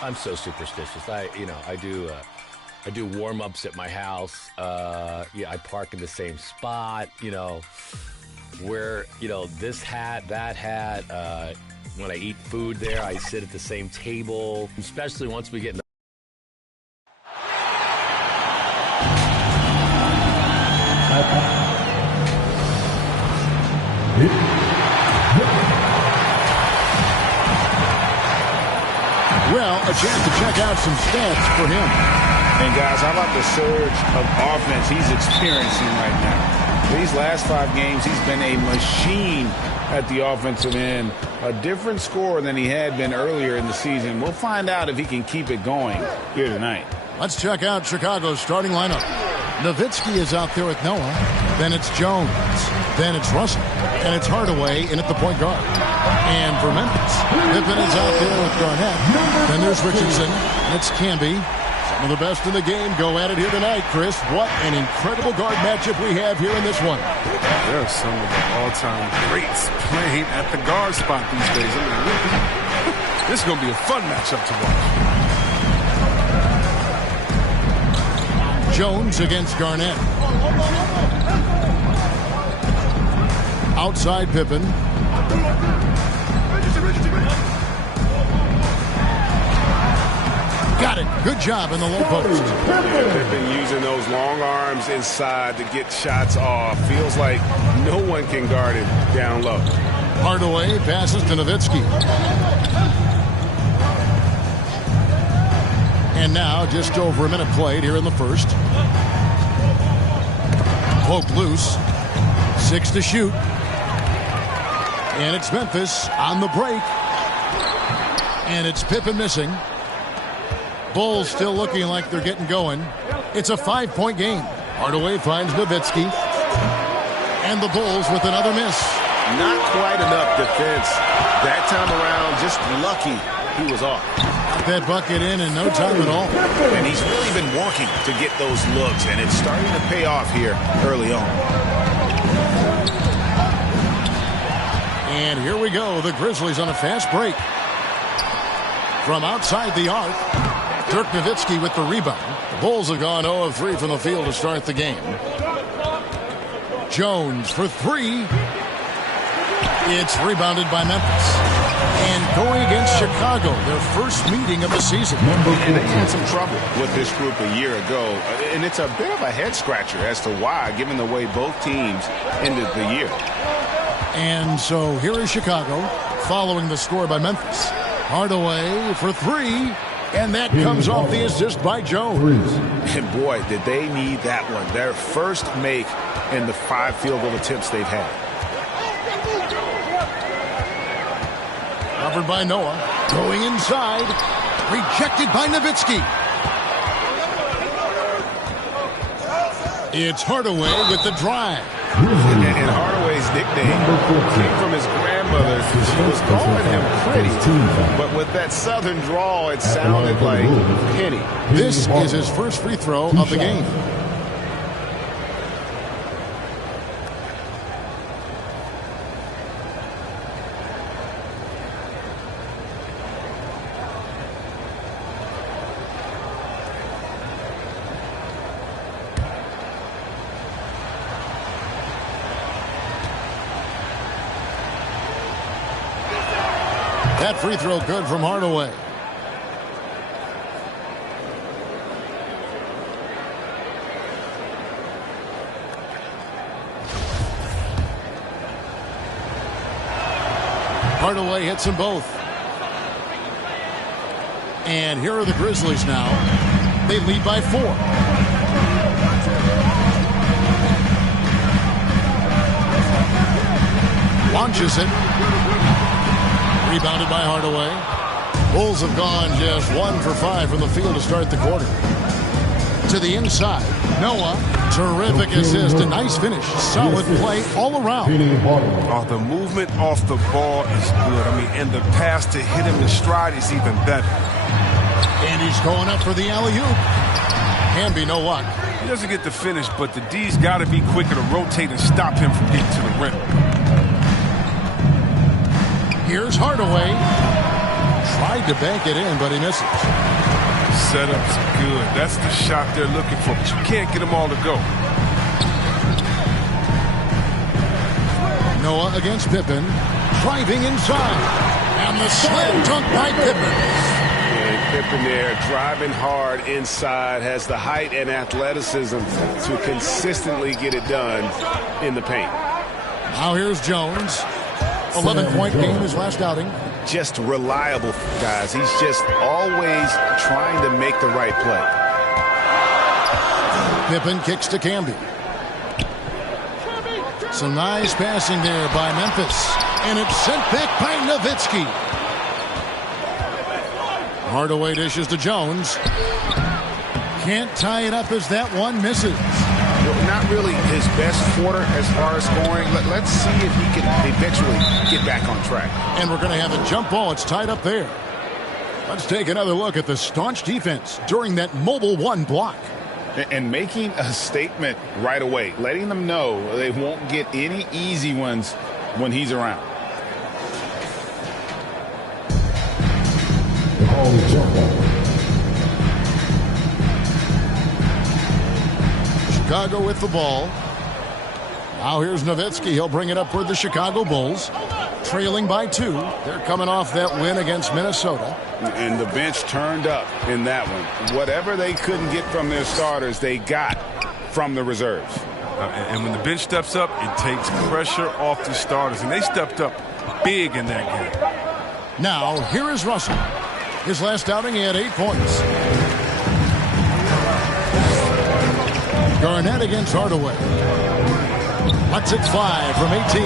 I'm so superstitious. I do warm-ups at my house. I park in the same spot. Where this hat, that hat. When I eat food there, I sit at the same table. Especially once we get in. Well, a chance to check out some stats for him. And guys, how about the surge of offense he's experiencing right now? These last 5 games, he's been a machine at the offensive end. A different scorer than he had been earlier in the season. We'll find out if he can keep it going here tonight. Let's check out Chicago's starting lineup. Nowitzki is out there with Noah. Then it's Jones. Then it's Russell. And it's Hardaway in at the point guard. And for Memphis, Pippen is out there with Garnett. Then there's Richardson. It's Camby. Some of the best in the game go at it here tonight, Chris. What an incredible guard matchup we have here in this one. There are some of the all-time greats playing at the guard spot these days. This is going to be a fun matchup to watch. Jones against Garnett. Outside Pippen. Got it. Good job in the low post. Yeah, Pippen using those long arms inside to get shots off. Feels like no one can guard it down low. Hardaway passes to Nowitzki. And now just over a minute played here in the first. Poke loose. 6 to shoot. And it's Memphis on the break. And it's Pippen missing. Bulls still looking like they're getting going. It's a 5-point game. Hardaway finds Nowitzki. And the Bulls with another miss. Not quite enough defense. That time around, just lucky he was off. that bucket in no time at all. And he's really been working to get those looks, and it's starting to pay off here early on. And here we go. The Grizzlies on a fast break. From outside the arc, Dirk Nowitzki with the rebound. The Bulls have gone 0 of 3 from the field to start the game. Jones for 3. It's rebounded by Memphis. And going against Chicago, their first meeting of the season. And they had some trouble with this group a year ago. And it's a bit of a head-scratcher as to why, given the way both teams ended the year. And so here is Chicago, following the score by Memphis. Hardaway for 3. And that comes off the assist by Jones. And boy, did they need that one. Their first make in the 5 field goal attempts they've had. Covered by Noah. Going inside. Rejected by Nowitzki. It's Hardaway with the drive. And Hardaway's nickname came from his grandmother. She was calling him Pretty. But with that southern drawl, it sounded like Penny. This is his first free throw of the game. That free throw good from Hardaway. Hardaway hits them both. And here are the Grizzlies now. They lead by 4. Launches it. Rebounded by Hardaway. Bulls have gone just 1 for 5 from the field to start the quarter. To the inside. Noah. Terrific assist. A nice finish. Solid play all around. Oh, the movement off the ball is good. I mean, and the pass to hit him in stride is even better. And he's going up for the alley-oop. Can be no luck. He doesn't get the finish, but the D's got to be quicker to rotate and stop him from getting to the rim. Here's Hardaway. Tried to bank it in, but he misses. Setup's good. That's the shot they're looking for, but you can't get them all to go. Noah against Pippen. Driving inside. And the slam dunk by Pippen. And Pippen there driving hard inside. Has the height and athleticism to consistently get it done in the paint. Now here's Jones. 11-point game his last outing. Just reliable, guys. He's just always trying to make the right play. Pippen kicks to Camby. Some nice passing there by Memphis. And it's sent back by Nowitzki. Hardaway dishes to Jones. Can't tie it up as that one misses. Not really his best quarter as far as scoring. Let's see if he can eventually get back on track. And we're going to have a jump ball. It's tied up there. Let's take another look at the staunch defense during that mobile 1 block. And making a statement right away, letting them know they won't get any easy ones when he's around. Chicago with the ball. Now here's Nowitzki. He'll bring it up for the Chicago Bulls. Trailing by 2. They're coming off that win against Minnesota. And the bench turned up in that one. Whatever they couldn't get from their starters, they got from the reserves. And when the bench steps up, it takes pressure off the starters. And they stepped up big in that game. Now, here is Russell. His last outing, he had 8 points. Garnett against Hardaway. Lets it fly from 18.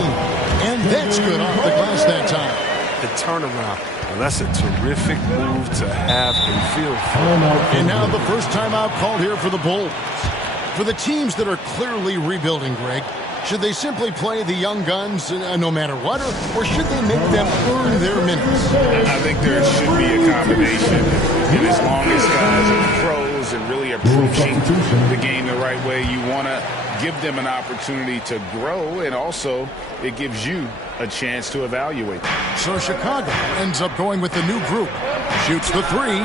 And that's good off the glass that time. The turnaround. Well, that's a terrific move to have and feel for. And now the first timeout called here for the Bulls. For the teams that are clearly rebuilding, Greg, Should they simply play the young guns no matter what, or should they make them earn their minutes? I think there should be a combination. And as long as guys are pros and really approaching the game the right way, you want to give them an opportunity to grow, and also it gives you a chance to evaluate them. So Chicago ends up going with the new group. Shoots the three.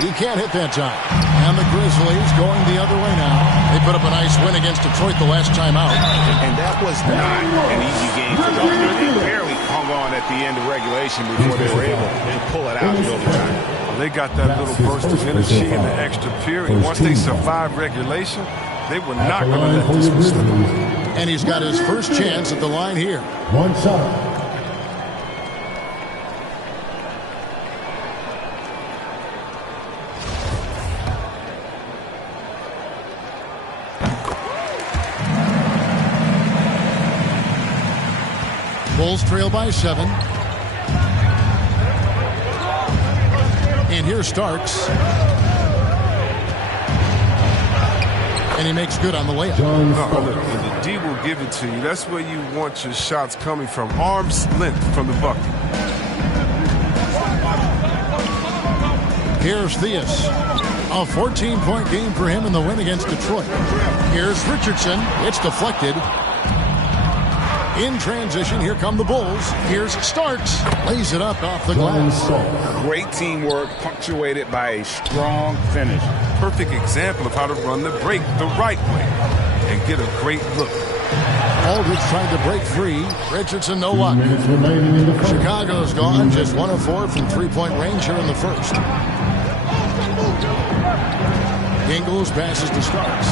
He can't hit that time. And the Grizzlies going the other way now. They put up a nice win against Detroit the last time out. And that was not an easy game for them. They barely hung on at the end of regulation before they were able to pull it out in overtime. They got that little burst of energy in the extra period. Once they survived regulation, they were not going to let this one slip away. And he's got his first chance at the line here. One shot. Bulls trail by 7. And here's Starks. And he makes good on the layup. The D will give it to you. That's where you want your shots coming from. Arm's length from the bucket. Here's Theus. A 14-point game for him in the win against Detroit. Here's Richardson. It's deflected. In transition, here come the Bulls. Here's Starks. Lays it up off the glass. Great teamwork, punctuated by a strong finish. Perfect example of how to run the break the right way and get a great look. Aldridge tried to break free. Richardson, no luck. Chicago's gone. Just 1 of 4 from three-point range here in the first. Ingles passes to Starks.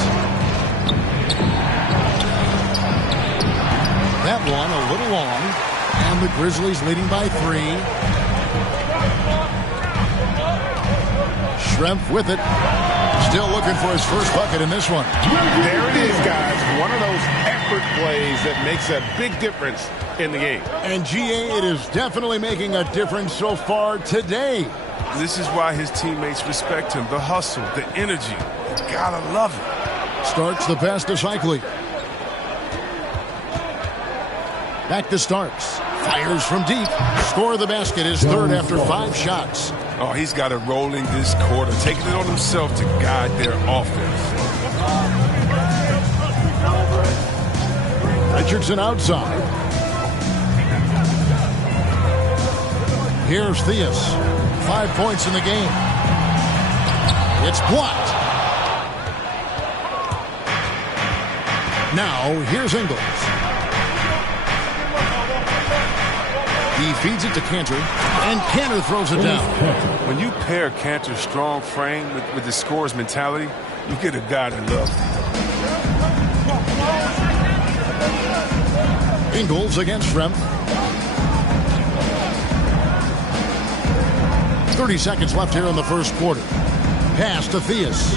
That one a little long, and the Grizzlies leading by 3. Schrempf with it. Still looking for his first bucket in this one. There it is, guys. One of those effort plays that makes a big difference in the game. And GA, it is definitely making a difference so far today. This is why his teammates respect him. The hustle, the energy. You gotta love it. Starts the pass to Cycli. Back to Starks. Fires from deep. Score the basket, his third after 5 shots. Oh, he's got it rolling this quarter, taking it on himself to guide their offense. Richardson outside. Here's Theus. 5 points in the game. It's blocked. Now, here's Ingles. He feeds it to Cantor, and Cantor throws it down. When you pair Cantor's strong frame with the scorer's mentality, you get a guy that loves it. Ingles against Schrempf. 30 seconds left here in the first quarter. Pass to Theus.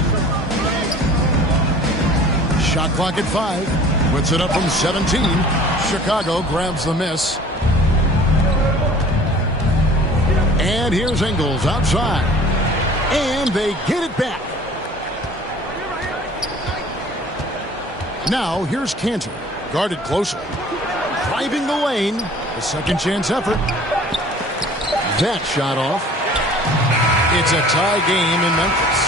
Shot clock at 5. Puts it up from 17. Chicago grabs the miss. And here's Ingles outside. And they get it back. Now here's Cantor. Guarded closely. Driving the lane. A second chance effort. That shot off. It's a tie game in Memphis.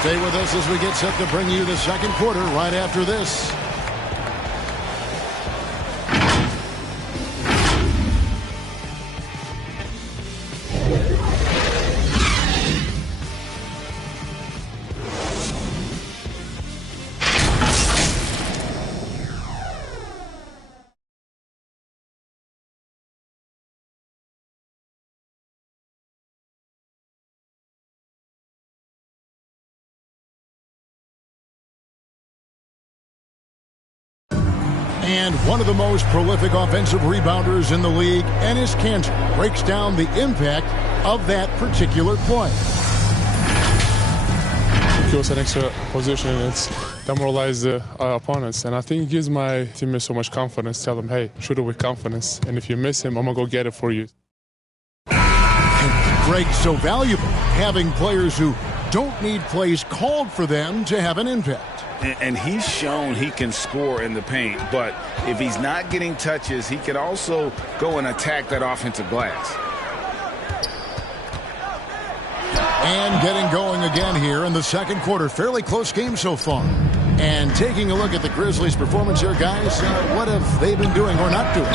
Stay with us as we get set to bring you the second quarter right after this. And one of the most prolific offensive rebounders in the league, Enes Kanter, breaks down the impact of that particular play. It was an extra position. It's demoralized the opponents. And I think it gives my teammates so much confidence. Tell them, hey, shoot it with confidence. And if you miss him, I'm going to go get it for you. And Greg, so valuable having players who don't need plays called for them to have an impact. And he's shown he can score in the paint, but if he's not getting touches, he can also go and attack that offensive glass. And getting going again here in the second quarter. Fairly close game so far. And taking a look at the Grizzlies' performance here, guys, what have they been doing or not doing?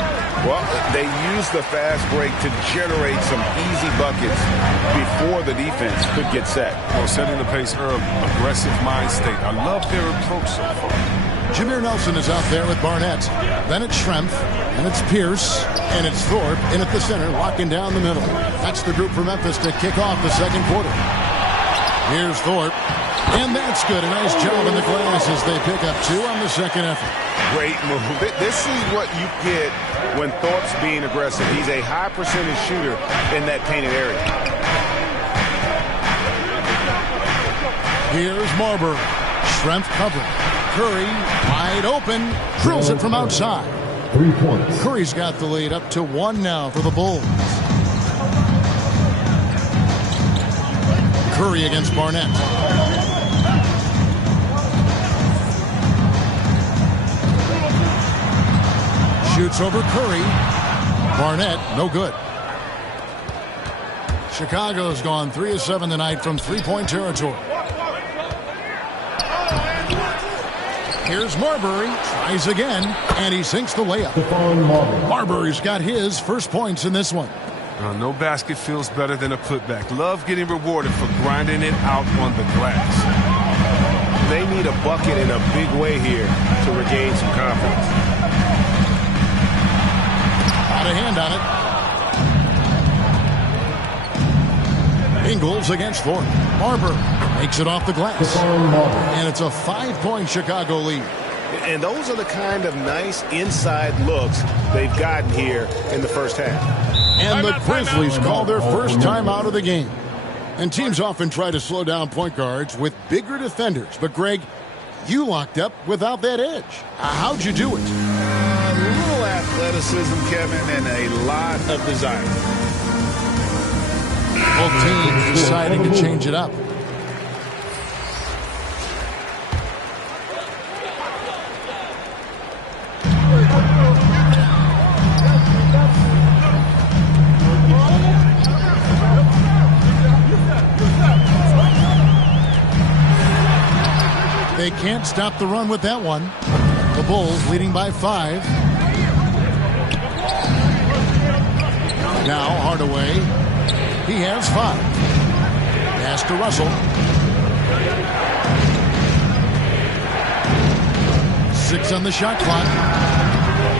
Well, they used the fast break to generate some easy buckets before the defense could get set. Well, setting the pace early, aggressive mind state. I love their approach so far. Jameer Nelson is out there with Barnett. Then it's Schrempf, and it's Pierce, and it's Thorpe in at the center, locking down the middle. That's the group for Memphis to kick off the second quarter. Here's Thorpe, and that's good. A nice job in the glass as they pick up 2 on the second effort. Great move. This is what you get when Thorpe's being aggressive. He's a high percentage shooter in that painted area. Here's Marbury. Schrempf covering. Curry wide open. Drills it from outside. 3 points. Curry's got the lead up to 1 now for the Bulls. Curry against Barnett. Shoots over Curry. Barnett, no good. Chicago's gone 3 of 7 tonight from three-point territory. Here's Marbury, tries again, and he sinks the layup. Marbury's got his first points in this one. No basket feels better than a putback. Love getting rewarded for grinding it out on the glass. They need a bucket in a big way here to regain some confidence. Out of hand on it. Ingles against Thorpe. Marbury makes it off the glass. And it's a 5-point Chicago lead. And those are the kind of nice inside looks they've gotten here in the first half. And the Grizzlies call their first time out of the game. And teams often try to slow down point guards with bigger defenders. But, Greg, you locked up without that edge. How'd you do it? A little athleticism, Kevin, and a lot of desire. Both teams deciding to change it up. They can't stop the run with that one. The Bulls leading by 5. Now Hardaway. He has 5. Pass to Russell. 6 on the shot clock.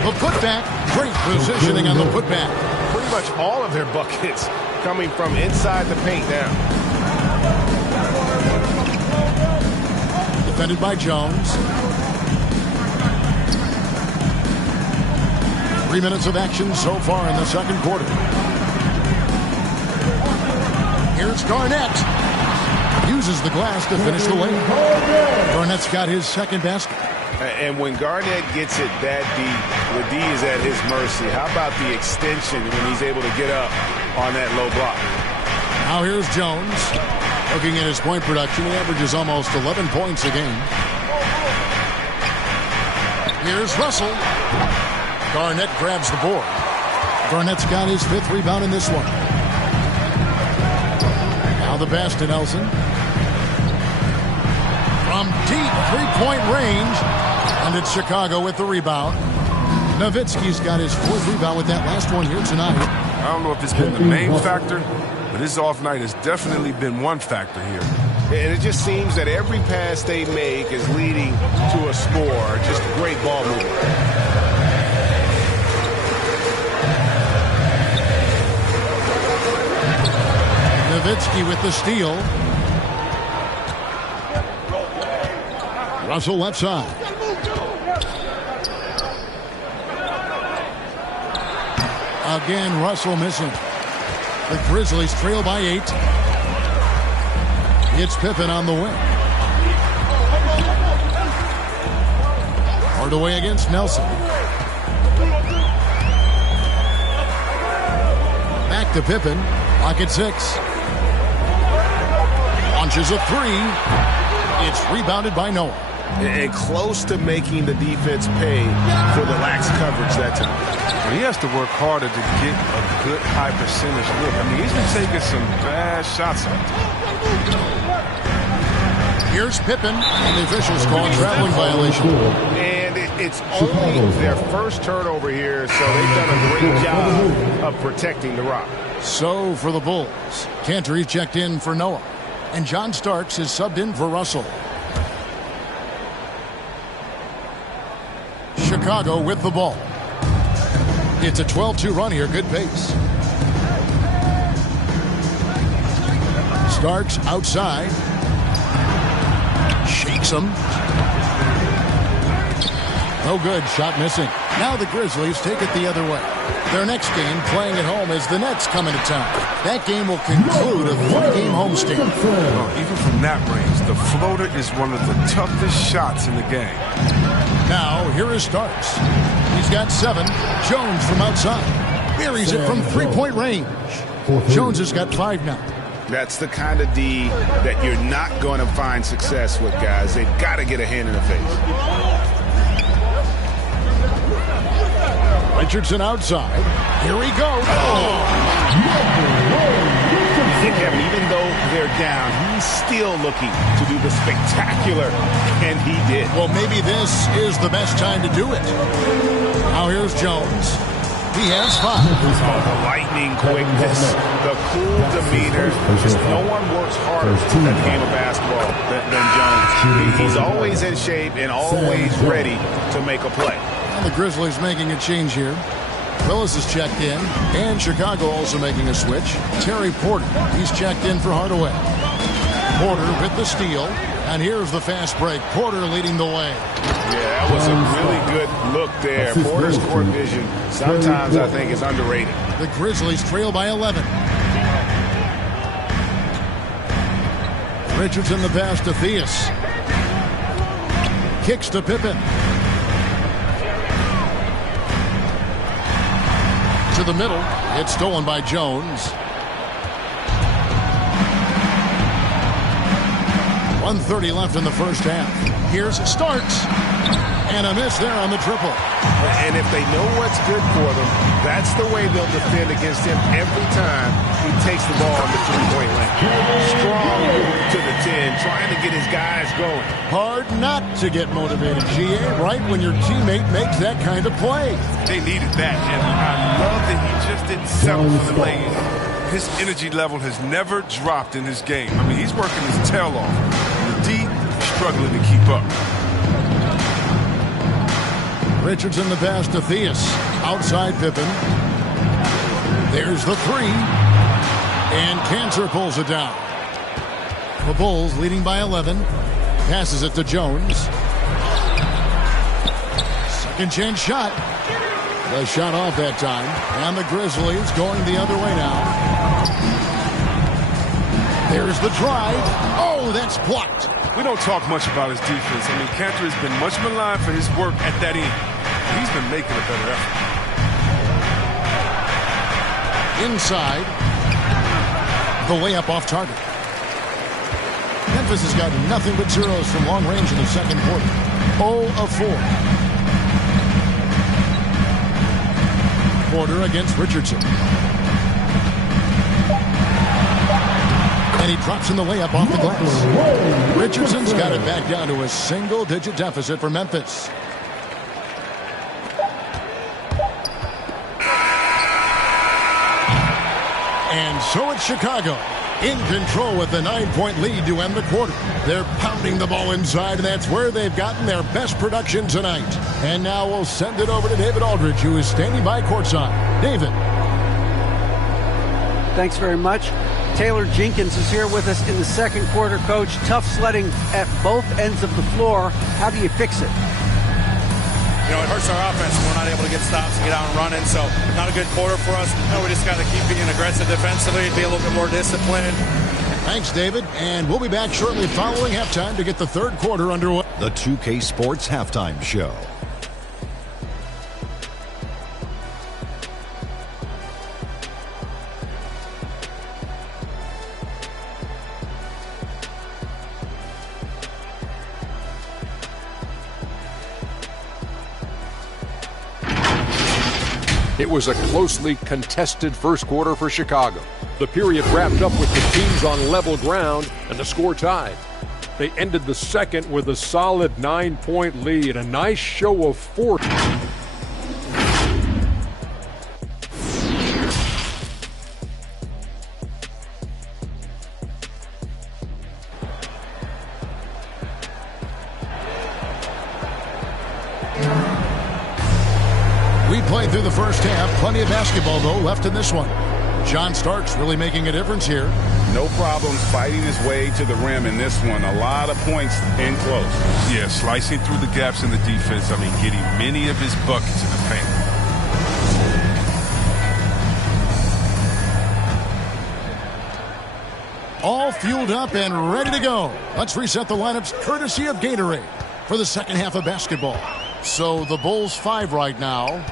The putback. Great positioning on the putback. Pretty much all of their buckets coming from inside the paint now. Defended by Jones. 3 minutes of action so far in the second quarter. Here's Garnett. Uses the glass to finish the lane. Garnett's got his second basket. And when Garnett gets it that deep, the D is at his mercy. How about the extension when he's able to get up on that low block? Now here's Jones. Looking at his point production, he averages almost 11 points a game. Here's Russell. Garnett grabs the board. Garnett's got his 5th rebound in this one. Now the pass to Nelson. From deep 3-point range. And it's Chicago with the rebound. Nowitzki's got his 4th rebound with that last one here tonight. I don't know if it's been the main factor, but his off night has definitely been one factor here. And it just seems that every pass they make is leading to a score. Just great ball movement. Nowitzki with the steal. Russell left side. Again, Russell missing. The Grizzlies trail by 8. It's Pippen on the wing. Hardaway against Nelson. Back to Pippen. Lock at 6. On launches a three. It's rebounded by Noah. And close to making the defense pay for the lax coverage that time. And he has to work harder to get a good high percentage look. I mean, he's been taking some bad shots out there. Here's Pippen, and the officials call a traveling violation. And it's only their first turnover here, so they've done a great job of protecting the rock. So for the Bulls, Cantor checked in for Noah, and John Starks is subbed in for Russell. Chicago with the ball. It's a 12-2 run here, good pace. Starks outside. Shakes him. No good, shot missing. Now the Grizzlies take it the other way. Their next game, playing at home, is the Nets coming to town. That game will conclude a 3-game homestand. Oh, even from that range, the floater is one of the toughest shots in the game. Now, here is Starks. He's got 7. Jones from outside. Buries it from three-point range. Jones has got 5 now. That's the kind of D that you're not going to find success with, guys. They've got to get a hand in the face. Richardson outside. Here he goes. Kevin, even though they're down, he's still looking to do the spectacular, and he did. Well, maybe this is the best time to do it. Now here's Jones. He has 5. The lightning quickness, the cool demeanor. Just no one works harder at the game of basketball than Jones. He's always in shape and always ready to make a play. And the Grizzlies making a change here. Willis is checked in, and Chicago also making a switch. Terry Porter, he's checked in for Hardaway. Porter with the steal, and here's the fast break. Porter leading the way. Yeah, that was a really good look there. Porter's court vision sometimes I think is underrated. The Grizzlies trail by 11. Richardson the pass to Theus. Kicks to Pippen. To the middle. It's stolen by Jones. 1:30 left in the first half. Here's Starks. And a miss there on the triple. And if they know what's good for them, that's the way they'll defend against him every time he takes the ball in the three-point line. Strong to the 10, trying to get his guys going. Hard not to get motivated, GA, right when your teammate makes that kind of play. They needed that, and I love that he just didn't settle for the lane. His energy level has never dropped in his game. I mean, he's working his tail off. The D struggling to keep up. Richardson the pass to Theus. Outside Pippen. There's the 3. And Cantor pulls it down. The Bulls leading by 11. Passes it to Jones. Second chance shot. The shot off that time. And the Grizzlies going the other way now. There's the drive. Oh, that's blocked. We don't talk much about his defense. I mean, Cantor has been much maligned for his work at that end. He's been making a better effort. Inside. The layup off target. Memphis has got nothing but zeros from long range in the second quarter. 0 of 4. Porter against Richardson. And he drops in the layup off the glass. Richardson's got it back down to a single-digit deficit for Memphis. And so it's Chicago in control with the 9-point lead to end the quarter. They're pounding the ball inside, and that's where they've gotten their best production tonight. And now we'll send it over to David Aldridge, who is standing by courtside. David. Thanks very much. Taylor Jenkins is here with us in the second quarter, Coach. Tough sledding at both ends of the floor. How do you fix it? You know, it hurts our offense when we're not able to get stops and get out and running. So not a good quarter for us. We just got to keep being aggressive defensively, be a little bit more disciplined. Thanks, David. And we'll be back shortly following halftime to get the third quarter underway. The 2K Sports Halftime Show. It was a closely contested first quarter for Chicago. The period wrapped up with the teams on level ground and the score tied. They ended the second with a solid 9-point lead, a nice show of force. We played through the first half. Plenty of basketball, though, left in this one. John Starks really making a difference here. No problems fighting his way to the rim in this one. A lot of points in close. Yeah, slicing through the gaps in the defense. I mean, getting many of his buckets in the paint. All fueled up and ready to go. Let's reset the lineups courtesy of Gatorade for the second half of basketball. So the Bulls 5 right now.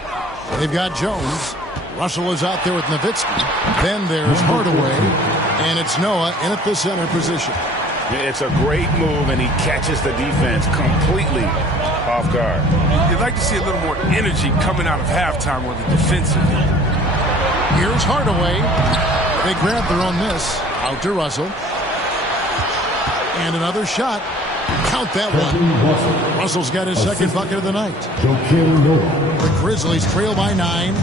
They've got Jones. Russell is out there with Nowitzki. Then there's Hardaway. And it's Noah in at the center position. Yeah, it's a great move, and he catches the defense completely off guard. You'd like to see a little more energy coming out of halftime on the defensive. Here's Hardaway. They grab their own miss. Out to Russell. And another shot. Count that one. Russell's got his second bucket of the night. The Grizzlies trail by 9.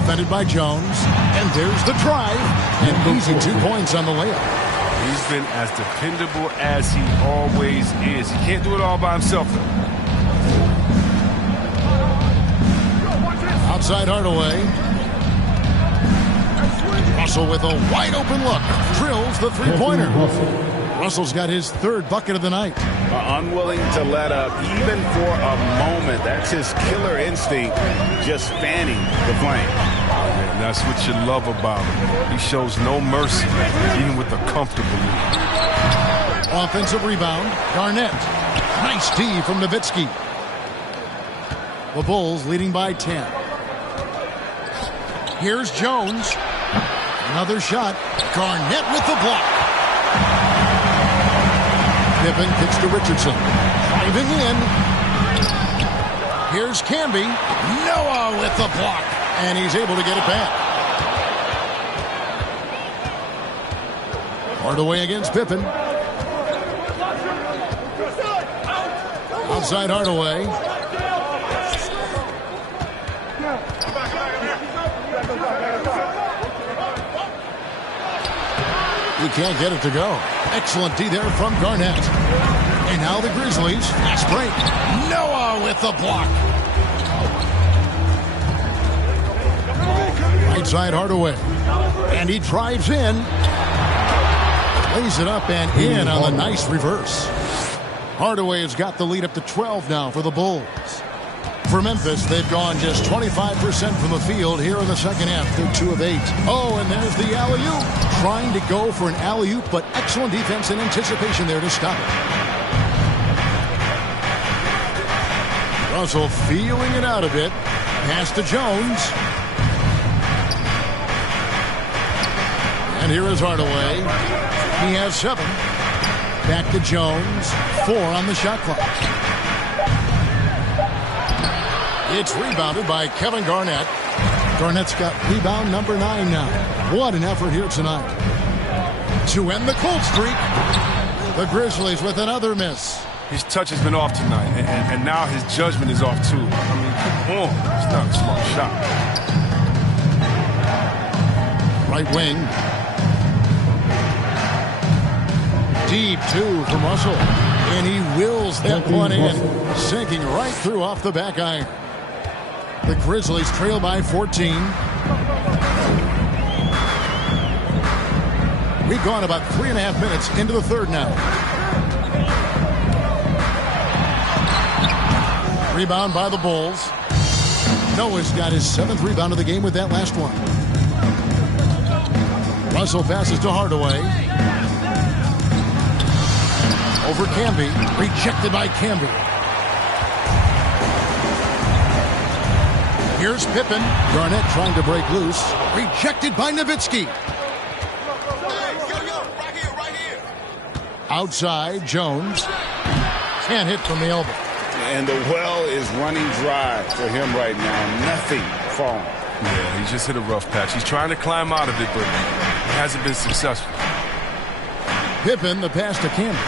Defended by Jones. And there's the drive. And easy 2 points on the layup. He's been as dependable as he always is. He can't do it all by himself. Outside Hardaway. Russell with a wide open look. Drills the three-pointer. Russell's got his third bucket of the night. Unwilling to let up even for a moment. That's his killer instinct, just fanning the flame. And that's what you love about him. He shows no mercy, even with a comfortable lead. Offensive rebound. Garnett. Nice D from Nowitzki. The Bulls leading by 10. Here's Jones. Another shot. Garnett with the block. Pippen kicks to Richardson. Driving in. Here's Camby. Noah with the block. And he's able to get it back. Hardaway against Pippen. Outside Hardaway. He can't get it to go. Excellent D there from Garnett. And now the Grizzlies. Fast break. Noah with the block. Right side Hardaway. And he drives in. Lays it up and in on the nice reverse. Hardaway has got the lead up to 12 now for the Bulls. For Memphis, they've gone just 25% from the field here in the second half. They're 2 of 8. Oh, and there's the alley-oop. Trying to go for an alley-oop, but excellent defense and anticipation there to stop it. Russell feeling it out a bit. Pass to Jones. And here is Hardaway. He has 7. Back to Jones. 4 on the shot clock. It's rebounded by Kevin Garnett. Garnett's got rebound number 9 now. What an effort here tonight. To end the cold streak, the Grizzlies with another miss. His touch has been off tonight, and now his judgment is off too. I mean, come on. It's not a smart shot. Right wing. Deep 2 from Russell. And he wills that one in. Sinking right through off the back iron. The Grizzlies trail by 14. We've gone about 3.5 minutes into the third now. Rebound by the Bulls. Noah's got his 7th rebound of the game with that last one. Russell passes to Hardaway. Over Camby. Rejected by Camby. Here's Pippen. Garnett trying to break loose. Rejected by Nowitzki. Outside, Jones. Can't hit from the elbow. And the well is running dry for him right now. Nothing falling. Yeah, he just hit a rough patch. He's trying to climb out of it, but he hasn't been successful. Pippen, the pass to Campbell.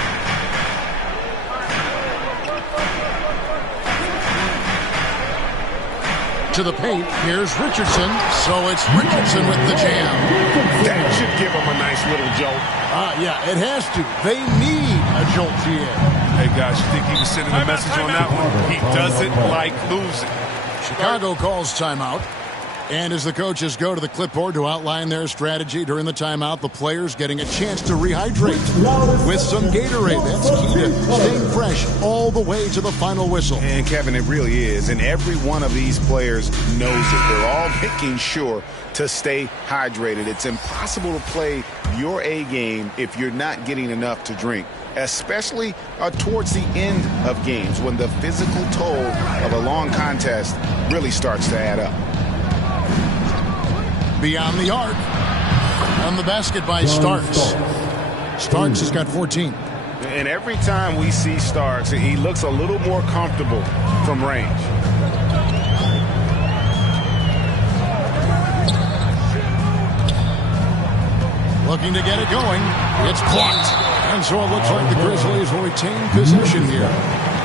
To the paint. Here's Richardson. So it's Richardson with the jam. That should give him a nice little jolt. Yeah, it has to. They need a jolt here. Hey, guys, you think he was sending a message on that one? He doesn't like losing. Chicago calls timeout. And as the coaches go to the clipboard to outline their strategy during the timeout, the players getting a chance to rehydrate with some Gatorade. That's key to staying fresh all the way to the final whistle. And, Kevin, it really is. And every one of these players knows it. They're all making sure to stay hydrated. It's impossible to play your A game if you're not getting enough to drink, especially towards the end of games when the physical toll of a long contest really starts to add up. Beyond the arc. On the basket by Starks. Starks has got 14. And every time we see Starks, he looks a little more comfortable from range. Looking to get it going. It's blocked. And so it looks like the Grizzlies will retain possession here.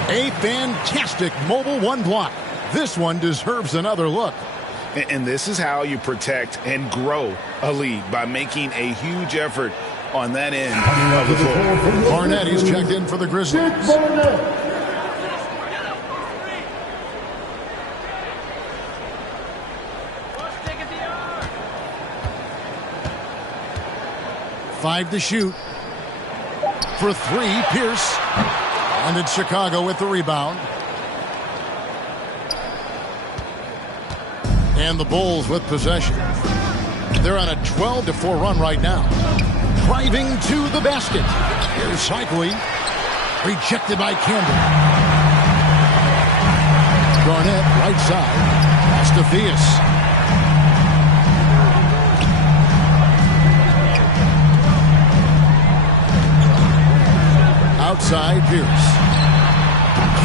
A fantastic mobile one block. This one deserves another look. And this is how you protect and grow a lead, by making a huge effort on that end of the floor. Barnett, he's checked in for the Grizzlies. 5 to shoot. For 3, Pierce. And it's Chicago with the rebound. And the Bulls with possession. They're on a 12-4 run right now. Driving to the basket. Here's Cycli. Rejected by Campbell. Garnett, right side. Pass to Theus. Outside, Pierce.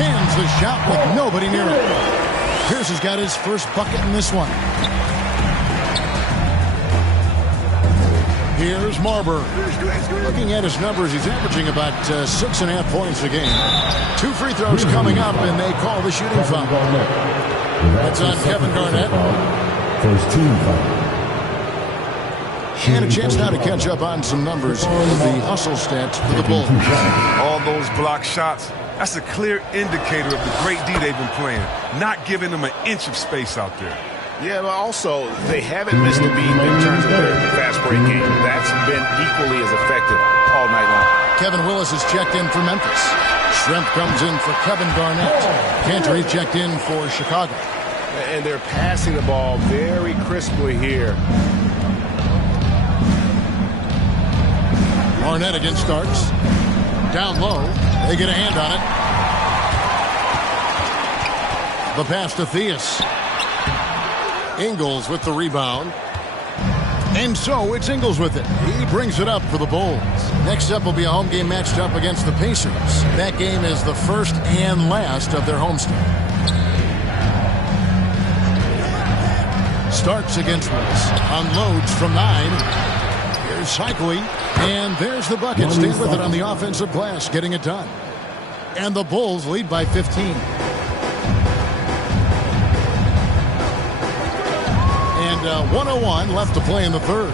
Cans the shot with nobody near him. Pierce has got his first bucket in this one. Here's Marbury. Looking at his numbers, he's averaging about 6.5 points a game. 2 free throws coming up, and they call the shooting foul. That's on Kevin Garnett. First team foul. And a chance now to catch up on some numbers of the hustle stats for the Bulls. All those block shots, that's a clear indicator of the great D they've been playing, not giving them an inch of space out there. Yeah, but also, they haven't missed a beat in terms of their fast break game. That's been equally as effective all night long. Kevin Willis is checked in for Memphis. Shrimp comes in for Kevin Garnett. Cantor checked in for Chicago. And they're passing the ball very crisply here. Barnett against Starks. Down low. They get a hand on it. The pass to Theus. Ingles with the rebound. And so it's Ingles with it. He brings it up for the Bulls. Next up will be a home game matched up against the Pacers. That game is the first and last of their homestand. Starks against Willis. Unloads from 9. Here's Cycli. And there's the bucket. Stay with it on the offensive glass, getting it done. And the Bulls lead by 15. And 1:01 left to play in the third.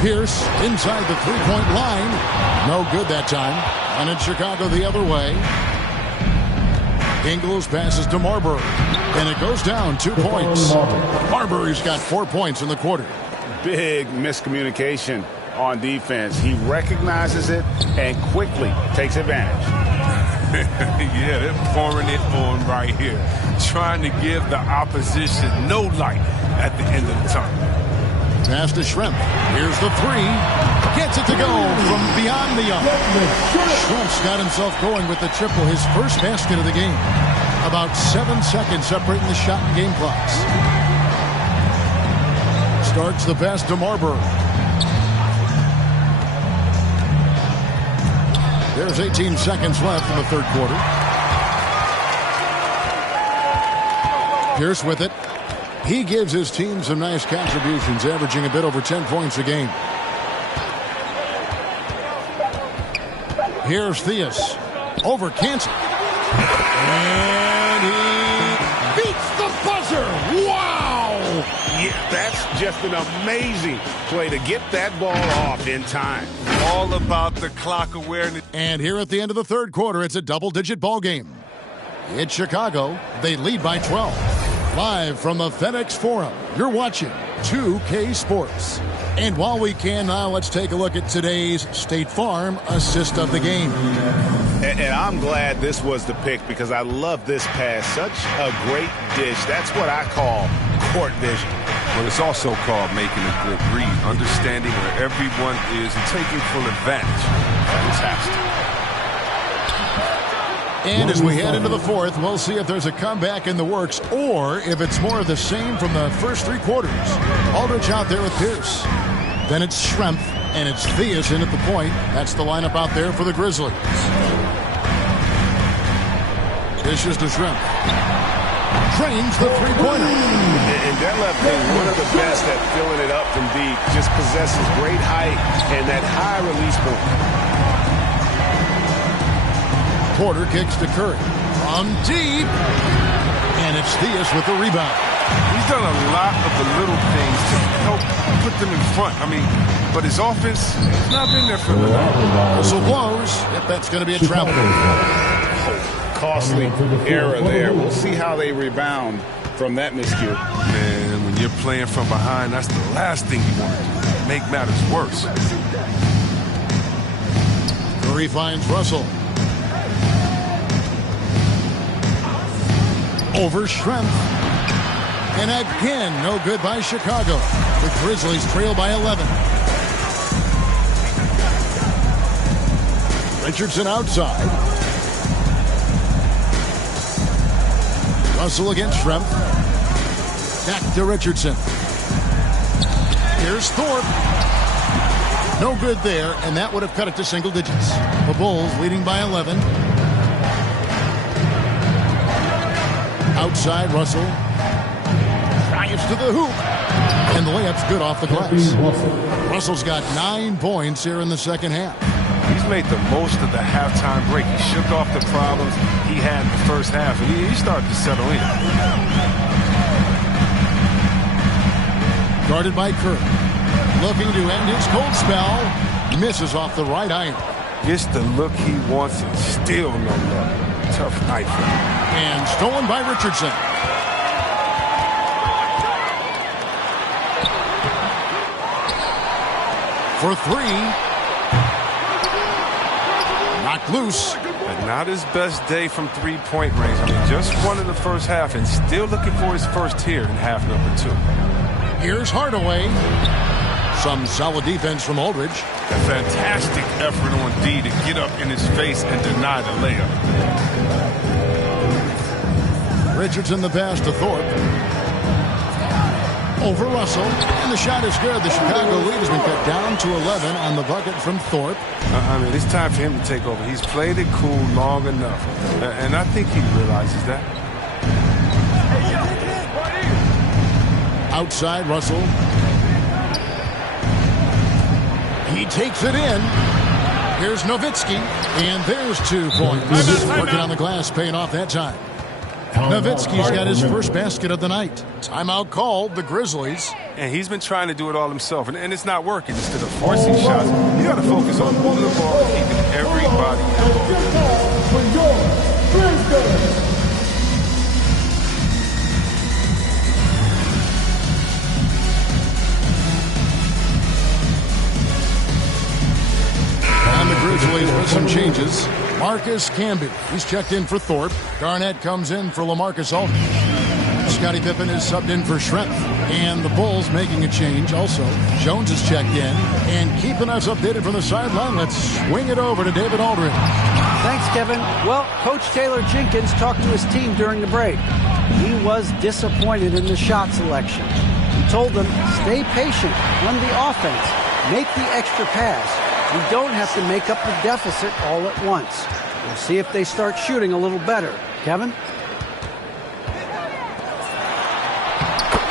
Pierce inside the three-point line. No good that time. And in Chicago the other way. Ingles passes to Marbury. And it goes down 2 points. Marbury's got 4 points in the quarter. Big miscommunication on defense. He recognizes it and quickly takes advantage. Yeah, they're pouring it on right here. Trying to give the opposition no light at the end of the tunnel. Pass to Shrimp. Here's the 3. Gets it to go from beyond the arc. Shrimp's got himself going with the triple, his first basket of the game. About 7 seconds separating the shot and game clocks. Starts the pass to Marbury. There's 18 seconds left in the third quarter. Pierce with it. He gives his team some nice contributions, averaging a bit over 10 points a game. Here's Theus. Over Kansas. And he beats the buzzer. Wow! Yeah, that's just an amazing play to get that ball off in time. All about the clock awareness. And here at the end of the third quarter, it's a double-digit ball game. It's Chicago. They lead by 12. Live from the FedEx Forum, you're watching 2K Sports. And while we can now, let's take a look at today's State Farm assist of the game. And I'm glad this was the pick because I love this pass. Such a great dish. That's what I call court vision. But it's also called making a good read, understanding where everyone is and taking full advantage. Fantastic. And as we head into the fourth, we'll see if there's a comeback in the works or if it's more of the same from the first three quarters. Aldridge out there with Pierce. Then it's Schrempf, and it's Theus in at the point. That's the lineup out there for the Grizzlies. Dishes to Schrempf. Trains the three-pointer. And that left is one of the best at filling it up from deep. Just possesses great height and that high release point. Porter kicks to Curry. From deep. And it's Theus with the rebound. He's done a lot of the little things to help put them in front. I mean, but his offense has not been there for the night. Whistle blows. If that's going to be a travel. Costly error there. We'll see how they rebound from that miscue. Man, when you're playing from behind, that's the last thing you want to do. Make matters worse. Curry finds Russell. Over Schrempf. And again, no good by Chicago. The Grizzlies trail by 11. Richardson outside. Russell against Schrempf. Back to Richardson. Here's Thorpe. No good there, and that would have cut it to single digits. The Bulls leading by 11. Outside, Russell drives to the hoop, and the layup's good off the glass. Russell's got 9 points here in the second half. He's made the most of the halftime break. He shook off the problems he had in the first half, and he started to settle in. Guarded by Curry. Looking to end his cold spell. Misses off the right iron. Gets the look he wants and still no luck. Tough night for him. And stolen by Richardson. For three. Knocked loose. But not his best day from three-point range. I mean, just won in the first half and still looking for his first here in half number 2. Here's Hardaway. Some solid defense from Aldridge. A fantastic effort on D to get up in his face and deny the layup. Richardson the pass to Thorpe. Over Russell. And the shot is good. The Chicago lead has been cut down to 11 on the bucket from Thorpe. I mean, it's time for him to take over. He's played it cool long enough. And I think he realizes that. Outside, Russell. He takes it in. Here's Nowitzki. And there's 2 points. Working on the glass, paying off that time. Nowitzki's got his first basket of the night. Timeout called, the Grizzlies. And he's been trying to do it all himself, and it's not working. Instead of forcing shots, you got to focus on moving the ball and keeping everybody And the Grizzlies with some changes. Marcus Camby, he's checked in for Thorpe. Garnett comes in for LaMarcus Aldridge. Scottie Pippen is subbed in for Schrempf. And the Bulls making a change also. Jones is checked in. And keeping us updated from the sideline, let's swing it over to David Aldridge. Thanks, Kevin. Well, Coach Taylor Jenkins talked to his team during the break. He was disappointed in the shot selection. He told them, stay patient, run the offense, make the extra pass. You don't have to make up the deficit all at once. We'll see if they start shooting a little better. Kevin?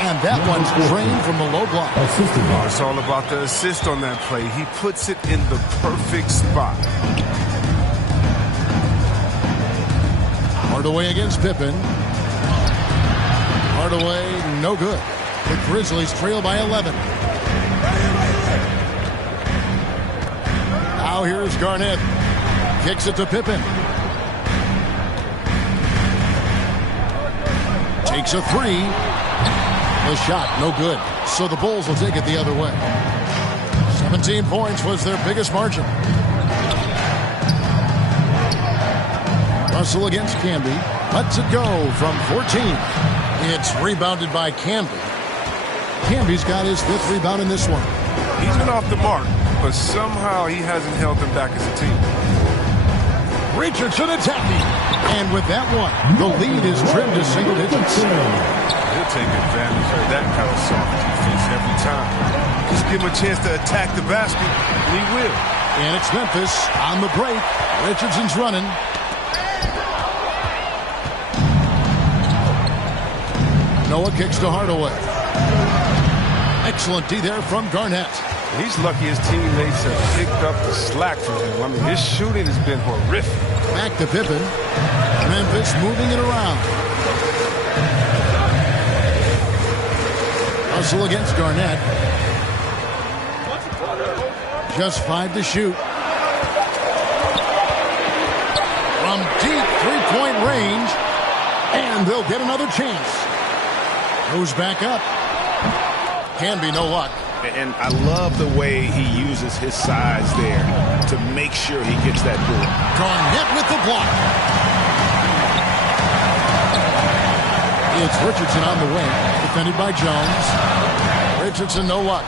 And that one's drained from the low block. It's all about the assist on that play. He puts it in the perfect spot. Hardaway against Pippen. Hardaway, no good. The Grizzlies trail by 11. Now here's Garnett. Kicks it to Pippen. Takes a three. The shot, no good. So the Bulls will take it the other way. 17 points was their biggest margin. Russell against Camby. Lets it go from 14. It's rebounded by Camby. Camby's got his 5th rebound in this one. He's been off the mark, but somehow he hasn't held them back as a team. Richardson attacking. And with that one, the lead is trimmed to single digits. He'll take advantage of that kind of soft defense every time. Just give him a chance to attack the basket, and he will. And it's Memphis on the break. Richardson's running. Noah kicks to Hardaway. Excellent D there from Garnett. He's lucky his teammates have picked up the slack from him. I mean, his shooting has been horrific. Back to Pippen. Memphis moving it around. Russell against Garnett. Just 5 to shoot. From deep three-point range. And they'll get another chance. Goes back up. Can be no luck. And I love the way he uses his size there to make sure he gets that board. Garnett with the block. It's Richardson on the wing, defended by Jones. Richardson, no luck.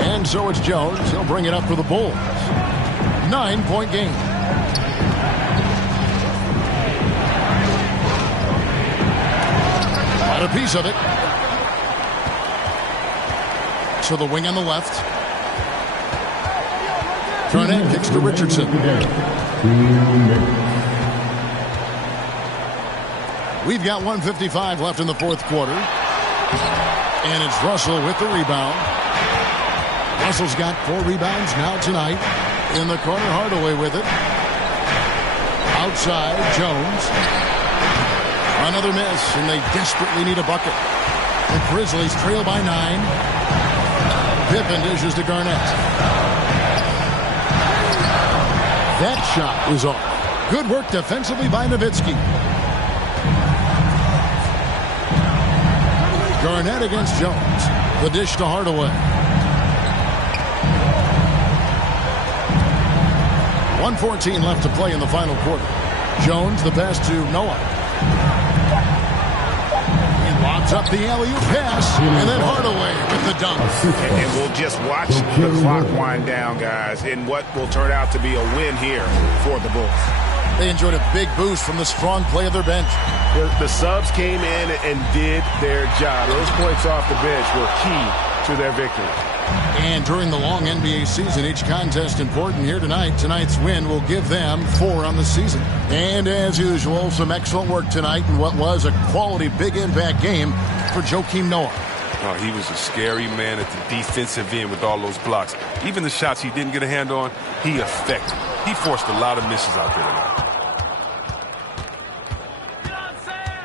And so it's Jones. He'll bring it up for the Bulls. 9-point game. Got a piece of it. To the wing on the left. Garnett kicks to Richardson. We've got 1:55 left in the 4th quarter. And it's Russell with the rebound. Russell's got 4 rebounds now tonight. In the corner, Hardaway with it. Outside, Jones. Another miss, and they desperately need a bucket. The Grizzlies trail by 9. Pippen dishes to Garnett. That shot is off. Good work defensively by Nowitzki. Garnett against Jones. The dish to Hardaway. 1:14 left to play in the final quarter. Jones the pass to Noah. Lobs up the alley-oop pass, and then Hardaway with the dunk. And we'll just watch the clock wind down, guys, in what will turn out to be a win here for the Bulls. They enjoyed a big boost from the strong play of their bench. The subs came in and did their job. Those points off the bench were key to their victory. And during the long NBA season, each contest important here tonight. Tonight's win will give them 4 on the season. And as usual, some excellent work tonight in what was a quality big impact game for Joakim Noah. Oh, he was a scary man at the defensive end with all those blocks. Even the shots he didn't get a hand on, he affected. He forced a lot of misses out there tonight.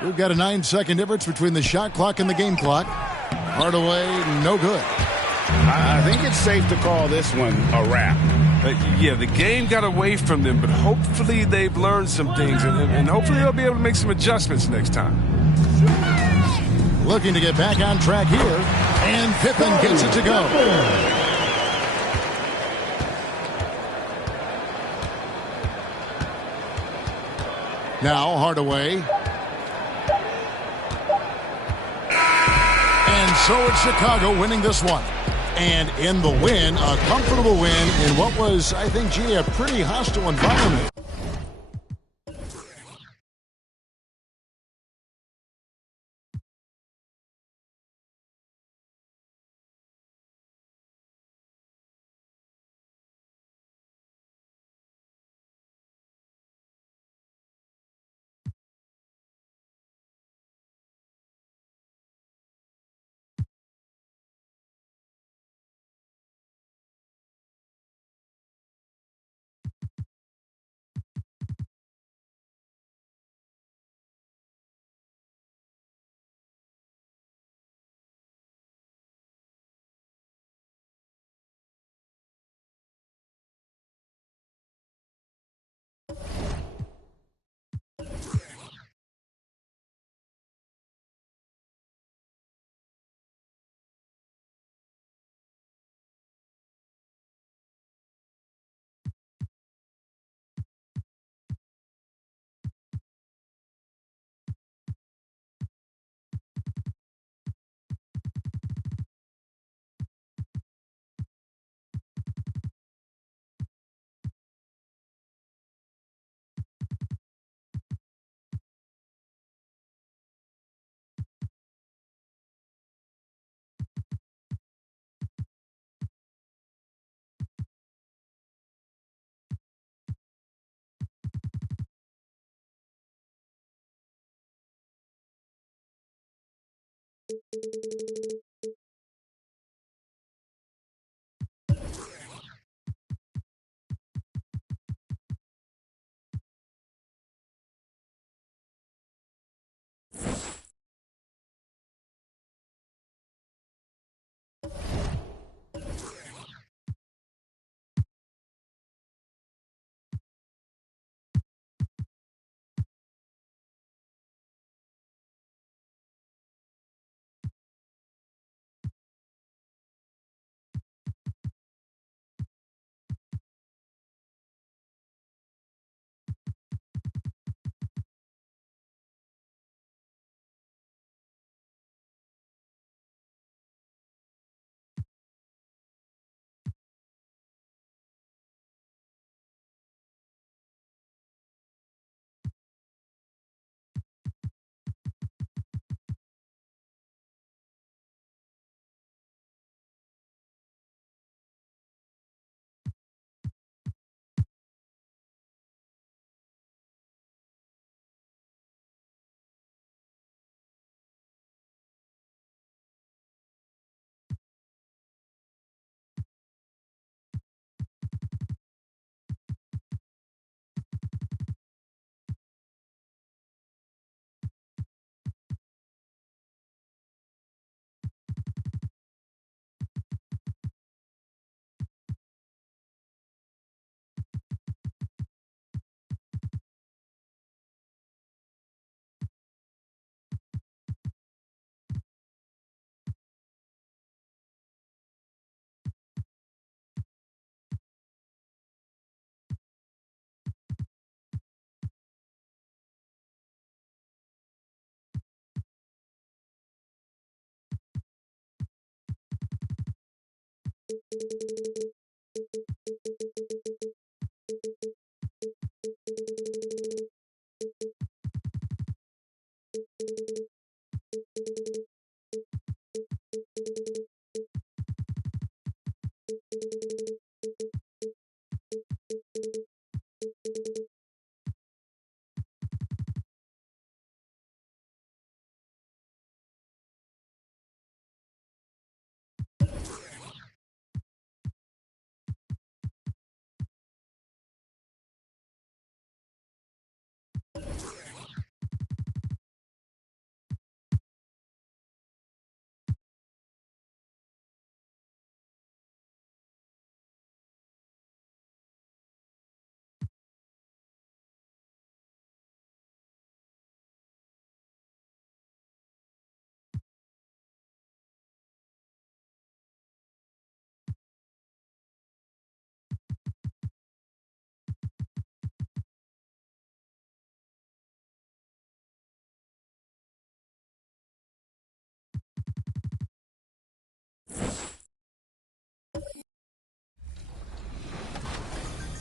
We've got a 9-second difference between the shot clock and the game clock. Hardaway, no good. I think it's safe to call this one a wrap. Yeah, the game got away from them, but hopefully they've learned some things, and hopefully they'll be able to make some adjustments next time. Looking to get back on track here, and Pippen gets it to go. Now Hardaway. And so it's Chicago winning this one. And in the win, a comfortable win in what was, I think, a pretty hostile environment.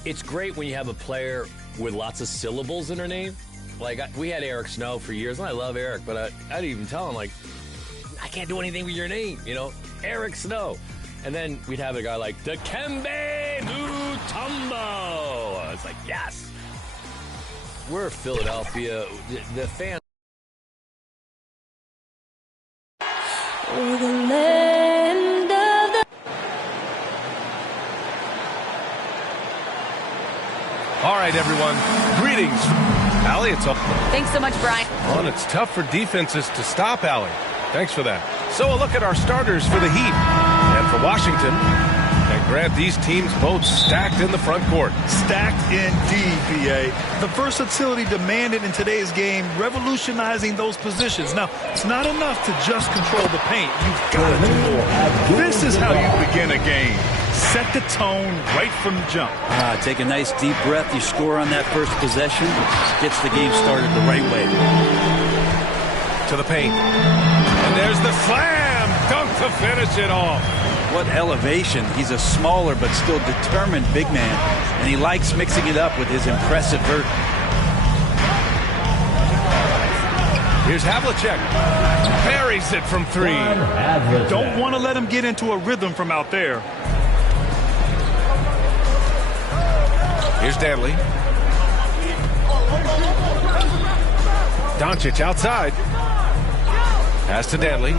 It's great when you have a player with lots of syllables in their name. Like, we had Eric Snow for years, and I love Eric, but I didn't even tell him, like, I can't do anything with your name, you know? Eric Snow. And then we'd have a guy like Dikembe Mutombo. It's like, yes. We're Philadelphia. The fans. All right, everyone. Greetings. Allie, it's up. Thanks so much, Brian. Well, and it's tough for defenses to stop Allie. Thanks for that. So a look at our starters for the Heat. And for Washington, and Grant, these teams both stacked in the front court. Stacked indeed, B.A. The versatility demanded in today's game, revolutionizing those positions. Now, it's not enough to just control the paint. You've got to do more. This is how you begin a game. Set the tone right from the jump. Take a nice deep breath. You score on that first possession. Gets the game started the right way. To the paint. And there's the slam dunk to finish it off. What elevation. He's a smaller but still determined big man. And he likes mixing it up with his impressive vert. Here's Havlicek. Buries it from three. You don't want to let him get into a rhythm from out there. Here's Danley. Doncic outside. Pass to Danley.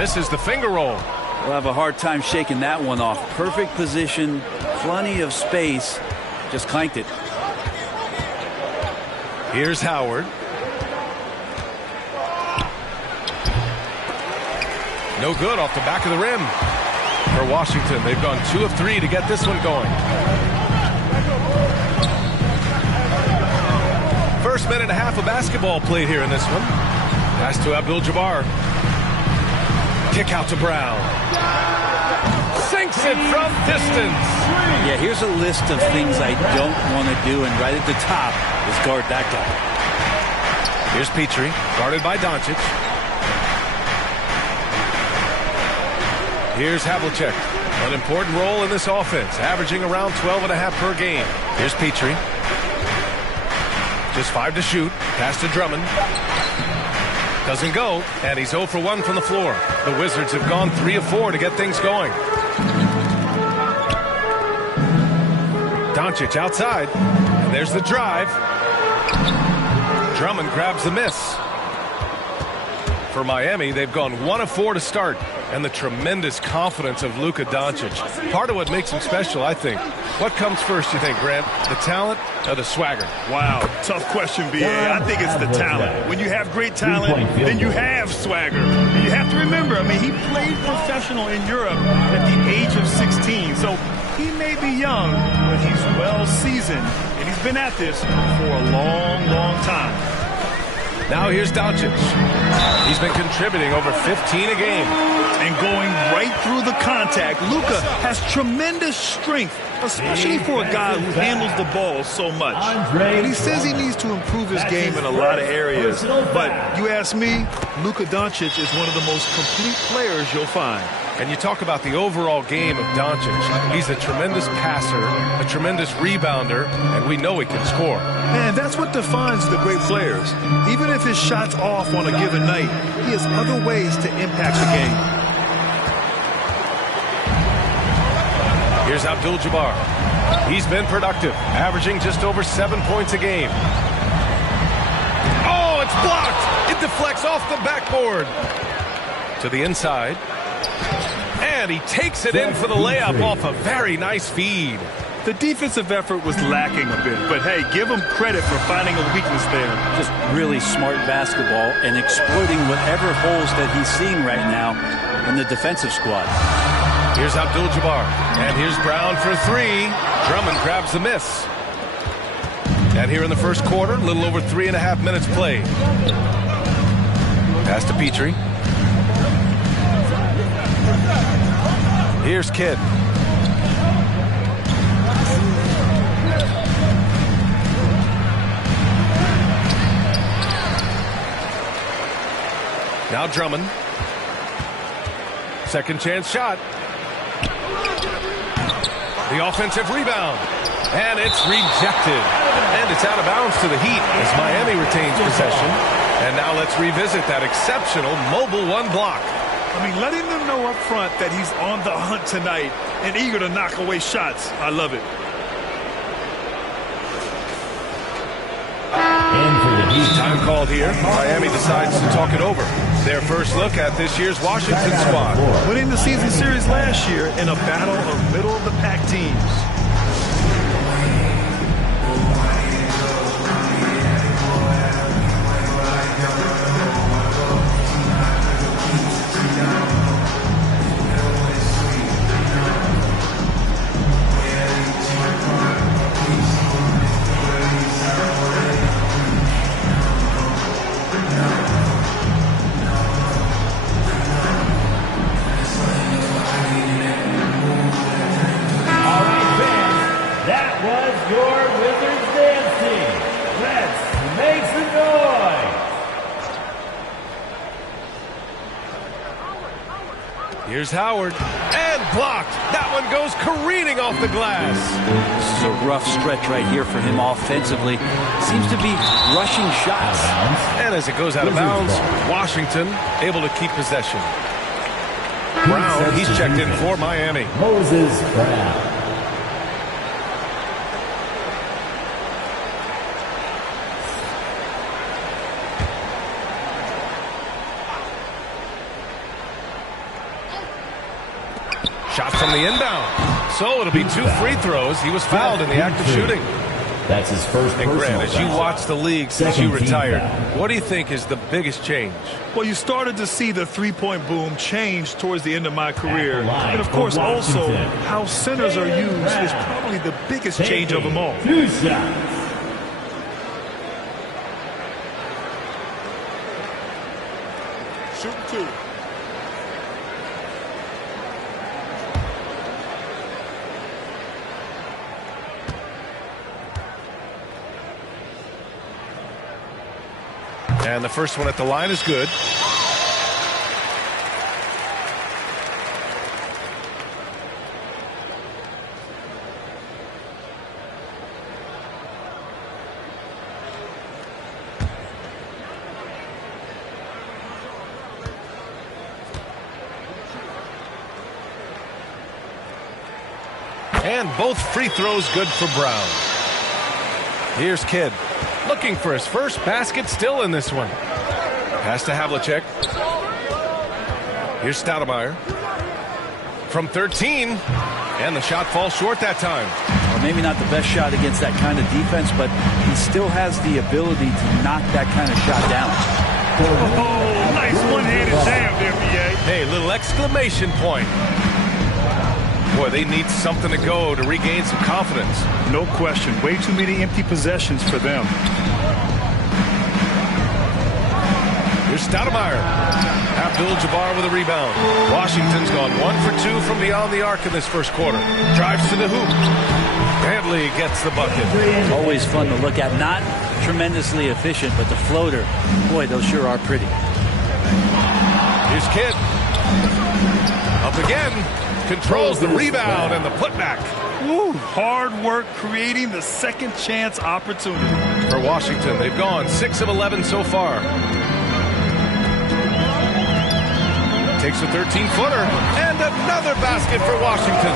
Misses the finger roll. We'll have a hard time shaking that one off. Perfect position, plenty of space. Just clanked it. Here's Howard. No good off the back of the rim for Washington. They've gone 2 of 3 to get this one going. First minute and a half of basketball played here in this one. Pass to Abdul-Jabbar. Kick out to Brown. Sinks it from distance. Yeah, here's a list of things I don't want to do, and right at the top is guard that guy. Here's Petrie, guarded by Doncic. Here's Havlicek. An important role in this offense, averaging around 12.5 per game. Here's Petrie. Just 5 to shoot. Pass to Drummond. Doesn't go, and he's 0 for 1 from the floor. The Wizards have gone 3 of 4 to get things going. Doncic outside, and there's the drive. Drummond grabs the miss. For Miami, they've gone 1 of 4 to start, and the tremendous confidence of Luka Doncic. Part of what makes him special, I think. What comes first, you think, Grant? The talent or the swagger? Wow, tough question, B.A. I think it's the talent. When you have great talent, then you have swagger. And you have to remember, I mean, he played professional in Europe at the age of 16. So he may be young, but he's well seasoned, and he's been at this for a long, long time. Now here's Doncic. He's been contributing over 15 a game. And going right through the contact, Luka has tremendous strength, especially for a guy who handles the ball so much. And he says he needs to improve his game in a lot of areas. But you ask me, Luka Doncic is one of the most complete players you'll find. And you talk about the overall game of Doncic. He's a tremendous passer, a tremendous rebounder, and we know he can score. And that's what defines the great players. Even if his shot's off on a given night, he has other ways to impact the game. Here's Abdul-Jabbar. He's been productive, averaging just over 7 points a game. Oh, it's blocked! It deflects off the backboard. To the inside. And he takes it in for the layup off a very nice feed. The defensive effort was lacking a bit, but hey, give him credit for finding a weakness there. Just really smart basketball and exploiting whatever holes that he's seeing right now in the defensive squad. Here's Abdul-Jabbar, and here's Brown for 3. Drummond grabs the miss. And here in the first quarter, a little over 3.5 minutes played. Pass to Petrie. Here's Kidd. Now Drummond. Second chance shot. The offensive rebound. And it's rejected. And it's out of bounds to the Heat as Miami retains possession. And now let's revisit that exceptional mobile 1 block. I mean, letting them know up front that he's on the hunt tonight and eager to knock away shots. I love it. Time called here. Miami decides to talk it over. Their first look at this year's Washington squad. Winning the season series last year in a battle of middle-of-the-pack teams. Here's Howard, and blocked. That one goes careening off the glass. This is a rough stretch right here for him offensively. Seems to be rushing shots. And as it goes out of bounds, Washington able to keep possession. Brown, he's checked in for Miami. Moses Brown. Shot from the inbound. So it'll be 2 free throws. He was fouled in the act of shooting. That's his first And Grant, as you foul. watch the league since you retired, what do you think is the biggest change? Well, you started to see the three-point boom change towards the end of my career. And, of course, also how centers are used is probably the biggest change of them all. 2 shots. Shoot 2. And the first one at the line is good. And both free throws good for Brown. Here's Kidd. Looking for his first basket still in this one. Pass to Havlicek. Here's Stoudemire. From 13. And the shot falls short that time. Well, maybe not the best shot against that kind of defense, but he still has the ability to knock that kind of shot down. Oh, nice one-handed jam there, B.A. Hey, little exclamation point. Boy, they need something to go to regain some confidence. No question. Way too many empty possessions for them. Here's Stoudemire. Abdul-Jabbar with a rebound. Washington's gone 1 for 2 from beyond the arc in this first quarter. Drives to the hoop. Handley gets the bucket. Always fun to look at. Not tremendously efficient, but the floater, boy, those sure are pretty. Here's Kidd. Up again. Controls the rebound and the putback. Woo, hard work creating the second chance opportunity. For Washington, they've gone 6 of 11 so far. Takes a 13-footer and another basket for Washington.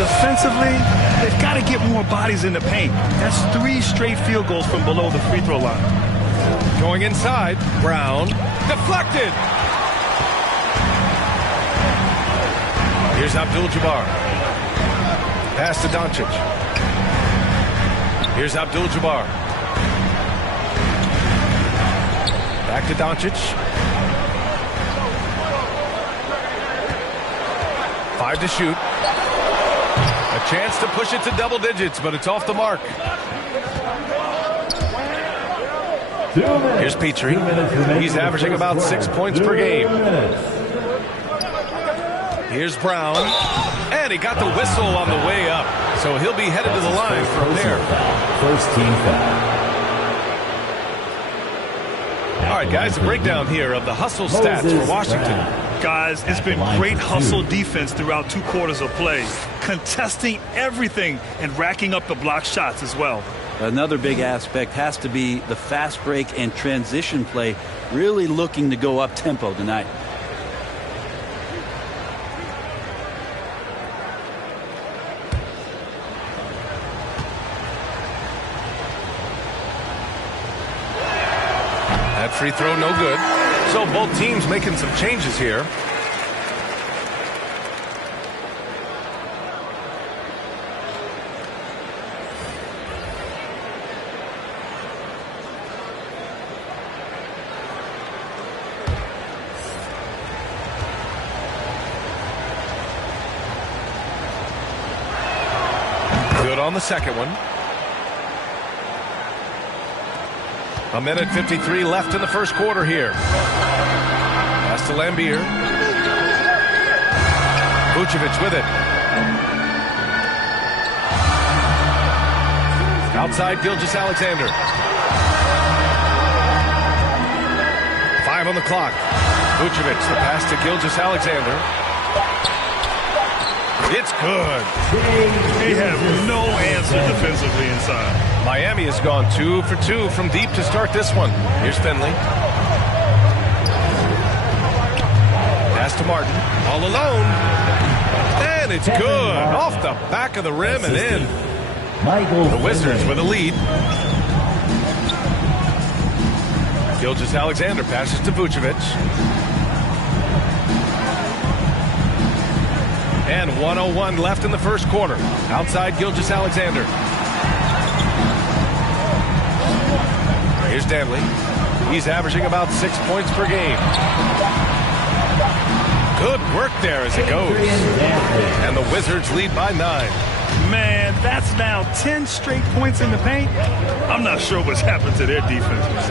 Defensively, they've got to get more bodies in the paint. That's 3 straight field goals from below the free throw line. Going inside, Brown deflected. Here's Abdul-Jabbar. Pass to Doncic. Here's Abdul-Jabbar. Back to Doncic. 5 to shoot. A chance to push it to double digits, but it's off the mark. Here's Petrie. He's averaging about 6 points per game. Here's Brown. And he got the whistle on the way up. So he'll be headed to the line from there. First team foul. All right, guys, a breakdown here of the hustle stats for Washington. Guys, it's been great hustle defense throughout 2 quarters of play. Contesting everything and racking up the block shots as well. Another big aspect has to be the fast break and transition play. Really looking to go up tempo tonight. That free throw no good. So both teams making some changes here. Good on the second one. 1:53 left in the first quarter here. Pass to Lambier. Vucevic with it. Outside Gilgeous-Alexander. 5 on the clock. Vucevic, the pass to Gilgeous-Alexander. It's good. They have no answer defensively inside. Miami has gone 2 for 2 from deep to start this one. Here's Finley. Pass to Martin. All alone. And it's good. Off the back of the rim and in. The Wizards with a lead. Gilgeous-Alexander passes to Vucevic. And 1:01 left in the first quarter. Outside Gilgeous-Alexander. Here's Danley. He's averaging about 6 points per game. Good work there as it goes. And the Wizards lead by 9. Man, that's now 10 straight points in the paint. I'm not sure what's happened to their defense, man.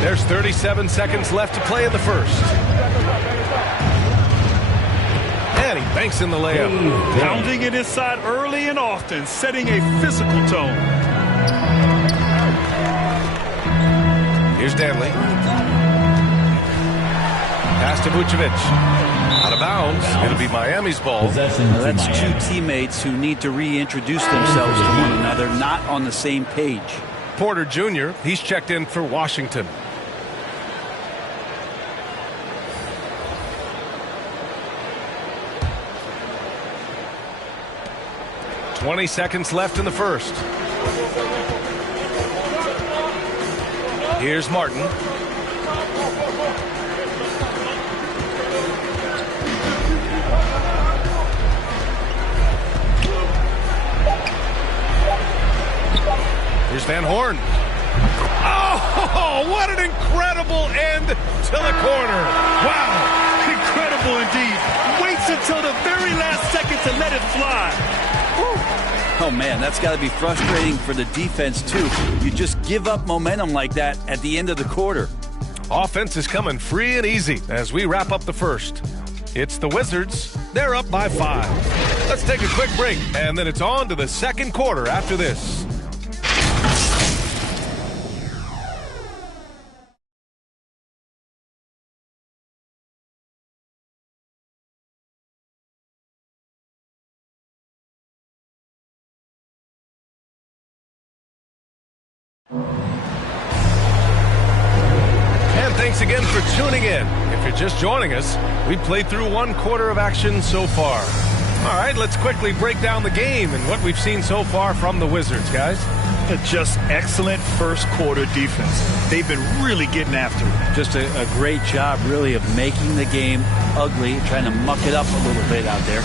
There's 37 seconds left to play in the first. And he banks in the layup. Pounding it inside early and often, setting a physical tone. Here's Danley. Pass to Vucevic. Out of bounds. It'll be Miami's ball. That's two teammates who need to reintroduce themselves to one another, not on the same page. Porter Jr., he's checked in for Washington. $20 seconds left in the first. Here's Martin. Here's Van Horn. Oh, what an incredible end to the corner. Wow, incredible indeed. Waits until the very last second to let it fly. Oh, man, that's got to be frustrating for the defense, too. You just give up momentum like that at the end of the quarter. Offense is coming free and easy as we wrap up the first. It's the Wizards. They're up by 5. Let's take a quick break, and then it's on to the second quarter after this. And thanks again for tuning in. If you're just joining us, we played through one quarter of action so far. All right, let's quickly break down the game and what we've seen so far from the Wizards, guys. Just excellent first quarter defense. They've been really getting after it. Just a great job, really, of making the game ugly, trying to muck it up a little bit out there.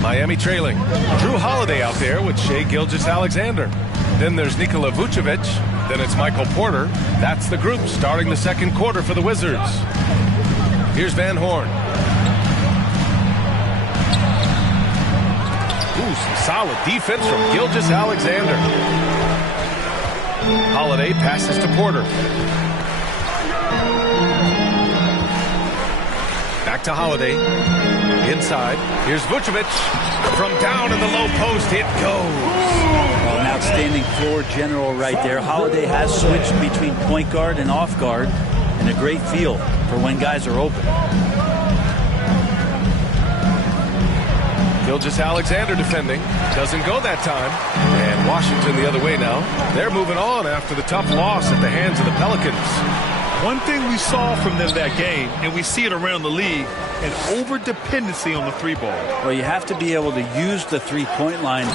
Miami trailing. Drew Holiday out there with Shai Gilgeous-Alexander. Then there's Nikola Vucevic. Then it's Michael Porter. That's the group starting the second quarter for the Wizards. Here's Van Horn. Ooh, some solid defense from Gilgeous-Alexander. Holiday passes to Porter. Back to Holiday. Inside. Here's Vucevic. From down in the low post, it goes. Oh, an outstanding floor general right there. Holiday has switched between point guard and off guard, and a great feel for when guys are open. Gilgeous-Alexander defending. Doesn't go that time. And Washington the other way now. They're moving on after the tough loss at the hands of the Pelicans. One thing we saw from them that game, and we see it around the league, an over-dependency on the three ball. Well, you have to be able to use the three-point line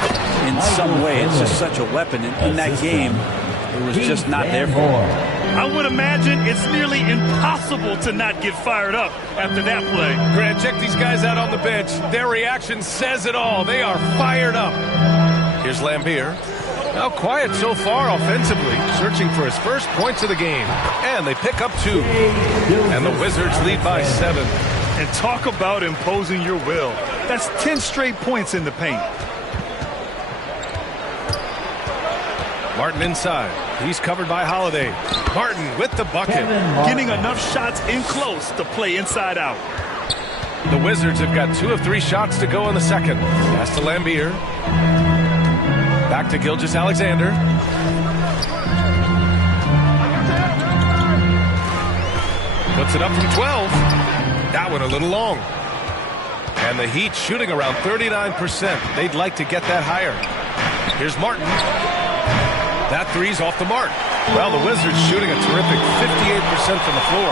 in some way. It's just such a weapon. And in that game, it was just not there for him. I would imagine it's nearly impossible to not get fired up after that play. Grant, check these guys out on the bench. Their reaction says it all. They are fired up. Here's Lambeer. Now quiet so far offensively, searching for his first points of the game. And they pick up 2. And the Wizards lead by 7. And talk about imposing your will. That's 10 straight points in the paint. Martin inside. He's covered by Holiday. Martin with the bucket. Getting enough shots in close to play inside out. The Wizards have got 2 of 3 shots to go in the second. Pass to Lambeer. Back to Gilgeous-Alexander. Puts it up from 12. That one a little long. And the Heat shooting around 39%. They'd like to get that higher. Here's Martin. That three's off the mark. Well, the Wizards shooting a terrific 58% from the floor.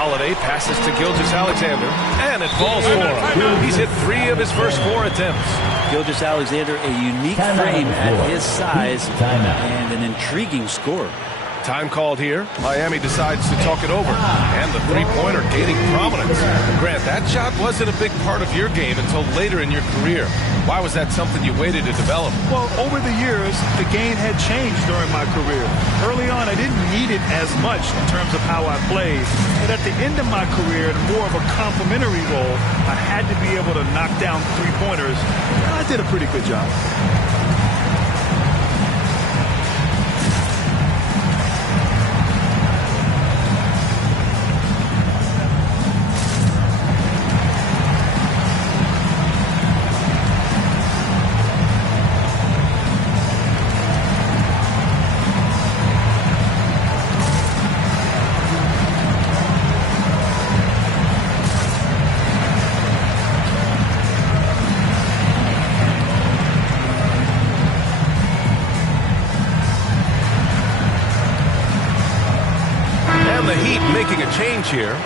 Holiday passes to Gilgeous-Alexander, and it falls for him. He's hit 3 of his first 4 attempts. Gilgeous-Alexander, a unique frame at his size and an intriguing score. Time called here. Miami decides to talk it over. And the three-pointer gaining prominence. Grant, that shot wasn't a big part of your game until later in your career. Why was that something you waited to develop? Well, over the years, the game had changed during my career. Early on, I didn't need it as much in terms of how I played. But at the end of my career, in more of a complementary role, I had to be able to knock down three-pointers. And I did a pretty good job. Here.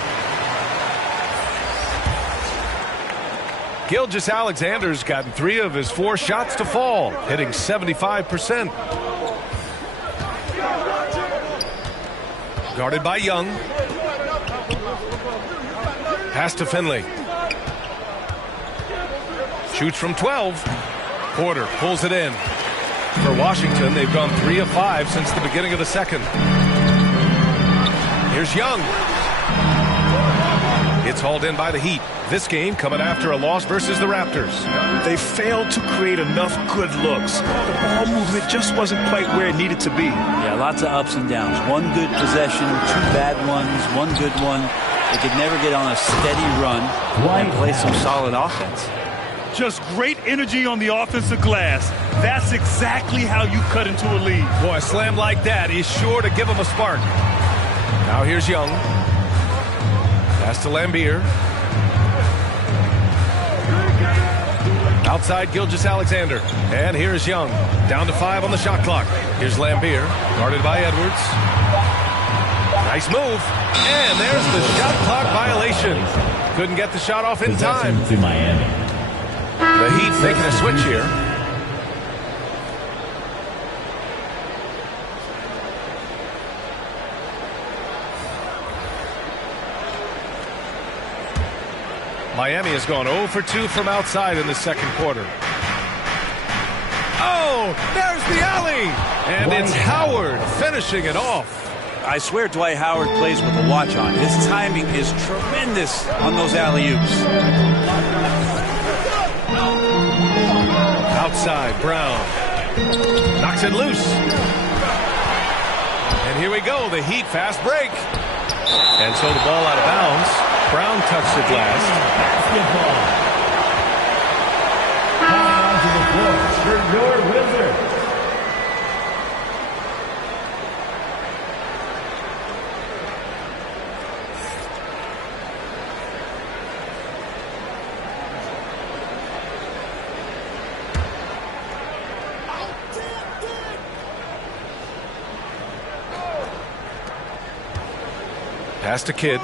Gilgeous-Alexander's gotten 3 of his 4 shots to fall, hitting 75%. Guarded by Young. Pass to Finley. Shoots from 12. Porter pulls it in. For Washington, they've gone 3 of 5 since the beginning of the second. Here's Young. It's hauled in by the Heat. This game coming after a loss versus the Raptors. They failed to create enough good looks. The ball movement just wasn't quite where it needed to be. Yeah, lots of ups and downs. One good possession, 2 bad ones, 1 good one. They could never get on a steady run and play some solid offense. Just great energy on the offensive glass. That's exactly how you cut into a lead. Boy, a slam like that is sure to give them a spark. Now here's Young. Pass to Lambier. Outside Gilgeous-Alexander. And here's Young. Down to 5 on the shot clock. Here's Lambier. Guarded by Edwards. Nice move. And there's the shot clock violation. Couldn't get the shot off in time. To Miami. The Heat making a switch here. Miami has gone 0 for 2 from outside in the second quarter. Oh, there's the alley! And it's Howard finishing it off. I swear Dwight Howard plays with a watch on. His timing is tremendous on those alley-oops. Outside, Brown. Knocks it loose. And here we go, the Heat fast break. And so the ball out of bounds. Brown touched it last. Basketball. Down to the floor for your Wizards. Pass to Kidd.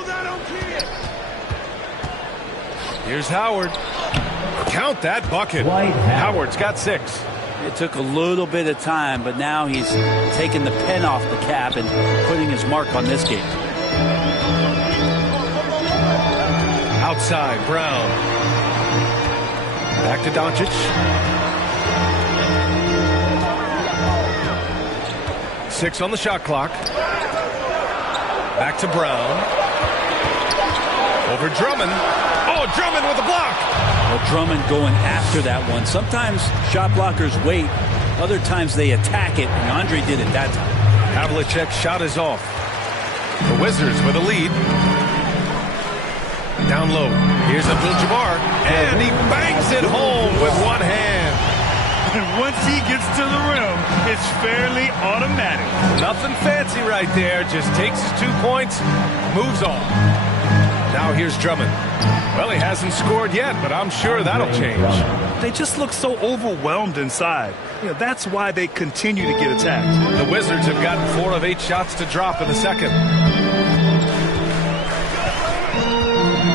Here's Howard. Count that bucket. Howard's got 6. It took a little bit of time, but now he's taking the pen off the cap and putting his mark on this game. Outside, Brown. Back to Doncic. 6 on the shot clock. Back to Brown. Over Drummond. Oh, Drummond with a block. Well, Drummond going after that one. Sometimes shot blockers wait. Other times they attack it, and Andre did it that time. Havlicek's shot is off. The Wizards with a lead. Down low. Here's Abdul-Jabbar. And he bangs it home with one hand. And once he gets to the rim, it's fairly automatic. Nothing fancy right there. Just takes his 2 points, moves on. Now here's Drummond. Well, he hasn't scored yet, but I'm sure that'll change. They just look so overwhelmed inside. You know, that's why they continue to get attacked. The Wizards have gotten 4 of 8 shots to drop in the second.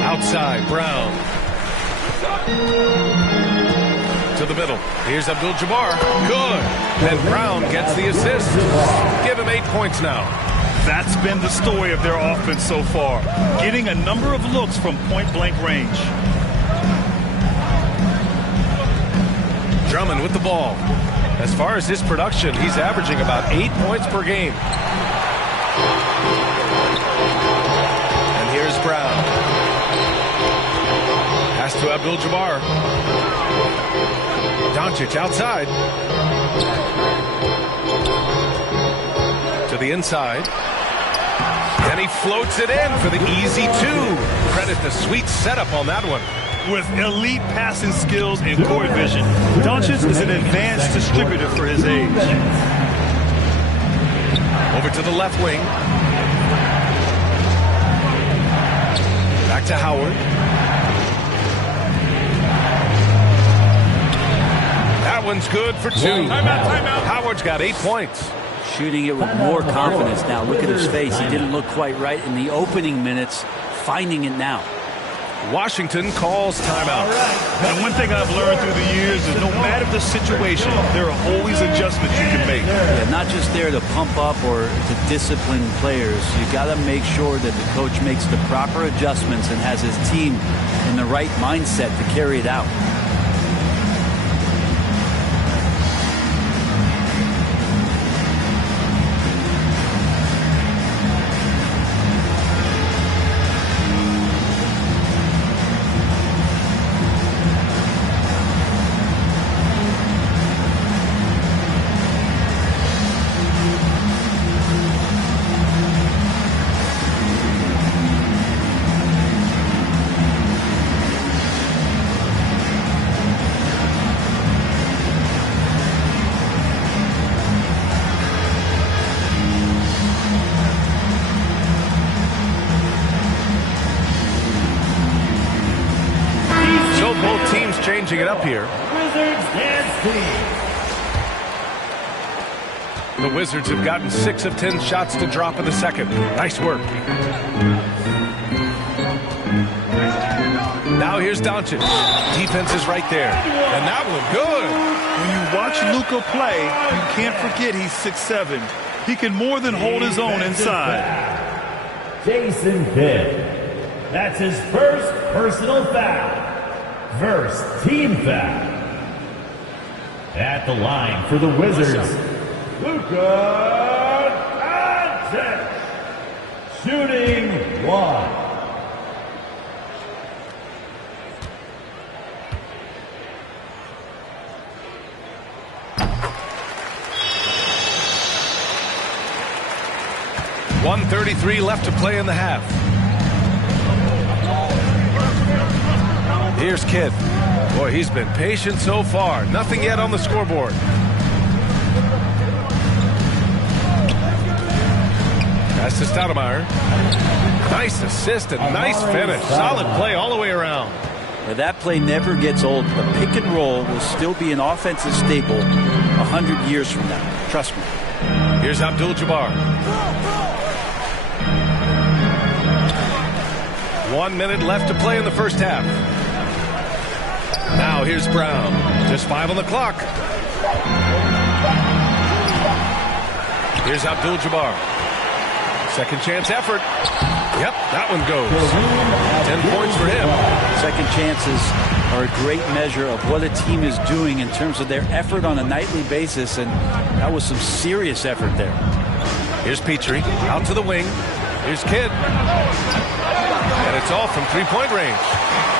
Outside, Brown. To the middle. Here's Abdul-Jabbar. Good. And Brown gets the assist. Give him 8 points now. That's been the story of their offense so far. Getting a number of looks from point-blank range. Drummond with the ball. As far as his production, he's averaging about 8 points per game. And here's Brown. Pass to Abdul-Jabbar. Doncic outside. To the inside. And he floats it in for the easy 2. Credit the sweet setup on that one. With elite passing skills and court vision, Doncic is an advanced distributor for his age. Over to the left wing. Back to Howard. That one's good for 2. Timeout. Howard's got 8 points. Shooting it with more confidence now. Look at his face. He didn't look quite right in the opening minutes. Finding it now. Washington calls timeout. And one thing I've learned through the years is no matter the situation, there are always adjustments you can make. Yeah, not just there to pump up or to discipline players. You got to make sure that the coach makes the proper adjustments and has his team in the right mindset to carry it out. Changing it up here. Wizards dance team. The Wizards have gotten 6 of 10 shots to drop in the second. Nice work. Now here's Doncic. Defense is right there. And that one, good. When you watch Luka play, you can't forget he's 6'7". He can more than hold his own inside. Jason Kidd. That's his first personal foul. First team foul. At the line for the Wizards, Luka Doncic. Shooting 1. .133 left to play in the half. Here's Kidd. Boy, he's been patient so far. Nothing yet on the scoreboard. Pass to Stoudemire. Nice assist and nice finish. Solid play all the way around. Now that play never gets old. The pick and roll will still be an offensive staple 100 years from now. Trust me. Here's Abdul-Jabbar. 1 minute left to play in the first half. Now here's Brown. Just 5 on the clock. Here's Abdul-Jabbar. Second chance effort. Yep, that one goes. 10 points for him. Second chances are a great measure of what a team is doing in terms of their effort on a nightly basis, and that was some serious effort there. Here's Petrie. Out to the wing. Here's Kidd. And it's all from three-point range.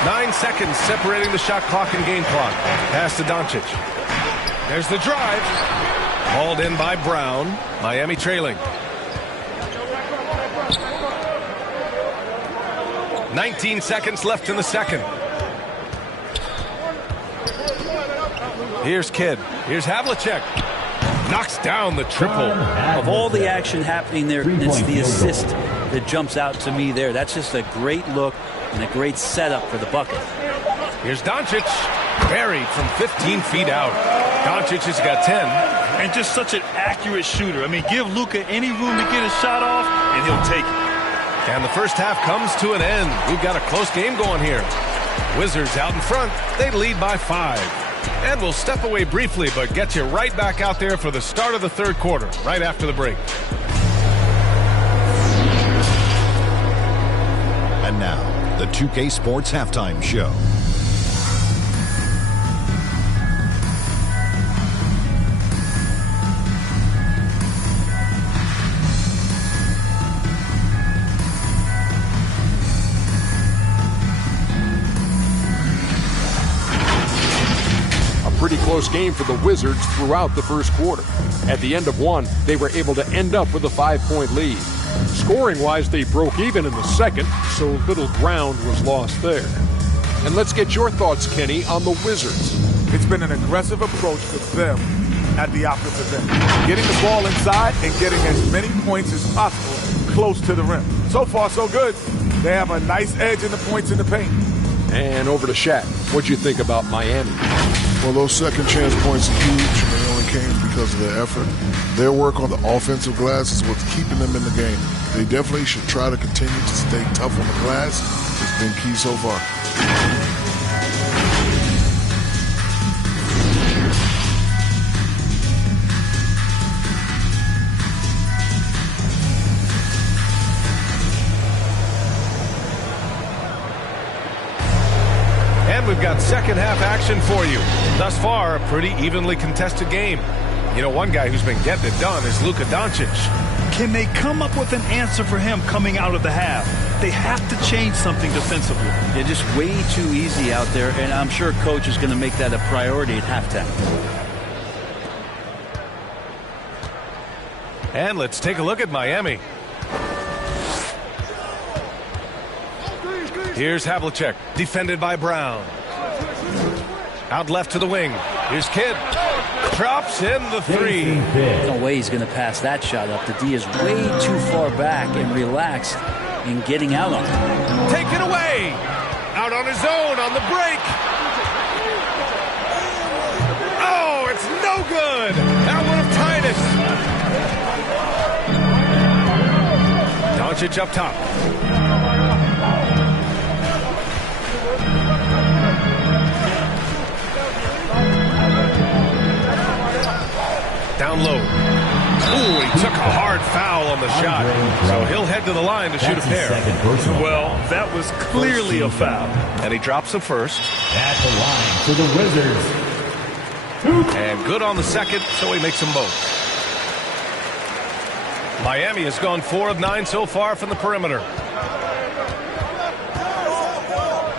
9 seconds separating the shot clock and game clock. Pass to Doncic. There's the drive. Hauled in by Brown. Miami trailing. 19 seconds left in the second. Here's Kidd. Here's Havlicek. Knocks down the triple. Of all the action happening there, it's the assist that jumps out to me there. That's just a great look and a great setup for the bucket. Here's Doncic. Buried from 15 feet out. Doncic has got 10. And just such an accurate shooter. I mean, give Luka any room to get his shot off, and he'll take it. And the first half comes to an end. We've got a close game going here. Wizards out in front. They lead by 5. And we'll step away briefly, but get you right back out there for the start of the third quarter, right after the break. And now, the 2K Sports Halftime Show. Pretty close game for the Wizards throughout the first quarter. At the end of one, they were able to end up with a 5-point lead. Scoring-wise, they broke even in the second, so little ground was lost there. And let's get your thoughts, Kenny, on the Wizards. It's been an aggressive approach for them at the offensive end. Getting the ball inside and getting as many points as possible close to the rim. So far, so good. They have a nice edge in the points in the paint. And over to Shaq. What'd you think about Miami? Well, those second chance points are huge, and they only came because of their effort. Their work on the offensive glass is what's keeping them in the game. They definitely should try to continue to stay tough on the glass. It's been key so far. We've got second half action for you. Thus far, a pretty evenly contested game. You know, one guy who's been getting it done is Luka Doncic. Can they come up with an answer for him coming out of the half? They have to change something defensively. They're just way too easy out there, and I'm sure coach is going to make that a priority at halftime. And let's take a look at Miami. Here's Havlicek, defended by Brown. Out left to the wing. Here's Kidd. Drops in the three. No way he's going to pass that shot up. The D is way too far back and relaxed in getting out on it. Take it away. Out on his own on the break. Oh, it's no good. That would have tied it. Doncic up top. Down low. Ooh, he took a hard foul on the shot. So he'll head to the line to shoot a pair. Well, that was clearly a foul. And he drops the first. At the line for the Wizards. And good on the second, so he makes them both. Miami has gone 4 of 9 so far from the perimeter.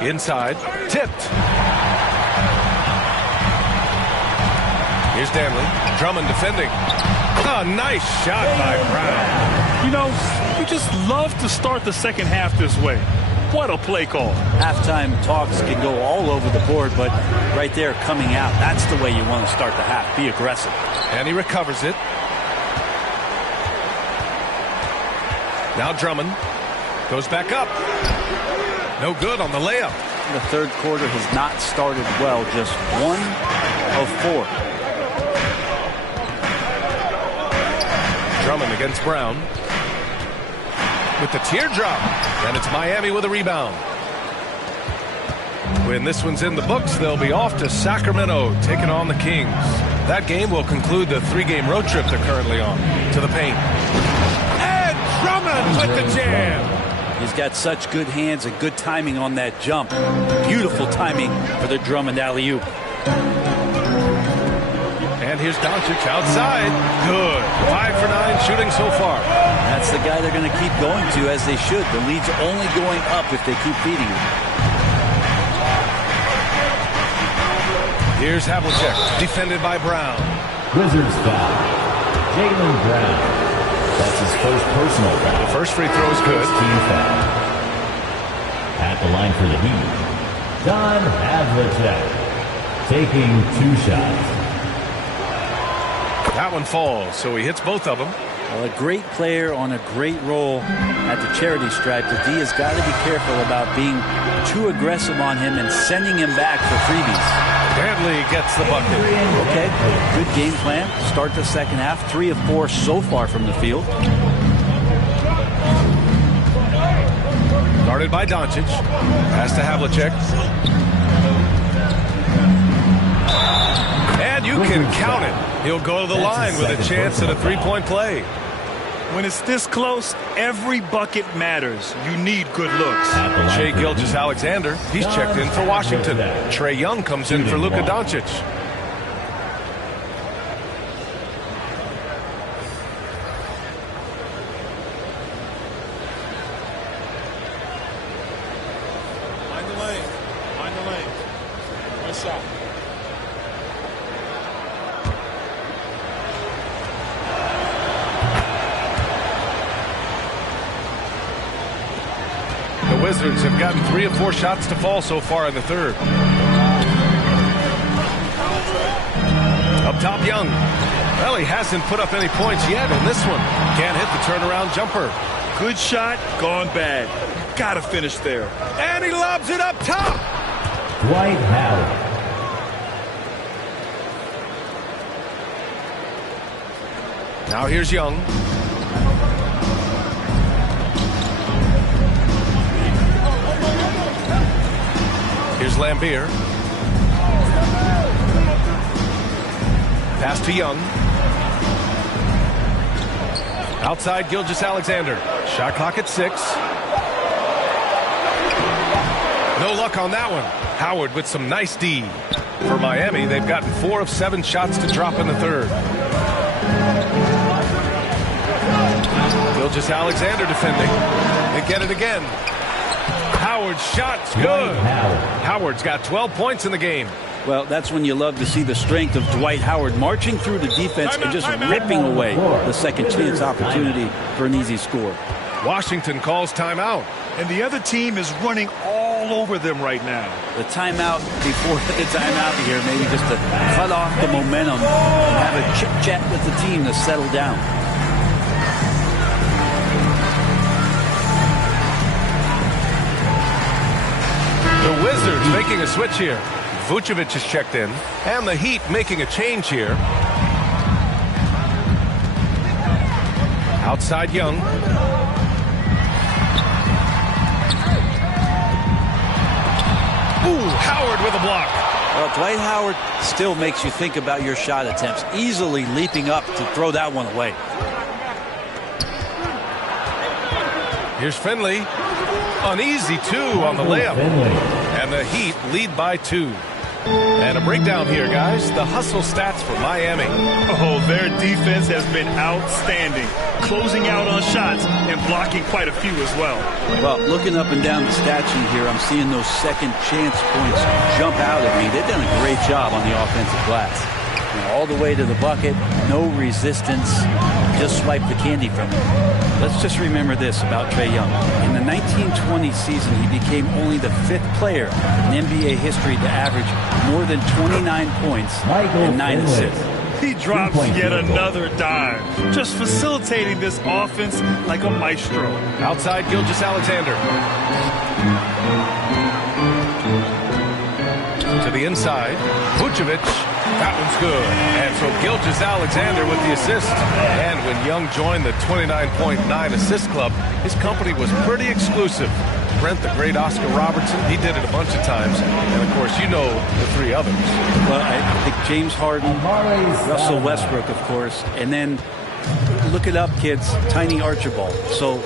Inside. Tipped. Here's Danley. Drummond defending. Oh, nice shot by Brown. You know, you just love to start the second half this way. What a play call. Halftime talks can go all over the board, but right there coming out, that's the way you want to start the half. Be aggressive. And he recovers it. Now Drummond goes back up. No good on the layup. The third quarter has not started well. Just 1 of 4. Drummond against Brown with the teardrop, and it's Miami with a rebound. When this one's in the books, they'll be off to Sacramento taking on the Kings. That game will conclude the 3-game road trip they're currently on. To the paint. And Drummond with the jam. He's got such good hands and good timing on that jump. Beautiful timing for the Drummond alley-oop. And here's Doncic outside. Good. 5 for 9 shooting so far. That's the guy they're going to keep going to, as they should. The lead's only going up if they keep feeding it. Here's Havlicek, defended by Brown. Wizards foul. Jaylen Brown. That's his first personal foul. The first free throw is good. Team foul. At the line for the Heat, Don Havlicek taking 2 shots. That one falls, so he hits both of them. Well, a great player on a great role at the charity stripe. The D has got to be careful about being too aggressive on him and sending him back for freebies. Danley gets the bucket. Okay, good game plan. Start the second half. 3 of 4 so far from the field. Guarded by Doncic. Pass to Havlicek. You can count it. He'll go to the line with a chance at a three-point play. When it's this close, every bucket matters. You need good looks. Shai Gilgeous-Alexander, he's checked in for Washington. Trae Young comes in for Luka Doncic. Find the lane. Find the lane. Nice shot. The Wizards have gotten 3 of 4 shots to fall so far in the third. Up top, Young. Well, he hasn't put up any points yet in this one. Can't hit the turnaround jumper. Good shot, gone bad. Gotta finish there. And he lobs it up top. Dwight Howard. Now here's Young. Here's Lambeer. Pass to Young. Outside Gilgeous-Alexander. Shot clock at 6. No luck on that one. Howard with some nice D. For Miami, they've gotten 4 of 7 shots to drop in the third. Gilgeous-Alexander defending. They get it again. Howard's shot's good. Howard's got 12 points in the game. Well, that's when you love to see the strength of Dwight Howard marching through the defense and just ripping away the second chance opportunity for an easy score. Washington calls timeout. And the other team is running all over them right now. The timeout before the timeout here, maybe just to cut off the momentum and have a chit-chat with the team to settle down. The Wizards making a switch here. Vucevic is checked in. And the Heat making a change here. Outside Young. Ooh, Howard with a block. Well, Dwight Howard still makes you think about your shot attempts, easily leaping up to throw that one away. Here's Finley. An easy 2 on the layup. And the Heat lead by 2. And a breakdown here, guys. The hustle stats for Miami. Oh, their defense has been outstanding. Closing out on shots and blocking quite a few as well. Well, looking up and down the stat sheet here, I'm seeing those second chance points jump out at me. They've done a great job on the offensive glass. All the way to the bucket, no resistance, just swipe the candy from him. Let's just remember this about Trae Young. In the 1920 season, he became only the 5th player in NBA history to average more than 29 points and 9 assists. He drops yet another dime, just facilitating this offense like a maestro. Outside Gilgeous-Alexander. To the inside, Vucevic. That one's good. And so Gilgeous-Alexander with the assist. And when Young joined the 29.9 assist club, his company was pretty exclusive. Brent, the great Oscar Robertson, he did it a bunch of times. And, of course, you know the 3 others. Well, I think James Harden, Russell Westbrook, of course, and then look it up, kids, Tiny Archibald. So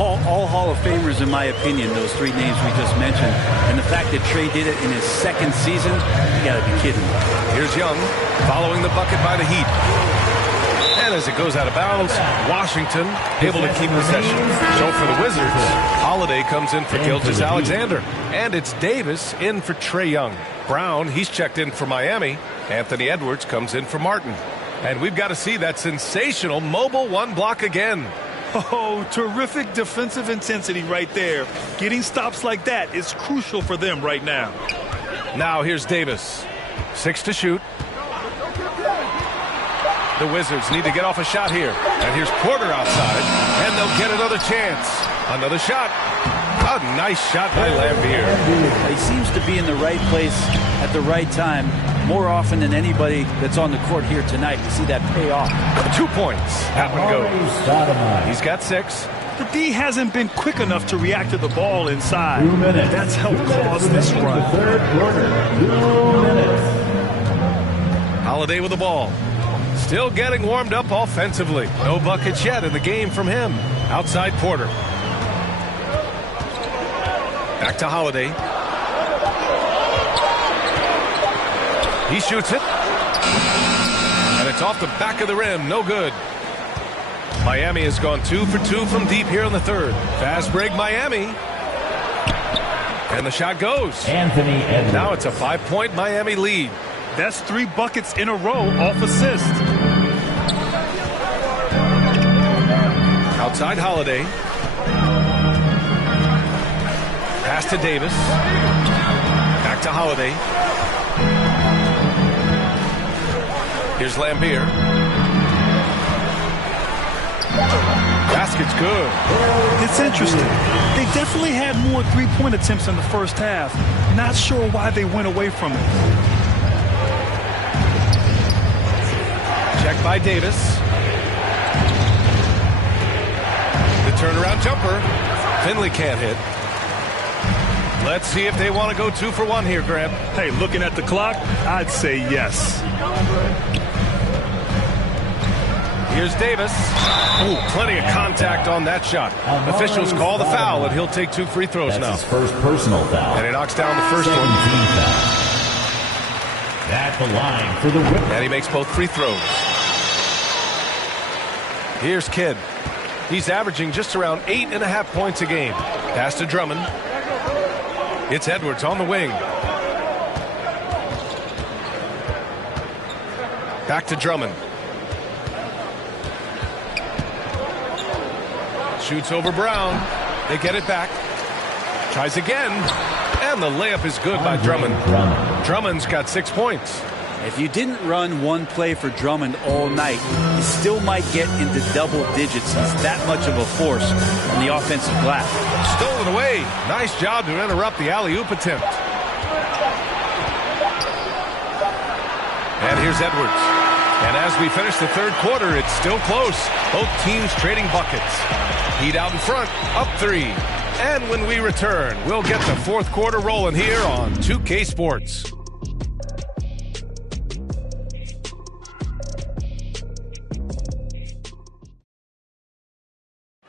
all Hall of Famers, in my opinion, those 3 names we just mentioned. And the fact that Trae did it in his 2nd season, you got to be kidding me. Here's Young following the bucket by the Heat. And as it goes out of bounds, Washington able to keep possession. So for the Wizards, Holiday comes in for Gilgeous-Alexander. And it's Davis in for Trae Young. Brown, he's checked in for Miami. Anthony Edwards comes in for Martin. And we've got to see that sensational mobile 1 block again. Oh, terrific defensive intensity right there. Getting stops like that is crucial for them right now. Now here's Davis. 6 to shoot. The Wizards need to get off a shot here. And here's Porter outside. And they'll get another chance. Another shot. A nice shot by Lambeer. He seems to be in the right place at the right time more often than anybody that's on the court here tonight. You see that pay off. 2 points. That one goes. He's got 6. The D hasn't been quick enough to react to the ball inside. 2 minutes. That's helped cause this run. The third quarter. 2 minutes. Holiday with the ball. Still getting warmed up offensively. No buckets yet in the game from him. Outside Porter. Back to Holiday. He shoots it. And it's off the back of the rim. No good. Miami has gone 2 for 2 from deep here in the third. Fast break Miami. And the shot goes. Anthony Edwards. Now it's a 5-point Miami lead. That's 3 buckets in a row off assist. Outside Holiday. Pass to Davis. Back to Holiday. Here's Lambier. Basket's good. It's interesting. They definitely had more three-point attempts in the first half. Not sure why they went away from it. Check by Davis. The turnaround jumper. Finley can't hit. Let's see if they want to go 2 for 1 here, Graham. Hey, looking at the clock, I'd say yes. Here's Davis. Ooh, plenty of contact on that shot. Officials call the foul, and he'll take 2 free throws now. That's his first personal foul. And he knocks down the first one. Foul. At the line for the whip. And he makes both free throws. Here's Kidd. He's averaging just around 8.5 points a game. Pass to Drummond. It's Edwards on the wing. Back to Drummond. Shoots over Brown. They get it back. Tries again. And the layup is good by Drummond. Drummond's got 6 points. If you didn't run one play for Drummond all night, you still might get into double digits. He's that much of a force on the offensive glass. Stolen away. Nice job to interrupt the alley-oop attempt. And here's Edwards. And as we finish the third quarter, it's still close. Both teams trading buckets. Heat out in front, up 3. And when we return, we'll get the fourth quarter rolling here on 2K Sports.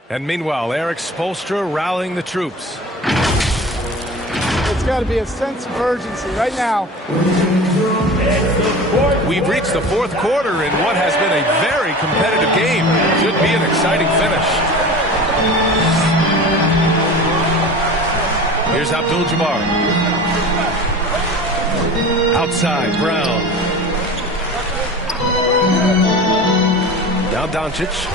And meanwhile, Eric Spoelstra rallying the troops. It's got to be a sense of urgency right now. We've reached the fourth quarter in what has been a very competitive game. Should be an exciting finish. Here's Abdul-Jabbar. Outside, Brown. Now Doncic.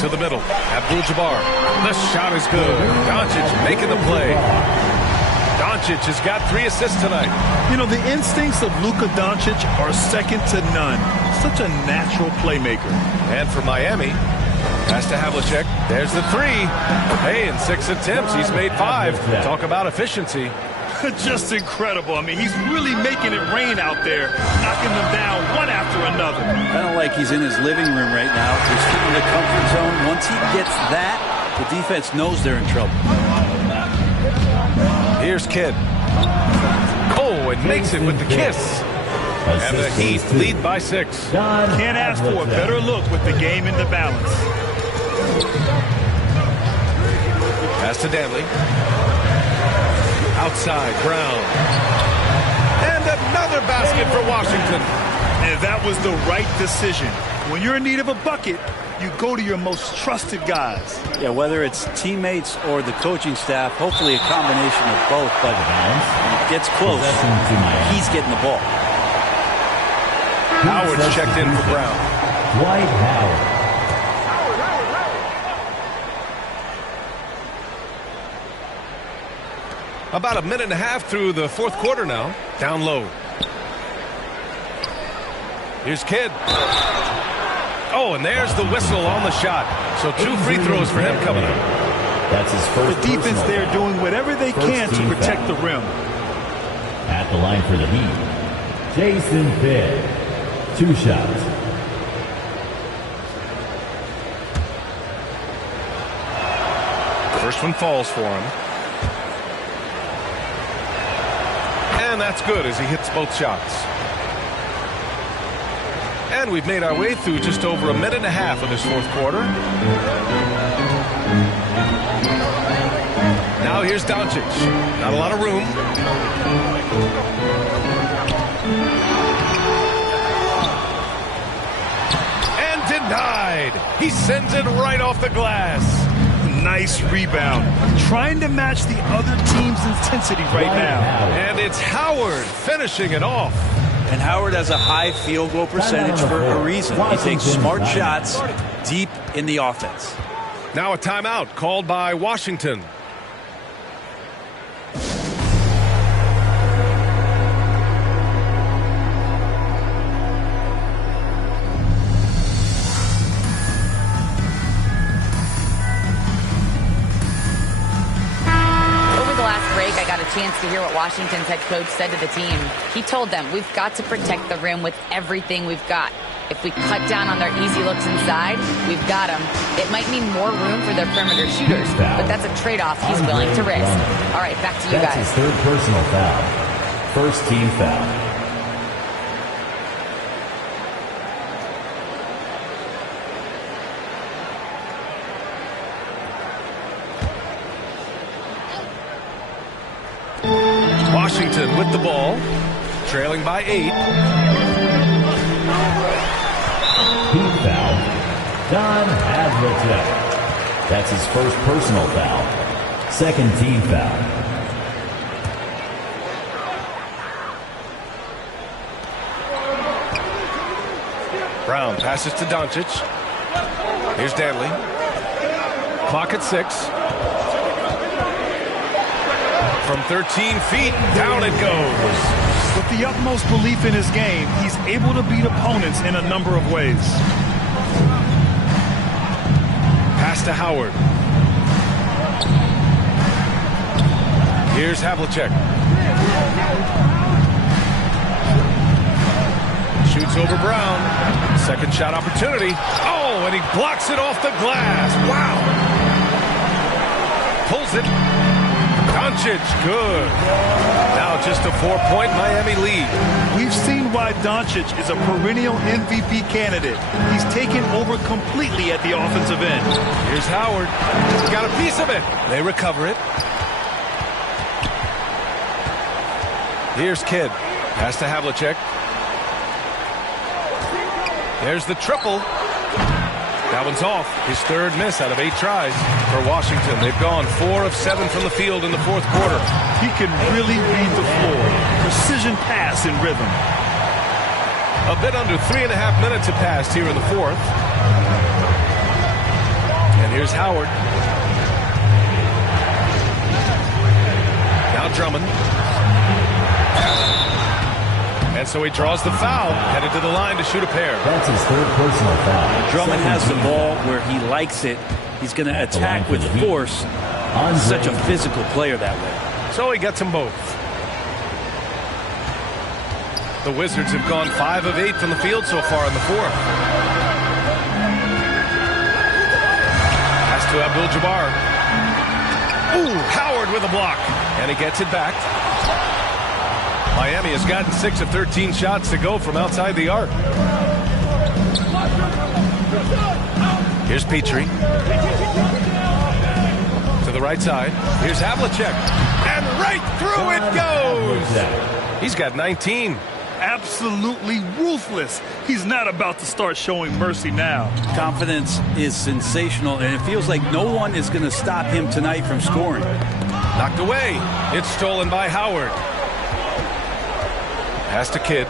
To the middle. Abdul-Jabbar. The shot is good. Doncic making the play. Doncic has got 3 assists tonight. You know, the instincts of Luka Doncic are second to none. Such a natural playmaker. And for Miami, pass to Havlicek. There's the 3. Hey, in 6 attempts, he's made 5. Talk about efficiency. Just incredible. I mean, he's really making it rain out there, knocking them down one after another. Kind of like he's in his living room right now. He's in the comfort zone. Once he gets that, the defense knows they're in trouble. Here's Kidd. Oh, and makes it with the kiss. And the Heat lead by 6. Can't ask for a better look with the game in the balance. Pass to Danley. Outside, Brown. And another basket for Washington. And that was the right decision. When you're in need of a bucket, you go to your most trusted guys. Yeah, whether it's teammates or the coaching staff, hopefully a combination of both. But when it gets close, he's getting the ball. Howard's checked in for Brown. Dwight Howard. About a minute and a half through the fourth quarter now. Down low. Here's Kidd. Oh, and there's the whistle on the shot. So 2 free throws for him coming up. That's his first. The defense there doing whatever they can to protect the rim. At the line for the Heat, Jason Kidd. 2 shots. First one falls for him. And that's good as he hits both shots. And we've made our way through just over a minute and a half of this fourth quarter. Now here's Doncic. Not a lot of room. And denied. He sends it right off the glass. Nice rebound. Trying to match the other team's intensity right now. And it's Howard finishing it off. And Howard has a high field goal percentage for a reason. He takes smart shots deep in the offense. Now a timeout called by Washington. I got a chance to hear what Washington's head coach said to the team. He told them, we've got to protect the rim with everything we've got. If we cut down on their easy looks inside, we've got them. It might mean more room for their perimeter shooters, but that's a trade-off he's willing to risk. All right, back to you guys. That's his third personal foul. First team foul. Washington with the ball, trailing by 8. Team foul. Don Havlicek. That's his first personal foul. Second team foul. Brown passes to Doncic. Here's Danley. Clock at 6. From 13 feet, down it goes. With the utmost belief in his game, he's able to beat opponents in a number of ways. Pass to Howard. Here's Havlicek. Shoots over Brown. Second shot opportunity. Oh, and he blocks it off the glass. Wow. Pulls it. Doncic, good. Now just a 4-point Miami lead. We've seen why Doncic is a perennial MVP candidate. He's taken over completely at the offensive end. Here's Howard. He's got a piece of it. They recover it. Here's Kidd. Pass to Havlicek. There's the triple. That one's off. His third miss out of 8 tries for Washington. They've gone 4 of 7 from the field in the fourth quarter. He can really read the floor. Precision pass in rhythm. A bit under 3.5 minutes have passed here in the fourth. And here's Howard. Now Drummond. And so he draws the foul, headed to the line to shoot a pair. That's his third personal foul. Drummond has the ball where he likes it. He's going to attack with force. Such a physical player that way. So he gets them both. The Wizards have gone 5 of 8 from the field so far in the fourth. Pass to Abdul-Jabbar. Ooh, Howard with a block. And he gets it back. Miami has gotten 6 of 13 shots to go from outside the arc. Here's Petrie. To the right side. Here's Havlicek. And right through it goes. He's got 19. Absolutely ruthless. He's not about to start showing mercy now. Confidence is sensational, and it feels like no one is going to stop him tonight from scoring. Knocked away. It's stolen by Howard. Pass to Kidd.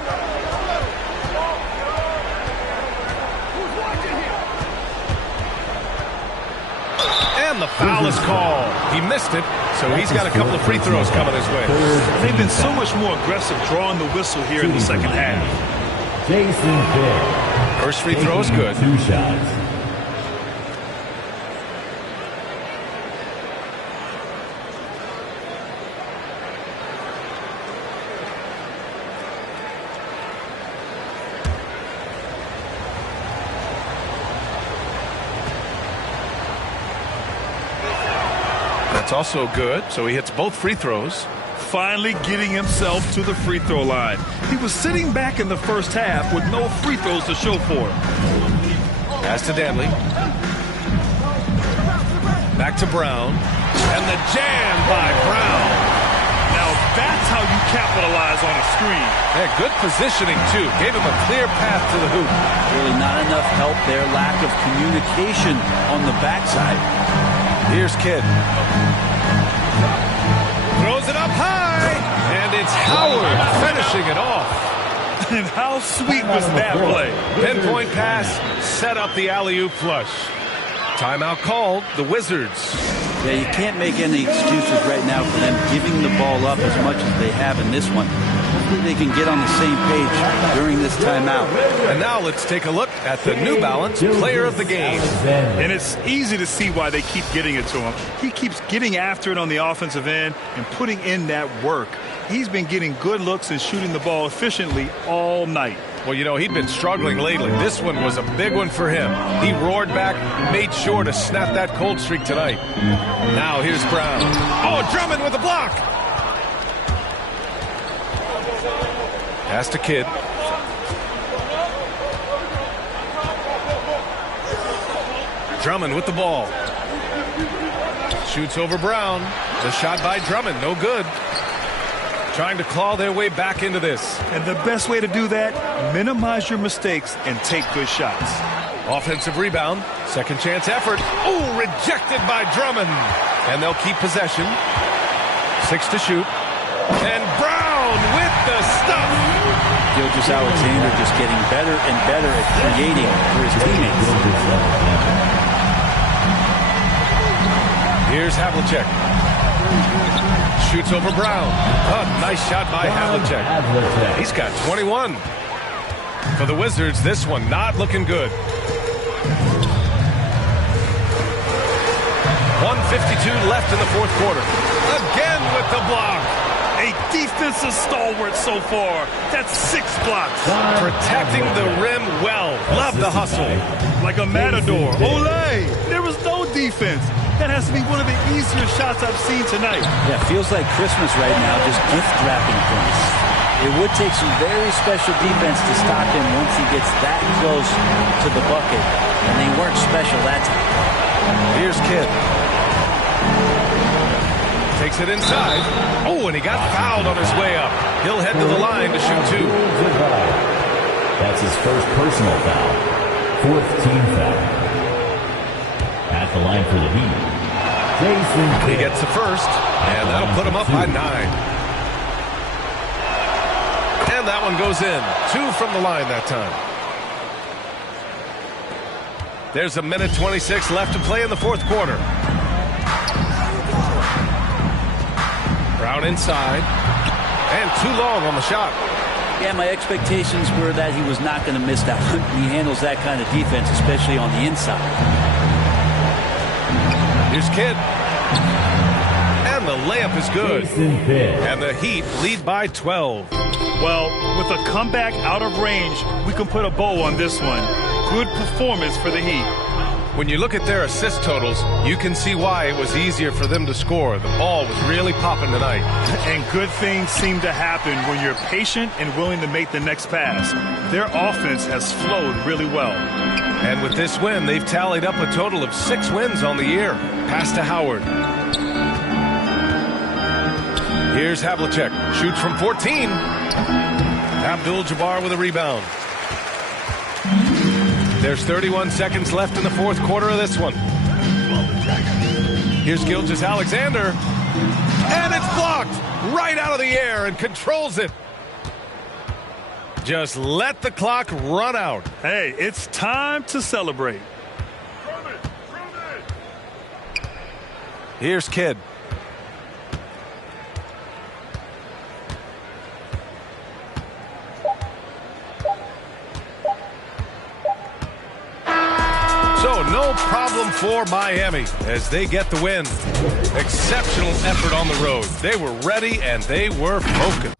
And the foul is called. He missed it, so he's got a couple of free throws coming his way. They've been so much more aggressive drawing the whistle here in the second half. Jason Kidd. First free throw is good. 2 shots. That's also good, so he hits both free throws. finally getting himself to the free throw line. He was sitting back in the first half with no free throws to show for it. Pass to Danley. Back to Brown. And the jam by Brown. Now that's how you capitalize on a screen. Yeah, good positioning, too. Gave him a clear path to the hoop. Really not enough help there. Lack of communication on the backside. Here's Kidd. Throws it up high. And it's Howard finishing it off. And how sweet was that play? Pinpoint pass, set up the alley-oop flush. Timeout called, the Wizards. Yeah, you can't make any excuses right now for them giving the ball up as much as they have in this one. Hopefully they can get on the same page during this timeout. And now let's take a look at the New Balance Player of the Game. And it's easy to see why they keep getting it to him. He keeps getting after it on the offensive end and putting in that work. He's been getting good looks and shooting the ball efficiently all night. Well, you know, he'd been struggling lately. This one was a big one for him. He roared back, made sure to snap that cold streak tonight. Now here's Brown. Oh, Drummond with a block. Pass to Kidd. Drummond with the ball. Shoots over Brown. The shot by Drummond, no good. Trying to claw their way back into this. And the best way to do that, minimize your mistakes and take good shots. Offensive rebound, second chance effort. Oh, rejected by Drummond. And they'll keep possession. 6 to shoot. And Brown with the stuff. Gilgeous-Alexander just getting better and better at creating for his teammates. Here's Havlicek. Shoots over Brown. Oh, nice shot by Havlicek. He's got 21. For the Wizards, this one not looking good. 1:52 left in the fourth quarter. Again with the block. A defensive stalwart so far. That's 6 blocks. Protecting the rim well. Love the hustle. Like a matador. Olay! There was no defense. That has to be one of the easier shots I've seen tonight. Yeah, feels like Christmas right now, just gift wrapping things. It would take some very special defense to stop him once he gets that close to the bucket. And they weren't special that time. Here's Kidd. Takes it inside. Oh, and he got fouled on his way up. He'll head to the line to shoot 2. That's his first personal foul. 4th team foul. At the line for the Heat, Jason Kidd. He gets the first, and that'll put him up by 9. And that one goes in. 2 from the line that time. There's a minute 26 left to play in the fourth quarter. Brown inside. And too long on the shot. Yeah, my expectations were that he was not going to miss that one. He handles that kind of defense, especially on the inside. Here's Kidd. And the layup is good. And the Heat lead by 12. Well, with a comeback out of range, we can put a bow on this one. Good performance for the Heat. When you look at their assist totals, you can see why it was easier for them to score. The ball was really popping tonight. And good things seem to happen when you're patient and willing to make the next pass. Their offense has flowed really well. And with this win, they've tallied up a total of 6 wins on the year. Pass to Howard. Here's Havlicek. Shoots from 14. Abdul-Jabbar with a rebound. There's 31 seconds left in the fourth quarter of this one. Here's Gilgeous-Alexander. And it's blocked right out of the air and controls it. Just let the clock run out. Hey, it's time to celebrate. Here's Kidd. So no problem for Miami as they get the win. Exceptional effort on the road. They were ready and they were focused.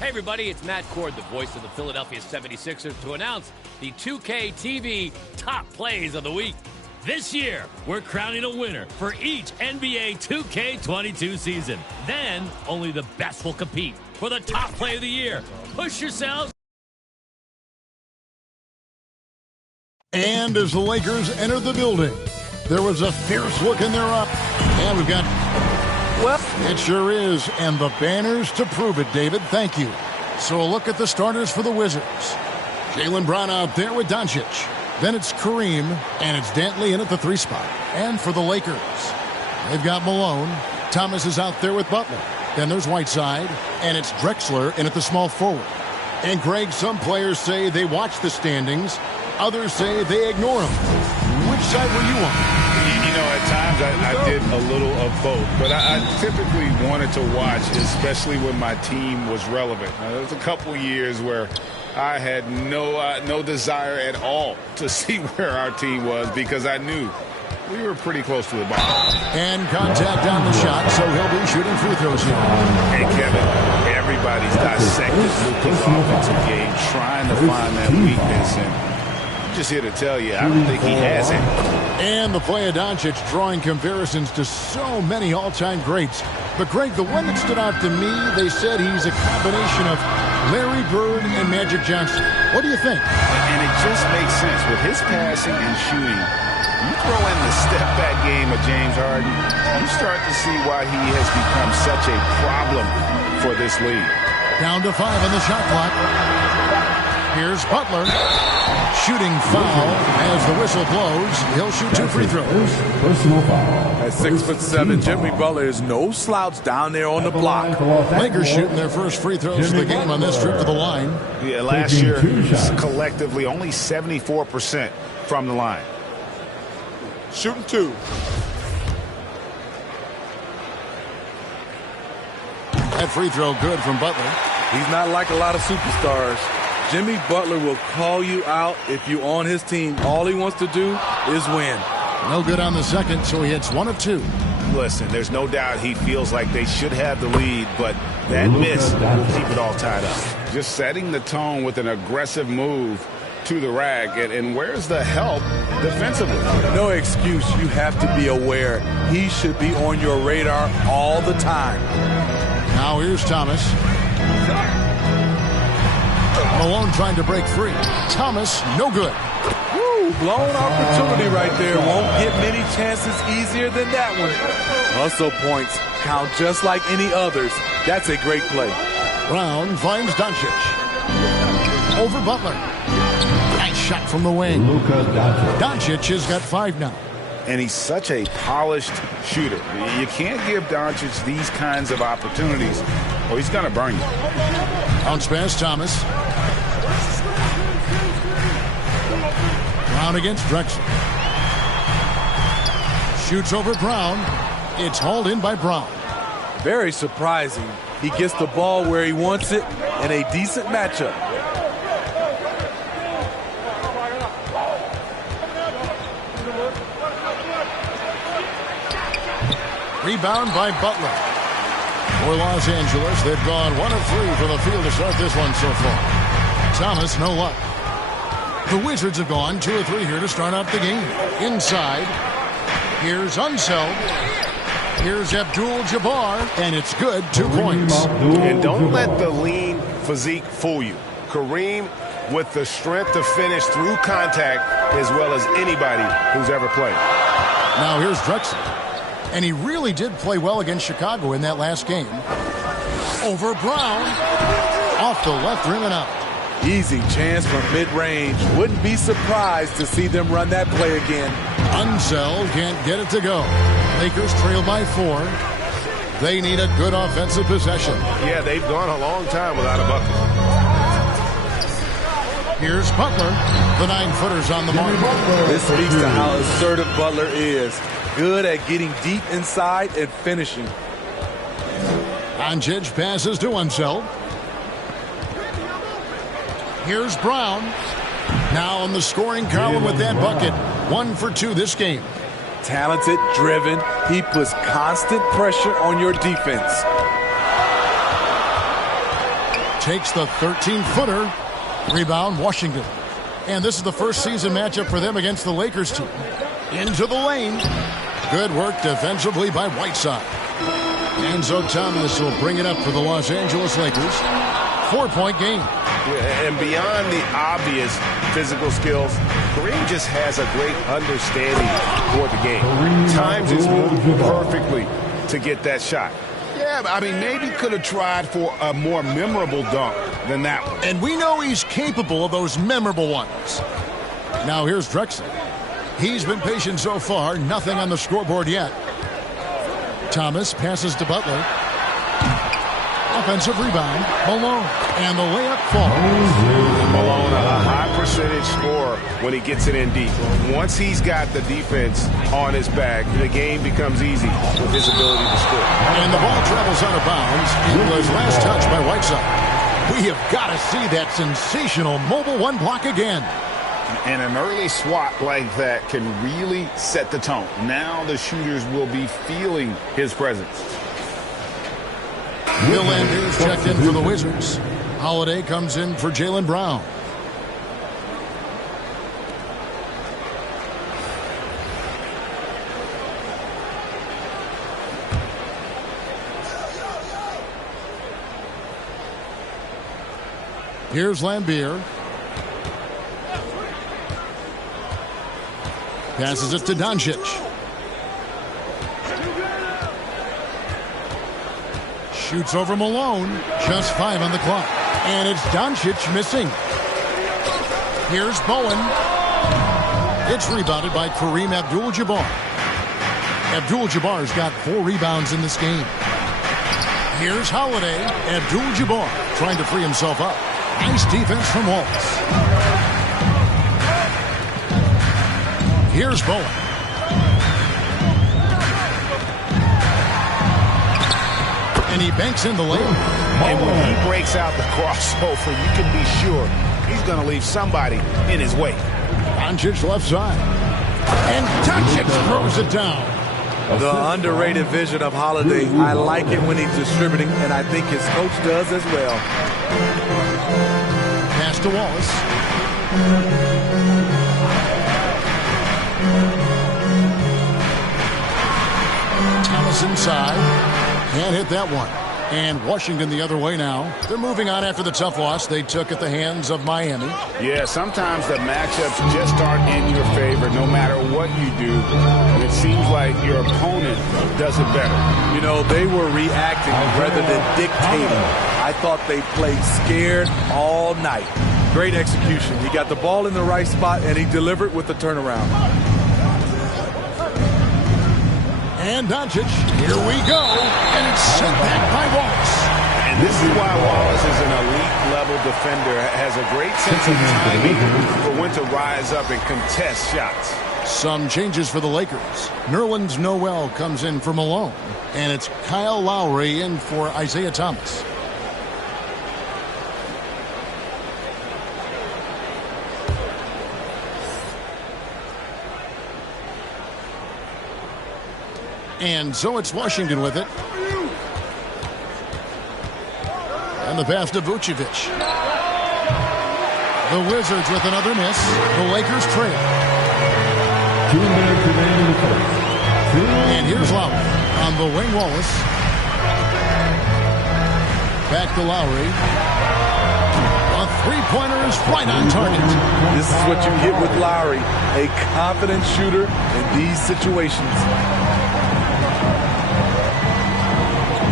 Hey everybody, it's Matt Cord, the voice of the Philadelphia 76ers, to announce the 2K TV top plays of the week. This year, we're crowning a winner for each NBA 2K22 season. Then, only the best will compete for the top play of the year. Push yourselves. And as the Lakers enter the building, there was a fierce look in their eye. And we've got... Well, it sure is, and the banners to prove it, David. Thank you. So a look at the starters for the Wizards. Jaylen Brown out there with Doncic. Then it's Kareem, and it's Dantley in at the 3 spot. And for the Lakers, they've got Malone. Thomas is out there with Butler. Then there's Whiteside, and it's Drexler in at the small forward. And Greg, some players say they watch the standings. Others say they ignore them. Which side were you on? You know, at times I did a little of both, but I typically wanted to watch, especially when my team was relevant. There was a couple years where I had no desire at all to see where our team was because I knew we were pretty close to the ball. And contact on the shot, so he'll be shooting free throws here. Hey, Kevin, everybody's dissected Luka's offensive game, trying to find that weakness, and I'm just here to tell you, I don't think he has it. And the play of Doncic drawing comparisons to so many all-time greats. But, Greg, the one that stood out to me, they said he's a combination of Larry Bird and Magic Johnson. What do you think? And it just makes sense. With his passing and shooting, you throw in the step-back game of James Harden, you start to see why he has become such a problem for this league. Down to 5 on the shot clock. Here's Butler. Shooting foul as the whistle blows. He'll shoot 2 free throws. Personal foul. At 6'7", Jimmy Butler is no slouch down there on the block. Lakers shooting their first free throws of the game on this trip to the line. Yeah, last year, collectively, only 74% from the line. Shooting 2. That free throw good from Butler. He's not like a lot of superstars. Jimmy Butler will call you out if you're on his team. All he wants to do is win. No good on the second, so he hits 1 of 2. Listen, there's no doubt he feels like they should have the lead, but that miss will keep it all tied up. Just setting the tone with an aggressive move to the rack. And where's the help defensively? No excuse. You have to be aware. He should be on your radar all the time. Now here's Thomas. Malone trying to break free. Thomas, no good. Woo, blown opportunity right there. Won't get many chances easier than that one. Hustle points count just like any others. That's a great play. Brown finds Doncic. Over Butler. Nice shot from the wing. Doncic has got 5 now. And he's such a polished shooter. You can't give Doncic these kinds of opportunities, or he's going to burn you. Bounce pass, Thomas. Brown against Drexel. Shoots over Brown. It's hauled in by Brown. Very surprising. He gets the ball where he wants it in a decent matchup. Rebound by Butler. For Los Angeles, they've gone 1 of 3 from the field to start this one so far. Thomas, no luck. The Wizards have gone 2 of 3 here to start out the game. Inside, here's Unseld. Here's Abdul-Jabbar, and it's good. 2 points. And don't let the lean physique fool you. Kareem with the strength to finish through contact as well as anybody who's ever played. Now here's Drexel. And he really did play well against Chicago in that last game. Over Brown. Off the left rim and out. Easy chance from mid-range. Wouldn't be surprised to see them run that play again. Unseld can't get it to go. Lakers trail by 4. They need a good offensive possession. Yeah, they've gone a long time without a bucket. Here's Butler. The 9-footer's on the mark. This speaks to how assertive Butler is. Good at getting deep inside and finishing. Doncic passes to Unseld. Here's Brown. Now on the scoring column with that bucket. 1 for 2 this game. Talented, driven. He puts constant pressure on your defense. Takes the 13-footer. Rebound, Washington. And this is the first season matchup for them against the Lakers team. Into the lane. Good work defensively by Whiteside. Enzo Thomas will bring it up for the Los Angeles Lakers. 4-point game. And beyond the obvious physical skills, Kareem just has a great understanding for the game. Times his move perfectly to get that shot. Yeah, I mean, maybe could have tried for a more memorable dunk than that one. And we know he's capable of those memorable ones. Now here's Drexel. He's been patient so far. Nothing on the scoreboard yet. Thomas passes to Butler. Offensive rebound. Malone. And the layup falls. Malone, a high percentage scorer when he gets it in deep. Once he's got the defense on his back, the game becomes easy with his ability to score. And the ball travels out of bounds. It was last touch by Whiteside. We have got to see that sensational mobile 1 block again. And an early swat like that can really set the tone. Now the shooters will be feeling his presence. Will Andrews checked in for the Wizards. Holiday comes in for Jaylen Brown. Here's Lambier. Passes it to Doncic. Shoots over Malone. Just 5 on the clock. And it's Doncic missing. Here's Bowen. It's rebounded by Kareem Abdul-Jabbar. Abdul-Jabbar's got 4 rebounds in this game. Here's Holiday. Abdul-Jabbar trying to free himself up. Nice defense from Wallace. Here's Bowen. And he banks in the lane. And when he breaks out the crossover, you can be sure he's going to leave somebody in his way. Doncic left side. And Doncic throws it down. The underrated vision of Holiday. I like it when he's distributing, and I think his coach does as well. Pass to Wallace. Thomas inside. Can't hit that one. And Washington the other way now. They're moving on after the tough loss they took at the hands of Miami. Yeah, sometimes the matchups just aren't in your favor no matter what you do. And it seems like your opponent does it better. You know, they were reacting rather than dictating. I thought they played scared all night. Great execution. He got the ball in the right spot, and he delivered with the turnaround. And Doncic, here we go, and it's sent back by Wallace. And this is why Wallace is an elite-level defender, has a great sense of timing for when to rise up and contest shots. Some changes for the Lakers. Nerlens Noel comes in for Malone, and it's Kyle Lowry in for Isaiah Thomas. And so it's Washington with it. And the pass to Vucevic. The Wizards with another miss. The Lakers trail. And here's Lowry on the wing. Wallace. Back to Lowry. A three-pointer is right on target. This is what you get with Lowry, a confident shooter in these situations.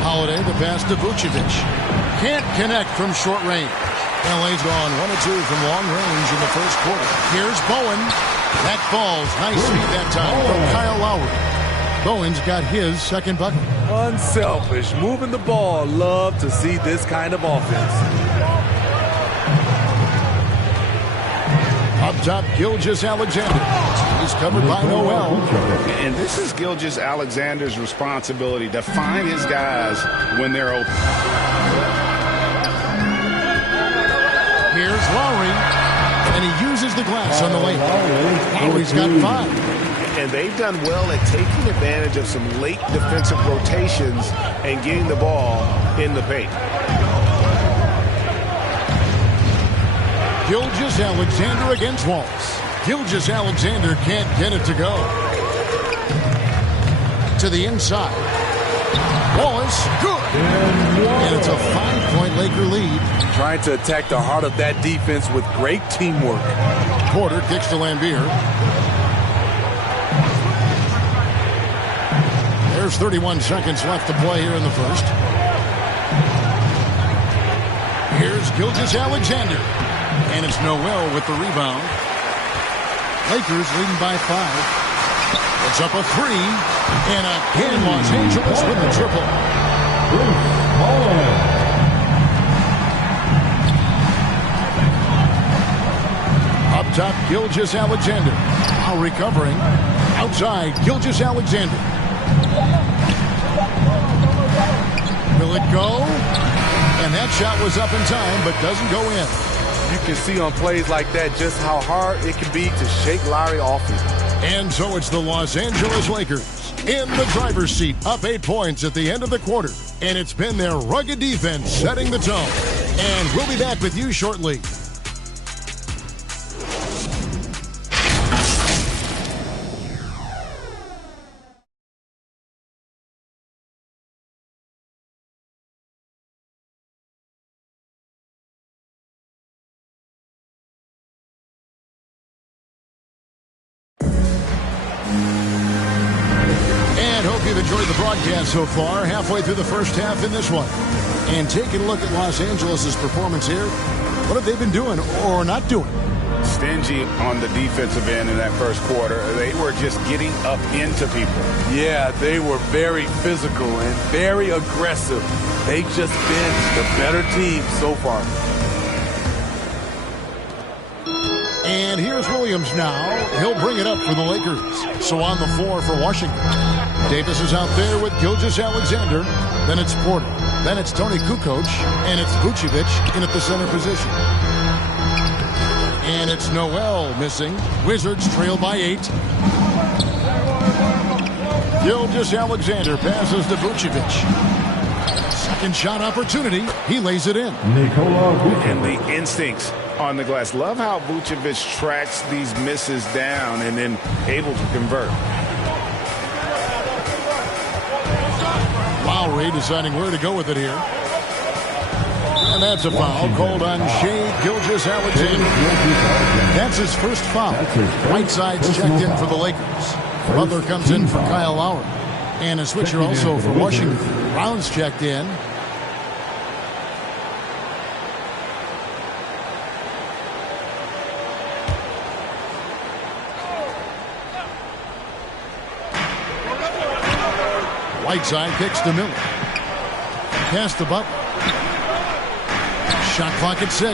Holiday, the pass to Vucevic. Can't connect from short range. LA's gone 1 of 2 from long range in the first quarter. Here's Bowen. That falls. Nice feed that time from Kyle Lowry. Bowen's got his second bucket. Unselfish, moving the ball. Love to see this kind of offense. Up top, Gilgeous-Alexander. He's covered by Noel. And this is Gilgeous-Alexander's responsibility to find his guys when they're open. Here's Lowry. And he uses the glass on the lane. Lowry's got 5. And they've done well at taking advantage of some late defensive rotations and getting the ball in the paint. Gilgeous-Alexander against Wallace. Gilgeous-Alexander can't get it to go. To the inside. Wallace, good. And it's a 5-point Laker lead. Trying to attack the heart of that defense with great teamwork. Porter kicks to Lambeer. There's 31 seconds left to play here in the first. Here's Gilgeous-Alexander. And it's Noel with the rebound. Lakers leading by 5. It's up a 3. And again, Los Angeles with the triple. Up top, Gilgeous-Alexander. Now recovering. Outside, Gilgeous-Alexander. Will it go? And that shot was up in time, but doesn't go in. You can see on plays like that just how hard it can be to shake Lowry off him. And so it's the Los Angeles Lakers in the driver's seat, up 8 points at the end of the quarter. And it's been their rugged defense setting the tone. And we'll be back with you shortly. Enjoyed the broadcast so far, halfway through the first half in this one. And taking a look at Los Angeles' performance here, what have they been doing or not doing? stingy on the defensive end in that first quarter. They were just getting up into people. Yeah, they were very physical and very aggressive. They've just been the better team so far. And here's Williams now. He'll bring it up for the Lakers. So on the floor for Washington. Davis is out there with Gilgeous-Alexander. Then it's Porter. Then it's Tony Kukoc. And it's Vucevic in at the center position. And it's Noel missing. Wizards trail by 8. Gilgeous-Alexander passes to Vucevic. Second shot opportunity. He lays it in. And the instincts on the glass. Love how Vucevic tracks these misses down and then able to convert. Lowry deciding where to go with it here. And that's a foul called on Shai Gilgeous-Alexander. That's his first foul. Whiteside's checked in for the Lakers. Butler comes in for Kyle Lowry. And a switcher also for Washington. Brown's checked in. Whiteside kicks to Miller. Pass to Butler. Shot clock at 6.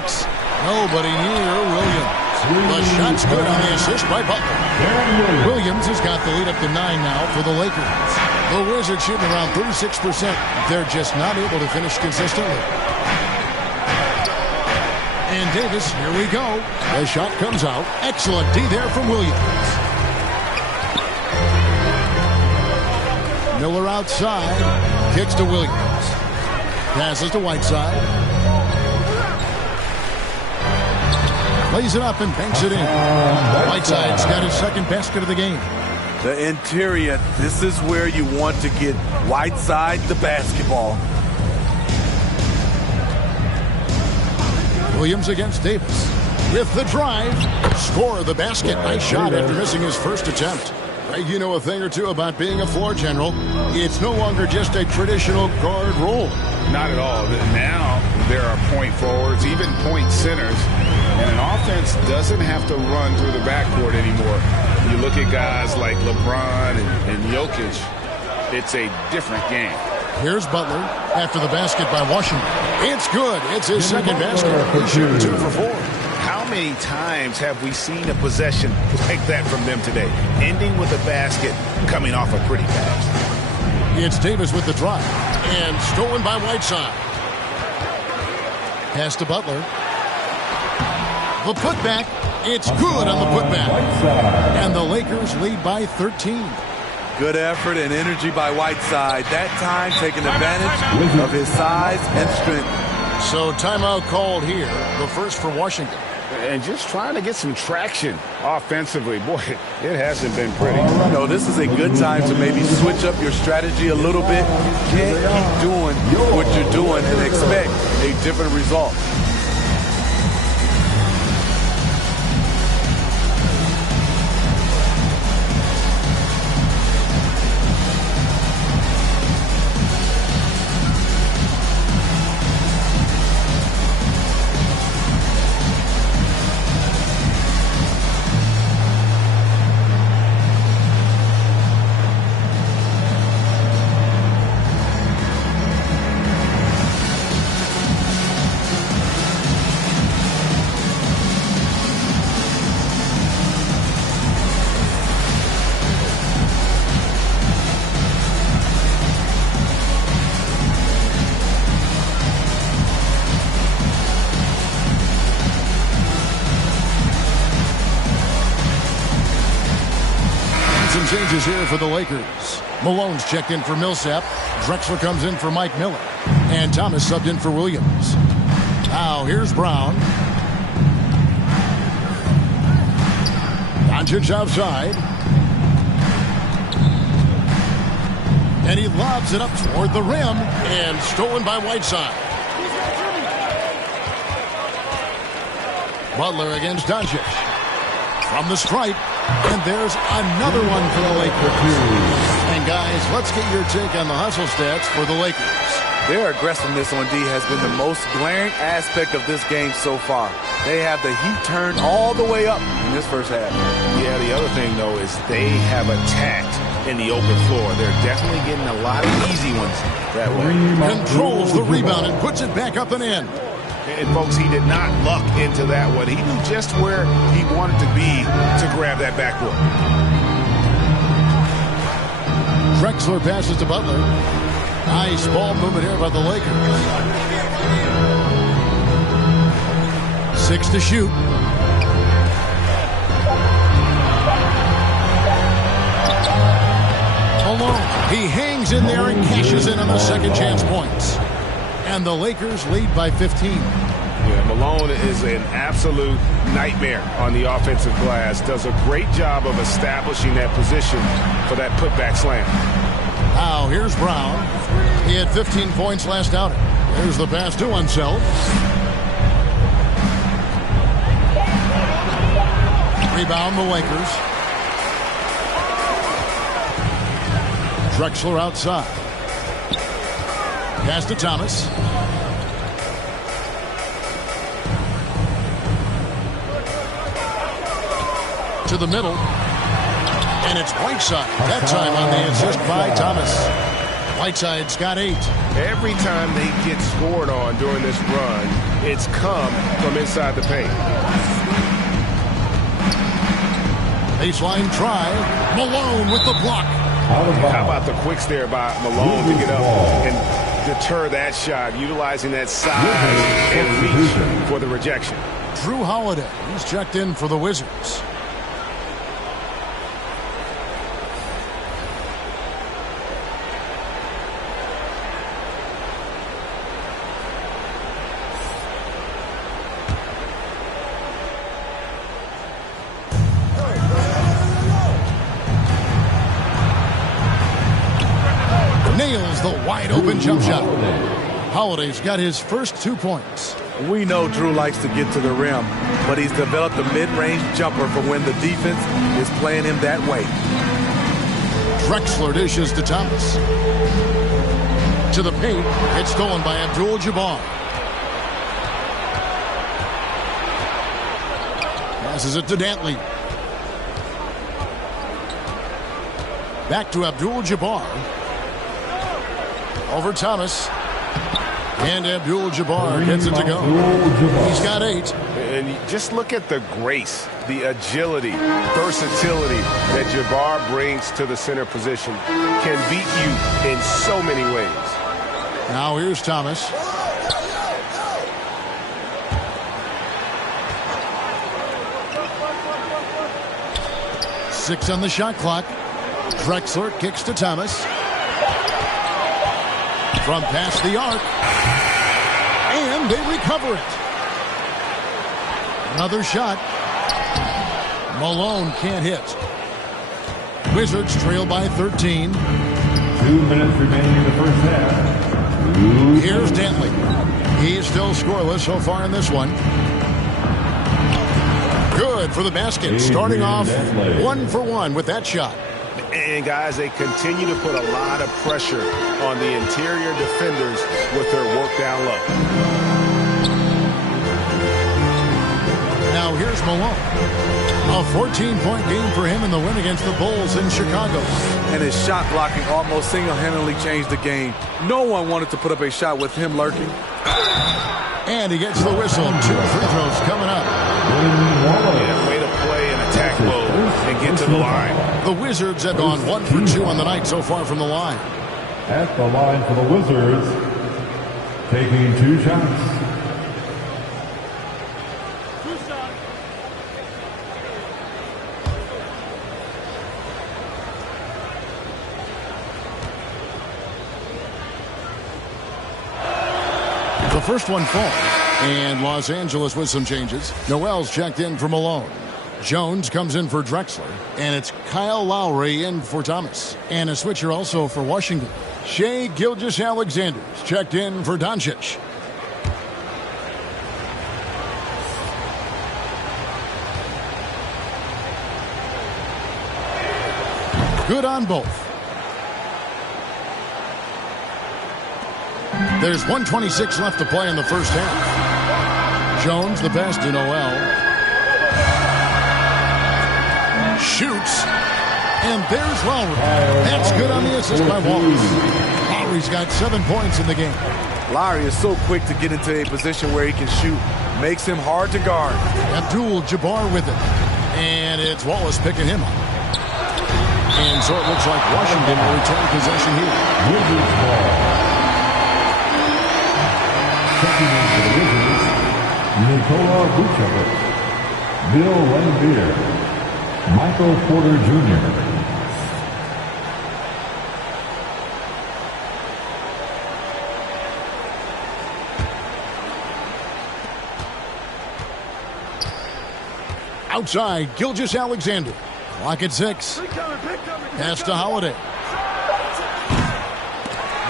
Nobody near Williams. The shot's good on the assist by Butler. Williams has got the lead up to 9 now for the Lakers. The Wizards shooting around 36%. They're just not able to finish consistently. And Davis, here we go. The shot comes out. Excellent D there from Williams. Miller outside. Kicks to Williams. Passes to Whiteside. Lays it up and banks it in. Whiteside's got his second basket of the game. The interior, this is where you want to get Whiteside the basketball. Williams against Davis. With the drive. Score the basket. Nice shot after missing his first attempt. You know a thing or two about being a floor general. It's no longer just a traditional guard role. Not at all. Now there are point forwards, even point centers. And an offense doesn't have to run through the backcourt anymore. You look at guys like LeBron and Jokic, it's a different game. Here's Butler after the basket by Washington. It's good. It's his second basket. He's shooting 2 for 4. How many times have we seen a possession like that from them today? Ending with a basket, coming off a pretty pass. It's Davis with the drive. And stolen by Whiteside. Pass to Butler. The putback, it's good on the putback. And the Lakers lead by 13. Good effort and energy by Whiteside. That time taking advantage of his size and strength. So timeout called here, the first for Washington. And just trying to get some traction offensively. Boy, it hasn't been pretty. No, this is a good time to maybe switch up your strategy a little bit. You can't keep doing what you're doing and expect a different result. Changes here for the Lakers. Malone's checked in for Millsap. Drexler comes in for Mike Miller. And Thomas subbed in for Williams. Now here's Brown. Doncic outside. And he lobs it up toward the rim. And stolen by Whiteside. Butler against Doncic. From the stripe. And there's another one for the Lakers. And guys, let's get your take on the hustle stats for the Lakers. Their aggressiveness on D has been the most glaring aspect of this game so far. They have the heat turned all the way up in this first half. Yeah, the other thing, though, is they have attacked in the open floor. They're definitely getting a lot of easy ones that way. Controls the rebound and puts it back up and in. And, folks, he did not luck into that one. He knew just where he wanted to be to grab that backboard. Drexler passes to Butler. Nice ball movement here by the Lakers. 6 to shoot. Malone. He hangs in there and cashes in on the second chance points. And the Lakers lead by 15. Yeah, Malone is an absolute nightmare on the offensive glass. Does a great job of establishing that position for that putback slam. Now here's Brown. He had 15 points last outing. There's the pass to Unseld. Rebound the Lakers. Drexler outside. Pass to Thomas. To the middle. And it's Whiteside. That time on the assist by Thomas. Whiteside's got 8. Every time they get scored on during this run, it's come from inside the paint. Baseline try. Malone with the block. How about the quicks there by Malone to get up and deter that shot, utilizing that size and reach for the rejection. Drew Holiday. He's checked in for the Wizards. Nails the wide-open jump shot. Holiday's got his first 2 points. We know Drew likes to get to the rim, but he's developed a mid-range jumper for when the defense is playing him that way. Drexler dishes to Thomas. To the paint. It's stolen by Abdul-Jabbar. Passes it to Dantley. Back to Abdul-Jabbar. Over Thomas. And Abdul-Jabbar gets it to go. He's got 8. And just look at the grace, the agility, versatility that Jabbar brings to the center position. Can beat you in so many ways. Now here's Thomas. Six on the shot clock. Drexler kicks to Thomas. From past the arc. And they recover it. Another shot. Malone can't hit. Wizards trail by 13. 2 minutes remaining in the first half. Here's Dantley. He's still scoreless so far in this one. Good for the basket. Starting off 1 for 1 with that shot. And, guys, they continue to put a lot of pressure on the interior defenders with their work down low. Now here's Malone. A 14-point game for him in the win against the Bulls in Chicago. And his shot blocking almost single-handedly changed the game. No one wanted to put up a shot with him lurking. And he gets the whistle. 2 free throws coming up. Yeah, way to play in attack mode and get to the line. The Wizards have gone 1 for 2 on the night so far from the line. At the line for the Wizards, taking 2 shots. The first one falls. And Los Angeles with some changes. Noel's checked in for Malone. Jones comes in for Drexler. And it's Kyle Lowry in for Thomas. And a switcher also for Washington. Shai Gilgeous-Alexander's checked in for Doncic. Good on both. There's 1:26 left to play in the first half. Jones, the pass to Noel. Shoots. And there's Lowry. That's good on the assist by Wallace. Lowry's got 7 points in the game. Lowry is so quick to get into a position where he can shoot. Makes him hard to guard. Abdul-Jabbar with it. And it's Wallace picking him up. And so it looks like Washington will retain possession here. Wizards ball. Checking in for the Wizards, Nikola Vucevic, Bill Laimbeer, Michael Porter Jr. Outside, Gilgeous-Alexander. Clock at 6. Pass to Holiday.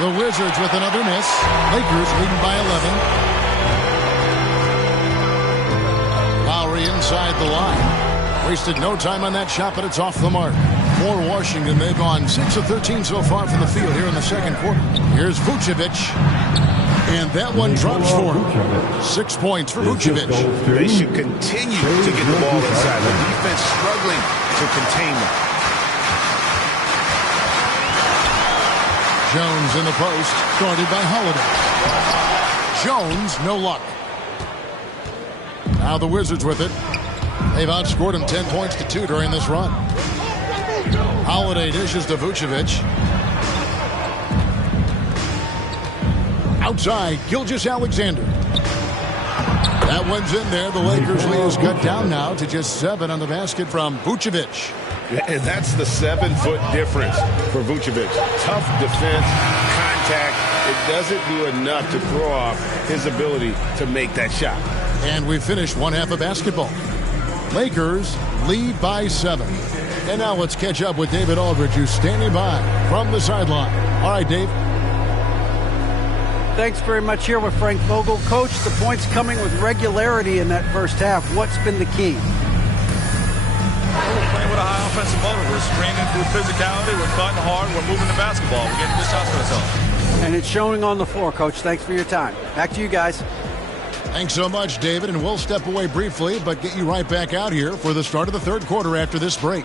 The Wizards with another miss. Lakers leading by 11. Lowry inside the line. Wasted no time on that shot, but it's off the mark. For Washington, they've gone 6 of 13 so far from the field here in the second quarter. Here's Vucevic. And that one drops for him. 6 points for Vucevic. They should continue to get the ball inside. The defense struggling to contain them. Jones in the post, guarded by Holiday. Jones, no luck. Now the Wizards with it. They've outscored him 10 points to 2 during this run. Holiday dishes to Vucevic. Outside, Gilgeous-Alexander. That one's in there. The Lakers lead is cut down now to just 7 on the basket from Vucevic. And that's the 7-foot difference for Vucevic. Tough defense, contact. It doesn't do enough to throw off his ability to make that shot. And we finished one half of basketball. Lakers lead by 7. And now let's catch up with David Aldridge, who's standing by from the sideline. All right, Dave. Thanks very much. Here with Frank Vogel. Coach, the points coming with regularity in that first half. What's been the key? We're playing with a high offensive motor. We're screening through physicality. We're cutting hard. We're moving the basketball. We're getting good shots for ourselves. And it's showing on the floor, Coach. Thanks for your time. Back to you guys. Thanks so much, David. And we'll step away briefly, but get you right back out here for the start of the third quarter after this break.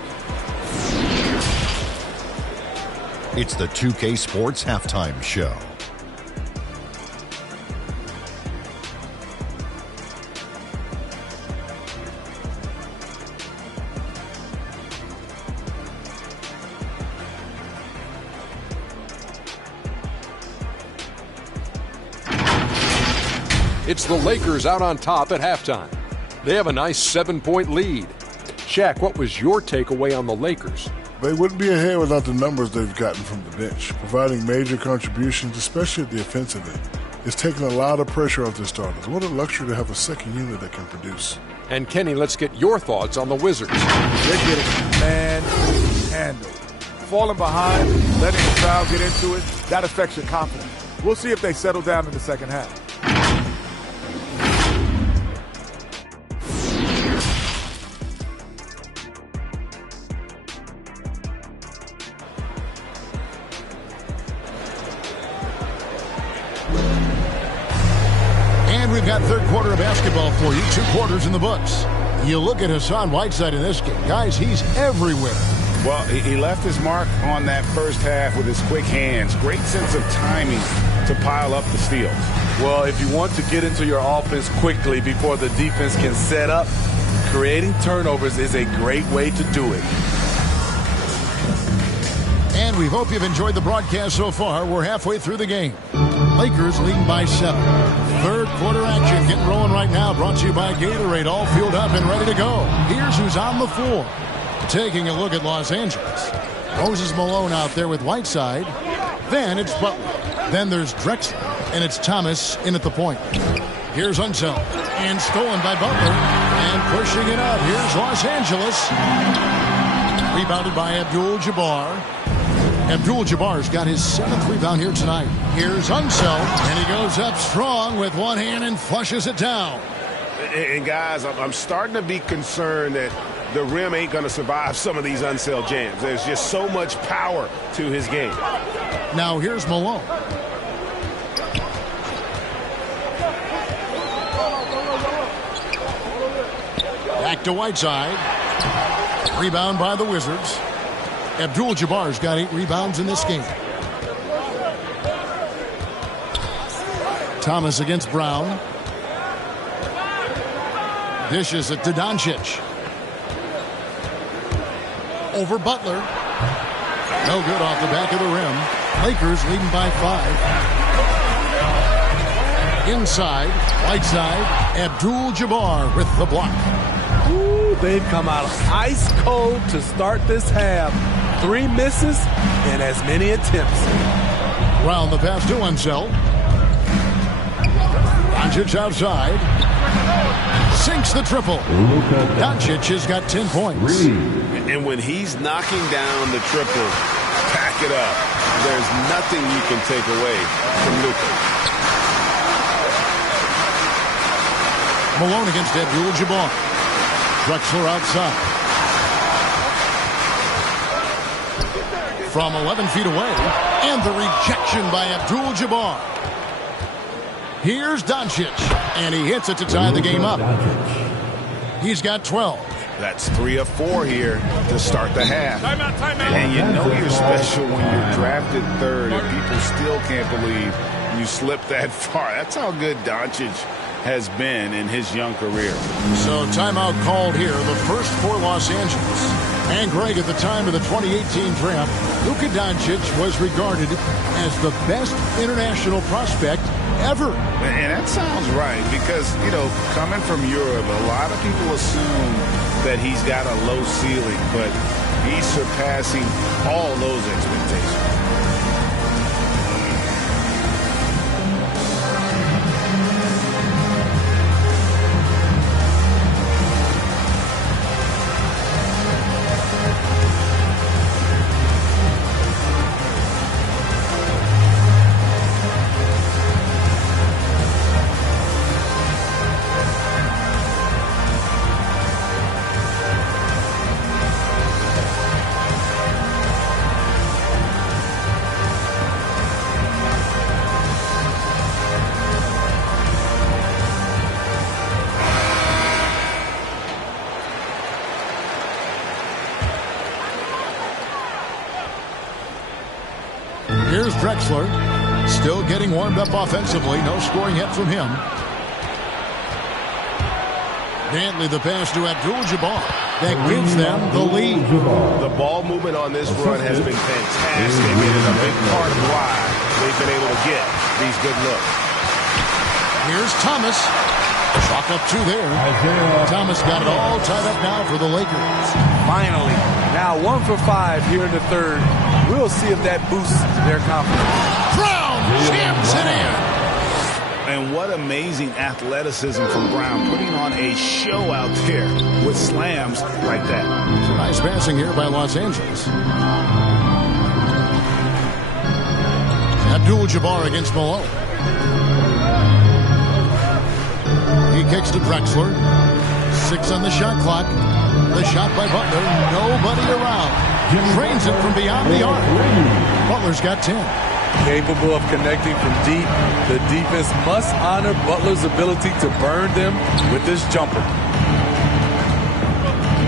It's the 2K Sports Halftime Show. It's the Lakers out on top at halftime. They have a nice 7-point lead. Shaq, what was your takeaway on the Lakers? They wouldn't be ahead without the numbers they've gotten from the bench, providing major contributions, especially at the offensive end. It's taken a lot of pressure off their starters. What a luxury to have a second unit that can produce. And Kenny, let's get your thoughts on the Wizards. They're getting manhandled. Falling behind, letting the crowd get into it, that affects your confidence. We'll see if they settle down in the second half. We've got third quarter of basketball for you. 2 quarters in the books. You look at Hassan Whiteside in this game. Guys, he's everywhere. Well, he left his mark on that first half with his quick hands. Great sense of timing to pile up the steals. Well, if you want to get into your offense quickly before the defense can set up, creating turnovers is a great way to do it. And we hope you've enjoyed the broadcast so far. We're halfway through the game. Lakers leading by 7. Third quarter action getting rolling right now. Brought to you by Gatorade. All fueled up and ready to go. Here's who's on the floor. Taking a look at Los Angeles. Moses Malone out there with Whiteside. Then it's Butler. Then there's Drexler. And it's Thomas in at the point. Here's Unseld. And stolen by Butler. And pushing it out. Here's Los Angeles. Rebounded by Abdul-Jabbar. Abdul-Jabbar's got his 7th rebound here tonight. Here's Unseld, and he goes up strong with one hand and flushes it down. And guys, I'm starting to be concerned that the rim ain't going to survive some of these Unseld jams. There's just so much power to his game. Now here's Malone. Back to Whiteside. Rebound by the Wizards. Abdul-Jabbar's got 8 rebounds in this game. Thomas against Brown. Dishes it to Doncic. Over Butler. No good off the back of the rim. Lakers leading by 5. Inside, Whiteside, Abdul-Jabbar with the block. Ooh, they've come out ice cold to start this half. 3 misses and as many attempts. Brown the pass to Unseld. Doncic outside. Sinks the triple. Doncic has got 10 points. And when he's knocking down the triple, pack it up. There's nothing you can take away from Luka. Malone against Abdul-Jabbar. Drexler outside. From 11 feet away. And the rejection by Abdul-Jabbar. Here's Doncic. And he hits it to tie the game up. He's got 12. That's 3 of 4 here to start the half. Timeout. And you know you're special when you're drafted 3rd and people still can't believe you slipped that far. That's how good Doncic has been in his young career. So timeout called here, the first for Los Angeles. And Greg, at the time of the 2018 draft, Luka Doncic was regarded as the best international prospect ever. And that sounds right because, you know, coming from Europe, a lot of people assume that he's got a low ceiling, but he's surpassing all those expectations. Here's Drexler, still getting warmed up offensively. No scoring yet from him. Dantley the pass to Abdul-Jabbar. That gives them the lead. The ball movement on this run has been fantastic. It is a big part of why they've been able to get these good looks. Here's Thomas. Chalk up 2 there. Thomas got it all tied up now for the Lakers. Finally. Now 1 for 5 here in the 3rd. We'll see if that boosts their confidence. Brown jams it in. And what amazing athleticism from Brown, putting on a show out there with slams like that. So nice passing here by Los Angeles. Abdul-Jabbar against Malone. He kicks to Drexler. 6 on the shot clock. The shot by Butler. Nobody around. Drains it from beyond the arc. Butler's got 10. Capable of connecting from deep. The defense must honor Butler's ability to burn them with this jumper.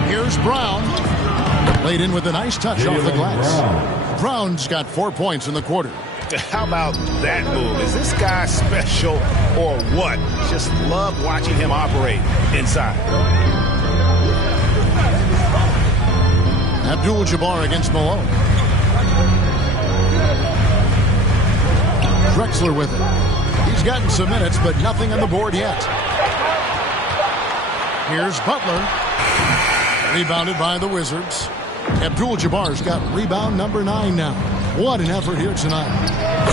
Here's Brown. Laid in with a nice touch off the glass. Brown's got 4 points in the quarter. How about that move? Is this guy special or what? Just love watching him operate inside. Abdul-Jabbar against Malone. Drexler with it. He's gotten some minutes, but nothing on the board yet. Here's Butler. Rebounded by the Wizards. Abdul-Jabbar's got rebound number 9 now. What an effort here tonight.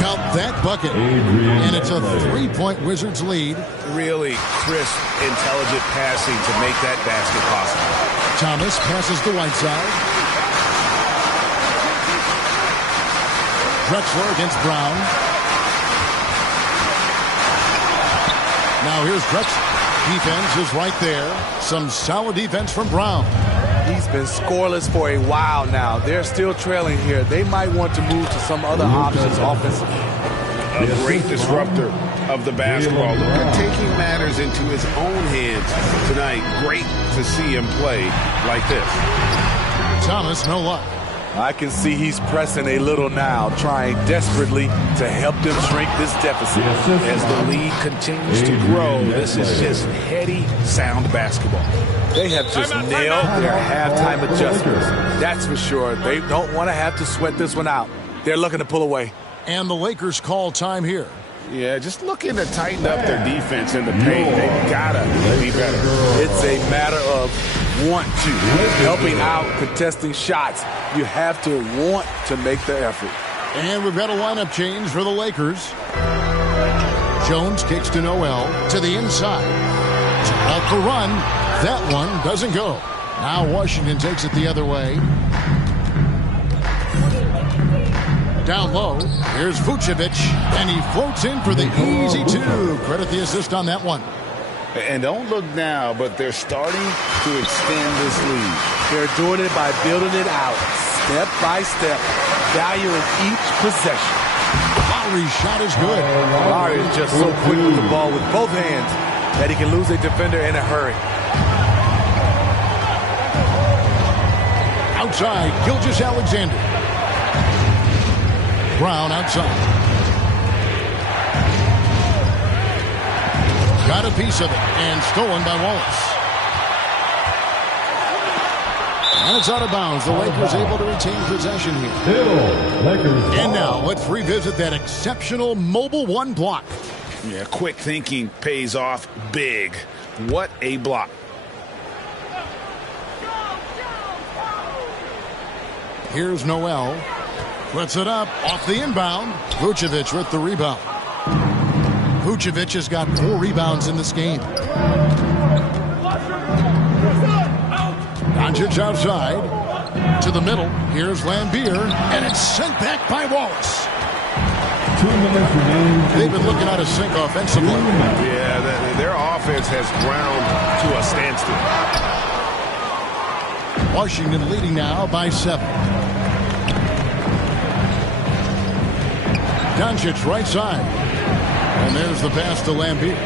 Count that bucket. And it's a 3-point Wizards lead. Really crisp, intelligent passing to make that basket possible. Thomas passes to Whiteside. Drexler against Brown. Now here's Drexler. Defense is right there. Some solid defense from Brown. He's been scoreless for a while now. They're still trailing here. They might want to move to some other options offensively. A great disruptor of the basketball. Luka taking matters into his own hands tonight. Great to see him play like this. Thomas, no luck. I can see he's pressing a little now, trying desperately to help them shrink this deficit. As the lead continues to grow, this is just heady, sound basketball. They have just nailed their halftime adjustments. That's for sure. They don't want to have to sweat this one out. They're looking to pull away. And the Lakers call time here. Yeah, just looking to tighten up their defense in the paint. They've got to be better. It's a matter of want to. Helping out, contesting shots. You have to want to make the effort. And we've got a lineup change for the Lakers. Jones kicks to Noel to the inside. To off the run. That one doesn't go. Now Washington takes it the other way. Down low, here's Vucevic, and he floats in for the easy two. Credit the assist on that one. And don't look now, but they're starting to extend this lead. They're doing it by building it out, step by step, valuing each possession. Lowry's shot is good. Lowry is just so quick with the ball with both hands that he can lose a defender in a hurry. Outside, Gilgeous-Alexander. Brown outside. Got a piece of it and stolen by Wallace. And it's out of bounds. The Lakers able to retain possession here. And now let's revisit that exceptional Mobile One block. Yeah, quick thinking pays off big. What a block. Here's Noel. Puts it up off the inbound. Vucevic with the rebound. Vucevic has got 4 rebounds in this game. Doncic outside to the middle. Here's Lambier, and it's sent back by Wallace. 2 minutes remaining. They've been looking out of sync offensively. Yeah, their offense has ground to a standstill. Washington leading now by 7. Doncic right side. And there's the pass to Lambier.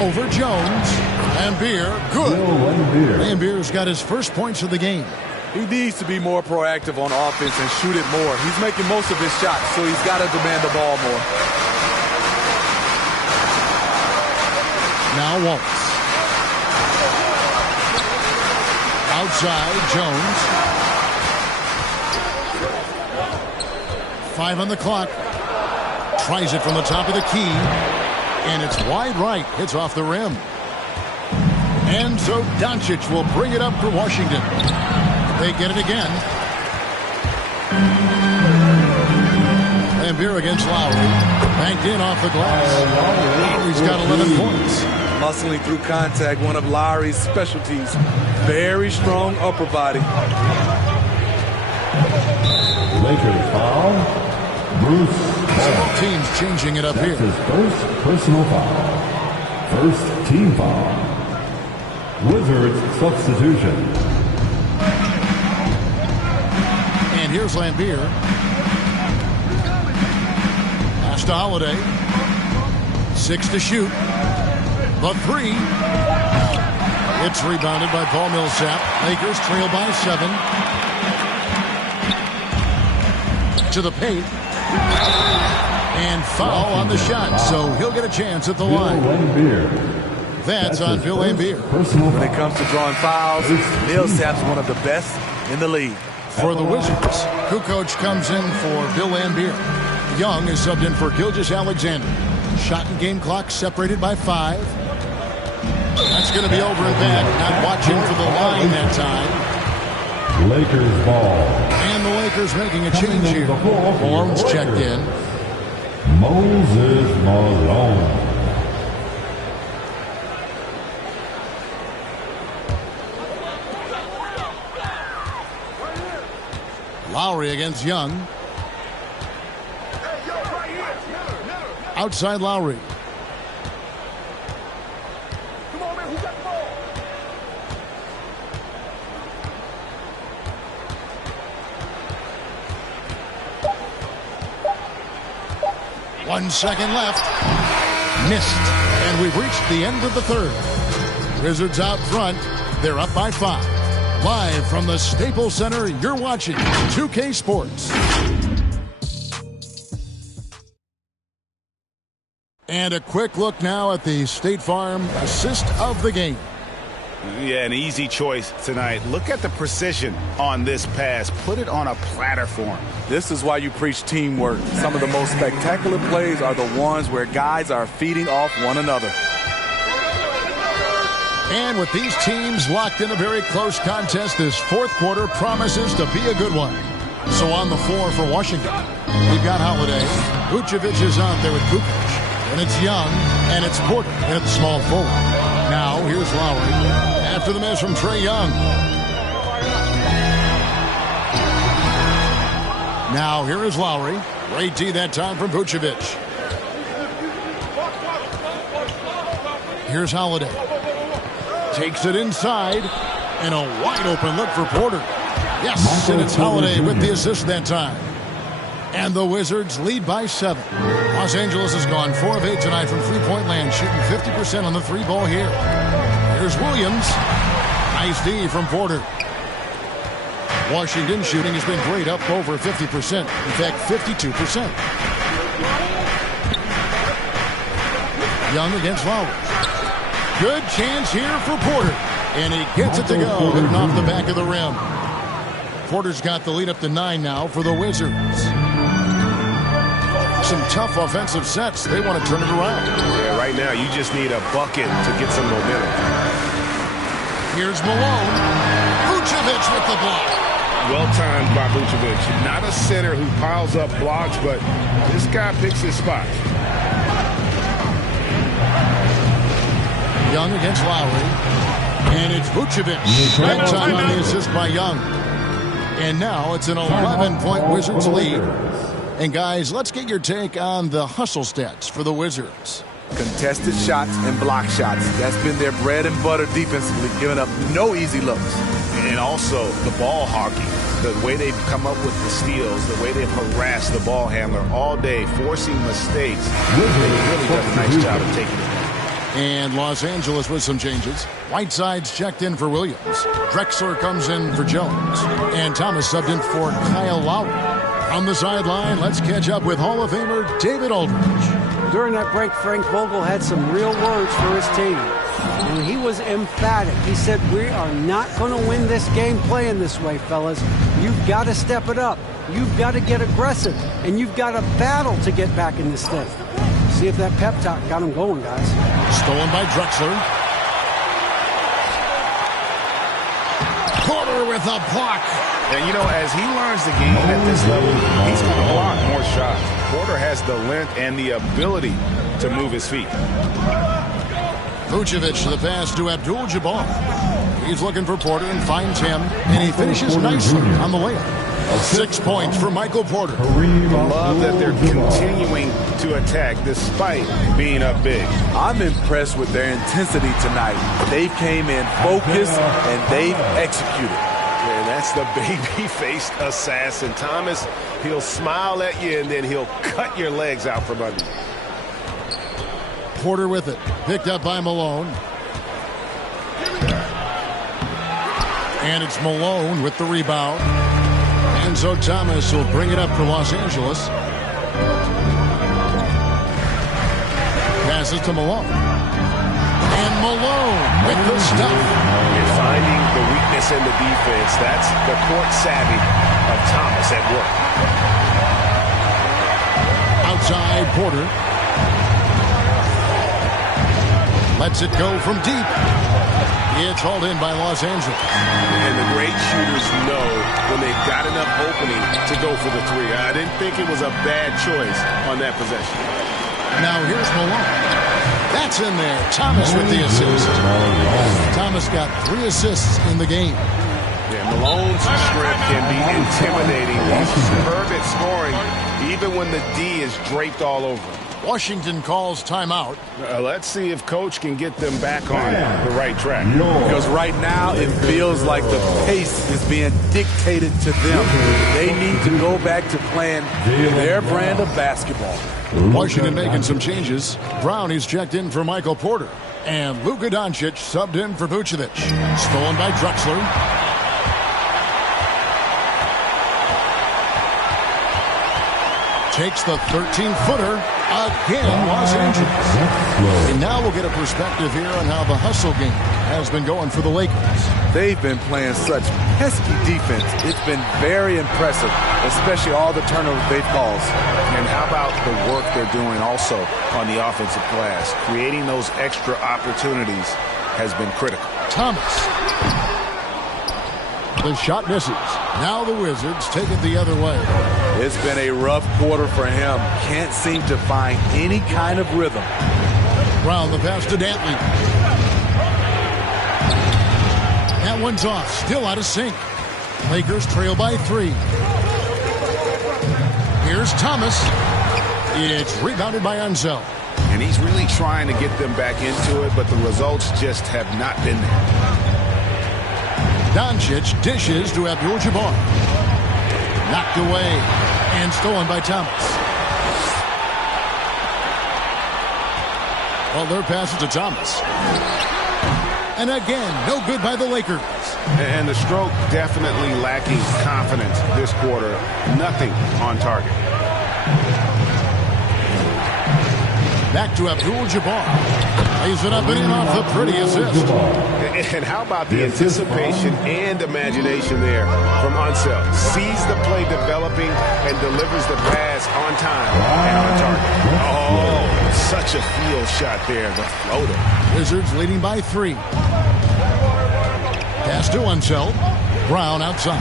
Over Jones. Lambier, good. Lambier's got his first points of the game. He needs to be more proactive on offense and shoot it more. He's making most of his shots, so he's got to demand the ball more. Now Wallace. Outside, Jones. 5 on the clock. Tries it from the top of the key. And it's wide right. Hits off the rim. And so Doncic will bring it up for Washington. They get it again. Lambier against Lowry. Banked in off the glass. Lowry's got 11 points. Muscling through contact, one of Lowry's specialties. Very strong upper body. Lakers foul. Bruce. Both teams changing it up That's here. his first personal foul. First team foul. Wizards substitution. And here's Lambier. Pass to Holiday. 6 to shoot. The 3. It's rebounded by Paul Millsap. Lakers trail by 7. To the paint. And foul on the shot, so he'll get a chance at the line. That's on Bill Lambier. When it comes to drawing fouls, Millsap's one of the best in the league. For the Wizards, Kukoc comes in for Bill Lambier. Young is subbed in for Gilgeous-Alexander. Shot and game clock separated by 5. That's going to be over and back. Not watching for the line that time. Lakers ball. And the Lakers making a change here. Forms checked in. Moses Malone. Lowry against Young. Outside Lowry. 1 second left. Missed. And we've reached the end of the third. Wizards out front. They're up by 5. Live from the Staples Center, you're watching 2K Sports. And a quick look now at the State Farm assist of the game. Yeah, an easy choice tonight. Look at the precision on this pass. Put it on a platter for him. This is why you preach teamwork. Some of the most spectacular plays are the ones where guys are feeding off one another. And with these teams locked in a very close contest, this fourth quarter promises to be a good one. So on the floor for Washington, we've got Holiday. Vucevic is out there with Kukoc. And it's Young, and it's Porter at small forward. Now, here's Lowry. After the miss from Trae Young. Now, here is Lowry. Great D that time from Vucevic. Here's Holiday. Takes it inside. And a wide open look for Porter. Yes, and it's Holiday with the assist that time. And the Wizards lead by 7. Los Angeles has gone 4 of 8 tonight from three-point land, shooting 50% on the three ball here. Here's Williams. Nice D from Porter. Washington shooting has been great, up over 50%. In fact, 52%. Young against Lowry. Good chance here for Porter. And he gets it to go, hitting off the back of the rim. Porter's got the lead up to 9 now for the Wizards. Some tough offensive sets. They want to turn it around. Yeah, right now you just need a bucket to get some momentum. Here's Malone. Vucevic with the block. Well timed by Vucevic. Not a center who piles up blocks, but this guy picks his spots. Young against Lowry. And it's Vucevic. That time on the assist by Young. And now it's an 11-point Wizards lead. And guys, let's get your take on the hustle stats for the Wizards. Contested shots and block shots. That's been their bread and butter defensively, giving up no easy looks. And also the ball hockey. The way they've come up with the steals, the way they've harassed the ball handler all day, forcing mistakes. They've really done a nice job of taking it. And Los Angeles with some changes. Whiteside's checked in for Williams. Drexler comes in for Jones. And Thomas subbed in for Kyle Lowry. On the sideline, let's catch up with Hall of Famer David Aldridge. During that break, Frank Vogel had some real words for his team. And he was emphatic. He said, we are not going to win this game playing this way, fellas. You've got to step it up. You've got to get aggressive. And you've got to battle to get back in this thing. See if that pep talk got him going, guys. Stolen by Drexler. Porter with a block. And, you know, as he learns the game at this level, he's going to block more shots. Porter has the length and the ability to move his feet. Vucevic to the pass to Abdul-Jabbar. He's looking for Porter and finds him. And he finishes nicely on the layup. 6 points for Michael Porter. Love that they're continuing to attack despite being up big. I'm impressed with their intensity tonight. They came in focused and they've executed. And that's the baby-faced assassin. Thomas, he'll smile at you and then he'll cut your legs out from under you. Porter with it. Picked up by Malone. And it's Malone with the rebound. And so Thomas will bring it up for Los Angeles. Passes to Malone. And Malone with the stuff. And finding the weakness in the defense. That's the court savvy of Thomas at work. Outside Porter. Lets it go from deep. It's hauled in by Los Angeles. And the great shooters know when they've got enough opening to go for the three. I didn't think it was a bad choice on that possession. Now here's Malone. That's in there. Thomas with the assist. Thomas got 3 assists in the game. Yeah, Malone's strength can be intimidating. He's superb at scoring, even when the D is draped all over him. Washington calls timeout. Let's see if Coach can get them back on the right track. Because right now it feels like the pace is being dictated to them. They need to go back to playing their brand of basketball. Washington making some changes. Brown is checked in for Michael Porter. And Luka Doncic subbed in for Vucevic. Stolen by Drexler. Takes the 13-footer again, Los Angeles. And now we'll get a perspective here on how the hustle game has been going for the Lakers. They've been playing such pesky defense. It's been very impressive, especially all the turnovers they've caused. And how about the work they're doing also on the offensive glass? Creating those extra opportunities has been critical. Thomas. The shot misses. Now the Wizards take it the other way. It's been a rough quarter for him. Can't seem to find any kind of rhythm. Brown the pass to Dantley. That one's off. Still out of sync. Lakers trail by 3. Here's Thomas. It's rebounded by Unseld. And he's really trying to get them back into it, but the results just have not been there. Doncic dishes to Abdul-Jabbar. Knocked away and stolen by Thomas. Butler passes to Thomas. And again, no good by the Lakers. And the stroke definitely lacking confidence this quarter. Nothing on target. Back to Abdul-Jabbar. Lays it up and in off the pretty assist. And how about the anticipation and imagination there from Unseld? Sees the play developing and delivers the pass on time and on target. Oh, such a field shot there, the floater. Wizards leading by 3. Pass to Unseld. Brown outside.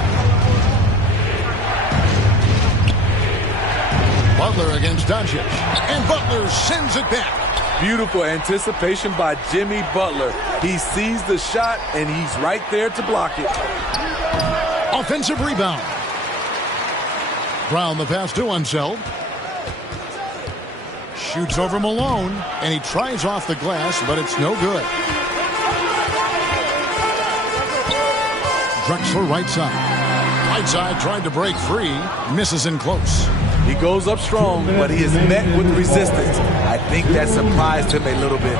Butler against Doncic. And Butler sends it back. Beautiful anticipation by Jimmy Butler. He sees the shot, and he's right there to block it. Offensive rebound. Brown the pass to Unseld. Shoots over Malone, and he tries off the glass, but it's no good. Drexler right side. Right side tried to break free. Misses in close. He goes up strong, but he is met with resistance. I think that surprised him a little bit.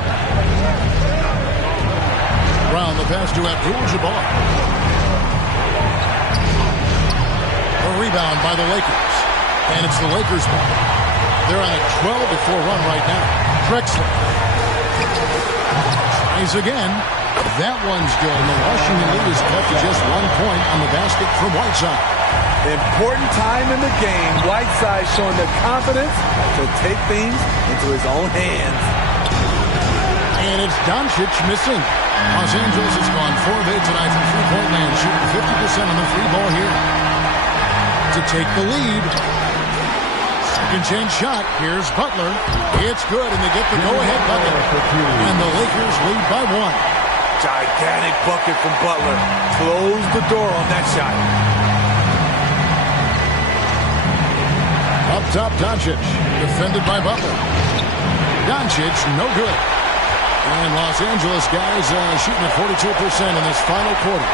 Brown the pass to Abdul-Jabbar. A rebound by the Lakers. And it's the Lakers ball. They're on a 12-4 run right now. Drexler. Tries again. That one's good. And the Washington lead is cut to just 1 point on the basket from Whiteside. Important time in the game. Whiteside showing the confidence to take things into his own hands. And it's Doncic missing. Los Angeles has gone 4 of 8 tonight from three-point land, shooting 50% on the free ball here to take the lead. Second chance shot. Here's Butler. It's good, and they get the go-ahead bucket. And the Lakers lead by 1. Gigantic bucket from Butler. Close the door on that shot. Up top, Doncic. Defended by Butler. Doncic, no good. And Los Angeles guys shooting at 42% in this final quarter.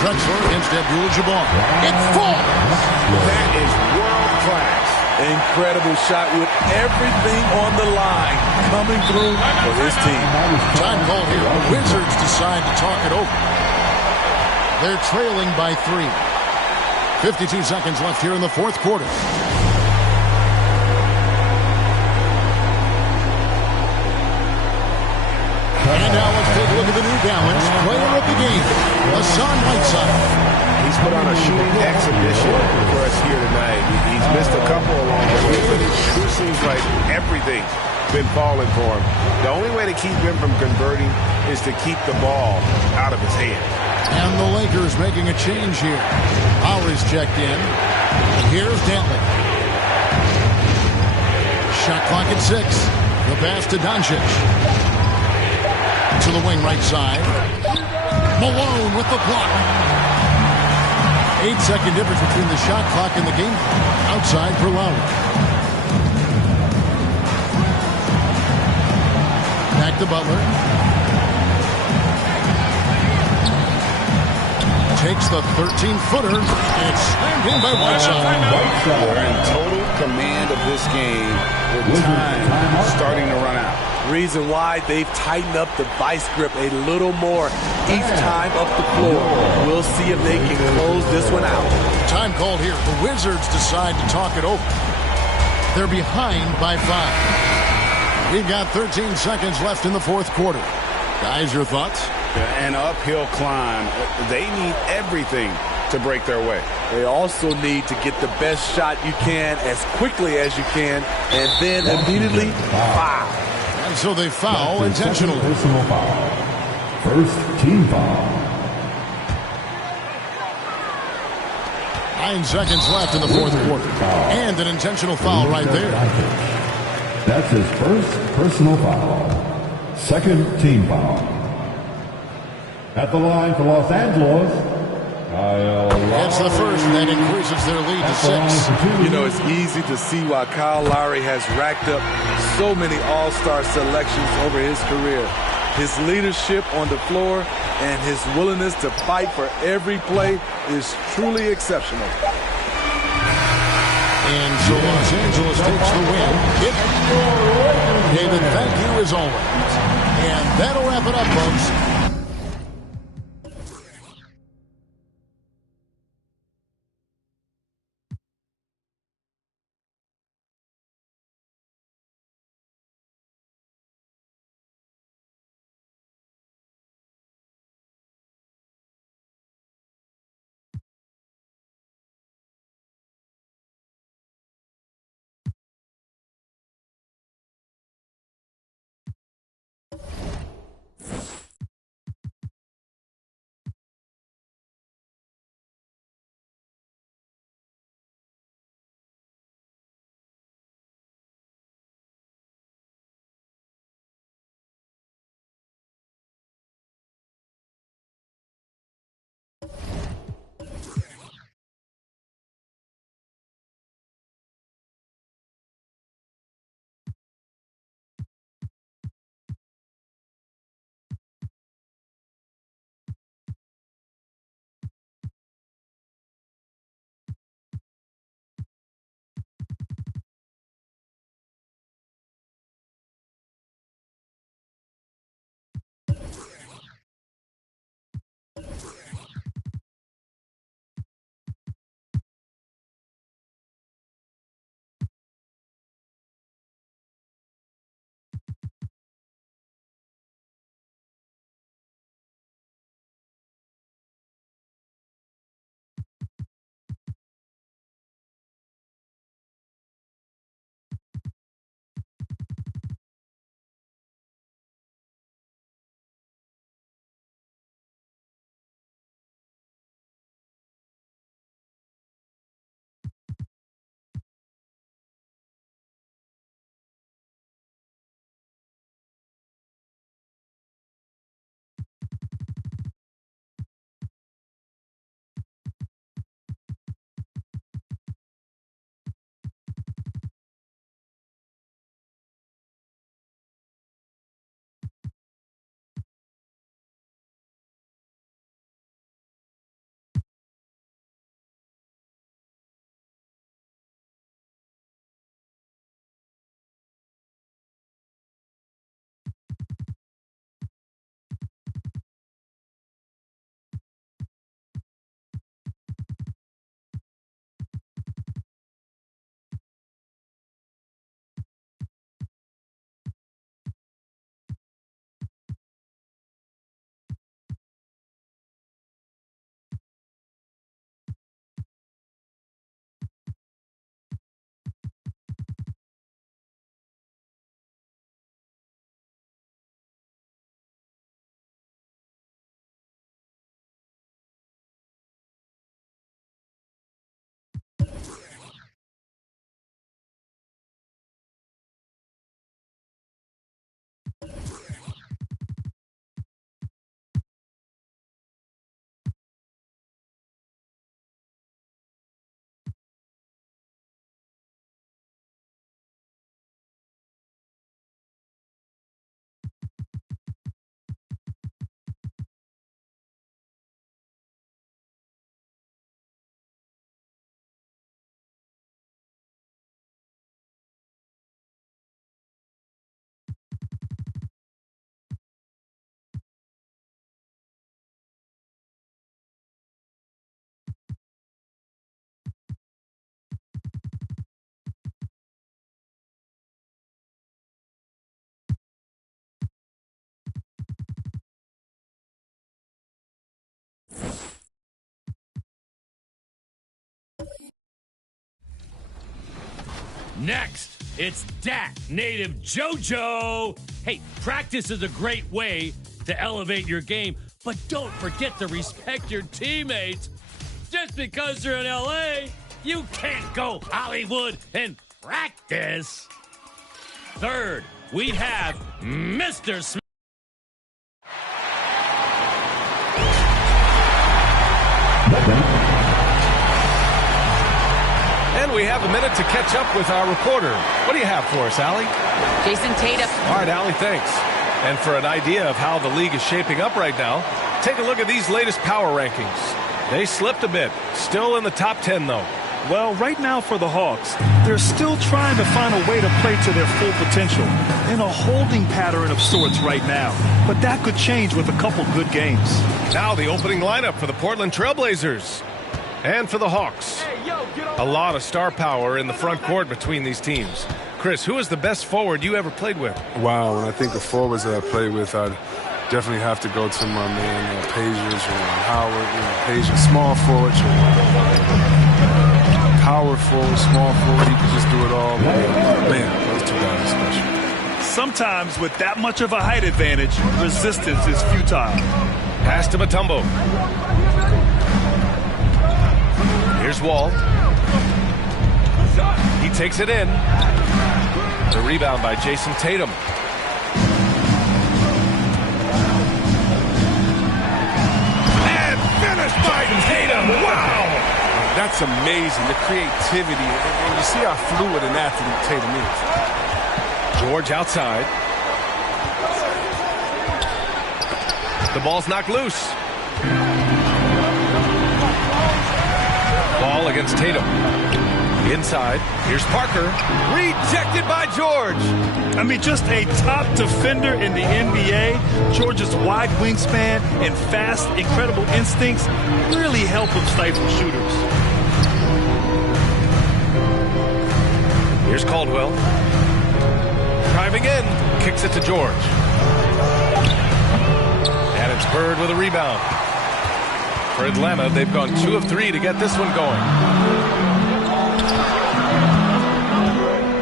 Drexler against Abdul-Jabbar. It falls! That is world class. Incredible shot with everything on the line coming through for his team. Time call here. The Wizards decide to talk it over. They're trailing by 3. 52 seconds left here in the fourth quarter. And now let's take a look at the New Balance player of the game, Hassan Whiteside. He's put on a shooting exhibition for us here tonight. He's missed a couple along the way, but it sure seems like everything's been falling for him. The only way to keep him from converting is to keep the ball out of his hand. And the Lakers making a change here. Lowry's checked in. Here's Dantley. Shot clock at 6. The pass to Doncic. To the wing right side. Malone with the block. 8-second difference between the shot clock and the game clock. Outside for Lowry. Back to Butler. Takes the 13-footer, and it's slammed in by Whiteside. We're in total command of this game with time starting to run out. Reason why they've tightened up the vice grip a little more each time up the floor. We'll see if they can close this one out. Time called here. The Wizards decide to talk it over. They're behind by 5. We've got 13 seconds left in the fourth quarter. Guys, your thoughts? An uphill climb. They need everything to break their way. They also need to get the best shot you can as quickly as you can, and then immediately foul. And so they foul intentionally. Personal foul. First team foul. 9 seconds left in the fourth quarter. And an intentional foul right there. That's his first personal foul. Second team foul. At the line for Los Angeles, That's the first, and that increases their lead to 6. You know, it's easy to see why Kyle Lowry has racked up so many all-star selections over his career. His leadership on the floor and his willingness to fight for every play is truly exceptional. And so Los Angeles takes the win. David, thank you as always. And that'll wrap it up, folks. Next, it's Dat native JoJo. Hey, practice is a great way to elevate your game, but don't forget to respect your teammates. Just because you're in LA, you can't go Hollywood and practice. Third, we have Mr. Smith. And we have a minute to catch up with our reporter. What do you have for us, Allie? Jason Tatum. All right, Allie, thanks. And for an idea of how the league is shaping up right now, take a look at these latest power rankings. They slipped a bit. Still in the top 10, though. Well, right now for the Hawks, they're still trying to find a way to play to their full potential in a holding pattern of sorts right now. But that could change with a couple good games. Now the opening lineup for the Portland Trailblazers. And for the Hawks, a lot of star power in the front court between these teams. Chris, who is the best forward you ever played with? Wow, when I think of forwards that I played with, I'd definitely have to go to my man Pagers or Howard. Pagers, small forward, power forward, small forward. He could just do it all. Man, those two guys are special. Sometimes with that much of a height advantage, resistance is futile. Pass to Mutombo. Here's Wall. He takes it in. The rebound by Jason Tatum. And finished by Tatum. Wow! That's amazing, the creativity. And you see how fluid an athlete Tatum is. George outside. The ball's knocked loose. Ball against Tatum. Inside. Here's Parker. Rejected by George. I mean, just a top defender in the NBA. George's wide wingspan and fast, incredible instincts really help him stifle shooters. Here's Caldwell. Driving in. Kicks it to George. And it's Bird with a rebound. For Atlanta, they've gone 2 of 3 to get this one going.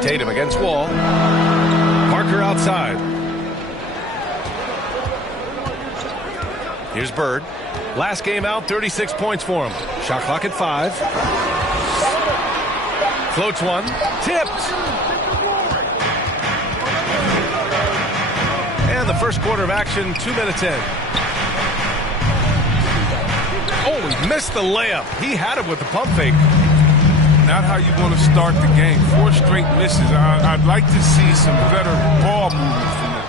Tatum against Wall. Parker outside. Here's Bird. Last game out, 36 points for him. Shot clock at 5. Floats one. Tipped. And the first quarter of action, 2 minutes in. Oh, he missed the layup. He had it with the pump fake. Not how you want to start the game. 4 straight misses. I'd like to see some better ball movement from them.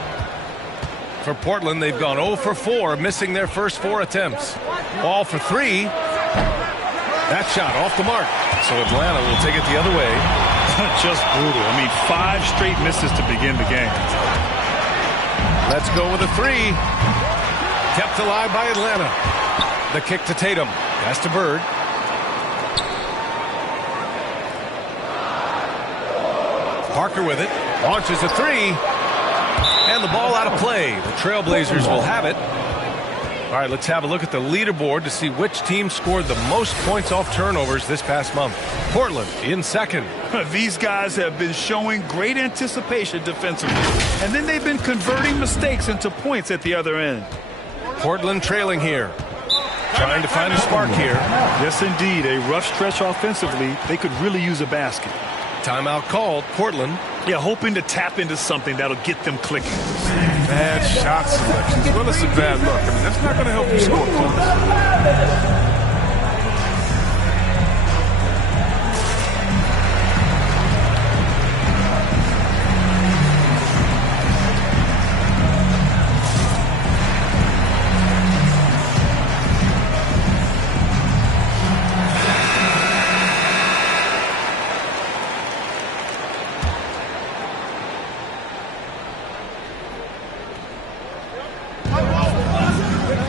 For Portland, they've gone 0 for 4, missing their first 4 attempts. Ball for 3. That shot off the mark. So Atlanta will take it the other way. Just brutal. I mean, 5 straight misses to begin the game. Let's go with a 3. Kept alive by Atlanta. The kick to Tatum. Pass to Bird. Parker with it. Launches a 3. And the ball out of play. The Trailblazers will have it. All right, let's have a look at the leaderboard to see which team scored the most points off turnovers this past month. Portland in second. These guys have been showing great anticipation defensively. And then they've been converting mistakes into points at the other end. Portland trailing here. Trying to find a spark here. Yes, indeed. A rough stretch offensively. They could really use a basket. Timeout called. Portland. Yeah, hoping to tap into something that'll get them clicking. Bad shot selection, as well as some bad luck. I mean, that's not going to help you score points.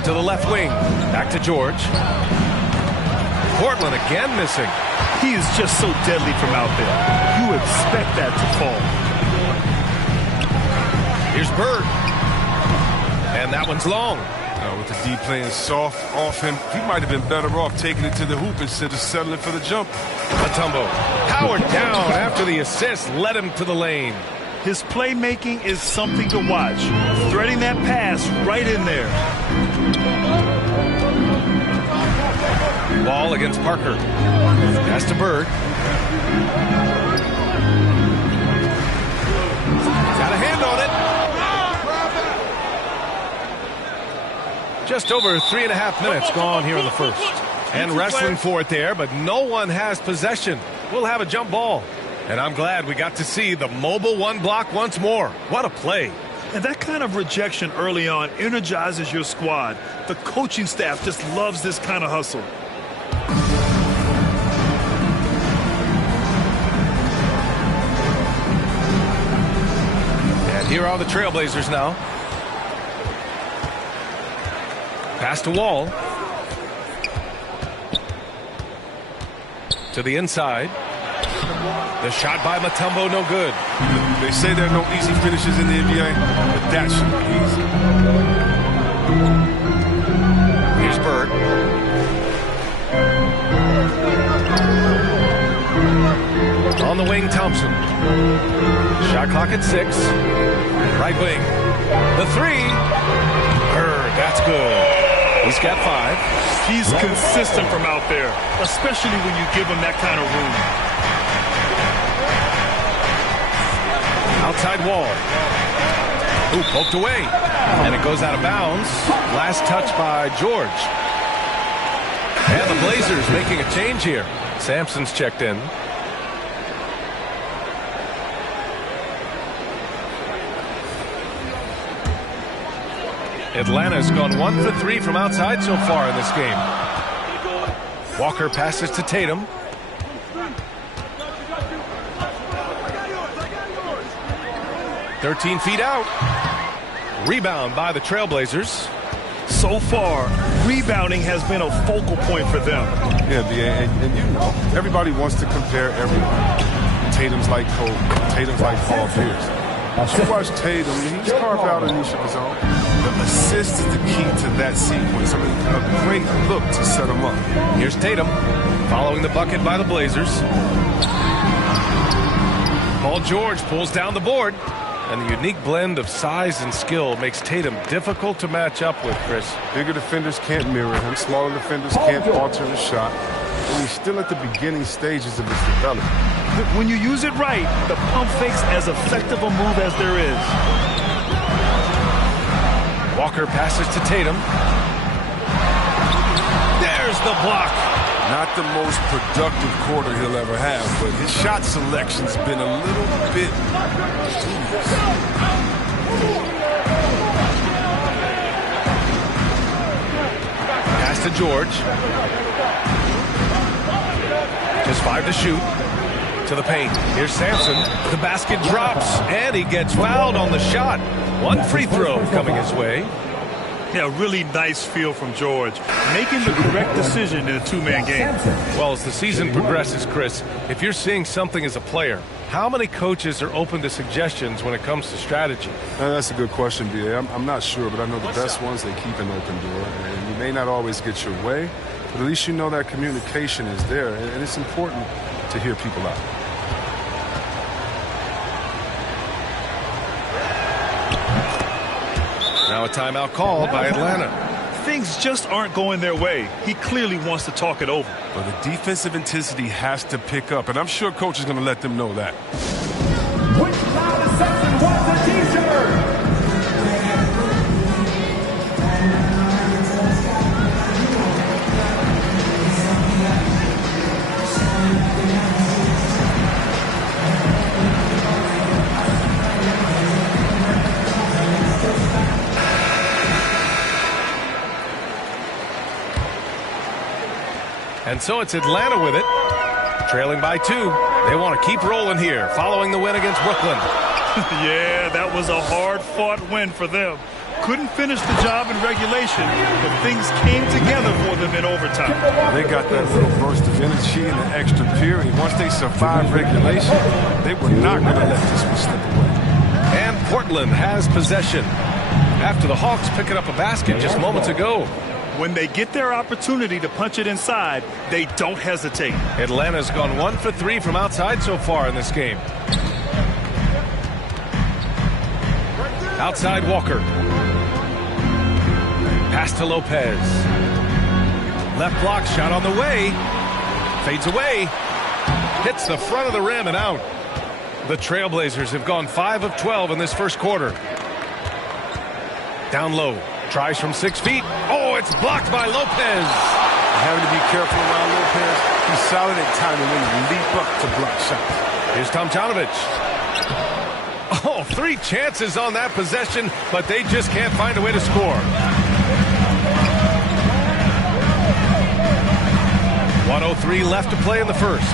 To the left wing. Back to George. Portland again missing. He is just so deadly from out there. You expect that to fall. Here's Bird. And that one's long. With the D playing soft off him, he might have been better off taking it to the hoop instead of settling for the jump. Mutombo powered down after the assist, led him to the lane. His playmaking is something to watch. Threading that pass right in there. Ball against Parker. Pass to Bird. Got a hand on it. Just over 3.5 minutes gone here in the first. And wrestling for it there, but no one has possession. We'll have a jump ball. And I'm glad we got to see the mobile one block once more. What a play. And that kind of rejection early on energizes your squad. The coaching staff just loves this kind of hustle. And here are the Trailblazers now. Pass to Wall. To the inside. The shot by Mutombo, no good. They say there are no easy finishes in the NBA, but that should be easy. Here's Bird. On the wing, Thompson. Shot clock at 6. Right wing. The 3. Bird, that's good. He's got 5. He's consistent from out there, especially when you give him that kind of room. Outside Wall. Ooh, poked away. And it goes out of bounds. Last touch by George. And the Blazers making a change here. Sampson's checked in. Atlanta's gone 1 for 3 from outside so far in this game. Walker passes to Tatum. "13 feet out." Rebound by the Trailblazers. So far, rebounding has been a focal point for them. Yeah, and you know, everybody wants to compare everyone. Tatum's like Kobe. Tatum's like Paul Pierce. You watch Tatum, he's carved out a niche of his own. The assist is the key to that sequence. I mean, a great look to set him up. Here's Tatum following the bucket by the Blazers. Paul George pulls down the board. And the unique blend of size and skill makes Tatum difficult to match up with, Chris. Bigger defenders can't mirror him. Smaller defenders can't alter his shot. And he's still at the beginning stages of his development. When you use it right, the pump fake's as effective a move as there is. Walker passes to Tatum. There's the block. Not the most productive quarter he'll ever have, but his shot selection's been a little bit genius. Pass to George. Just 5 to shoot. To the paint. Here's Sampson. The basket drops, and he gets fouled on the shot. 1 free throw coming his way. Yeah, really nice feel from George. Making the correct decision in a two-man game. Well, as the season progresses, Chris, if you're seeing something as a player, how many coaches are open to suggestions when it comes to strategy? That's a good question, B.A. I'm not sure, but I know the best ones, they keep an open door. And you may not always get your way, but at least you know that communication is there. And it's important to hear people out. Now a timeout called by Atlanta. Things just aren't going their way. He clearly wants to talk it over. But the defensive intensity has to pick up, and I'm sure coach is going to let them know that. Which line of section wants a t-shirt? And so it's Atlanta with it, trailing by 2. They want to keep rolling here, following the win against Brooklyn. Yeah, that was a hard-fought win for them. Couldn't finish the job in regulation, but things came together for them in overtime. They got that little burst of energy in the extra period. Once they survived regulation, they were not going to let this one slip away. And Portland has possession after the Hawks picking up a basket just moments ago. When they get their opportunity to punch it inside, they don't hesitate. Atlanta's gone 1 for 3 from outside so far in this game. Outside Walker. Pass to Lopez. Left block shot on the way. Fades away. Hits the front of the rim and out. The Trailblazers have gone 5 of 12 in this first quarter. Down low. Tries from 6 feet. Oh, it's blocked by Lopez. Having to be careful around Lopez. He's solid at timing when he leap up to block shots. Here's Tomjanovich. Oh, 3 chances on that possession, but they just can't find a way to score. 1:03 left to play in the first.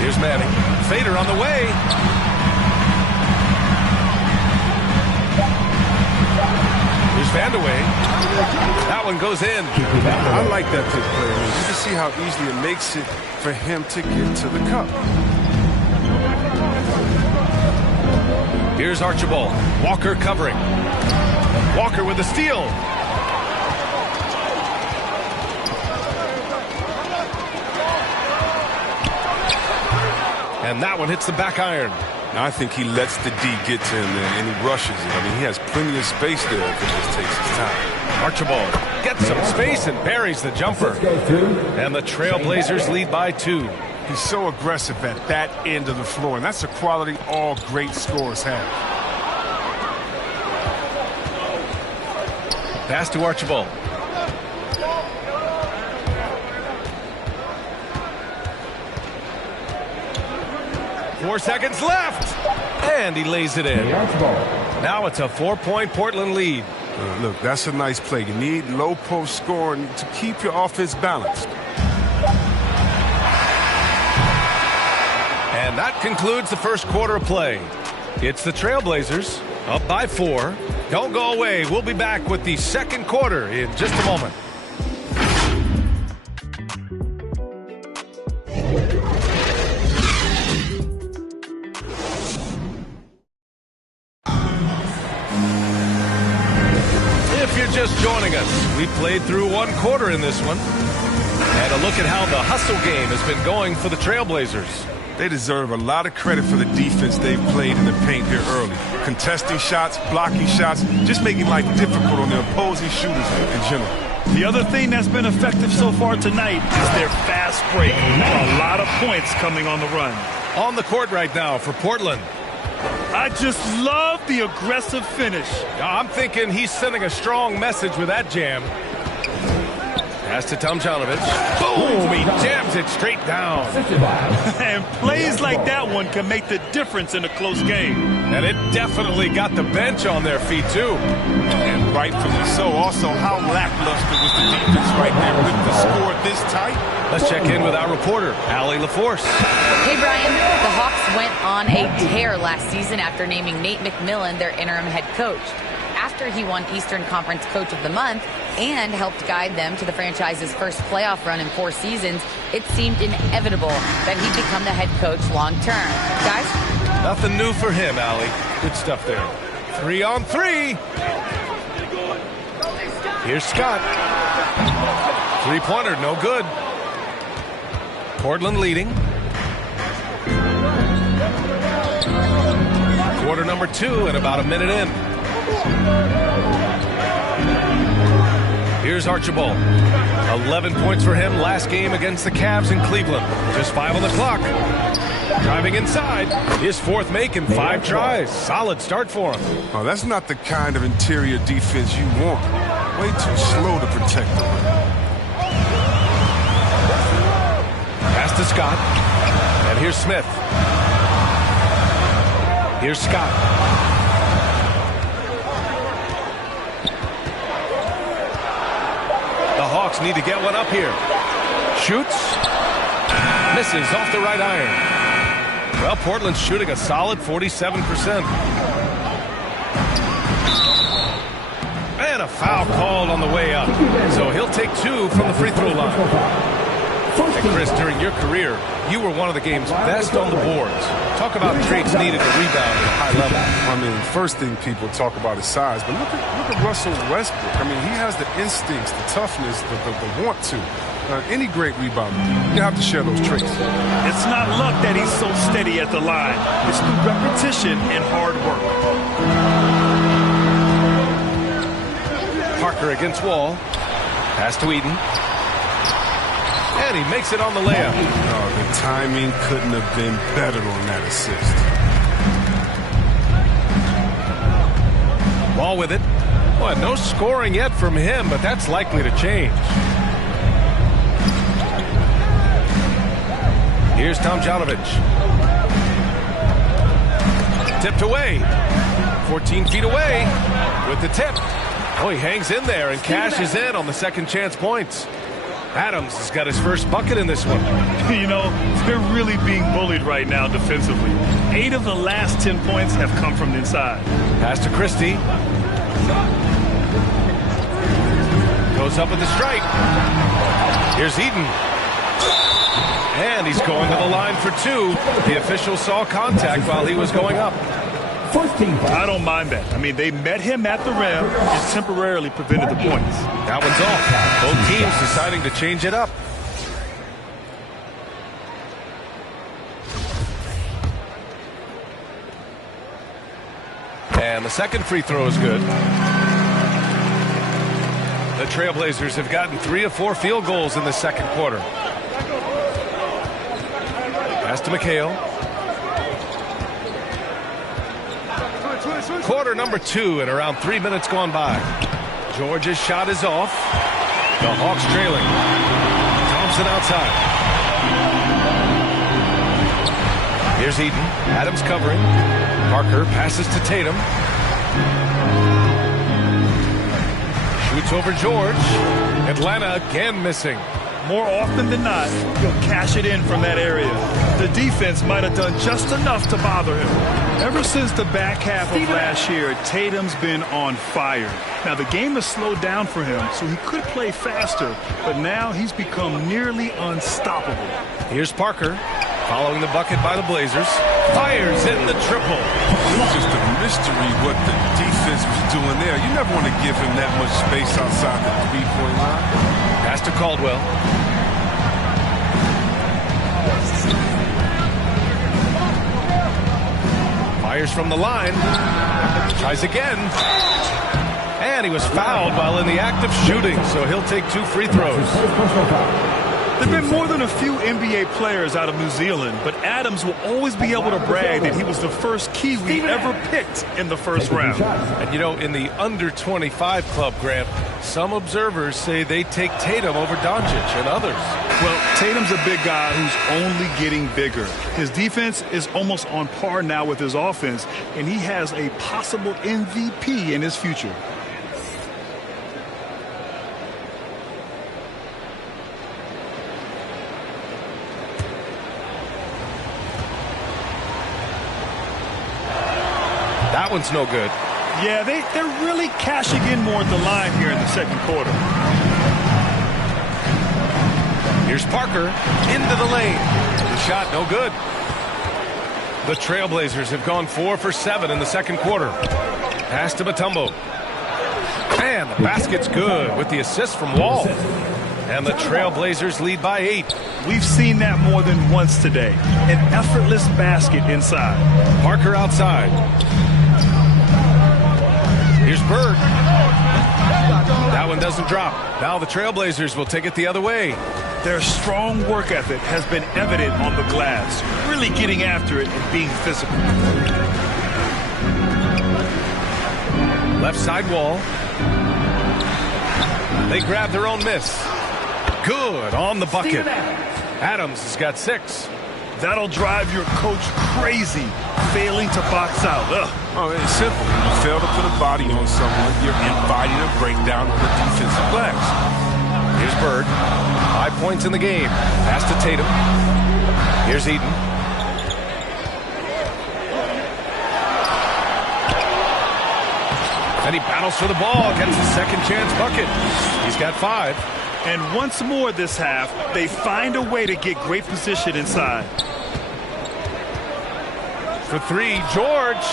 Here's Manning. Fader on the way. Here's Vandeweghe. That one goes in. I like that pick play. You can see how easily it makes it for him to get to the cup. Here's Archibald. Walker covering. Walker with the steal. And that one hits the back iron. Now, I think he lets the D get to him there, and he rushes it. I mean, he has plenty of space there if it just takes his time. Archibald gets some space and buries the jumper. And the Trailblazers lead by 2. He's so aggressive at that end of the floor, and that's a quality all great scorers have. Pass to Archibald. Four seconds left, and he lays it in. Now it's a 4-point Portland lead. Look, that's a nice play. You need low post scoring to keep your offense balanced. And that concludes the first quarter of play. It's the Trailblazers up by 4. Don't go away. We'll be back with the second quarter in just a moment. If you're just joining us, we played through 1 quarter in this one. And a look at how the hustle game has been going for the Trailblazers. They deserve a lot of credit for the defense they've played in the paint here early. Contesting shots, blocking shots, just making life difficult on the opposing shooters in general. The other thing that's been effective so far tonight is their fast break. A lot of points coming on the run. On the court right now for Portland. I just love the aggressive finish. I'm thinking he's sending a strong message with that jam. Pass to Tomjanovich. Boom! He jams it straight down. And plays like that one can make the difference in a close game. And it definitely got the bench on their feet, too. And rightfully so. Also, how lackluster was the defense right there with the score this tight? Let's check in with our reporter, Allie LaForce. Hey, Brian. The Hawks went on a tear last season after naming Nate McMillan their interim head coach. After he won Eastern Conference Coach of the Month and helped guide them to the franchise's first playoff run in 4 seasons, it seemed inevitable that he'd become the head coach long term. Guys? Nothing new for him, Allie. Good stuff there. 3-on-3. Here's Scott. 3-pointer, no good. Portland leading. Quarter number 2 and about a minute in. Here's Archibald. 11 points for him last game against the Cavs in Cleveland. Just 5 on the clock. Driving inside. His 4th make in 5 tries. Solid start for him. Oh, that's not the kind of interior defense you want. Way too slow to protect the rim. Pass to Scott. And here's Smith. Here's Scott. Hawks need to get one up here. Shoots. Misses off the right iron. Well, Portland's shooting a solid 47%. And a foul called on the way up. So he'll take 2 from the free throw line. Chris, during your career, you were one of the game's best on the boards. Talk about traits needed to rebound at a high level. I mean, first thing people talk about is size, but look at Russell Westbrook. I mean, he has the instincts, the toughness, the want to. Any great rebounder, you have to share those traits. It's not luck that he's so steady at the line. It's through repetition and hard work. Parker against Wall. Pass to Eden. And he makes it on the layup. Oh, the timing couldn't have been better on that assist. Ball with it. Well, no scoring yet from him, but that's likely to change. Here's Tomjanovich. Tipped away. 14 feet away with the tip. Oh, he hangs in there and cashes in on the second chance points. Adams has got his first bucket in this one. You know, they're really being bullied right now defensively. 8 of the last 10 points have come from inside. Pass to Christie. Goes up with the strike. Here's Eden. And he's going to the line for 2. The official saw contact while he was going up. I don't mind that. I mean, they met him at the rim and temporarily prevented the points. That one's off. Both teams deciding to change it up. And the second free throw is good. The Trailblazers have gotten 3 of 4 field goals in the second quarter. Pass to McHale. Quarter number 2 and around 3 minutes gone by. Georgia's shot is off. The Hawks trailing. Thompson outside. Here's Eden. Adams covering. Parker passes to Tatum. Shoots over George. Atlanta again missing. More often than not, he'll cash it in from that area. The defense might have done just enough to bother him. Ever since the back half of last year, Tatum's been on fire. Now, the game has slowed down for him, so he could play faster, but now he's become nearly unstoppable. Here's Parker, following the bucket by the Blazers. Fires in the triple. It's just a mystery what the defense was doing there. You never want to give him that much space outside the three-point line. Pass to Caldwell. Fires from the line. Tries again. And he was fouled while in the act of shooting, so he'll take 2 free throws. There have been more than a few NBA players out of New Zealand, but Adams will always be able to brag that he was the first Kiwi ever picked in the first round. And, you know, in the under-25 club, Grant, some observers say they take Tatum over Doncic and others. Well, Tatum's a big guy who's only getting bigger. His defense is almost on par now with his offense, and he has a possible MVP in his future. That one's no good. Yeah, they're really cashing in more at the line here in the second quarter. Here's Parker into the lane. The shot no good. The Trailblazers have gone 4 for 7 in the second quarter. Pass to Mutombo. And the basket's good with the assist from Wall. And the Trailblazers lead by 8. We've seen that more than once today. An effortless basket inside. Parker outside. Here's Bird. That one doesn't drop. Now the Trailblazers will take it the other way. Their strong work ethic has been evident on the glass, really getting after it and being physical. Left side Wall. They grab their own miss. Good on the bucket. Adams has got 6. That'll drive your coach crazy, failing to box out. Ugh. Oh, it's simple. You fail to put a body on someone, you're inviting a breakdown on the defensive glass. Here's Bird. 5 points in the game. Pass to Tatum. Here's Eden. And he battles for the ball, gets the second chance bucket. He's got 5. And once more this half, they find a way to get great position inside. For three, George.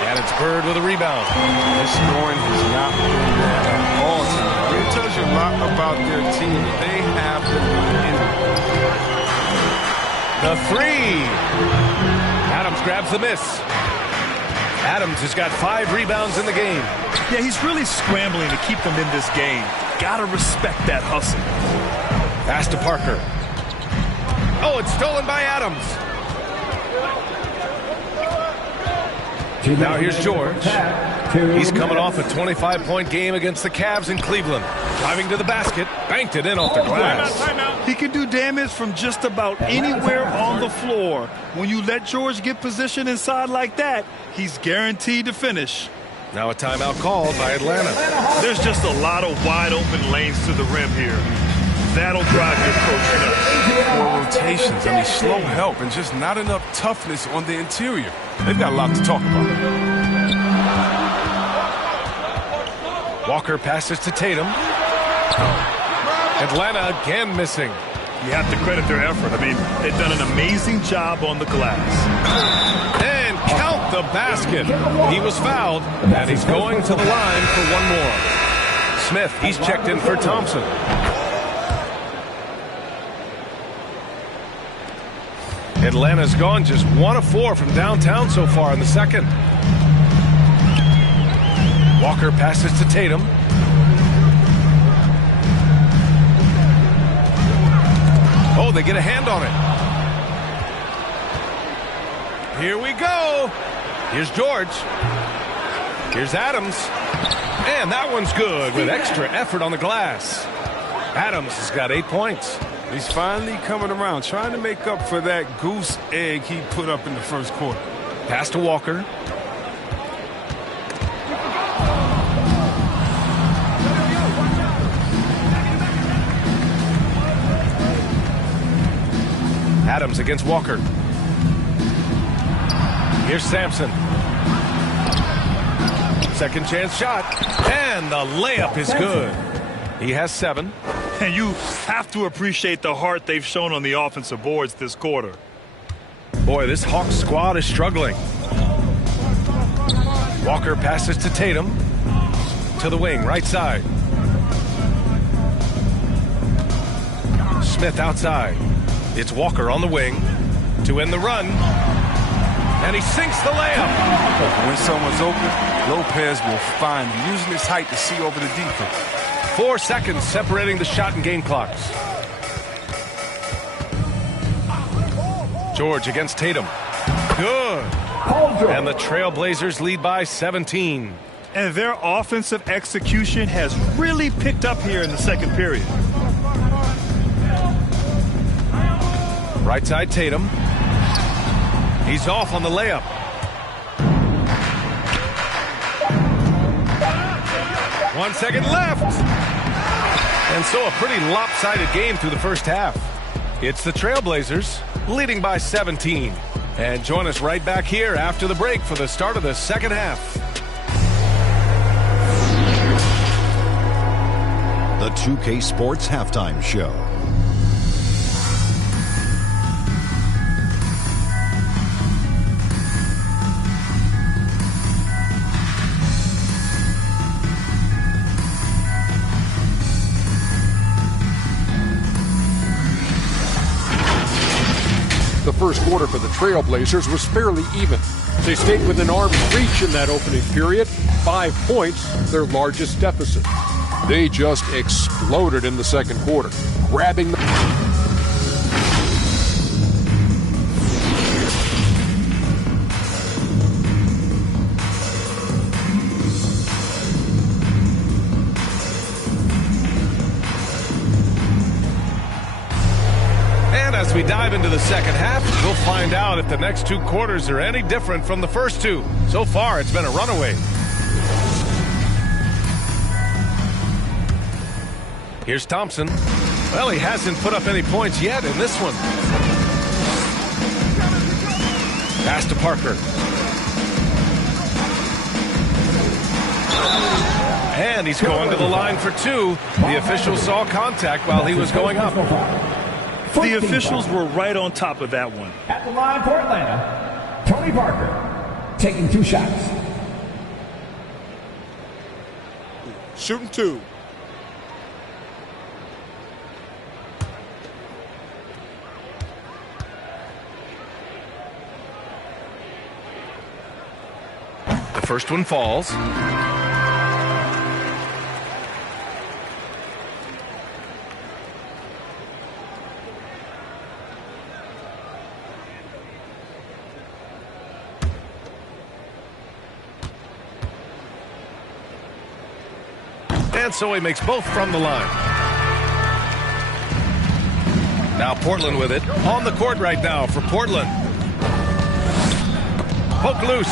And it's Bird with a rebound. His scoring has not been there at all tonight. It tells you a lot about their team. They have the The three. Adams grabs the miss. Adams has got 5 rebounds in the game. Yeah, he's really scrambling to keep them in this game. Gotta respect that hustle. Pass to Parker. Oh, it's stolen by Adams. Now here's George. He's coming off a 25-point game against the Cavs in Cleveland. Driving to the basket, banked it in off the glass. He can do damage from just about anywhere on the floor. When you let George get position inside like that, he's guaranteed to finish. Now a timeout called by Atlanta. There's just a lot of wide open lanes to the rim here. That'll drive this coach nuts. More rotations, slow help, and just not enough toughness on the interior. They've got a lot to talk about. Walker passes to Tatum. Atlanta again missing. You have to credit their effort. They've done an amazing job on the glass. And count the basket. He was fouled, and he's going to the line for one more. Smith, he's checked in for Thompson. Atlanta's gone just 1 of 4 from downtown so far in the second. Walker passes to Tatum. Oh, they get a hand on it. Here we go. Here's George. Here's Adams. And that one's good with extra effort on the glass. Adams has got 8 points. He's finally coming around, trying to make up for that goose egg he put up in the first quarter. Pass to Walker. Adams against Walker. Here's Sampson. Second chance shot. And the layup is good. He has 7. And you have to appreciate the heart they've shown on the offensive boards this quarter. Boy, this Hawks squad is struggling. Walker passes to Tatum. To the wing, right side. Smith outside. It's Walker on the wing to end the run. And he sinks the layup. When someone's open, Lopez will find him, using his height to see over the defense. 4 seconds separating the shot and game clocks. George against Tatum. Good. And the Trailblazers lead by 17. And their offensive execution has really picked up here in the second period. Right side Tatum. He's off on the layup. One second left. And so a pretty lopsided game through the first half. It's the Trailblazers leading by 17. And join us right back here after the break for the start of the second half. The 2K Sports Halftime Show. The first quarter for the Trailblazers was fairly even. They stayed within arm's reach in that opening period. 5 points, their largest deficit. They just exploded in the second quarter, grabbing the... As we dive into the second half, we'll find out if the next 2 quarters are any different from the first 2. So far, it's been a runaway. Here's Thompson. Well, he hasn't put up any points yet in this one. Pass to Parker. And he's going to the line for 2. The official saw contact while he was going up. The officials were right on top of that one. At the line for Atlanta, Tony Parker taking 2 shots. Shooting 2. The first one falls. And so he makes both from the line. Now Portland with it. On the court right now for Portland. Poke loose.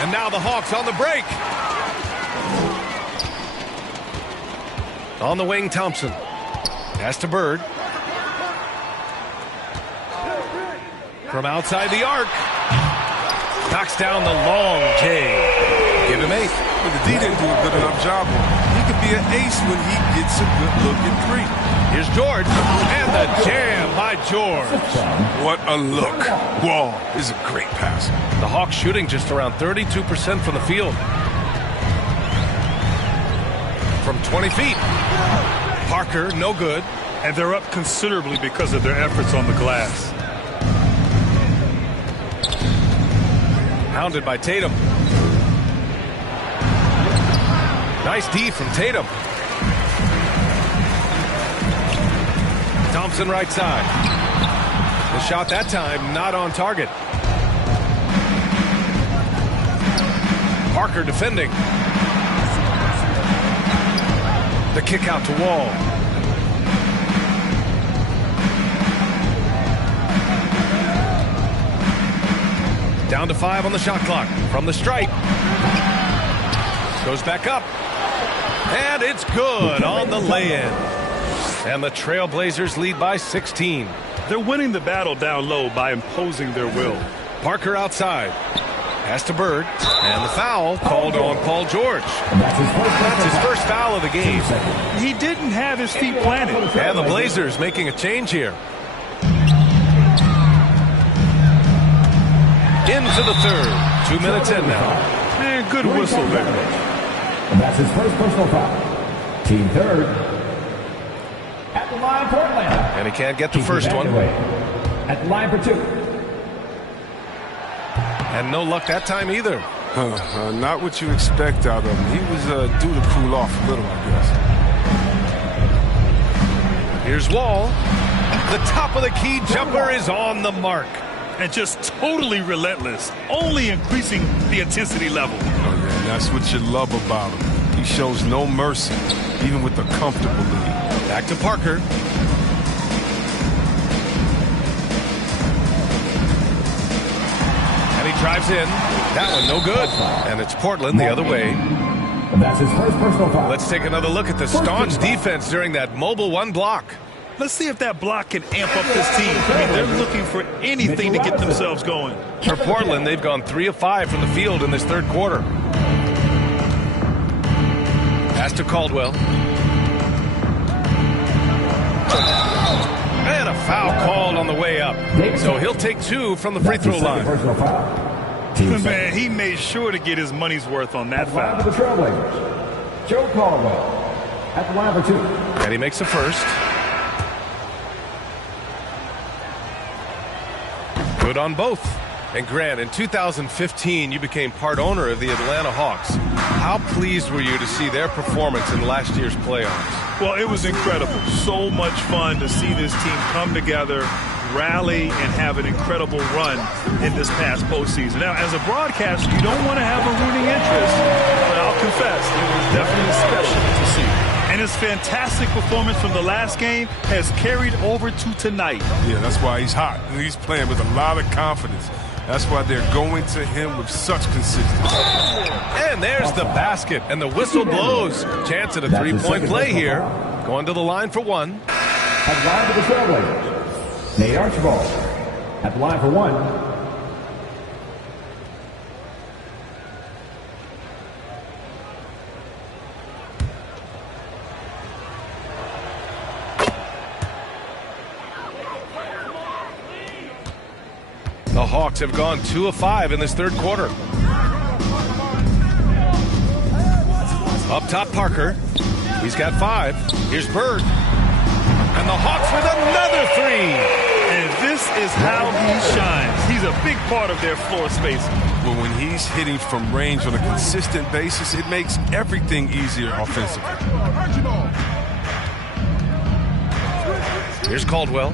And now the Hawks on the break. On the wing, Thompson. Pass to Bird. From outside the arc. Knocks down the long J. Give him 8. But the D didn't do a good enough job on him. He could be an ace when he gets a good look at 3. Here's George. And the jam by George. What a look. Wall is a great pass. The Hawks shooting just around 32% from the field. From 20 feet. Parker, no good. And they're up considerably because of their efforts on the glass. Hounded by Tatum. Nice D from Tatum. Thompson right side. The shot that time not on target. Parker defending. The kick out to Wall. Down to 5 on the shot clock. From the stripe. Goes back up. And it's good on the lay-in. And the Trailblazers lead by 16. They're winning the battle down low by imposing their will. Parker outside. Pass to Bird. And the foul called on Paul George. That's his first foul of the game. He didn't have his feet planted. And the Blazers making a change here. Into the third. 2 minutes in now. And good whistle there. And that's his first personal foul. Team third. At the line for Atlanta. And he can't get the first one. At the line for 2. And no luck that time either. Not what you expect out of him. He was due to cool off a little, I guess. Here's Wall. The top of the key jumper is on the mark. And just totally relentless, only increasing the intensity level. Oh, yeah, that's what you love about him. He shows no mercy, even with a comfortable lead. Back to Parker. And he drives in. That one no good. And it's Portland the other way. And that's his first personal foul. Let's take another look at the staunch defense during that mobile 1 block. Let's see if that block can amp up this team. I mean, they're looking for anything to get themselves going. For Portland, they've gone 3 of 5 from the field in this third quarter. Pass to Caldwell. And a foul called on the way up. So he'll take 2 from the free throw line. Man, he made sure to get his money's worth on that foul. The Trailblazers. Joe Caldwell at the line for 2. And he makes the first. Good on both. And Grant, in 2015, you became part owner of the Atlanta Hawks. How pleased were you to see their performance in last year's playoffs? Well, it was incredible. So much fun to see this team come together, rally, and have an incredible run in this past postseason. Now, as a broadcaster, you don't want to have a rooting interest, but I'll confess, it was definitely special to see. And his fantastic performance from the last game has carried over to tonight. Yeah, that's why he's hot. He's playing with a lot of confidence. That's why they're going to him with such consistency. And there's the basket, and the whistle blows. Chance at a three-point play here. Going to the line for 1. At the line for the Trailblazers, Nate Archibald. At the line for 1. Hawks have gone 2 of 5 in this third quarter. Up top, Parker. He's got 5. Here's Bird. And the Hawks with another 3. And this is how he shines. He's a big part of their floor space. Well, when he's hitting from range on a consistent basis, it makes everything easier offensively. Here's Caldwell.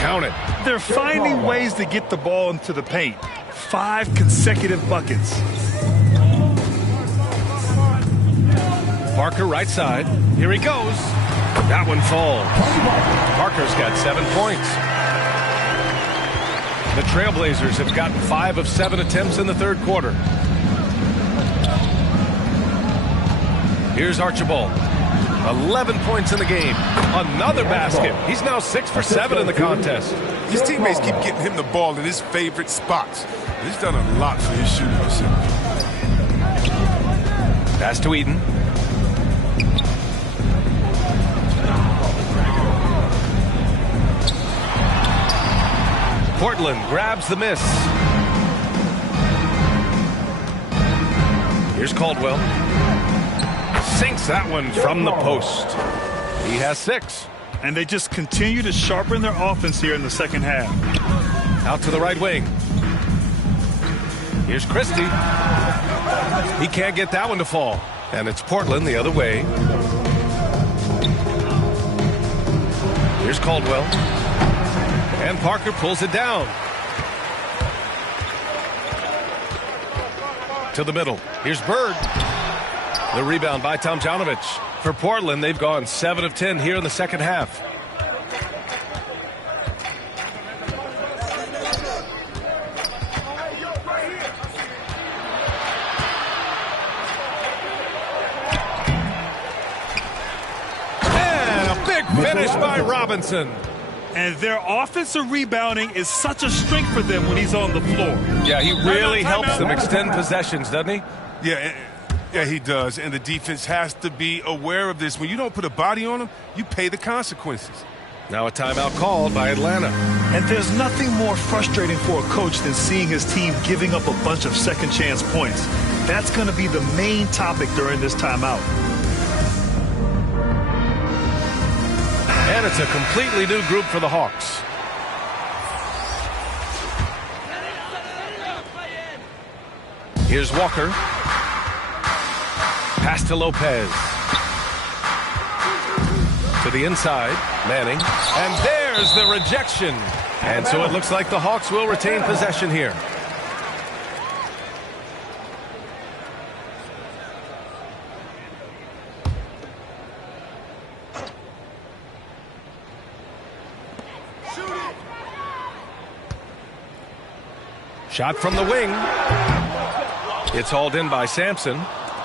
Count it. They're finding ways to get the ball into the paint. 5 consecutive buckets. Parker right side. Here he goes. That one falls. Parker's got 7 points. The Trailblazers have gotten 5 of 7 attempts in the third quarter. Here's Archibald. 11 points in the game. Another basket. He's now 6 for 7 in the contest. His teammates keep getting him the ball in his favorite spots. He's done a lot for his shooting percentage. Pass to Eden. Portland grabs the miss. Here's Caldwell. Sinks that one from the post. He has 6. And they just continue to sharpen their offense here in the second half. Out to the right wing. Here's Christie. He can't get that one to fall. And it's Portland the other way. Here's Caldwell. And Parker pulls it down. To the middle. Here's Bird. The rebound by Tomjanovich. For Portland, they've gone 7 of 10 here in the second half. And a big finish by Robinson. And their offensive rebounding is such a strength for them when he's on the floor. Yeah, he really helps them extend possessions, doesn't he? Yeah, he does. And the defense has to be aware of this. When you don't put a body on him, you pay the consequences. Now a timeout called by Atlanta. And there's nothing more frustrating for a coach than seeing his team giving up a bunch of second chance points. That's going to be the main topic during this timeout. And it's a completely new group for the Hawks. Here's Walker. Pass to Lopez. To the inside, Manning. And there's the rejection. And so it looks like the Hawks will retain possession here. Shot from the wing. It's hauled in by Sampson.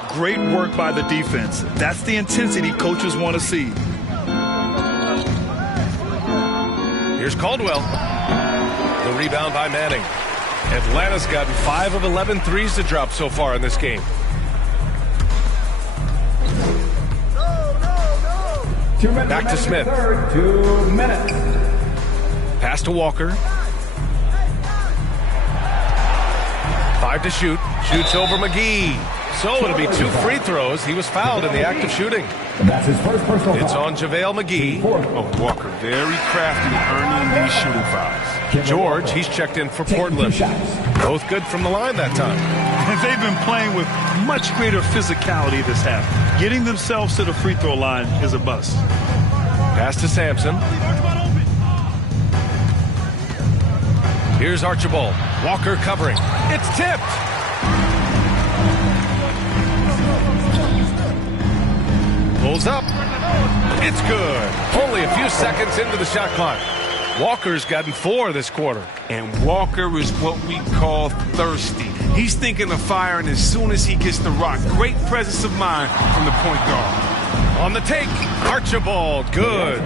Great work by the defense. That's the intensity coaches want to see. Here's Caldwell. The rebound by Manning. Atlanta's gotten 5 of 11 threes to drop so far in this game. Back to Smith. 2 minutes. Pass to Walker. 5 to shoot. Shoots over McGee. So it'll be 2 free throws. He was fouled in the act of shooting. That's his first personal foul. It's on JaVale McGee. Oh, Walker, very crafty earning these shooting fouls. George, he's checked in for Portland. Both good from the line that time. And they've been playing with much greater physicality this half. Getting themselves to the free throw line is a bust. Pass to Sampson. Here's Archibald. Walker covering. It's tipped. Pulls up. It's good. Only a few seconds into the shot clock. Walker's gotten 4 this quarter. And Walker is what we call thirsty. He's thinking of firing as soon as he gets the rock. Great presence of mind from the point guard. On the take, Archibald. Good.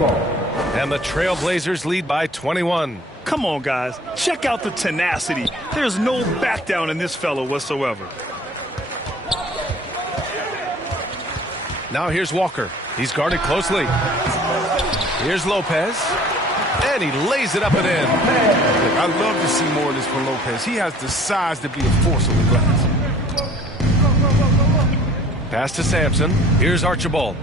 And the Trailblazers lead by 21. Come on, guys. Check out the tenacity. There's no back down in this fellow whatsoever. Now here's Walker. He's guarded closely. Here's Lopez. And he lays it up and in. I love to see more of this from Lopez. He has the size to be a force on the glass. Pass to Sampson. Here's Archibald.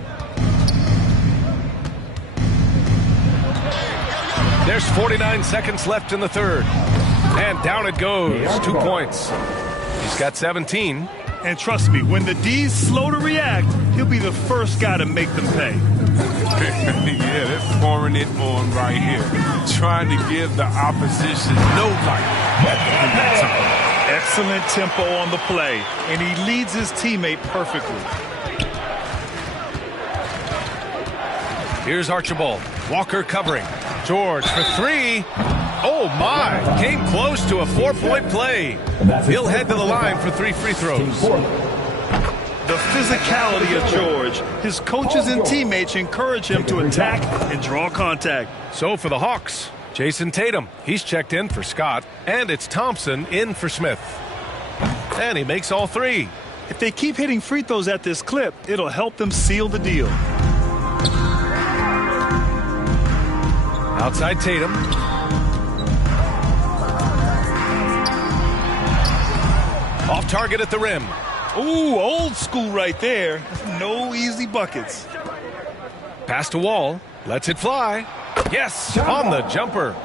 There's 49 seconds left in the third. And down it goes. 2 points. He's got 17. And trust me, when the D's slow to react, he'll be the first guy to make them pay. Yeah, they're pouring it on right here. Trying to give the opposition no light at that time. Excellent tempo on the play, and he leads his teammate perfectly. Here's Archibald. Walker covering. George for 3. Oh, my. Came close to a 4-point play. He'll head to the line for 3 free throws. The physicality of George. His coaches and teammates encourage him to attack and draw contact. So for the Hawks, Jason Tatum. He's checked in for Scott. And it's Thompson in for Smith. And he makes all 3. If they keep hitting free throws at this clip, it'll help them seal the deal. Outside Tatum. Off target at the rim. Ooh, old school right there. No easy buckets. Pass to Wall. Lets it fly. Yes, on the jumper.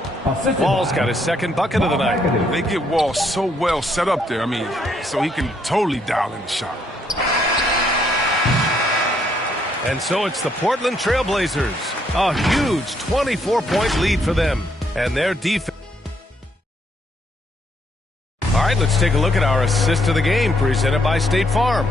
Wall's got his second bucket of the night. They get Wall so well set up there. I mean, so he can totally dial in the shot. And so it's the Portland Trailblazers. A huge 24-point lead for them. And their defense. All right, let's take a look at our assist of the game presented by State Farm.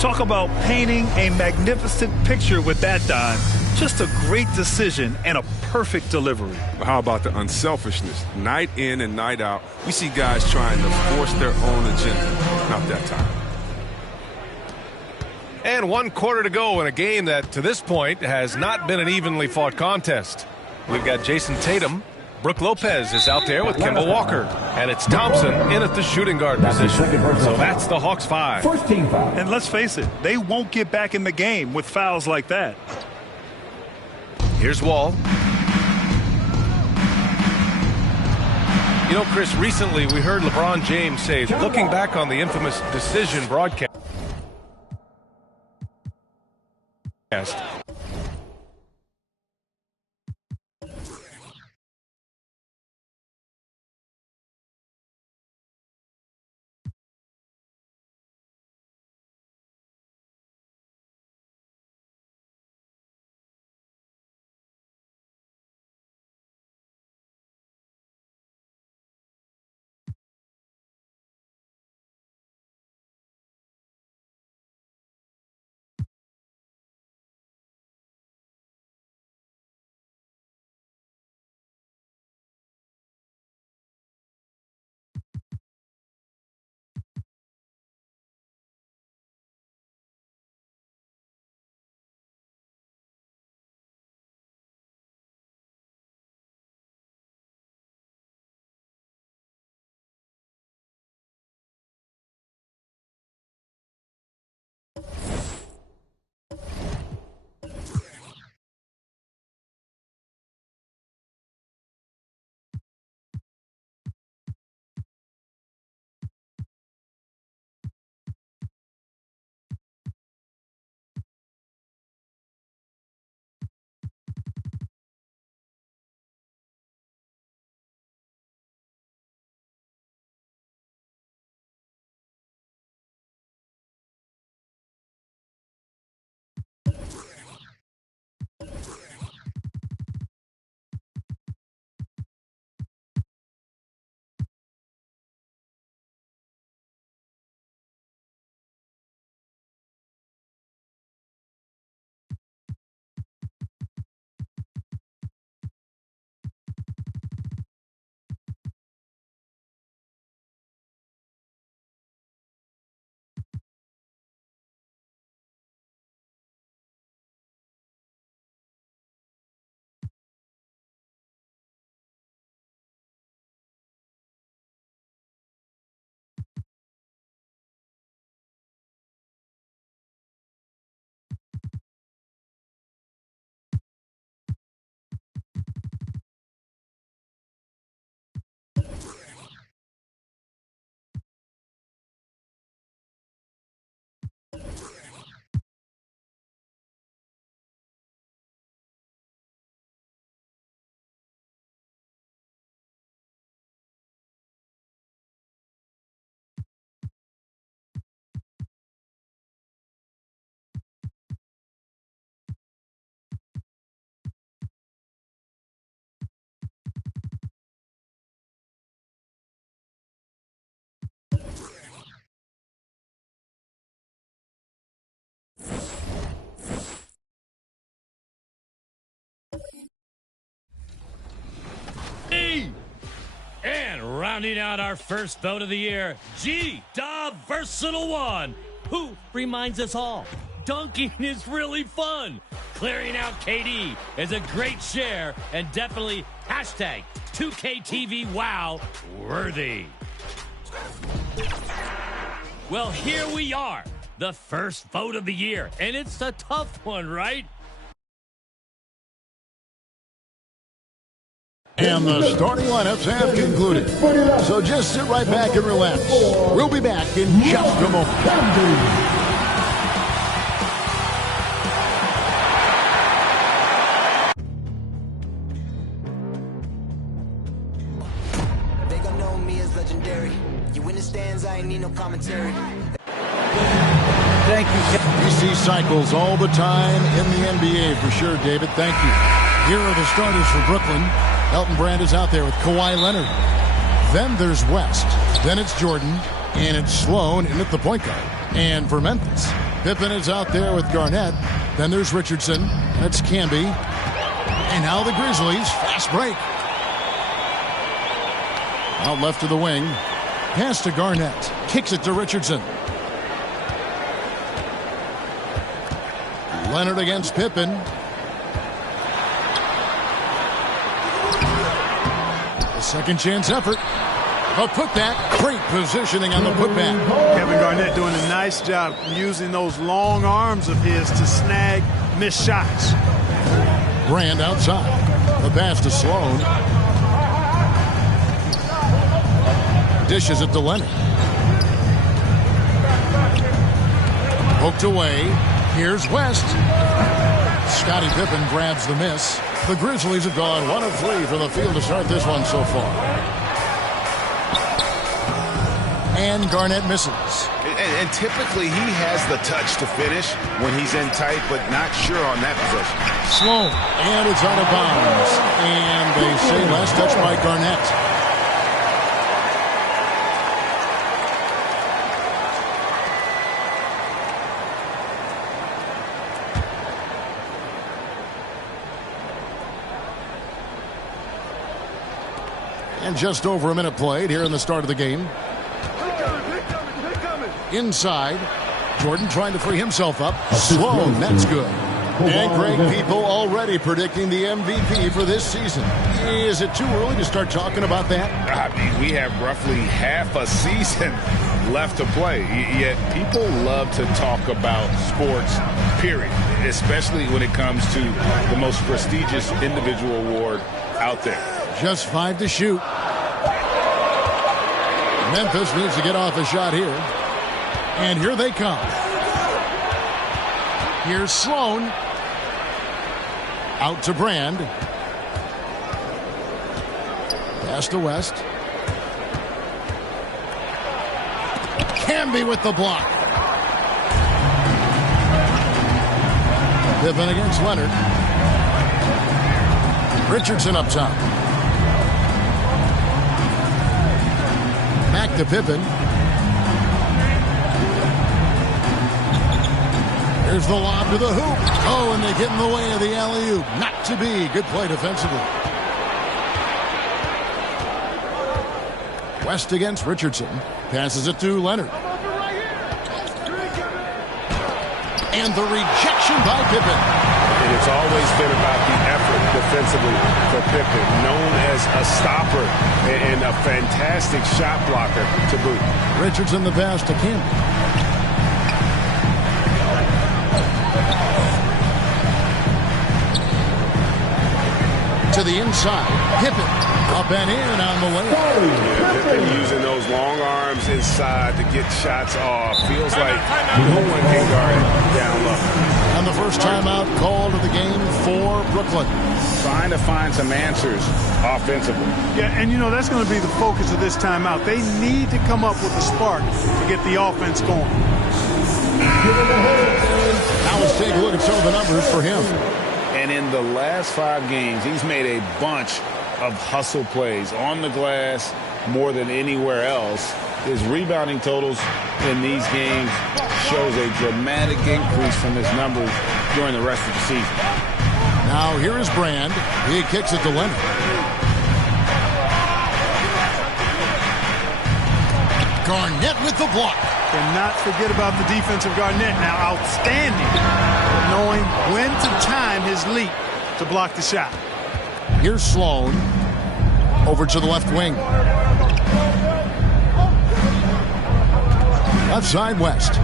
Talk about painting a magnificent picture with that, Don. Just a great decision and a perfect delivery. How about the unselfishness? Night in and night out, we see guys trying to force their own agenda. Not that time. And 1 quarter to go in a game that, to this point, has not been an evenly fought contest. We've got Jason Tatum. Brooke Lopez is out there with Kemba Walker. And it's Thompson in at the shooting guard position. So that's the Hawks 5. First team foul. And let's face it, they won't get back in the game with fouls like that. Here's Wall. You know, Chris, recently we heard LeBron James say, looking back on the infamous decision broadcast, Rounding out our first vote of the year, G, the versatile one, who reminds us all, dunking is really fun. Clearing out KD is a great share and definitely hashtag 2KTV wow worthy. Well, here we are, the first vote of the year, and it's a tough one, right? And the starting lineups have concluded. So just sit right back and relax. We'll be back in just a moment. They gon' know me as legendary. You in the stands, I ain't need no commentary. Thank you. We see cycles all the time in the NBA for sure, David. Thank you. Here are the starters for Brooklyn. Elton Brand is out there with Kawhi Leonard. Then there's West. Then it's Jordan. And it's Sloan in at the point guard. And for Memphis, Pippen is out there with Garnett. Then there's Richardson. That's Camby. And now the Grizzlies. Fast break. Out left to the wing. Pass to Garnett. Kicks it to Richardson. Leonard against Pippen. A second chance effort. A putback. Great positioning on the putback. Kevin Garnett doing a nice job using those long arms of his to snag missed shots. Brand outside. The pass to Sloan. Dishes it to Leonard. Poked away. Here's West. Scottie Pippen grabs the miss. The Grizzlies have gone 1 of 3 from the field to start this one so far. And Garnett misses. And typically he has the touch to finish when he's in tight, but not sure on that possession. Sloan. And it's out of bounds. And they say last touch by Garnett. And just over a minute played here in the start of the game. Inside. Jordan trying to free himself up. Sloan, that's good. And great people already predicting the MVP for this season. Is it too early to start talking about that? I mean, we have roughly half a season left to play. Yet people love to talk about sports, period. Especially when it comes to the most prestigious individual award out there. Just 5 to shoot. Memphis needs to get off a shot here. And here they come. Here's Sloan. Out to Brand. Pass to West. Camby with the block. Pippen against Leonard. Richardson up top. Back to Pippen. Here's the lob to the hoop. Oh, and they get in the way of the alley-oop. Not to be. Good play defensively. West against Richardson. Passes it to Leonard. And the rejection by Pippen. And it's always been about the effort defensively for Pippen, known as a stopper and a fantastic shot blocker to boot. Richardson the pass to Campbell. To the inside. Pippen up and in on the way. Yeah, Pippen using those long arms inside to get shots off. Feels like no one can guard it down low. And the first timeout called of the game for Brooklyn. Trying to find some answers offensively. Yeah, and you know, that's going to be the focus of this timeout. They need to come up with a spark to get the offense going. Now let's take a look at some of the numbers for him. And in the last 5 games, he's made a bunch of hustle plays on the glass more than anywhere else. His rebounding totals in these games shows a dramatic increase from his numbers during the rest of the season. Now here is Brand. He kicks it to Leonard. Garnett with the block. Cannot forget about the defensive Garnett now. Outstanding. Knowing when to time his leap to block the shot. Here's Sloan. Over to the left wing. Left side, West.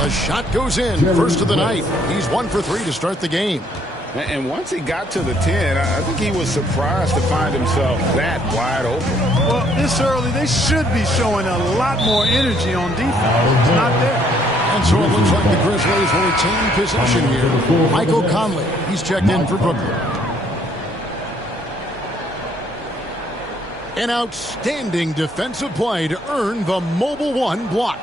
The shot goes in. First of the night. He's 1 for 3 to start the game. And once he got to the 10, I think he was surprised to find himself that wide open. Well, this early, they should be showing a lot more energy on defense. It's not there. And so it looks like the Grizzlies will retain possession here. Michael Conley, he's checked in for Brooklyn. An outstanding defensive play to earn the Mobile One block.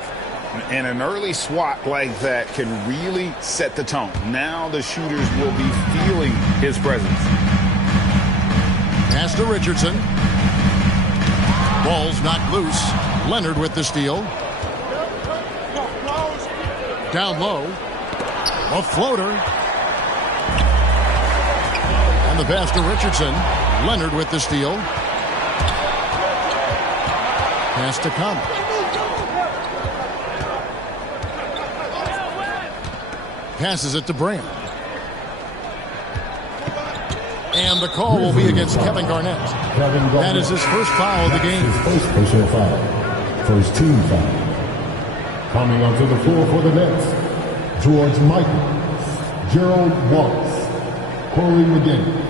And an early swat like that can really set the tone. Now the shooters will be feeling his presence. Pass to Richardson. Ball's knocked loose. Leonard with the steal. Down low. A floater. And the pass to Richardson. Leonard with the steal. Pass to Conley. Passes it to Brand. And the call will be against Kevin Garnett. That is his first foul of the game. His first personal foul. First team foul. Coming onto the floor for the Nets, George Michael, Gerald Wallace, Corey McGinn.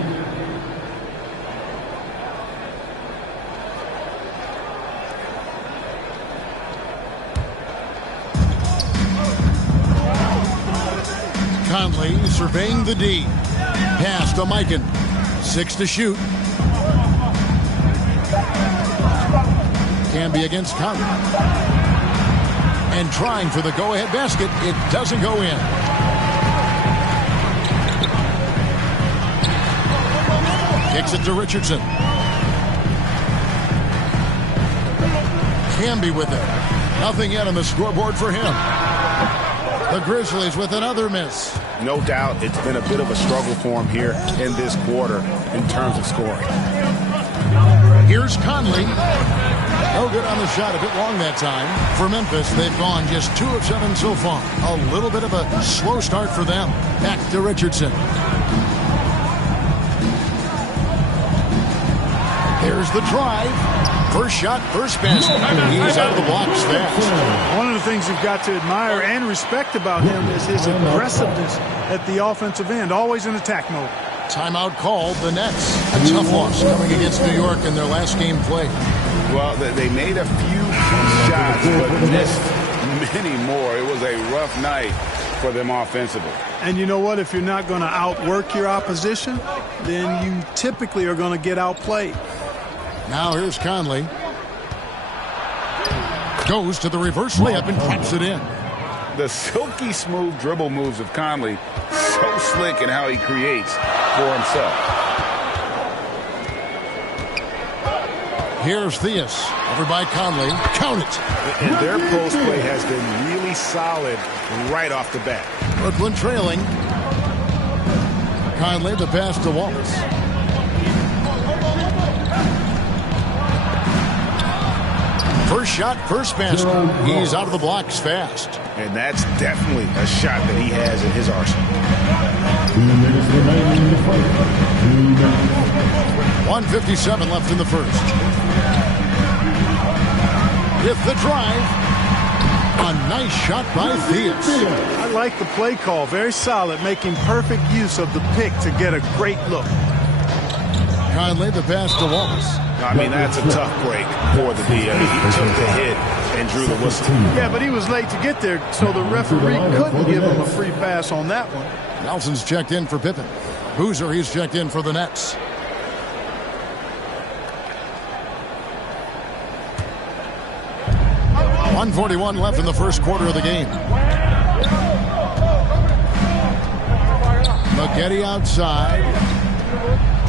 Conley surveying the D. Pass to Mikan. 6 to shoot. Can be against Conley. And trying for the go-ahead basket. It doesn't go in. Kicks it to Richardson. Camby with it. Nothing yet on the scoreboard for him. The Grizzlies with another miss. No doubt it's been a bit of a struggle for him here in this quarter in terms of scoring. Here's Conley. No good on the shot, a bit long that time. For Memphis, they've gone just 2 of 7 so far. A little bit of a slow start for them. Back to Richardson. There's the drive. First shot, first basket. He's out of the blocks fast. One of the things you've got to admire and respect about him is his aggressiveness at the offensive end. Always in attack mode. Timeout called. The Nets. A tough loss coming against New York in their last game played. Well, they made a few shots, but missed many more. It was a rough night for them offensively. And you know what? If you're not going to outwork your opposition, then you typically are going to get outplayed. Now here's Conley. Goes to the reverse layup and drops it in. The silky smooth dribble moves of Conley, so slick in how he creates for himself. Here's Theus. Over by Conley. Count it. And their post play has been really solid right off the bat. Brooklyn trailing. Conley the pass to Wallace. First shot, first basket. He's out of the blocks fast. And that's definitely a shot that he has in his arsenal. 2 minutes remaining in the first. 2 minutes. 1:57 left in the first. With the drive. A nice shot by Theus. I like the play call. Very solid, making perfect use of the pick to get a great look. Conley the pass to Wallace. I mean, that's a tough break for the D. I mean, he took the hit and drew the whistle. Yeah, but he was late to get there, so the referee couldn't give him a free pass on that one. Nelson's checked in for Pippen. Boozer, he's checked in for the Nets. .141 left in the first quarter of the game. Maggette outside.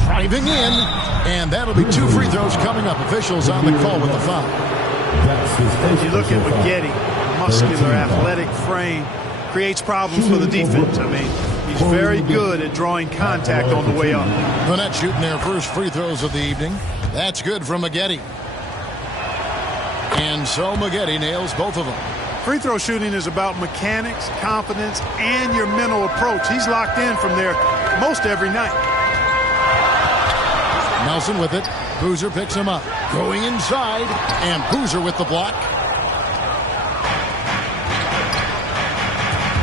Driving in. And that'll be 2 free throws coming up. Officials on the call with the foul. As you look at Maggette, muscular, athletic frame, creates problems for the defense. I mean, he's very good at drawing contact on the way up. The Nets shooting their first free throws of the evening. That's good from Maggette. so Maggette nails both of them. Free throw shooting is about mechanics, confidence, and your mental approach. He's locked in from there most every night. Nelson with it. Boozer picks him up. Going inside, and Boozer with the block.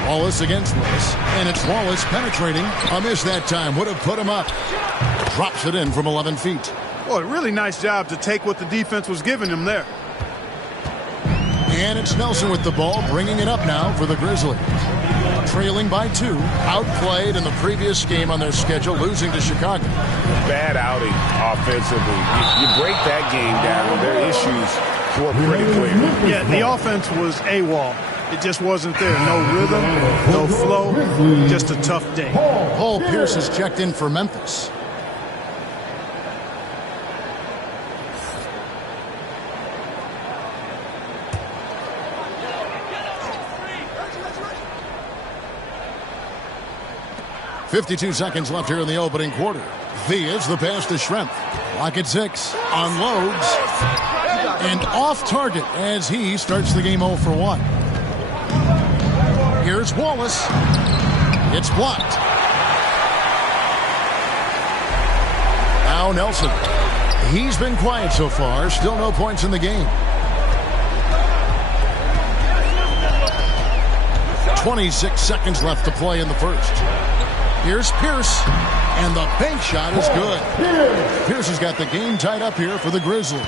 Wallace against Willis, and it's Wallace penetrating. A miss that time. Would have put him up. Drops it in from 11 feet. Boy, really nice job to take what the defense was giving him there. And it's Nelson with the ball, bringing it up now for the Grizzlies. Trailing by 2. Outplayed in the previous game on their schedule, losing to Chicago. Bad outing offensively. You break that game down, their issues were pretty clear. Yeah, the offense was AWOL. It just wasn't there. No rhythm, no flow, just a tough day. Paul Pierce has checked in for Memphis. .52 seconds left here in the opening quarter. Via's the pass to Schrempf. Lock at 6. Unloads. And off target as he starts the game 0 for 1. Here's Wallace. It's blocked. Now Nelson. He's been quiet so far. Still no points in the game. 26 seconds left to play in the first. Here's Pierce, and the bank shot is good. Pierce has got the game tied up here for the Grizzlies.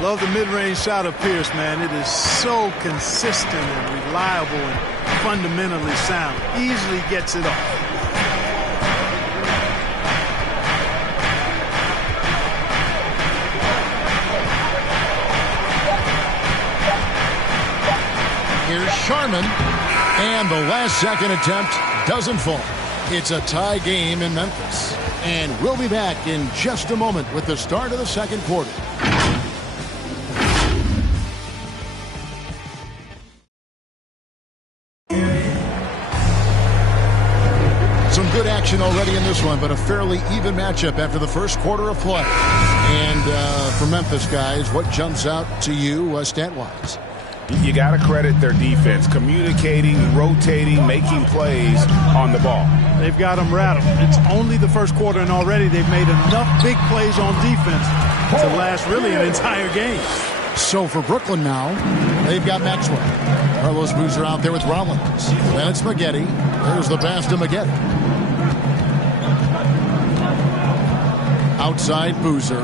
Love the mid-range shot of Pierce, man. It is so consistent and reliable and fundamentally sound. Easily gets it off. Here's Sharman, and the last second attempt doesn't fall. It's a tie game in Memphis. And we'll be back in just a moment with the start of the second quarter. Some good action already in this one, but a fairly even matchup after the first quarter of play. And for Memphis, guys, what jumps out to you stat-wise? You got to credit their defense, communicating, rotating, making plays on the ball. They've got them rattled. It's only the first quarter, and already they've made enough big plays on defense to last really an entire game. So for Brooklyn now, they've got Maxwell. Carlos Boozer out there with Rollins. Then it's Maggette. There's the pass to Maggette. Outside Boozer.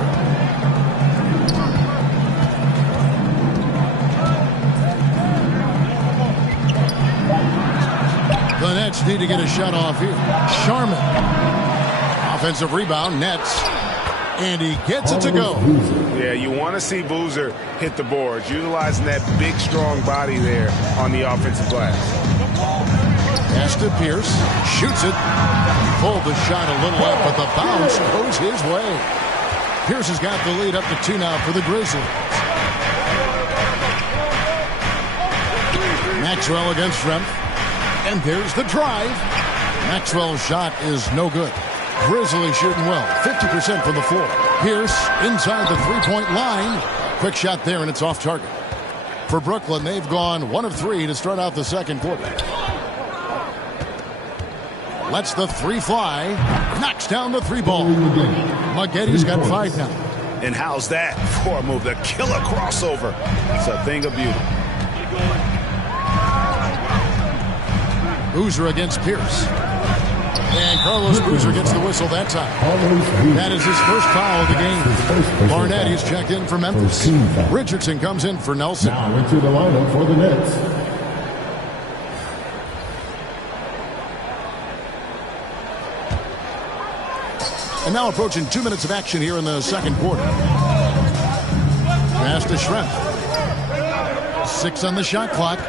The Nets need to get a shot off here. Sharman. Offensive rebound, Nets. And he gets it to go. Yeah, you want to see Boozer hit the boards, utilizing that big, strong body there on the offensive glass. Pass to Pierce. Shoots it. Pulled the shot a little up, but the bounce goes his way. Pierce has got the lead up to 2 now for the Grizzlies. Maxwell against Schrempf. And there's the drive. Maxwell's shot is no good. Grizzlies shooting well. 50% from the floor. Pierce inside the three-point line. Quick shot there, and it's off target. For Brooklyn, they've gone 1 of 3 to start out the second quarter. Lets the 3 fly. Knocks down the 3 ball. Maggetti's got 5 now. And how's that for a move? The killer crossover. It's a thing of beauty. Boozer against Pierce. And Carlos Boozer gets the whistle that time. That is his first foul of the game. Barnett is checked in for Memphis. Richardson comes in for Nelson. Now into the lineup for the Nets. And now approaching 2 minutes of action here in the second quarter. Pass to Schrempf. 6 on the shot clock.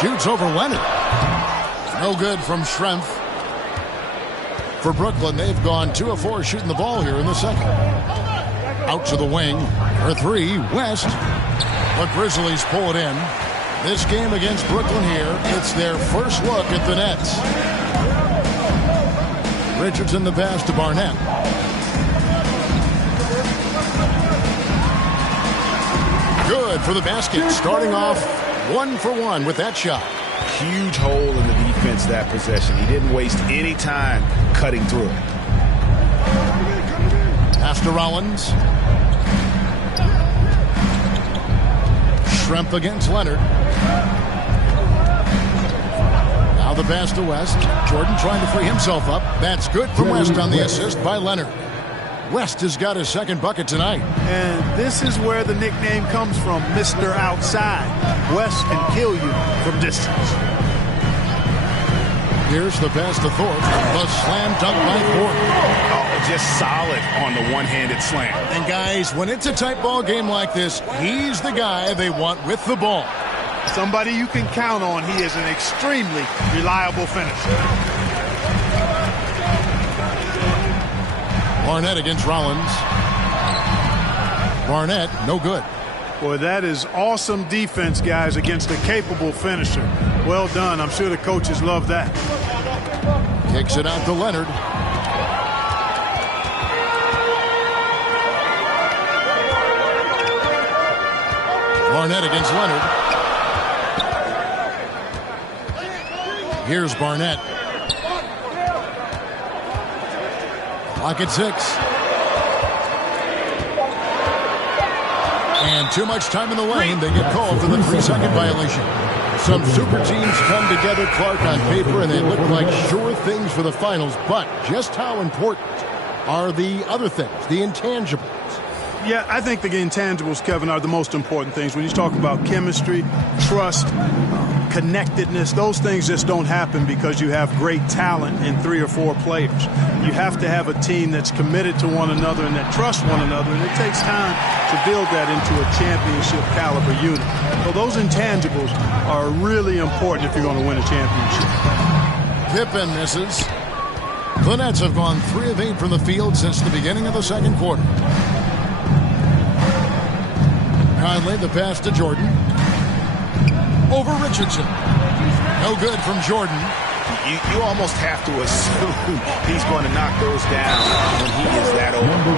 Shoots over Leonard. No good from Schrempf. For Brooklyn, they've gone 2 of 4 shooting the ball here in the second. Out to the wing. For 3, West. The Grizzlies pull it in. This game against Brooklyn here, it's their first look at the Nets. Richardson the pass to Barnett. Good for the basket. Starting off 1 for 1 with that shot. Huge hole in the defense that possession. He didn't waste any time cutting through it. Pass to Rollins. Shrimp against Leonard. Now the pass to West. Jordan trying to free himself up. That's good from West on the assist by Leonard. West has got his second bucket tonight. And this is where the nickname comes from, Mr. Outside. West can kill you from distance. Here's the pass to Thorpe. The slam dunk by Thorpe. Oh, just solid on the one-handed slam. And guys, when it's a tight ball game like this, he's the guy they want with the ball. Somebody you can count on. He is an extremely reliable finisher. Barnett against Rollins. Barnett, no good. Boy, that is awesome defense, guys, against a capable finisher. Well done. I'm sure the coaches love that. Kicks it out to Leonard. Barnett against Leonard. Here's Barnett. Clock at 6. And too much time in the lane. They get called for the 3-second violation. Some super teams come together, Clark, on paper, and they look like sure things for the finals. But just how important are the other things, the intangibles? Yeah, I think the intangibles, Kevin, are the most important things. When you talk about chemistry, trust, connectedness, those things just don't happen because you have great talent in 3 or 4 players. You have to have a team that's committed to one another and that trusts one another, and it takes time to build that into a championship caliber unit. So those intangibles are really important if you're going to win a championship. Pippen misses. The Nets have gone 3 of 8 from the field since the beginning of the second quarter. Conley, the pass to Jordan. Over Richardson. No good from Jordan. You almost have to assume he's going to knock those down when he is that open.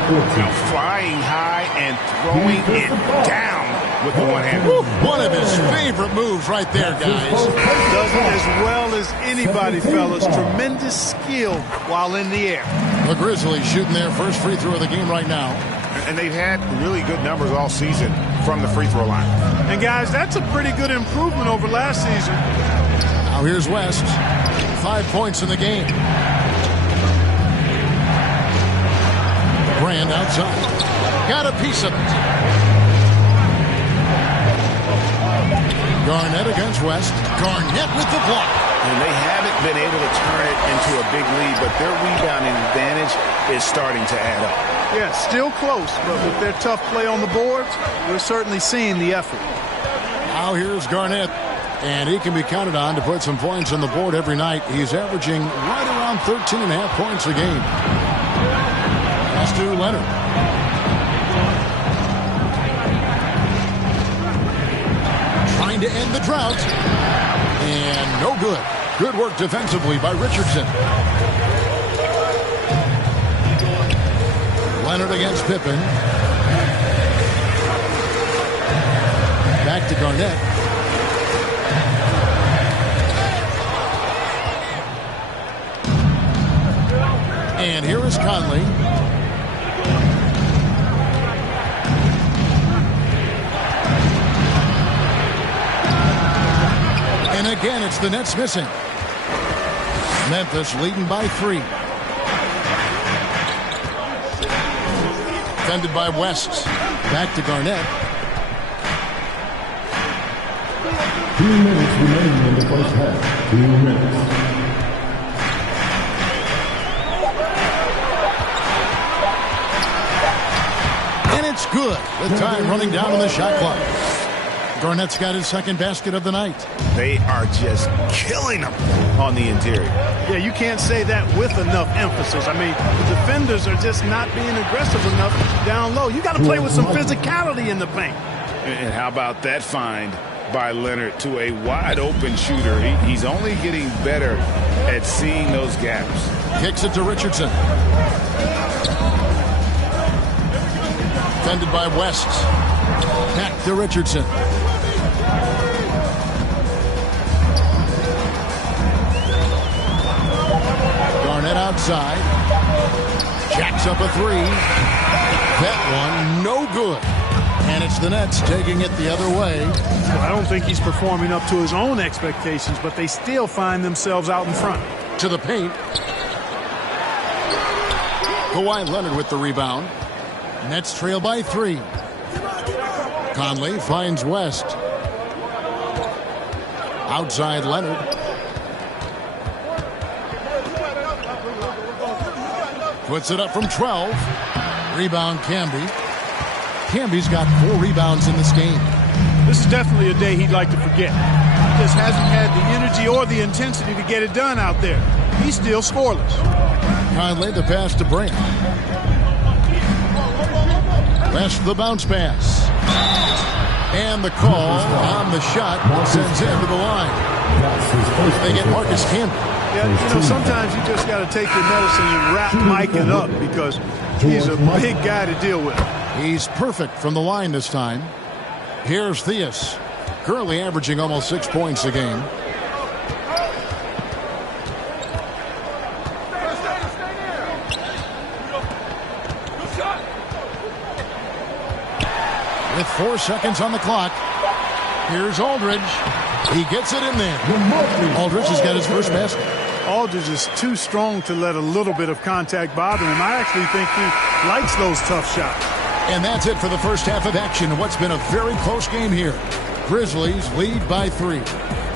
Flying high and throwing it down with the one hand. One of his favorite moves right there, guys. Does it as well as anybody, fellas. Tremendous skill while in the air. The Grizzlies shooting their first free throw of the game right now. And they've had really good numbers all season from the free throw line. And guys, that's a pretty good improvement over last season. Now here's West. 5 points in the game. Brand outside. Got a piece of it. Garnett against West. Garnett with the block. And they haven't been able to turn it into a big lead, but their rebounding advantage is starting to add up. Yeah, still close, but with their tough play on the boards, we're certainly seeing the effort. Now here's Garnett, and he can be counted on to put some points on the board every night. He's averaging right around 13.5 points a game. Pass to Leonard. Trying to end the drought, and no good. Good work defensively by Richardson. Leonard against Pippen. Back to Garnett. And here is Conley. And again, it's the Nets missing. Memphis leading by 3. Defended by West. Back to Garnett. 2 minutes remaining in the first half. 2 minutes. And it's good. The time running down on the shot clock. Garnett's got his second basket of the night. They are just killing them on the interior. Yeah, you can't say that with enough emphasis. I mean, the defenders are just not being aggressive enough down low. You got to play with some physicality in the paint. And how about that find by Leonard to a wide open shooter? He's only getting better at seeing those gaps. Kicks it to Richardson. Defended by West. Back to Richardson. Garnett outside. Jacks up a three. That one, no good. And it's the Nets taking it the other way. I don't think he's performing up to his own expectations, but they still find themselves out in front. To the paint. Kawhi Leonard with the rebound. Nets trail by 3. Conley finds West. Outside Leonard. Puts it up from 12. Rebound Camby. Camby's got 4 rebounds in this game. This is definitely a day he'd like to forget. He just hasn't had the energy or the intensity to get it done out there. He's still scoreless. Conley the pass to Brand. West the bounce pass. And the call on the shot sends him to the line. They get Marcus Camby. Yeah, sometimes you just got to take your medicine and wrap Mike it up because he's a big guy to deal with. He's perfect from the line this time. Here's Theus, currently averaging almost 6 points a game. With 4 seconds on the clock, here's Aldridge. He gets it in there. Aldridge has got his first basket. Aldridge is too strong to let a little bit of contact bother him. I actually think he likes those tough shots. And that's it for the first half of action in what's been a very close game here. Grizzlies lead by 3.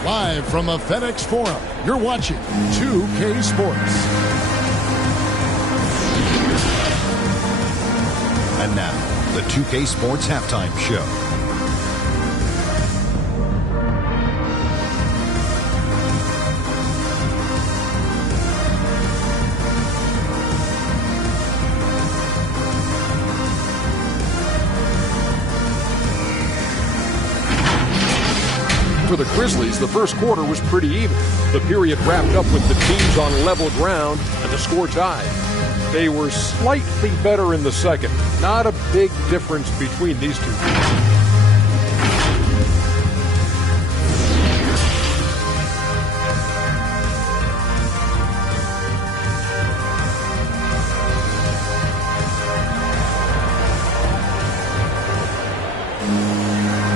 Live from the FedEx Forum, you're watching 2K Sports. And now, the 2K Sports Halftime Show. For the Grizzlies, the first quarter was pretty even. The period wrapped up with the teams on level ground and the score tied. They were slightly better in the second. Not a big difference between these two.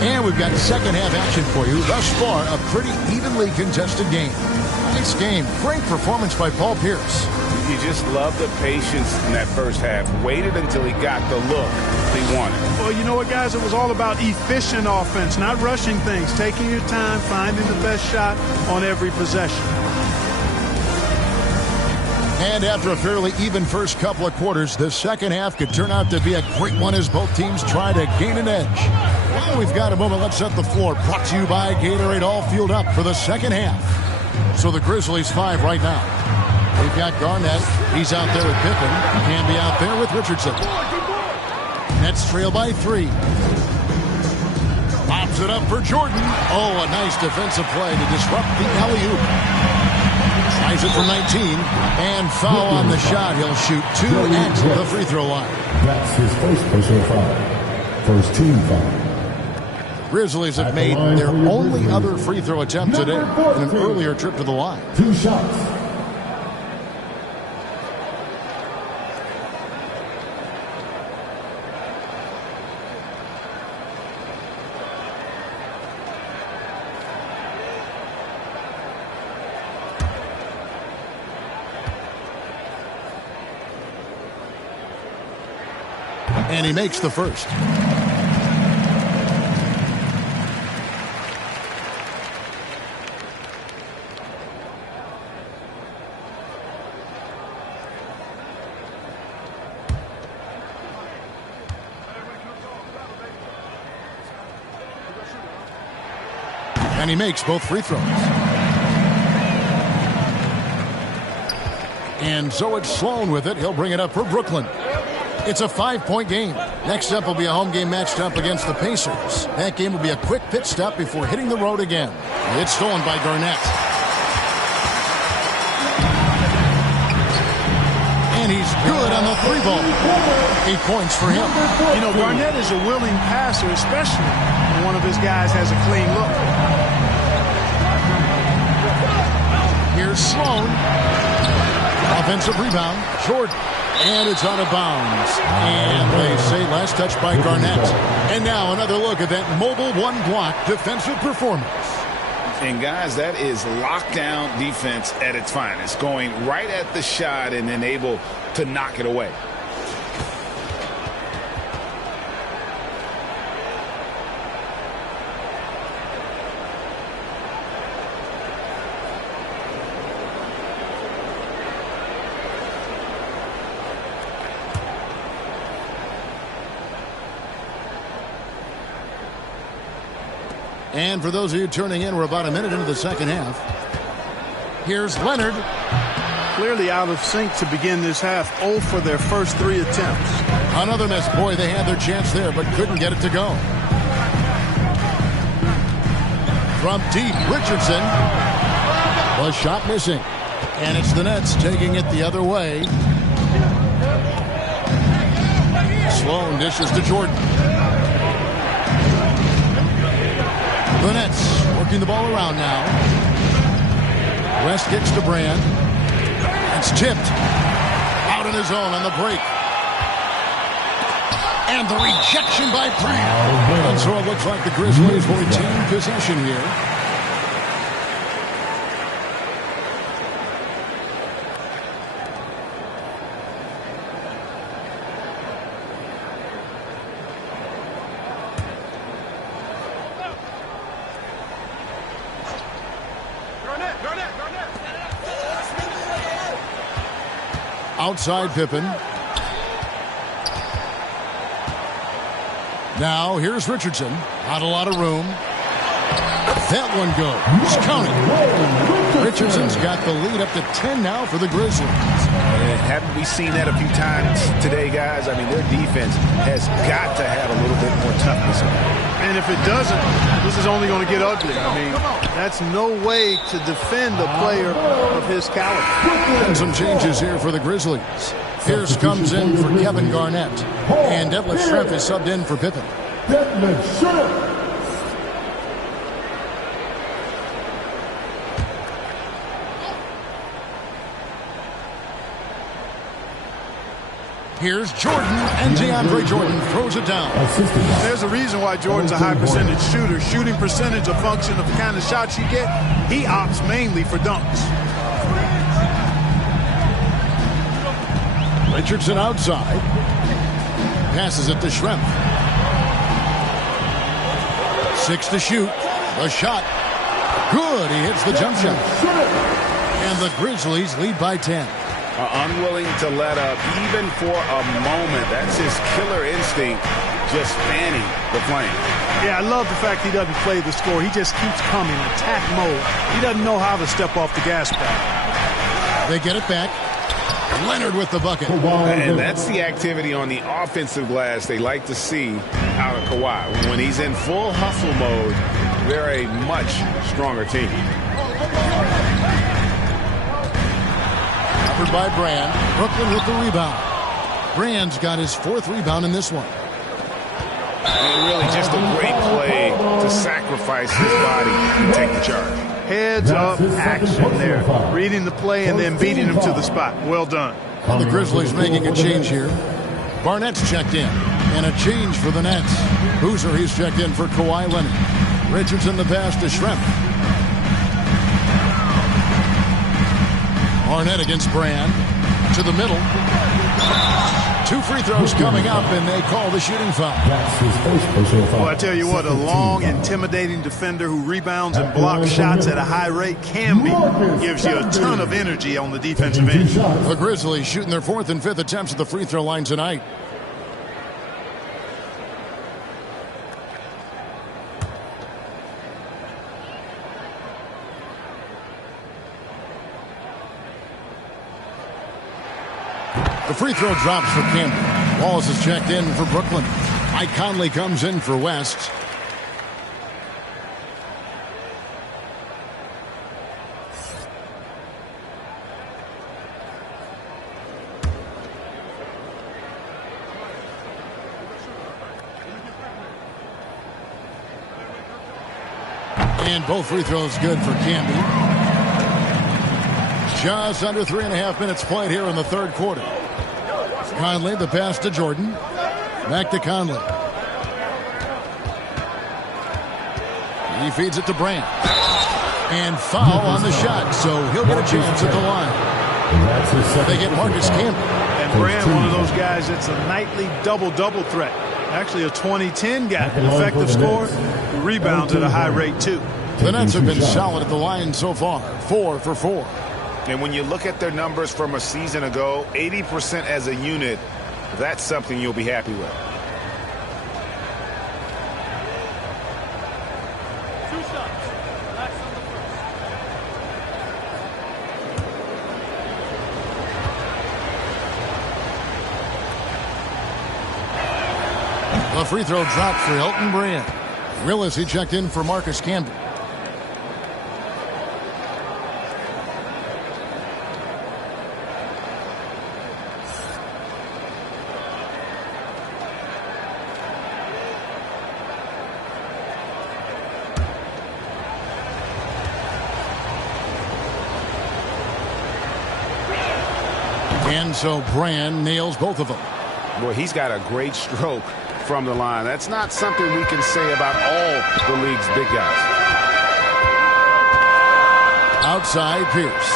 And we've got second half action for you. Thus far, a pretty evenly contested game. Nice game. Great performance by Paul Pierce. You just love the patience in that first half. Waited until he got the look he wanted. Well, you know what, guys? It was all about efficient offense, not rushing things, taking your time, finding the best shot on every possession. And after a fairly even first couple of quarters, the second half could turn out to be a great one as both teams try to gain an edge. Well, we've got a moment. Let's set the floor. Brought to you by Gatorade, all fueled up for the second half. So the Grizzlies 5 right now. They've got Garnett. He's out there with Pippen. Camby out there with Richardson. Nets trail by 3. Pops it up for Jordan. Oh, a nice defensive play to disrupt the alley-oop. Tries it from 19. And foul on the shot. He'll shoot 2 at the free throw line. That's his first personal foul. First team foul. Grizzlies have made their only other free throw attempt today in an earlier trip to the line. 2 shots. And he makes the first. And he makes both free throws. And so it's Sloan with it. He'll bring it up for Brooklyn. It's a 5-point game. Next up will be a home game matched up against the Pacers. That game will be a quick pit stop before hitting the road again. It's stolen by Garnett. And he's Good on the three ball. 8 points for him. You know, Garnett is a willing passer, especially when one of his guys has a clean look. Here's Sloan. Offensive rebound. Jordan. And it's out of bounds. And they say last touch by Garnett. And now another look at that mobile one-block defensive performance. And, guys, that is lockdown defense at its finest. Going right at the shot and then able to knock it away. And for those of you turning in, we're about a minute into the second half. Here's Leonard. Clearly out of sync to begin this half. 0 for their first 3 attempts. Another miss. Boy, they had their chance there, but couldn't get it to go. From deep, Richardson. The shot missing. And it's the Nets taking it the other way. Sloan dishes to Jordan. The Nets working the ball around now. West kicks to Brand. It's tipped. Out on his own on the break. And the rejection by Brand. And so it looks like the Grizzlies will retain possession here. Outside Pippen. Now here's Richardson. Not a lot of room. That one goes. Counting. Richardson's got the lead up to 10 now for the Grizzlies. Haven't we seen that a few times today, guys? I mean, their defense has got to have a little bit more toughness. And if it doesn't, this is only going to get ugly. I mean, that's no way to defend a player of his caliber. And some changes here for the Grizzlies. Pierce comes in for Kevin Garnett. And Detlef Schrempf is subbed in for Pippen. Detlef Schrempf. Here's Jordan, and DeAndre Jordan throws it down. There's a reason why Jordan's a high percentage shooter. Shooting percentage a function of the kind of shots you get. He opts mainly for dunks. Richardson outside. Passes it to Schrempf. 6 to shoot. The shot. Good. He hits the jump shot. And the Grizzlies lead by 10. Unwilling to let up even for a moment. That's his killer instinct, just fanning the flame. Yeah, I love the fact he doesn't play the score. He just keeps coming, attack mode. He doesn't know how to step off the gas pedal. They get it back. Leonard with the bucket. And that's the activity on the offensive glass they like to see out of Kawhi. When he's in full hustle mode, they're a much stronger team. By Brand. Brooklyn with the rebound. Brand's got his 4th rebound in this one. And really just a great play to sacrifice his body and take the charge. Heads up action there. Reading the play and then beating him to the spot. Well done. And the Grizzlies making a change here. Barnett's checked in. And a change for the Nets. Boozer, he's checked in for Kawhi Leonard. Richardson the pass to Schrempf. Barnett against Brand. To the middle. 2 free throws coming up, and they call the shooting foul. That's his first personal foul. Well, I tell you what, a long, intimidating defender who rebounds and blocks shots at a high rate can be. Gives you a ton of energy on the defensive end. The Grizzlies shooting their 4th and 5th attempts at the free throw line tonight. The free throw drops for Campbell. Wallace is checked in for Brooklyn. Mike Conley comes in for West. And both free throws good for Camby. Just under 3.5 minutes played here in the third quarter. Conley, the pass to Jordan. Back to Conley. He feeds it to Brand. And foul on the shot, so he'll get a chance at the line. They get Marcus Camby. And Brand, one of those guys that's a nightly double-double threat. Actually a 20-10 guy. Effective score, rebounds at a high rate, too. The Nets have been solid at the line so far, 4 for 4. And when you look at their numbers from a season ago, 80% as a unit, that's something you'll be happy with. A free throw dropped for Elton Brand. Willis, he checked in for Marcus Camby. And so Brand nails both of them. Boy, he's got a great stroke from the line. That's not something we can say about all the league's big guys. Outside Pierce.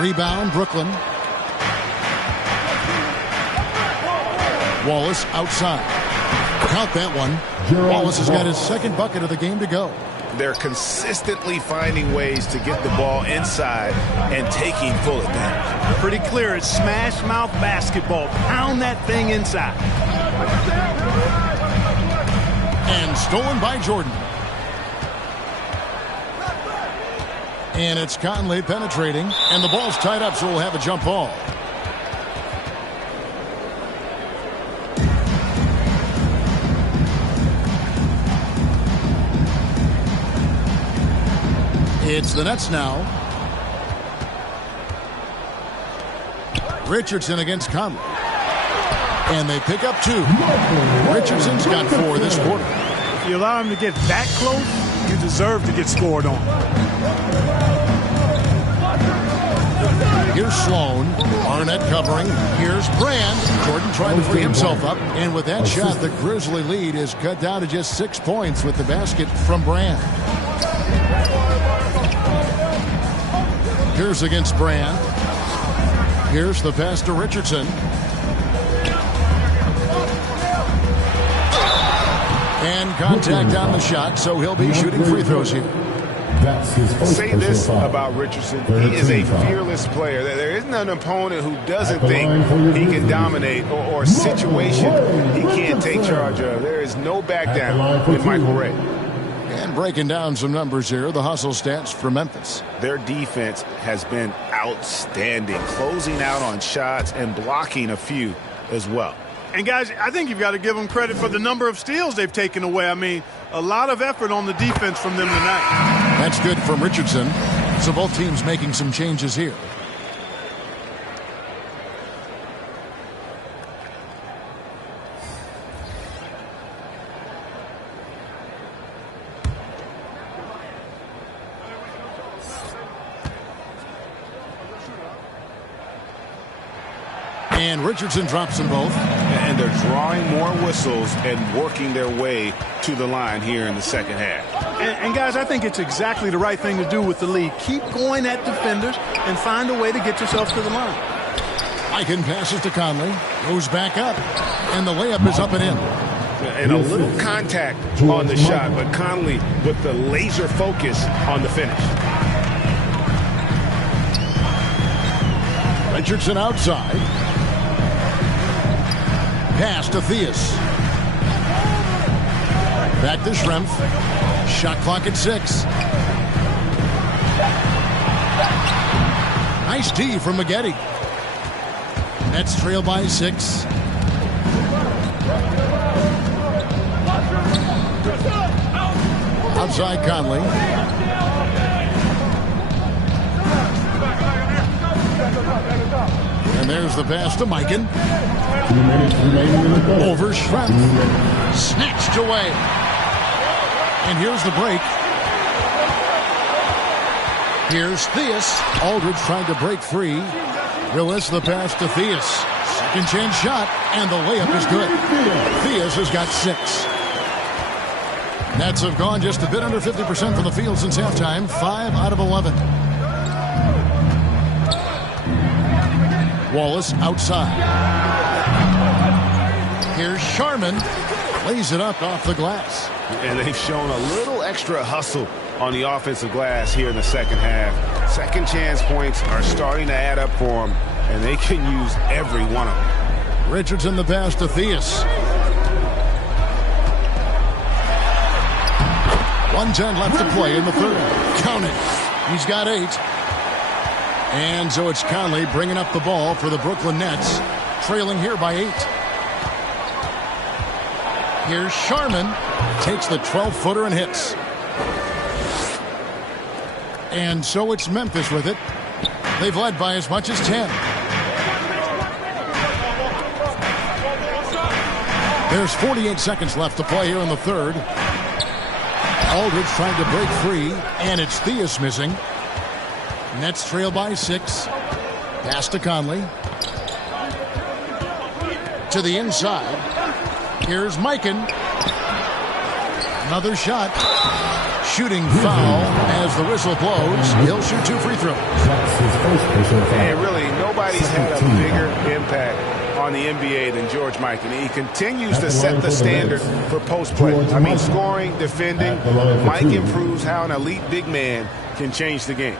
Rebound Brooklyn. Wallace outside. Count that one. Wallace has got his second bucket of the game to go. They're consistently finding ways to get the ball inside and taking full advantage. Pretty clear. It's smash mouth basketball. Pound that thing inside. And stolen by Jordan. And it's Conley penetrating. And the ball's tied up, so we'll have a jump ball. It's the Nets now. Richardson against Conley. And they pick up 2. Richardson's got 4 this quarter. If you allow him to get that close, you deserve to get scored on. Here's Sloan. Arnett covering. Here's Brand. Jordan trying to free himself up. And with that shot, the Grizzly lead is cut down to just 6 points with the basket from Brand. Here's against Brand. Here's the pass to Richardson. And contact on the shot, so he'll be shooting free throws here. Say this about Richardson. He is a fearless player. There isn't an opponent who doesn't think he can dominate or a situation he can't take charge of. There is no back down with Michael Ray. And breaking down some numbers here, the hustle stats for Memphis. Their defense has been outstanding, closing out on shots and blocking a few as well. And guys, I think you've got to give them credit for the number of steals they've taken away. I mean, a lot of effort on the defense from them tonight. That's good from Richardson. So both teams making some changes here. And Richardson drops them both. And they're drawing more whistles and working their way to the line here in the second half. And guys, I think it's exactly the right thing to do with the lead. Keep going at defenders and find a way to get yourself to the line. Aiken passes to Conley. Goes back up. And the layup is up and in. And a little contact on the shot, but Conley with the laser focus on the finish. Richardson outside. Pass to Theus. Back to Schrempf. Shot clock at 6. Nice D from Maggette. Nets trail by 6. Outside Conley. And there's the pass to Mikan. Over Schrempf. Snatched away. And here's the break. Here's Theus. Aldridge trying to break free. Willis the pass to Theus. Second chance shot, and the layup is good. Theus has got 6. Nets have gone just a bit under 50% from the field since halftime. 5 out of 11. Wallace outside. Here's Sharman. Lays it up off the glass. And they've shown a little extra hustle on the offensive glass here in the second half. Second chance points are starting to add up for them, and they can use every one of them. Richardson the pass to Theus. 1:10 left to play in the third. Count it. He's got 8. And so it's Conley bringing up the ball for the Brooklyn Nets, trailing here by 8. Here's Sharman. Takes the 12-footer and hits. And so it's Memphis with it. They've led by as much as 10. There's 48 seconds left to play here in the third. Aldridge trying to break free, and it's Theus missing. Nets trail by 6. Pass to Conley. To the inside. Here's Mikan. Another shot. Shooting foul as the whistle blows. He'll shoot 2 free throws. And really, nobody's had a bigger impact on the NBA than George Mikan. He continues to set the standard for post play. I mean, scoring, defending. Mike improves how an elite big man can change the game.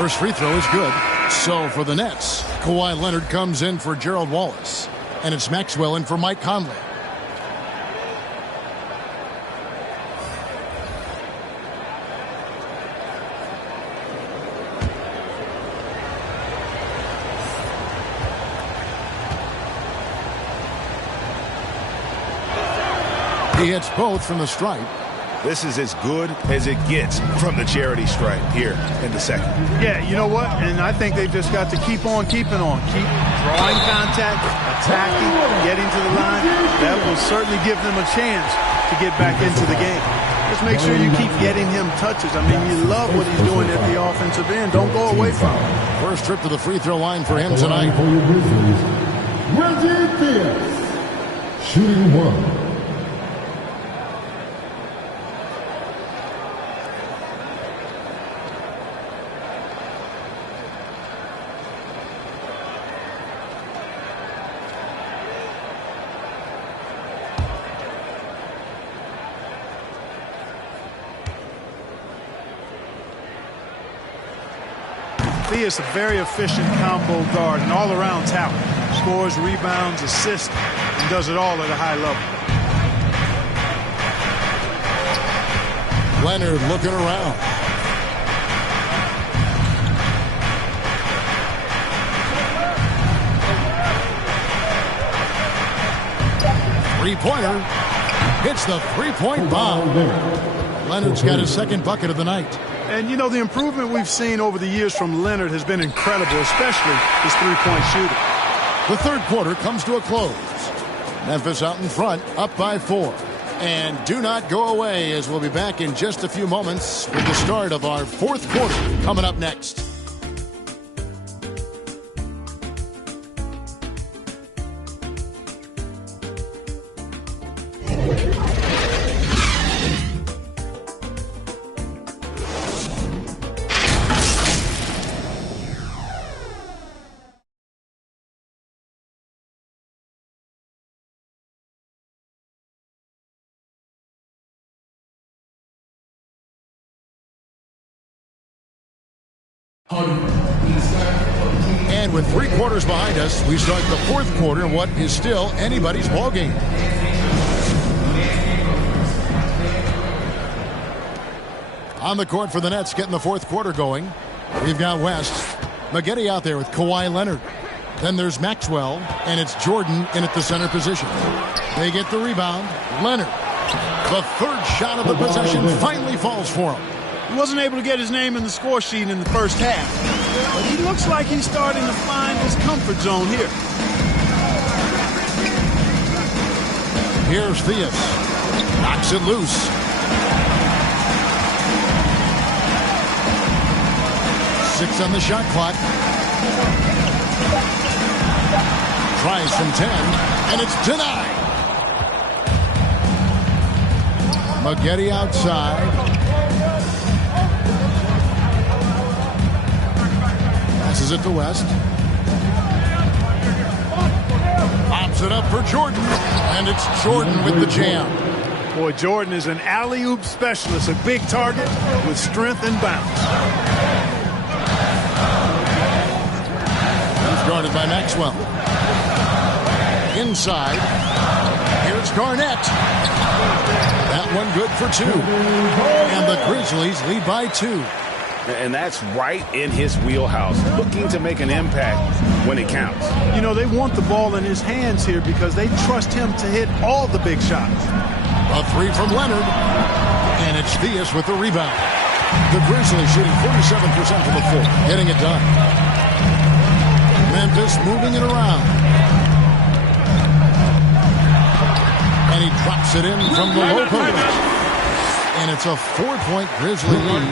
First free throw is good. So for the Nets, Kawhi Leonard comes in for Gerald Wallace. And it's Maxwell in for Mike Conley. He hits both from the stripe. This is as good as it gets from the charity stripe here in the second. Yeah, you know what? And I think they've just got to keep on keeping on. Keep drawing contact, attacking, getting to the line. That will certainly give them a chance to get back into the game. Just make sure you keep getting him touches. I mean, you love what he's doing at the offensive end. Don't go away from him. First trip to the free throw line for him tonight. Reggie Theus, shooting 1. Theus, a very efficient combo guard and all-around talent. Scores, rebounds, assists, and does it all at a high level. Leonard looking around. Three-pointer. Hits the three-point bomb. Leonard's got his second bucket of the night. And, you know, the improvement we've seen over the years from Leonard has been incredible, especially his three-point shooting. The third quarter comes to a close. Memphis out in front, up by 4. And do not go away, as we'll be back in just a few moments with the start of our fourth quarter coming up next. And with 3 quarters behind us, we start the fourth quarter in what is still anybody's ballgame. On the court for the Nets, getting the fourth quarter going. We've got West. Maggette out there with Kawhi Leonard. Then there's Maxwell, and it's Jordan in at the center position. They get the rebound. Leonard. The third shot of the possession finally falls for him. He wasn't able to get his name in the score sheet in the first half, but he looks like he's starting to find his comfort zone here. Here's Theus. Knocks it loose. Six on the shot clock. Tries from 10, and it's denied. Maggette outside. Passes it to West. Pops it up for Jordan, and it's Jordan with the jam. Boy, Jordan is an alley-oop specialist, a big target with strength and bounce. He's guarded by Maxwell. Inside. Here's Garnett. That one good for two. And the Grizzlies lead by 2. And that's right in his wheelhouse, looking to make an impact when it counts. You know, they want the ball in his hands here because they trust him to hit all the big shots. A three from Leonard, and it's Theus with the rebound. The Grizzlies shooting 47% from the floor, getting it done. Memphis moving it around. And he drops it in from the low post. And it's a 4-point Grizzly lead.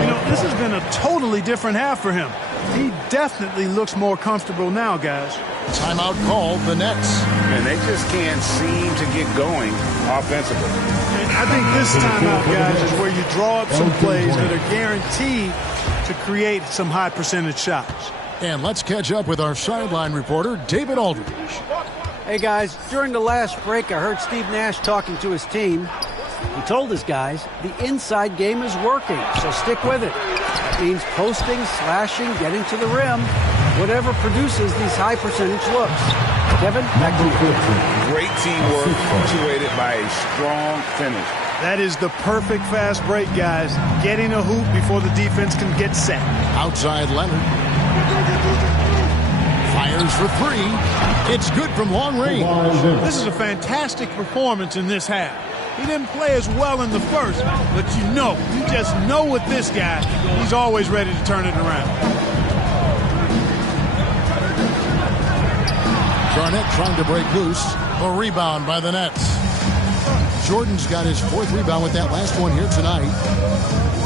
You know, this has been a totally different half for him. He definitely looks more comfortable now, guys. Timeout called, the Nets. And they just can't seem to get going offensively. And I think this timeout, guys, is where you draw up some plays that are guaranteed to create some high percentage shots. And let's catch up with our sideline reporter, David Aldridge. Hey, guys, during the last break, I heard Steve Nash talking to his team. He told his guys the inside game is working, so stick with it. It means posting, slashing, getting to the rim, whatever produces these high percentage looks. Kevin, back to you. Great teamwork, punctuated by a strong finish. That is the perfect fast break, guys. Getting a hoop before the defense can get set. Outside Leonard. Fires for three. It's good from long range. This is a fantastic performance in this half. He didn't play as well in the first, but you just know with this guy, he's always ready to turn it around. Garnett trying to break loose. A rebound by the Nets. Jordan's got his 4th rebound with that last one here tonight.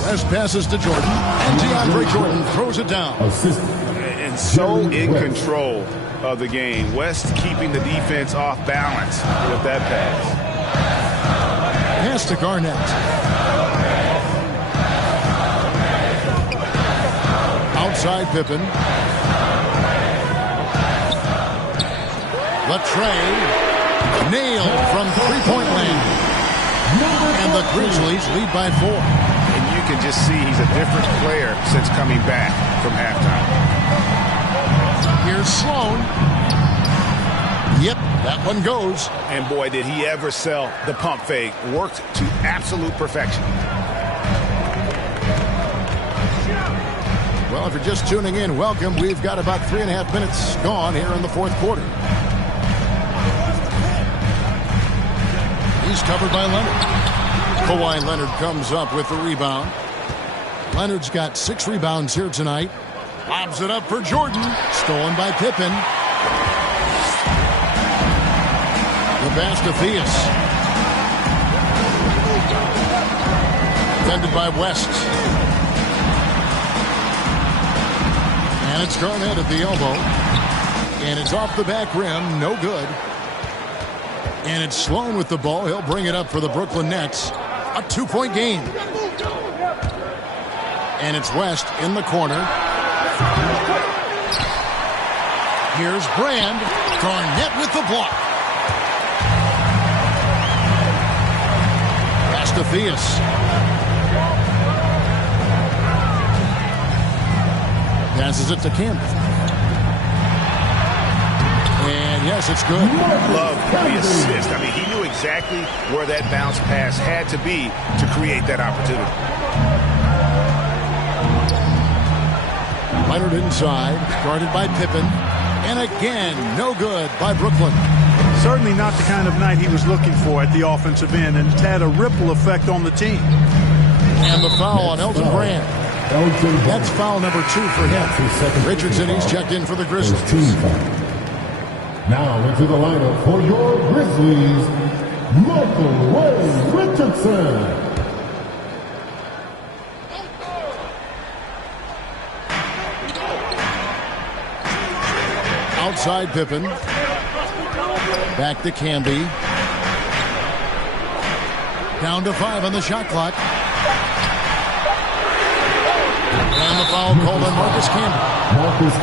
West passes to Jordan, and DeAndre Jordan throws it down. And so in control of the game. West keeping the defense off balance with that pass. Pass to Garnett. Outside Pippen. Latrey. Nailed from three-point land. And the Grizzlies lead by 4. And you can just see he's a different player since coming back from halftime. Here's Sloan. Yep, that one goes. And boy, did he ever sell the pump fake. Worked to absolute perfection. Well, if you're just tuning in, welcome. We've got about 3.5 minutes gone here in the fourth quarter. He's covered by Leonard. Kawhi Leonard comes up with the rebound. Leonard's got 6 rebounds here tonight. Lobs it up for Jordan. Stolen by Pippen. The pass to Theus. Defended by West. And it's Garnett at the elbow. And it's off the back rim. No good. And it's Sloan with the ball. He'll bring it up for the Brooklyn Nets. A 2-point game. And it's West in the corner. Here's Brand. Garnett with the block. Pass to Theus. Passes it to Campbell. And yes, it's good. Love the assist. I mean, he knew exactly where that bounce pass had to be to create that opportunity. Leonard inside, guarded by Pippen. And again, no good by Brooklyn. Certainly not the kind of night he was looking for at the offensive end, and it's had a ripple effect on the team. And the foul on Elton Brand. That's foul number 2 for him. Richardson, he's checked in for the Grizzlies. Now into the lineup for your Grizzlies, Michael Ray Richardson. Outside Pippen. Back to Camby. Down to 5 on the shot clock. And the foul called on Marcus Camby.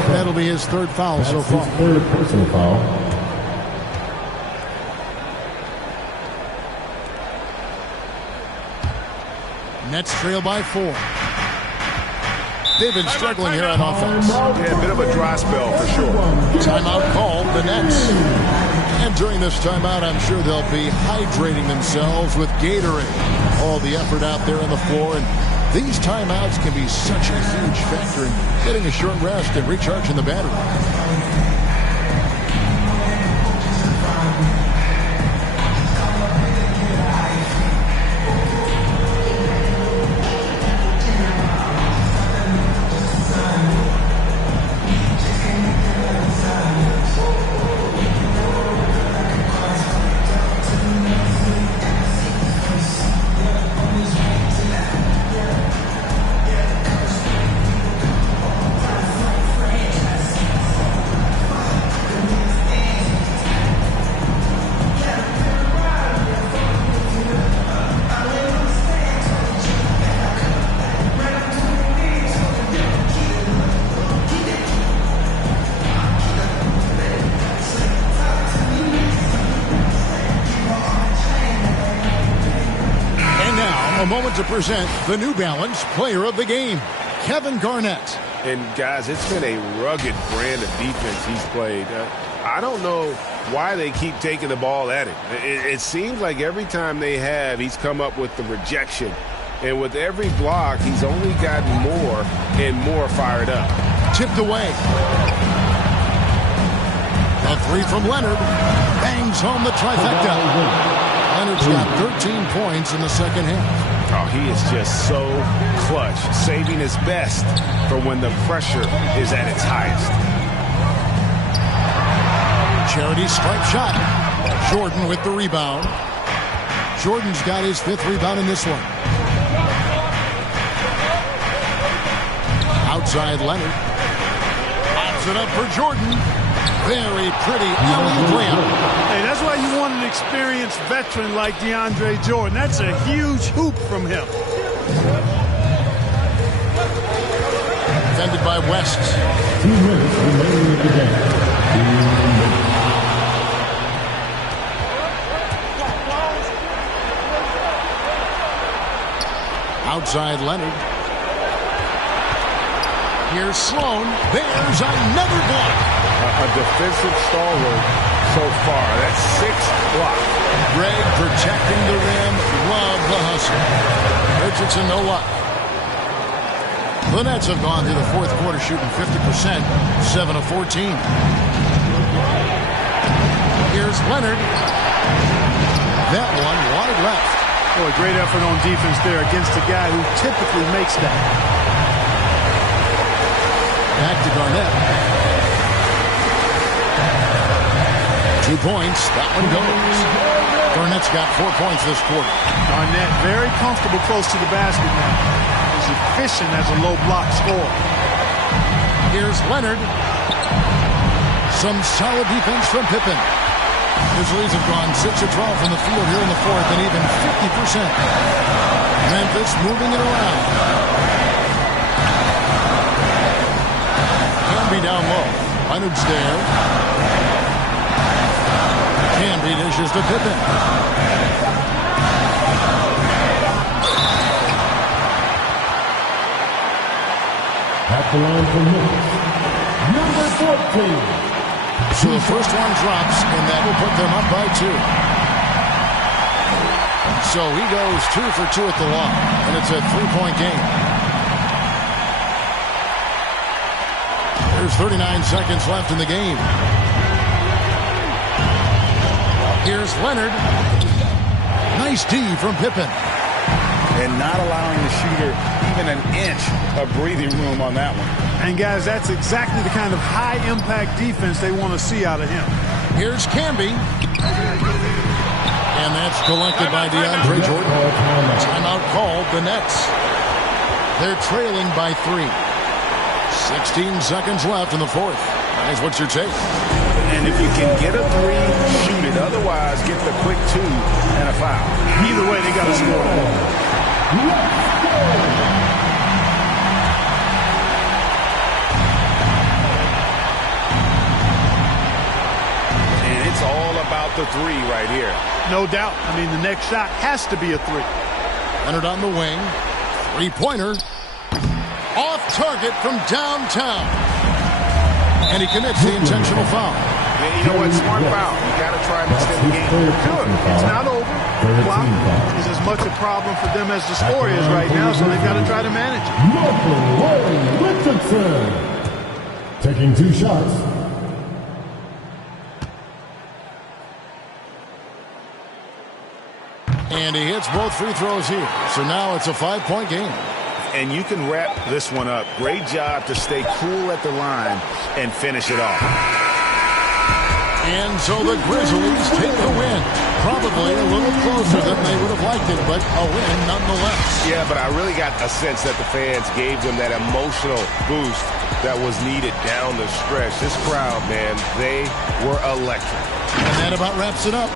That'll be his 3rd foul so far. His 3rd personal foul. Nets trail by 4. They've been struggling here on offense. Yeah, a bit of a dry spell for sure. Timeout called, the Nets. And during this timeout, I'm sure they'll be hydrating themselves with Gatorade. All the effort out there on the floor. And these timeouts can be such a huge factor in getting a short rest and recharging the battery. A moment to present the New Balance Player of the Game, Kevin Garnett. And, guys, it's been a rugged brand of defense he's played. I don't know why they keep taking the ball at him. It seems like every time they have, he's come up with the rejection. And with every block, he's only gotten more and more fired up. Tipped away. A 3 from Leonard. Bangs home the trifecta. Leonard's got 13 points in the second half. Oh, he is just so clutch, saving his best for when the pressure is at its highest. Charity stripe shot. Jordan with the rebound. Jordan's got his 5th rebound in this one. Outside Leonard. Pops it up for Jordan. Very pretty alley-oop layup. Hey, that's why you want an experienced veteran like DeAndre Jordan. That's a huge hoop from him. Defended by West. 2 minutes remaining in the game. Outside Leonard. Here's Sloan. There's another block. A defensive stalwart so far. That's 6 blocks. Greg protecting the rim. Love the hustle. Richardson, no luck. The Nets have gone through the 4th quarter shooting 50%, 7 of 14. Here's Leonard. That one wide left. Boy, great effort on defense there against a guy who typically makes that. Back to Garnett. 2 points. That one goes. Garnett's got 4 points this quarter. Garnett very comfortable close to the basket now. He's efficient as a low block scorer. Here's Leonard. Some solid defense from Pippen. Grizzlies have gone 6 of 12 from the field here in the 4th and even 50%. Memphis moving it around. Camby down low. Leonard's there. Camby dishes to Pippen. At the line for Memphis, number 14. So the first one drops, and that will put them up by 2. So he goes 2 for 2 at the line, and it's a 3-point game. There's 39 seconds left in the game. Here's Leonard. Nice D from Pippen. And not allowing the shooter even an inch of breathing room on that one. And, guys, that's exactly the kind of high-impact defense they want to see out of him. Here's Camby. And that's collected by DeAndre Jordan. Timeout called, the Nets. They're trailing by 3. 16 seconds left in the fourth. Guys, what's your take? And if you can get a 3, shoot it. Otherwise, get the quick 2 and a foul. Either way, they got to score. And it's all about the 3 right here. No doubt. I mean, the next shot has to be a 3. Leonard on the wing. Three-pointer. Off target from downtown. And he commits the intentional foul. Yeah, you know what? Smart foul. You got to try and extend the game. Good. It's not over. Clock is as much a problem for them as the score is right now, so they've got to try to manage it. Richardson taking 2 shots. And he hits both free throws here. So now it's a 5-point game. And you can wrap this one up. Great job to stay cool at the line and finish it off. And so the Grizzlies take the win. Probably a little closer than they would have liked it, but a win nonetheless. Yeah, but I really got a sense that the fans gave them that emotional boost that was needed down the stretch. This crowd, man, they were electric. And that about wraps it up.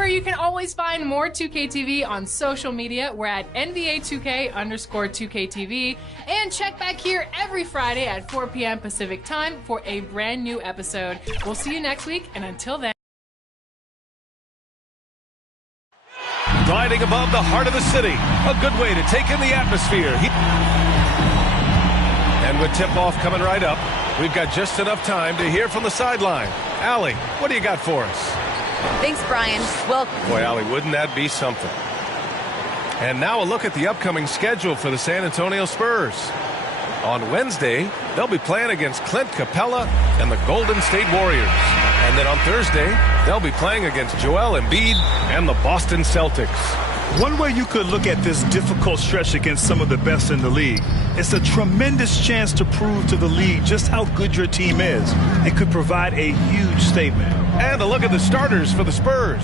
Remember, you can always find more 2KTV on social media. We're at NBA2K_2KTV. And check back here every Friday at 4 p.m. Pacific time for a brand new episode. We'll see you next week, and until then. Riding above the heart of the city. A good way to take in the atmosphere. And with tip-off coming right up, we've got just enough time to hear from the sideline. Allie, what do you got for us? Thanks, Brian. Well, boy, Allie, wouldn't that be something? And now a look at the upcoming schedule for the San Antonio Spurs. On Wednesday, they'll be playing against Clint Capella and the Golden State Warriors. And then on Thursday, they'll be playing against Joel Embiid and the Boston Celtics. One way you could look at this difficult stretch against some of the best in the league, it's a tremendous chance to prove to the league just how good your team is. It could provide a huge statement. And a look at the starters for the Spurs.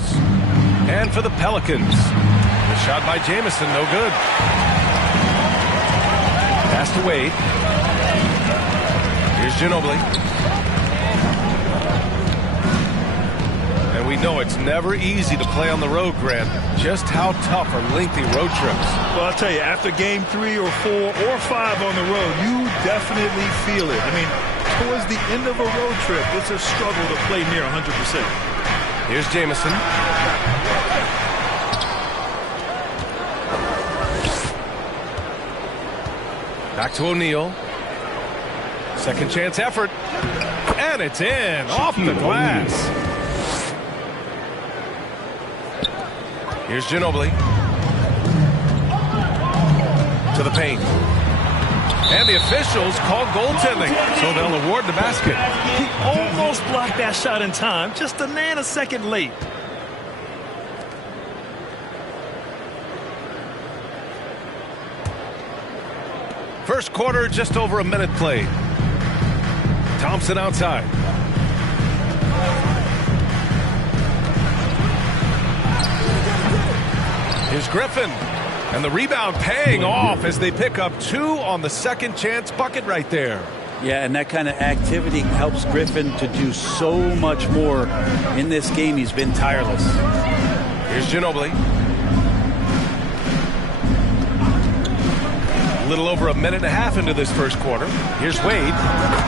And for the Pelicans. The shot by Jamison, no good. Pass to Wade. Here's Ginobili. And we know it's never easy to play on the road, Grant. Just how tough are lengthy road trips? Well, I'll tell you, after game 3 or 4 or 5 on the road, you definitely feel it. I mean, towards the end of a road trip, it's a struggle to play near 100%. Here's Jamison. Back to O'Neal. Second chance effort. And it's in. Off the glass. Here's Ginobili. To the paint. And the officials called goaltending, so they'll award the basket. He almost blocked that shot in time, just a nanosecond late. First quarter, just over a minute played. Thompson outside. Here's Griffin. And the rebound paying off as they pick up 2 on the second chance bucket right there. Yeah, and that kind of activity helps Griffin to do so much more in this game. He's been tireless. Here's Ginobili. A little over a minute and a half into this first quarter. Here's Wade.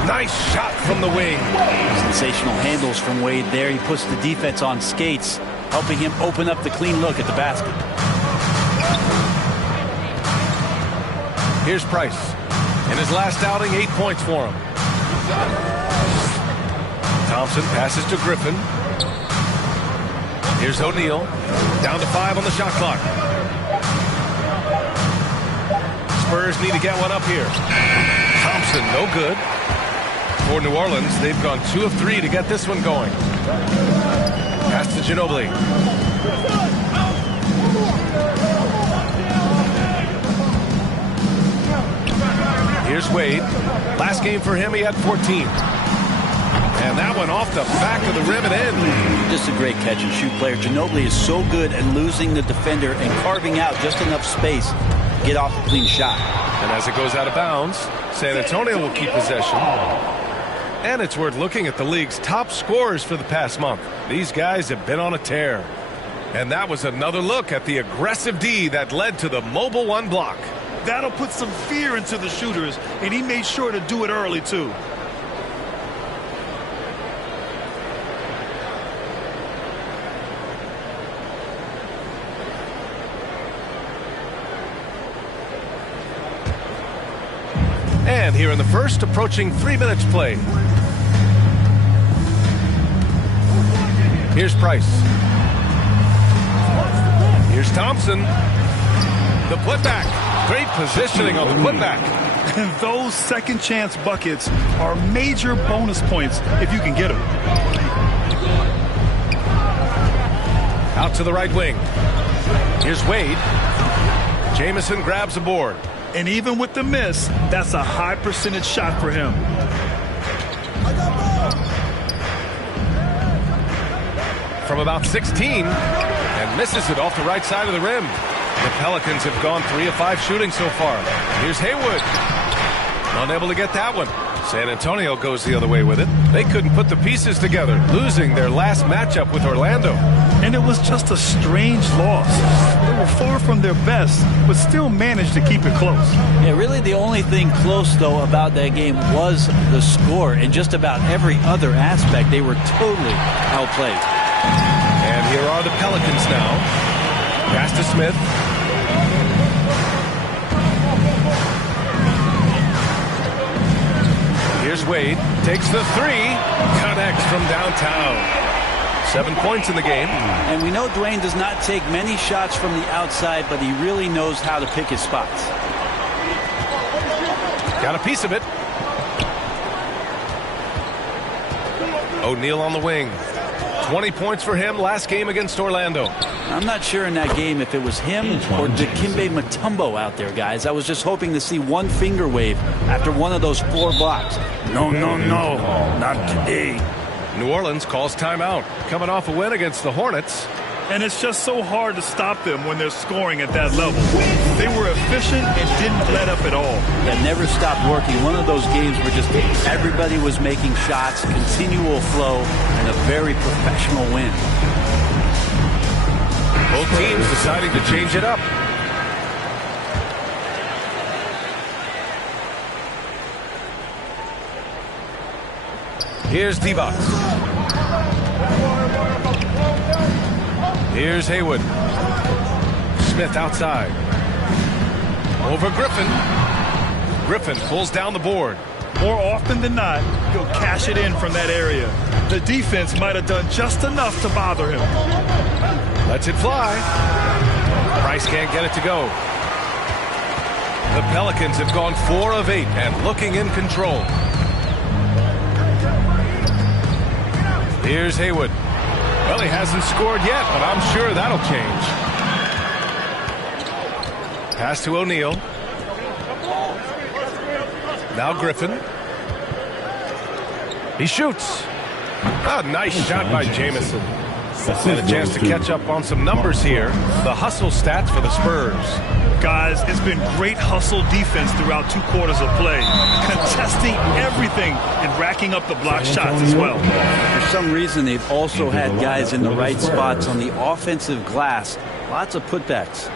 Nice shot from the wing. Sensational handles from Wade there. He puts the defense on skates, helping him open up the clean look at the basket. Here's Price. In his last outing, 8 points for him. Thompson passes to Griffin. Here's O'Neal. Down to 5 on the shot clock. Spurs need to get one up here. Thompson, no good. For New Orleans, they've gone 2 of 3 to get this one going. Pass to Ginobili. Here's Wade. Last game for him, he had 14. And that one off the back of the rim and in. Just a great catch and shoot player. Ginobili is so good at losing the defender and carving out just enough space to get off a clean shot. And as it goes out of bounds, San Antonio will keep possession. And it's worth looking at the league's top scorers for the past month. These guys have been on a tear. And that was another look at the aggressive D that led to the mobile 1 block. That'll put some fear into the shooters, and he made sure to do it early, too. And here in the first, approaching 3 minutes played. Here's Price. Here's Thompson. The putback. Great positioning on the putback. And those second chance buckets are major bonus points if you can get them. Out to the right wing. Here's Wade. Jamison grabs the board. And even with the miss, that's a high percentage shot for him. From about 16 and misses it off the right side of the rim. The Pelicans have gone 3 of 5 shooting so far. Here's Haywood. Unable to get that one. San Antonio goes the other way with it. They couldn't put the pieces together, losing their last matchup with Orlando. And it was just a strange loss. They were far from their best, but still managed to keep it close. Yeah, really the only thing close, though, about that game was the score. In just about every other aspect, they were totally outplayed. And here are the Pelicans now. Pass to Smith. Here's Wade. Takes the three. Connects from downtown. 7 points in the game. And we know Dwayne does not take many shots from the outside, but he really knows how to pick his spots. Got a piece of it. O'Neal on the wing. 20 points for him last game against Orlando. I'm not sure in that game if it was him or Dikembe Mutombo out there, guys. I was just hoping to see one finger wave after one of those 4 blocks. No, no, no, not today. New Orleans calls timeout, coming off a win against the Hornets. And it's just so hard to stop them when they're scoring at that level. They were efficient and didn't let up at all. That never stopped working. One of those games where just everybody was making shots, continual flow, and a very professional win. Both teams deciding to change it up. Here's Divac. Here's Haywood. Smith outside. Over Griffin. Griffin pulls down the board. More often than not, he'll cash it in from that area. The defense might have done just enough to bother him. Lets it fly. Price can't get it to go. The Pelicans have gone 4 of 8 and looking in control. Here's Haywood. Well, he hasn't scored yet, but I'm sure that'll change. Pass to O'Neal. Now Griffin. He shoots. A nice shot by Jamison. And a chance to catch up on some numbers here. The hustle stats for the Spurs. Guys, it's been great hustle defense throughout 2 quarters of play. Contesting everything and racking up the block shots as well. For some reason, they've also had guys in the right spots on the offensive glass. Lots of putbacks.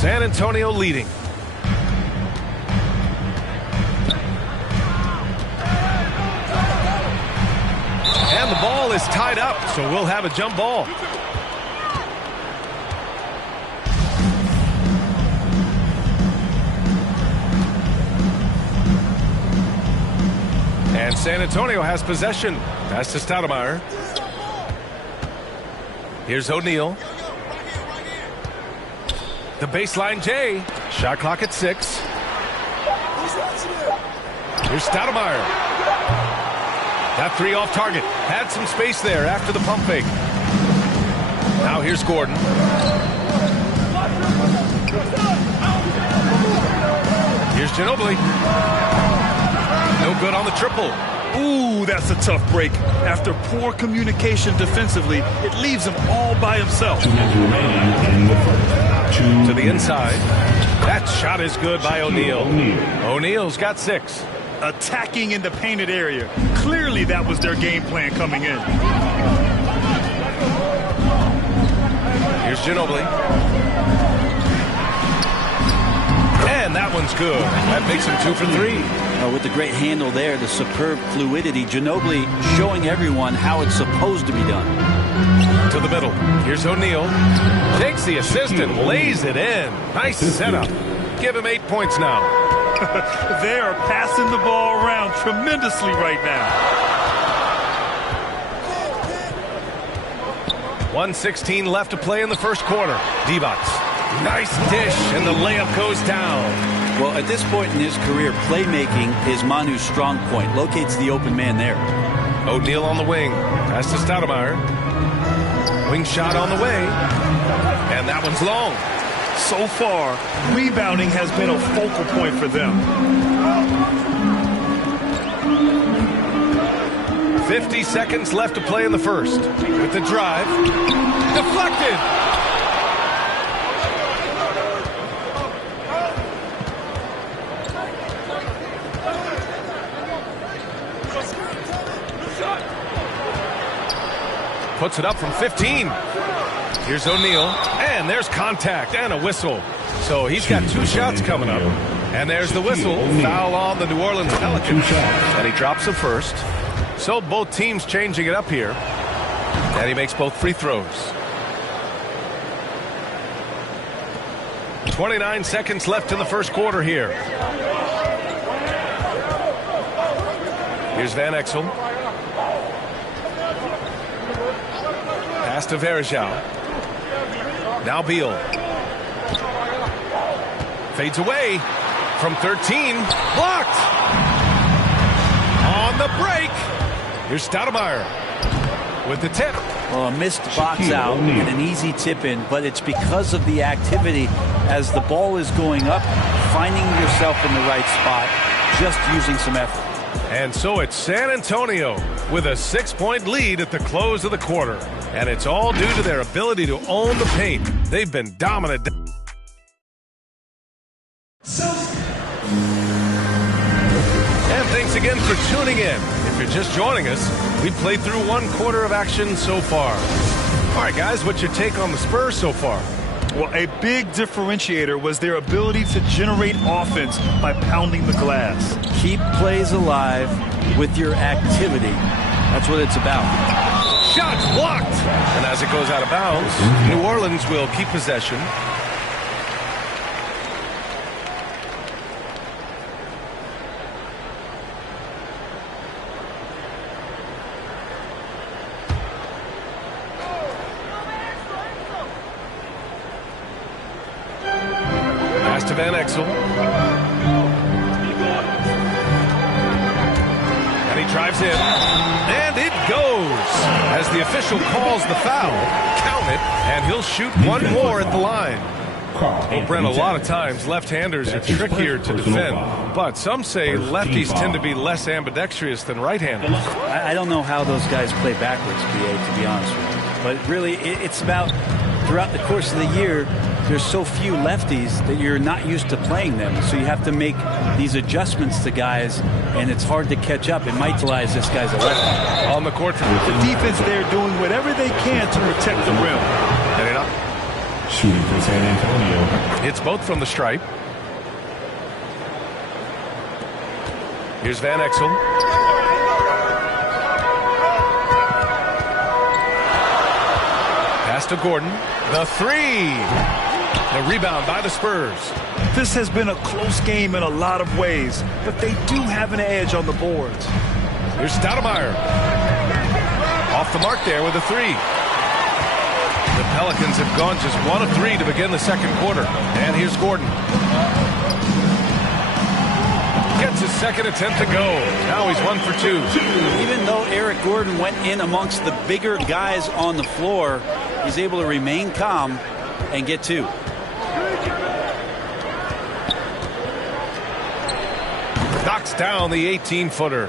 San Antonio leading. And the ball is tied up, so we'll have a jump ball. And San Antonio has possession. Pass to Stoudemire. Here's O'Neal. The baseline J. Shot clock at 6. Here's Stoudemire. That 3 off target. Had some space there after the pump fake. Now here's Gordon. Here's Ginobili. No good on the triple. Ooh, that's a tough break. After poor communication defensively, it leaves him all by himself. To the inside. That shot is good by O'Neal. O'Neal's got 6. Attacking in the painted area. Clearly that was their game plan coming in. Here's Ginobili. And that one's good. That makes him 2 for 3. With the great handle there, the superb fluidity, Ginobili showing everyone how it's supposed to be done. To the middle. Here's O'Neal. Takes the assist and lays it in. Nice setup. Give him 8 points now. They are passing the ball around tremendously right now. 1:16 left to play in the first quarter. Divac. Nice dish, and the layup goes down. Well, at this point in his career, playmaking is Manu's strong point. Locates the open man there. O'Neal on the wing. Pass to Stoudemire. Wing shot on the way. And that one's long. So far, rebounding has been a focal point for them. 50 seconds left to play in the first. With the drive. Deflected. puts it up from 15. Here's O'Neal, and there's contact and a whistle. So he's got 2 shots coming up. And there's the whistle. Foul on the New Orleans Pelicans. And he drops the first. So both teams changing it up here. And he makes both free throws. 29 seconds left in the first quarter here. Here's Van Exel. Pass to Verjao. Now Beal. Fades away from 13. Blocked. On the break. Here's Stoudemire with the tip. Well, a missed box out and an easy tip in, but it's because of the activity as the ball is going up, finding yourself in the right spot, just using some effort. And so it's San Antonio with a 6-point lead at the close of the quarter. And it's all due to their ability to own the paint. They've been dominant. And thanks again for tuning in. If you're just joining us, we've played through 1 quarter of action so far. All right, guys, what's your take on the Spurs so far? Well, a big differentiator was their ability to generate offense by pounding the glass. Keep plays alive with your activity. That's what it's about. Shots blocked. And as it goes out of bounds, New Orleans will keep possession. Pass to Van Exel. And he drives in. And it goes. As the official calls the foul. Count it. And he'll shoot 1 more at the line. Well, Brent, a lot of times left-handers are trickier to defend. But some say lefties tend to be less ambidextrous than right-handers. I don't know how those guys play backwards, BA, to be honest with you. But really, it's about throughout the course of the year, there's so few lefties that you're not used to playing them. So you have to make these adjustments to guys, and it's hard to catch up. It might realize this guy's a lefty. On the court for the defense, they're doing whatever they can to protect the rim. Get it up. Shooting for San Antonio. It's both from the stripe. Here's Van Exel. Pass to Gordon. The 3. The rebound by the Spurs. This has been a close game in a lot of ways, but they do have an edge on the boards. Here's Stoudemire. Off the mark there with a 3. The Pelicans have gone just 1 of 3 to begin the second quarter. And here's Gordon. Gets his second attempt to go. Now he's 1 for 2. Even though Eric Gordon went in amongst the bigger guys on the floor, he's able to remain calm and get 2. Knocks down the 18-footer.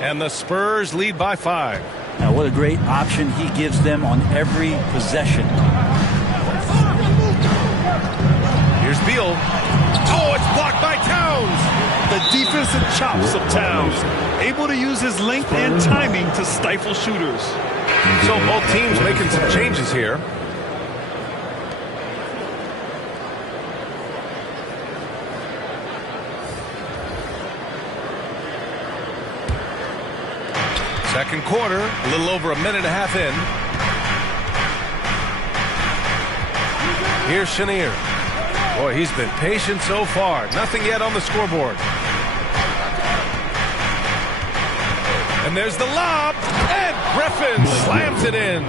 And the Spurs lead by 5. Now, what a great option he gives them on every possession. Here's Beal. Oh, it's blocked by Towns. The defensive chops of Towns, able to use his length and timing to stifle shooters. So both teams making some changes here. Second quarter, a little over a minute and a half in. Here's Chenier. Boy, he's been patient so far. Nothing yet on the scoreboard. And there's the lob, and Griffin slams it in.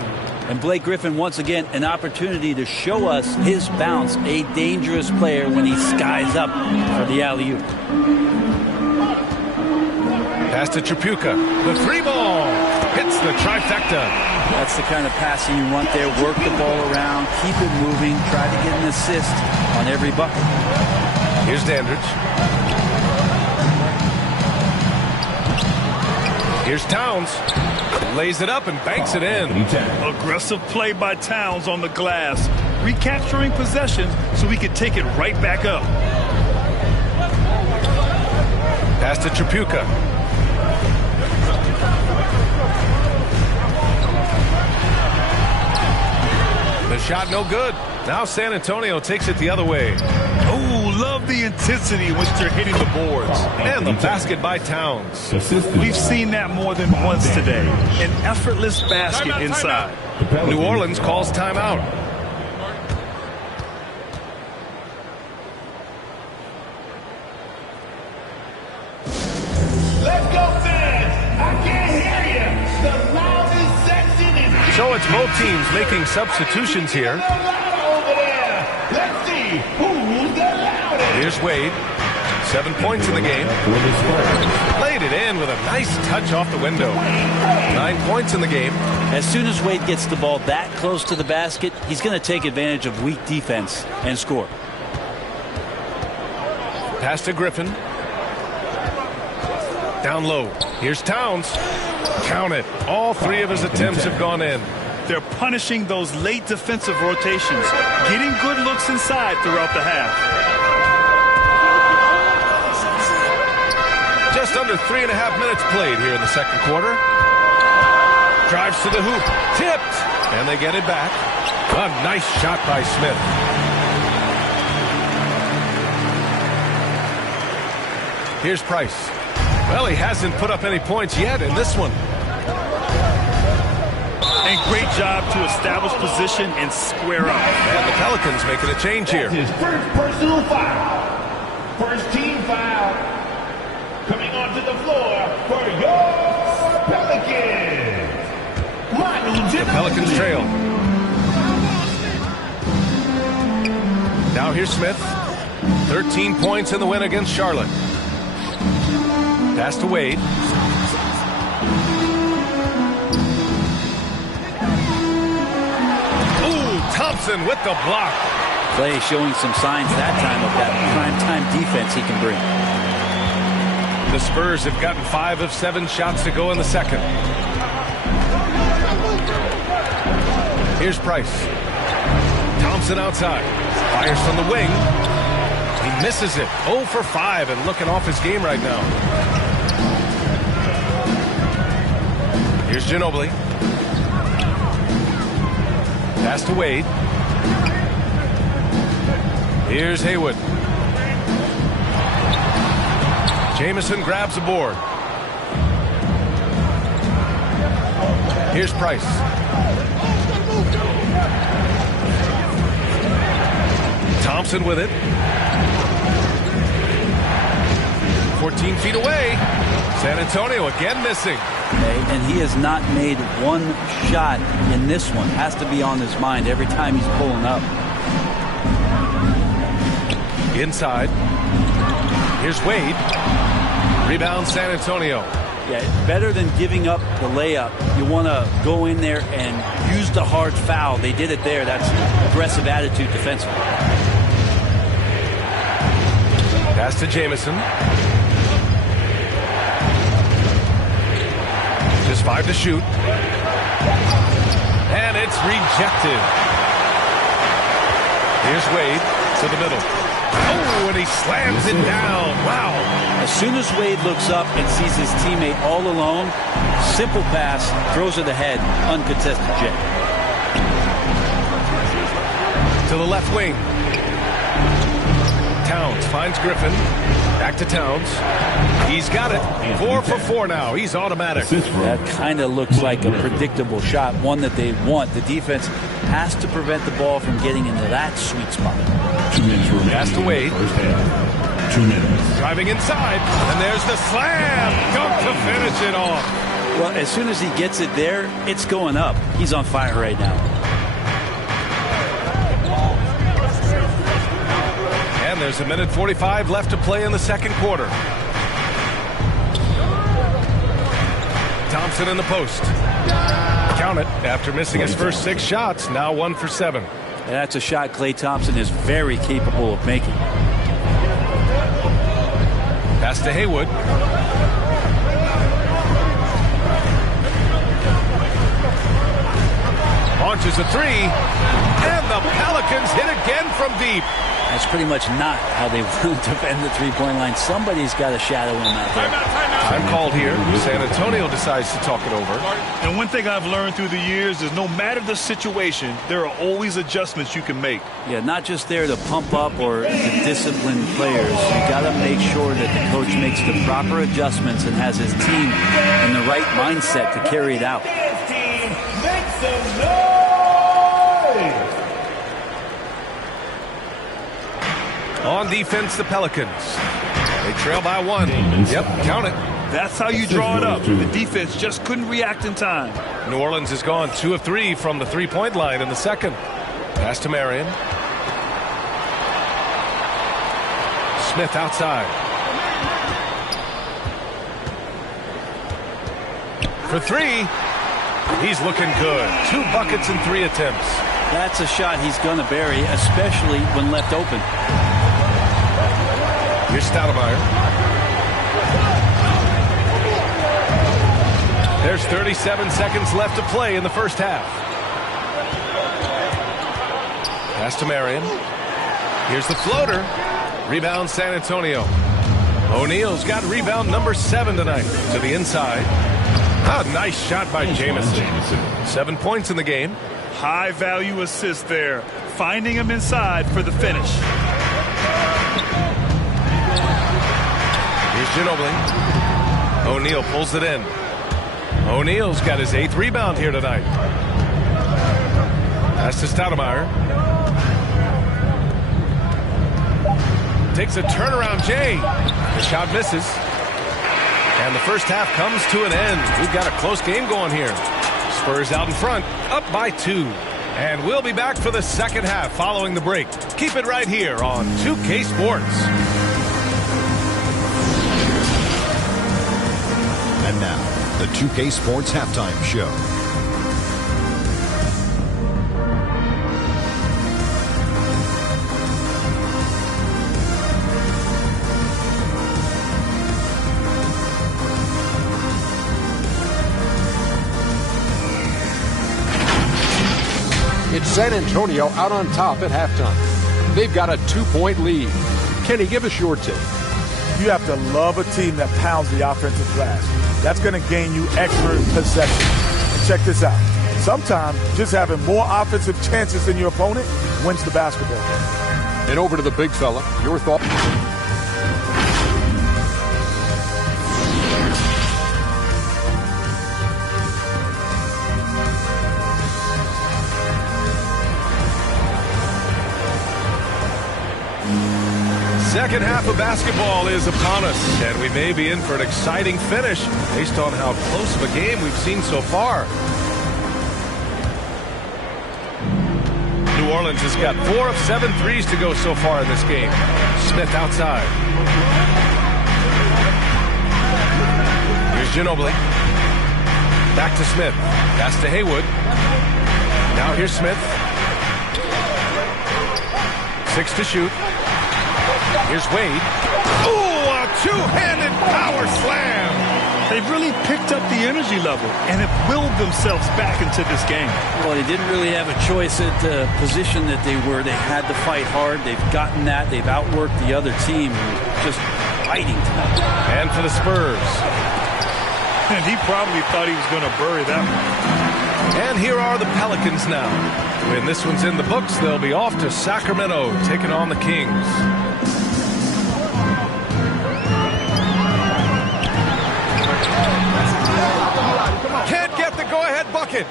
And Blake Griffin, once again, an opportunity to show us his bounce, a dangerous player when he skies up for the alley-oop. Pass to Tripucka. The 3-ball hits the trifecta. That's the kind of passing you want there. Work the ball around, keep it moving, try to get an assist on every bucket. Here's Dandridge. Here's Towns. Lays it up and banks it in. Aggressive play by Towns on the glass. Recapturing possession so he could take it right back up. Pass to Tripucka. shot no good. Now San Antonio takes it the other way. Oh, love the intensity in which they're hitting the boards. And the basket by Towns. We've seen that more than once today. An effortless basket inside. New Orleans calls timeout. Let's go, fans! I can't hear you. The loudest section is... So it's both teams making substitutions here. Over there. Let's see who's the loudest. Here's Wade. 7 points in the game. Played it in with a nice touch off the window. 9 points in the game. As soon as Wade gets the ball that close to the basket, he's going to take advantage of weak defense and score. Pass to Griffin. Down low. Here's Towns. Count it. All 3 of his attempts have gone in. They're punishing those late defensive rotations, getting good looks inside throughout the half. Just under 3.5 minutes played here in the second quarter. Drives to the hoop. Tipped. And they get it back. A nice shot by Smith. Here's Price. Well, he hasn't put up any points yet in this one. And great job to establish position and square up. And the Pelicans making a change here. His first personal foul. First team foul. Coming onto the floor for your Pelicans. The Pelicans trail. Now here's Smith. 13 points in the win against Charlotte. Pass to Wade. Ooh, Thompson with the block. Clay showing some signs that time of that prime-time defense he can bring. The Spurs have gotten 5 of 7 shots to go in the second. Here's Price. Thompson outside. Fires from the wing. He misses it. 0 for 5 and looking off his game right now. Here's Ginobili. Pass to Wade. Here's Haywood. Jamison grabs the board. Here's Price. Thompson with it. 14 feet away. San Antonio again missing. And he has not made one shot in this one. Has to be on his mind every time he's pulling up. Inside. Here's Wade. Rebound San Antonio. Yeah, better than giving up the layup. You want to go in there and use the hard foul. They did it there. That's aggressive attitude defensively. Pass to Jamison. Just 5 to shoot. And it's rejected. Here's Wade to the middle. Oh, and he slams it down. Wow. As soon as Wade looks up and sees his teammate all alone, simple pass, throws it ahead, uncontested jet. To the left wing. Towns finds Griffin. Back to Towns. He's got it. 4 for 4 now. He's automatic. That kind of looks like a predictable shot, one that they want. The defense has to prevent the ball from getting into that sweet spot. 2 minutes remaining. Pass to Wade. 2 minutes. Driving inside. And there's the slam. Dunk to finish it off. Well, as soon as he gets it there, it's going up. He's on fire right now. And there's 1:45 left to play in the second quarter. Thompson in the post. Count it after missing his first 6 shots. Now 1 for 7. And that's a shot Klay Thompson is very capable of making. Pass to Haywood. Launches a three. And the Pelicans hit again from deep. That's pretty much not how they will defend the three-point line. Somebody's got to shadow him out there. Time called here. San Antonio decides to talk it over. And one thing I've learned through the years is no matter the situation, there are always adjustments you can make. Yeah, not just there to pump up or to discipline players. You got to make sure that the coach makes the proper adjustments and has his team in the right mindset to carry it out. On defense, the Pelicans. They trail by one. Yep, count it. That's how you draw it up. The defense just couldn't react in time. New Orleans has gone 2 of 3 from the three-point line in the second. Pass to Marion. Smith outside. For three. He's looking good. 2 buckets in 3 attempts. That's a shot he's going to bury, especially when left open. Here's Stoudemire. There's 37 seconds left to play in the first half. Pass to Marion. Here's the floater. Rebound San Antonio. O'Neal's got rebound number 7 tonight to the inside. A nice shot by Jamison. 7 points in the game. High value assist there. Finding him inside for the finish. Here's Ginobili. O'Neal pulls it in. O'Neal's got his 8th rebound here tonight. Pass to Stoudemire. Takes a turnaround Jay. The shot misses. And the first half comes to an end. We've got a close game going here. Spurs out in front, up by 2. And we'll be back for the second half following the break. Keep it right here on 2K Sports. And now, the 2K Sports Halftime Show. It's San Antonio out on top at halftime. They've got a 2-point lead. Kenny, give us your take. You have to love a team that pounds the offensive glass. That's going to gain you extra possession. And check this out. Sometimes just having more offensive chances than your opponent wins the basketball game. And over to the big fella. Your thought? Second half of basketball is upon us, and we may be in for an exciting finish based on how close of a game we've seen so far. New Orleans has got 4 of 7 threes to go so far in this game. Smith outside. Here's Ginobili. Back to Smith. Pass to Haywood. Now here's Smith. 6 to shoot. Here's Wade. Ooh, a two-handed power slam. They've really picked up the energy level and have willed themselves back into this game. Well, they didn't really have a choice at the position that they were. They had to fight hard. They've gotten that. They've outworked the other team. Just fighting tonight. And for the Spurs. And he probably thought he was going to bury that one. And here are the Pelicans now. When this one's in the books, they'll be off to Sacramento, taking on the Kings. Can't get the go-ahead bucket.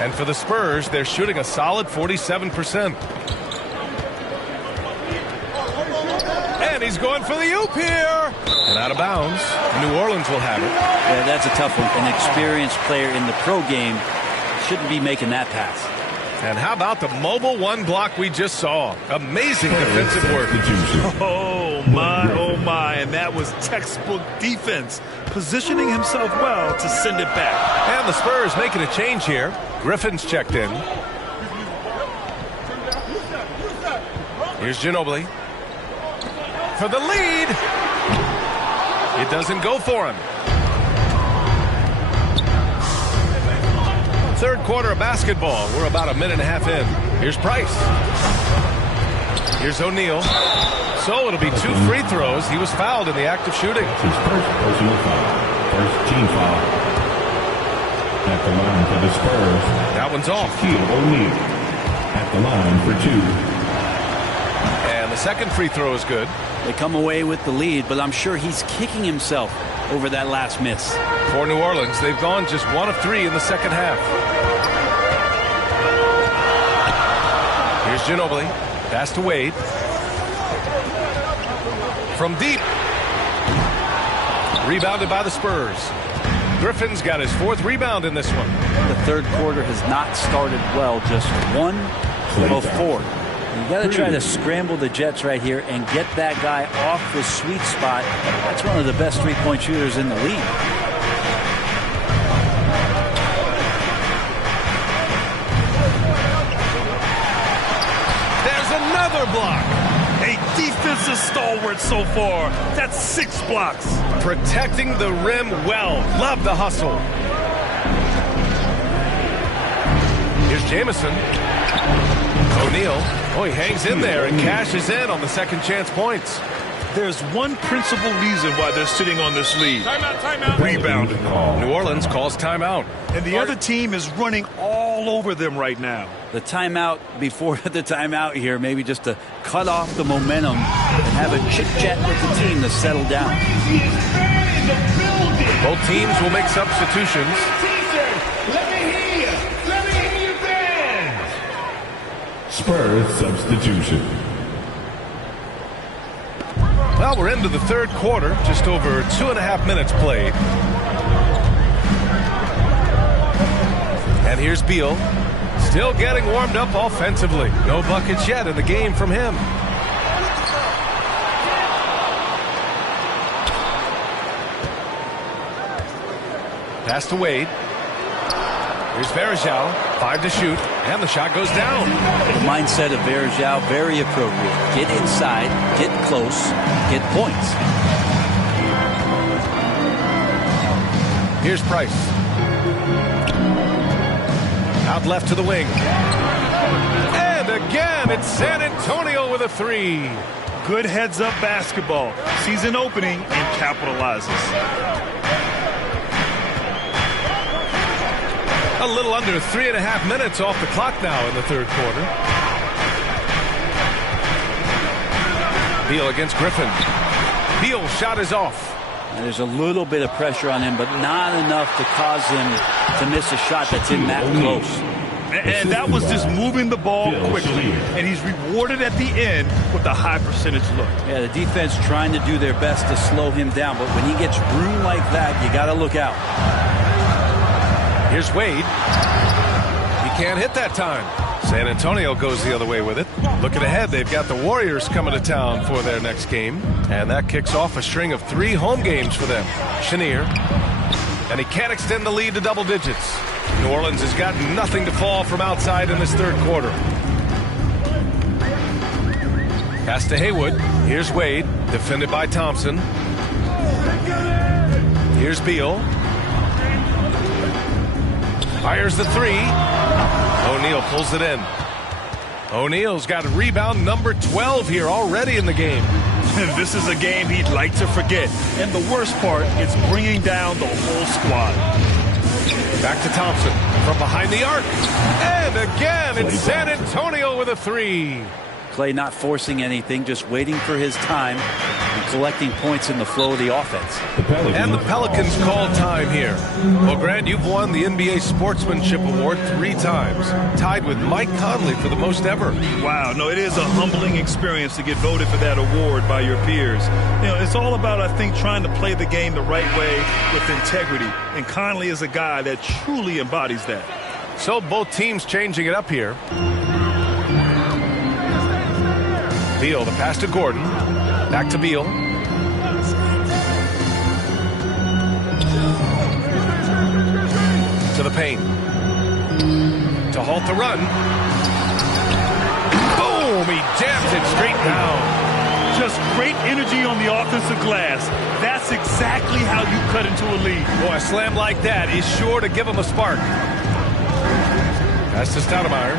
And for the Spurs, they're shooting a solid 47%. And he's going for the oop here. And out of bounds. New Orleans will have it. Yeah, that's a tough one. An experienced player in the pro game shouldn't be making that pass. And how about the mobile 1 block we just saw? Amazing defensive work. Oh, my. And that was textbook defense. Positioning himself well to send it back. And the Spurs making a change here. Griffin's checked in. Here's Ginobili. For the lead. It doesn't go for him. third quarter of basketball. We're about a minute and a half in. Here's Price. Here's O'Neal. So it'll be 2 free throws. He was fouled in the act of shooting. His first personal foul. First team foul. At the line for the Spurs. That one's off. Shaquille O'Neal at the line for 2. And the second free throw is good. They come away with the lead, but I'm sure he's kicking himself over that last miss. For New Orleans, they've gone just 1 of 3 in the second half. Here's Ginobili. Pass to Wade. From deep. Rebounded by the Spurs. Griffin's got his 4th rebound in this one. The third quarter has not started well. Just 1 of 4. You got to try to scramble the Jets right here and get that guy off the sweet spot. That's one of the best three-point shooters in the league. There's another block. A defensive stalwart so far. That's 6 blocks. Protecting the rim well. Love the hustle. Here's Jamison. O'Neal. Oh, he hangs in there and cashes in on the second chance points. There's one principal reason why they're sitting on this lead. Timeout. Rebounding. New Orleans calls timeout. And the other team is running all over them right now. The timeout before the timeout here, maybe just to cut off the momentum and have a chit-chat with the team to settle down. Both teams will make substitutions. Spurs substitution. Well, we're into the third quarter. Just over 2.5 minutes played. And here's Beal. Still getting warmed up offensively. No buckets yet in the game from him. Pass to Wade. Here's Varejao. 5 to shoot. And the shot goes down. The mindset of Varejao, very appropriate. Get inside, get close, get points. Here's Price. Out left to the wing. And again, it's San Antonio with a 3. Good heads-up basketball. Sees an opening and capitalizes. A little under 3.5 minutes off the clock now in the third quarter. Beal against Griffin. Beal's shot is off. And there's a little bit of pressure on him, but not enough to cause him to miss a shot that's in that close. And that was just moving the ball quickly. And he's rewarded at the end with a high percentage look. Yeah, the defense trying to do their best to slow him down, but when he gets room like that, you got to look out. Here's Wade. He can't hit that time. San Antonio goes the other way with it. Looking ahead, they've got the Warriors coming to town for their next game. And that kicks off a string of 3 home games for them. Chenier. And he can't extend the lead to double digits. New Orleans has got nothing to fall from outside in this third quarter. Pass to Haywood. Here's Wade. Defended by Thompson. Here's Beal. Fires the 3. O'Neal pulls it in. O'Neal's got rebound number 12 here already in the game. This is a game he'd like to forget. And the worst part, it's bringing down the whole squad. Back to Thompson from behind the arc. And again, it's San Antonio with a 3. Clay not forcing anything, just waiting for his time and collecting points in the flow of the offense. And the Pelicans call time here. Well, Grant, you've won the NBA Sportsmanship Award 3 times, tied with Mike Conley for the most ever. Wow, no, it is a humbling experience to get voted for that award by your peers. You know, it's all about, I think, trying to play the game the right way with integrity. And Conley is a guy that truly embodies that. So both teams changing it up here. Beal, the pass to Gordon. Back to Beal. To the paint. To halt the run. Boom! He jams it straight down. Just great energy on the offensive glass. That's exactly how you cut into a lead. Boy, a slam like that is sure to give him a spark. Pass to Stoudemire.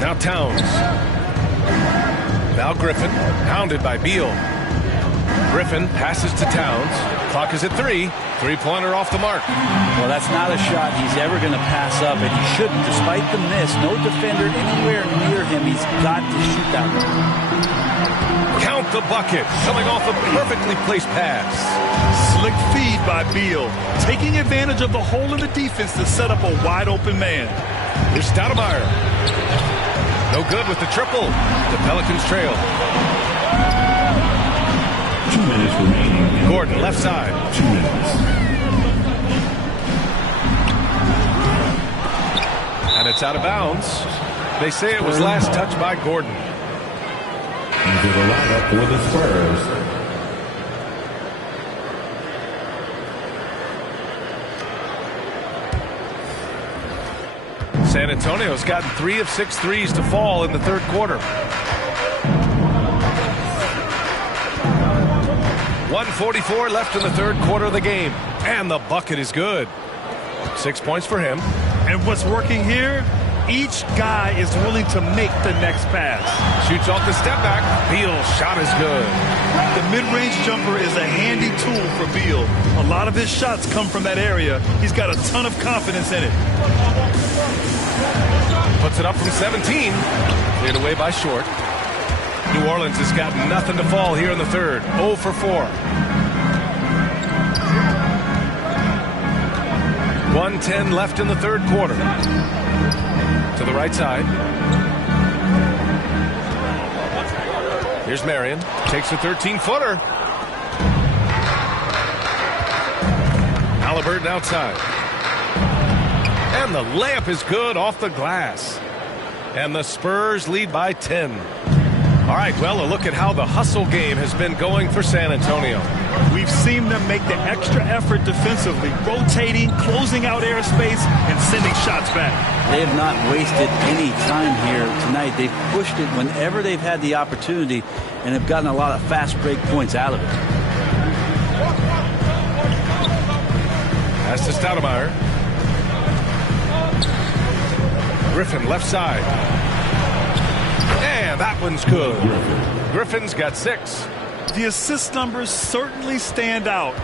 Now Towns. Now Griffin, hounded by Beal. Griffin passes to Towns. Clock is at 3. Three-pointer off the mark. Well, that's not a shot he's ever going to pass up, and he shouldn't. Despite the miss, no defender anywhere near him. He's got to shoot that one. Count the bucket. Coming off a perfectly placed pass. Slick feed by Beal, taking advantage of the hole in the defense to set up a wide-open man. Here's Stoudemire. No good with the triple. The Pelicans trail. 2 minutes remaining. Gordon, left side. 2 minutes. And it's out of bounds. They say it was last touched by Gordon. Into the lineup for the Spurs. San Antonio's gotten 3 of 6 threes to fall in the third quarter. 1:44 left in the third quarter of the game. And the bucket is good. 6 points for him. And what's working here? Each guy is willing to make the next pass. Shoots off the step back. Beal's shot is good. The mid-range jumper is a handy tool for Beal. A lot of his shots come from that area. He's got a ton of confidence in it. Puts it up from 17. Cleared away by Short. New Orleans has got nothing to fall here in the third. 0 for 4. 1:10 left in the third quarter. To the right side. Here's Marion. Takes a 13-footer. Halliburton outside. And the layup is good off the glass. And the Spurs lead by 10. All right, well, a look at how the hustle game has been going for San Antonio. We've seen them make the extra effort defensively, rotating, closing out airspace, and sending shots back. They have not wasted any time here tonight. They've pushed it whenever they've had the opportunity and have gotten a lot of fast break points out of it. Pass to Stoudemire. Griffin, left side. And that one's good. Griffin's got 6. The assist numbers certainly stand out.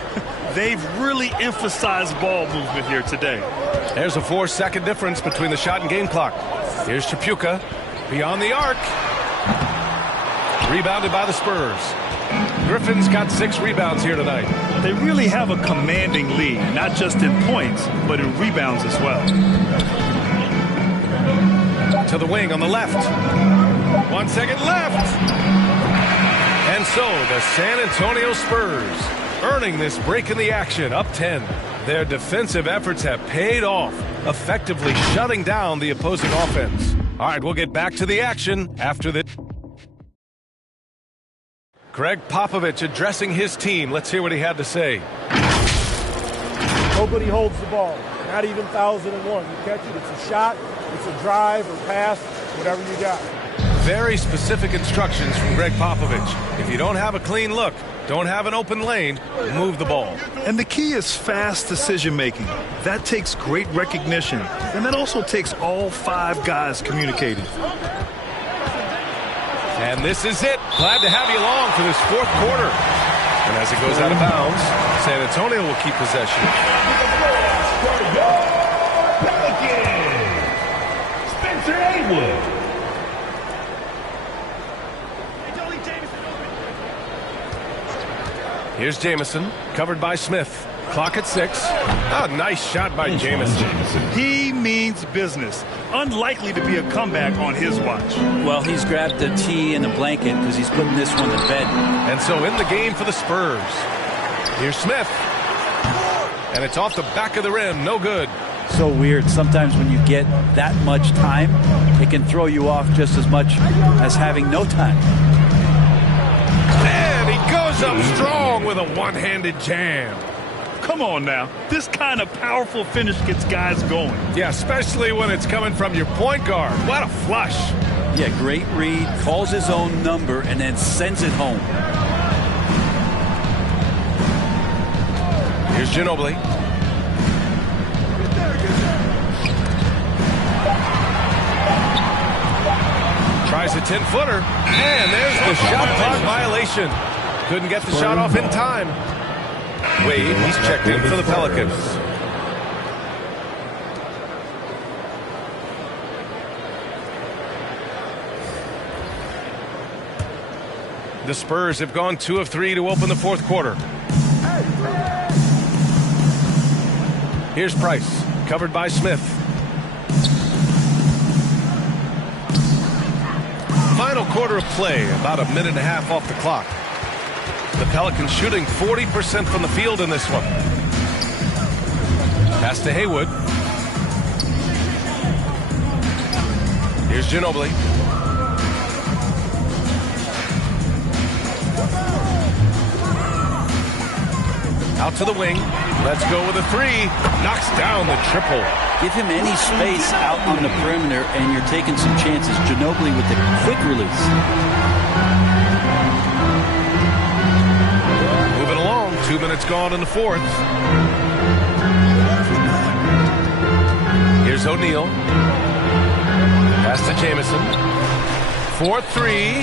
They've really emphasized ball movement here today. There's a 4-second difference between the shot and game clock. Here's Tripucka. Beyond the arc. Rebounded by the Spurs. Griffin's got 6 rebounds here tonight. They really have a commanding lead, not just in points, but in rebounds as well. To the wing on the left. 1 second left. And so the San Antonio Spurs earning this break in the action, up 10. Their defensive efforts have paid off, effectively shutting down the opposing offense. All right, we'll get back to the action after this. Greg Popovich addressing his team. Let's hear what he had to say. Nobody holds the ball, not even 1,001. You catch it, it's a shot, it's a drive or pass, whatever you got. Very specific instructions from Greg Popovich. If you don't have a clean look, don't have an open lane, move the ball. And the key is fast decision-making. That takes great recognition, and that also takes all 5 guys communicating. And this is it. Glad to have you along for this fourth quarter. And as it goes out of bounds, San Antonio will keep possession. Pelicans, Spencer Haywood. Here's Jamison, covered by Smith. Clock at 6. Oh, nice shot by Jamison. He means business. Unlikely to be a comeback on his watch. Well, he's grabbed a tee and a blanket because he's putting this one to bed. And so in the game for the Spurs. Here's Smith. And it's off the back of the rim. No good. So weird. Sometimes when you get that much time, it can throw you off just as much as having no time. And he goes up strong with a one-handed jam. Come on now. This kind of powerful finish gets guys going. Yeah, especially when it's coming from your point guard. What a flush. Yeah, great read, calls his own number, and then sends it home. Here's Ginobili. 10-footer. And there's the shot clock violation. Couldn't get the shot off in time. Wade, he's checked in for the Pelicans. The Spurs have gone 2 of 3 to open the fourth quarter. Here's Price, covered by Smith. Final quarter of play, about a minute and a half off the clock. The Pelicans shooting 40% from the field in this one. Pass to Haywood. Here's Ginobili. Out to the wing. Let's go with a 3. Knocks down the triple. Give him any space out on the perimeter, and you're taking some chances. Ginobili with the quick release. Moving along. 2 minutes gone in the fourth. Here's O'Neal. Pass to Jamison. 4-3.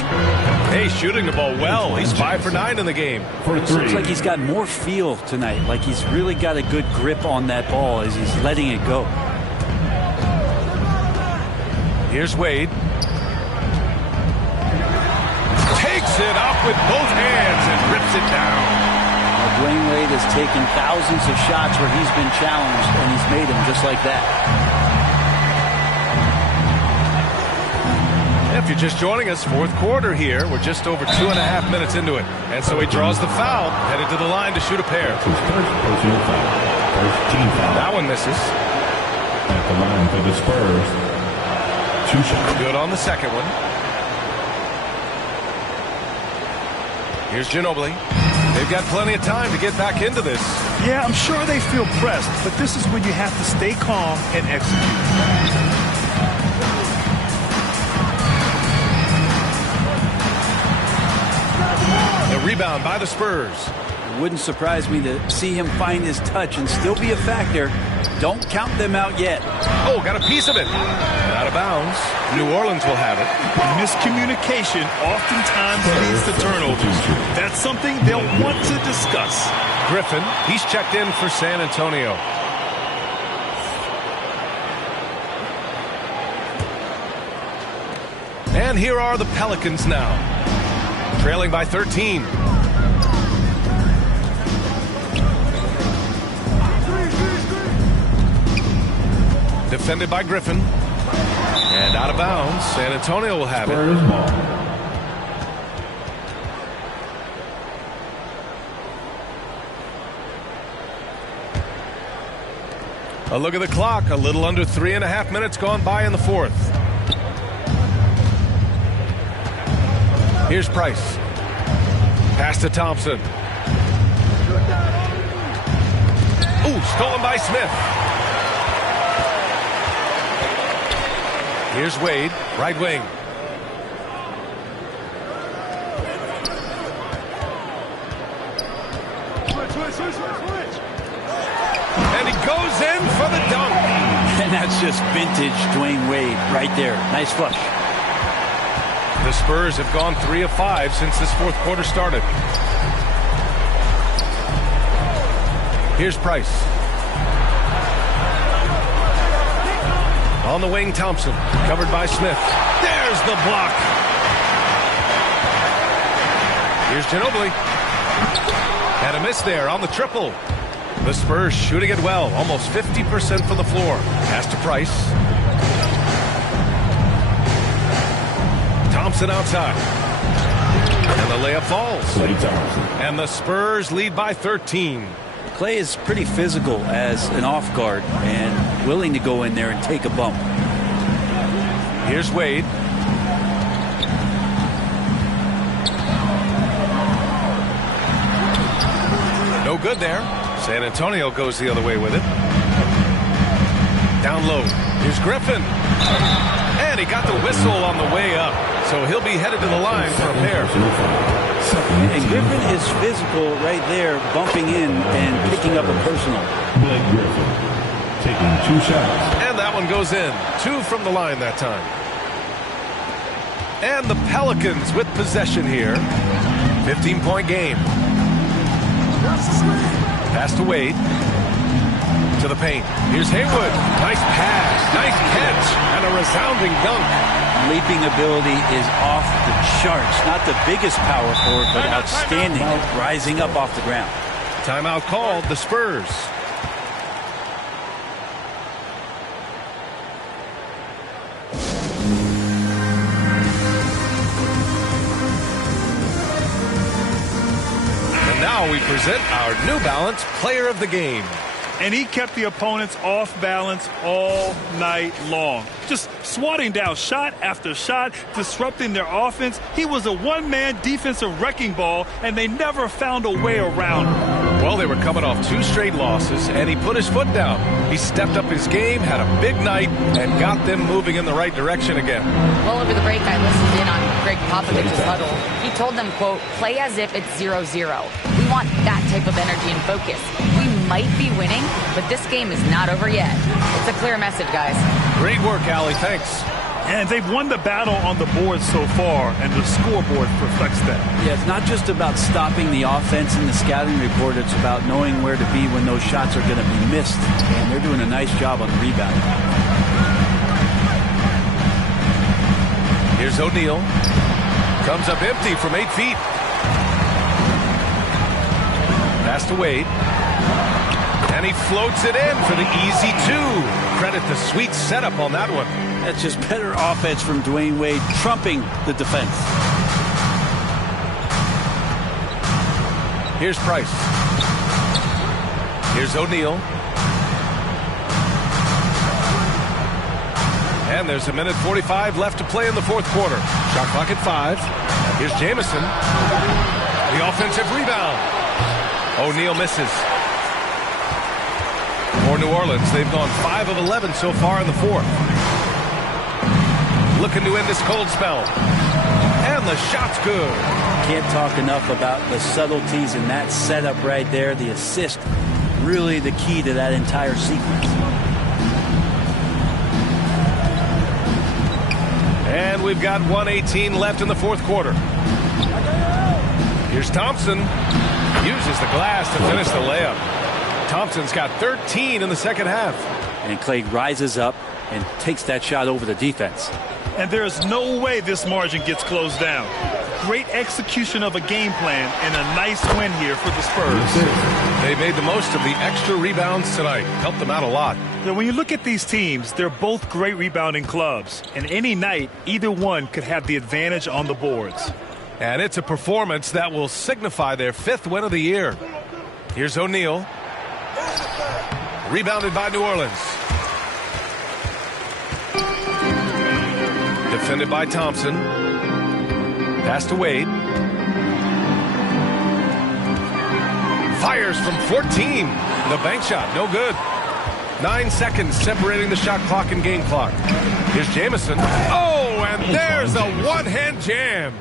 Hey, shooting the ball well. He's 5 for 9 in the game. Looks like he's got more feel tonight. Like he's really got a good grip on that ball as he's letting it go. Here's Wade. Takes it up with both hands and rips it down. Now, Dwayne Wade has taken thousands of shots where he's been challenged, and he's made them just like that. If you're just joining us, fourth quarter here. We're just over 2.5 minutes into it. And so he draws the foul, headed to the line to shoot a pair. That one misses. At the line for the Spurs. 2 shots. Good on the second one. Here's Ginobili. They've got plenty of time to get back into this. Yeah, I'm sure they feel pressed, but this is when you have to stay calm and execute. Rebound by the Spurs. It wouldn't surprise me to see him find his touch and still be a factor. Don't count them out yet. Oh, got a piece of it. Out of bounds. New Orleans will have it. Miscommunication oftentimes leads to turnovers. That's something they'll want to discuss. Griffin, he's checked in for San Antonio. And here are the Pelicans now. Trailing by 13. Defended by Griffin. And out of bounds. San Antonio will have it. A look at the clock. A little under 3.5 minutes gone by in the fourth. Here's Price. Pass to Thompson. Ooh, stolen by Smith. Here's Wade, right wing. And he goes in for the dunk. And that's just vintage Dwayne Wade right there. Nice flush. The Spurs have gone 3 of 5 since this fourth quarter started. Here's Price. On the wing, Thompson. Covered by Smith. There's the block. Here's Ginobili. And a miss there on the triple. The Spurs shooting it well. Almost 50% from the floor. Pass to Price. Thompson outside. And the layup falls. And the Spurs lead by 13. Clay is pretty physical as an off guard and willing to go in there and take a bump. Here's Wade. No good there. San Antonio goes the other way with it. Down low. Here's Griffin. And he got the whistle on the way up. So he'll be headed to the line for a pair. And Griffin is physical right there, bumping in and picking up a personal. Blake Griffin taking 2 shots. And that one goes in. 2 from the line that time. And the Pelicans with possession here. 15-point game. Pass to Wade. To the paint. Here's Haywood. Nice pass. Nice catch. And a resounding dunk. Leaping ability is off the charts. Not the biggest power forward, but outstanding at rising up off the ground. Timeout called, the Spurs. And now we present our New Balance Player of the Game. And he kept the opponents off balance all night long. Just swatting down shot after shot, disrupting their offense. He was a one-man defensive wrecking ball, and they never found a way around him. Well, they were coming off 2 straight losses, and he put his foot down. He stepped up his game, had a big night, and got them moving in the right direction again. Well, over the break, I listened in on Greg Popovich's huddle. He told them, quote, play as if it's 0-0. We want that type of energy and focus. We might be winning, but this game is not over yet. It's a clear message, guys. Great work, Allie. Thanks. And they've won the battle on the board so far, and the scoreboard reflects that. Yeah, it's not just about stopping the offense in the scouting report. It's about knowing where to be when those shots are going to be missed. And they're doing a nice job on the rebound. Here's O'Neal. Comes up empty from 8 feet. Pass to Wade. And he floats it in for the easy 2. Credit the sweet setup on that one. That's just better offense from Dwayne Wade, trumping the defense. Here's Price. Here's O'Neal. And there's 1:45 left to play in the fourth quarter. Shot clock at 5. Here's Jamison. The offensive rebound. O'Neal misses. For New Orleans, they've gone 5 of 11 so far in the fourth. Looking to end this cold spell. And the shot's good. Can't talk enough about the subtleties in that setup right there. The assist, really the key to that entire sequence. And we've got 1:18 left in the fourth quarter. Here's Thompson. Uses the glass to finish the layup. Thompson's got 13 in the second half. And Clay rises up and takes that shot over the defense. And there's no way this margin gets closed down. Great execution of a game plan and a nice win here for the Spurs. They made the most of the extra rebounds tonight. Helped them out a lot. Now, when you look at these teams, they're both great rebounding clubs. And any night, either one could have the advantage on the boards. And it's a performance that will signify their 5th win of the year. Here's O'Neal. Rebounded by New Orleans. Defended by Thompson. Pass to Wade. Fires from 14. The bank shot, no good. 9 seconds separating the shot clock and game clock. Here's Jamison. Oh, and there's a one-hand jam.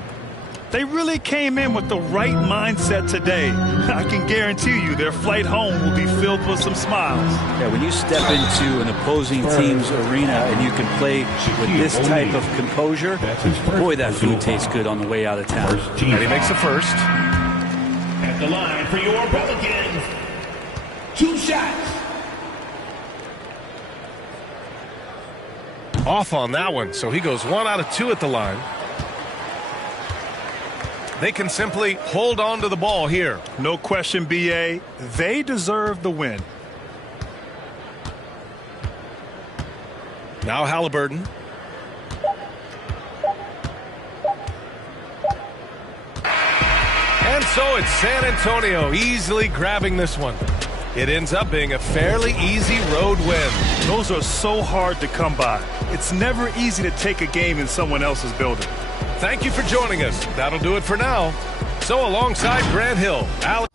They really came in with the right mindset today. I can guarantee you their flight home will be filled with some smiles. Yeah, when you step into an opposing team's arena and you can play with this type of composure, boy, that food tastes good on the way out of town. And he makes the first. At the line for your Pelicans, 2 shots. Off on that one, so he goes 1 out of 2 at the line. They can simply hold on to the ball here. No question, B.A. They deserve the win. Now Halliburton. And so it's San Antonio easily grabbing this one. It ends up being a fairly easy road win. Those are so hard to come by. It's never easy to take a game in someone else's building. Thank you for joining us. That'll do it for now. So alongside Grant Hill, Alex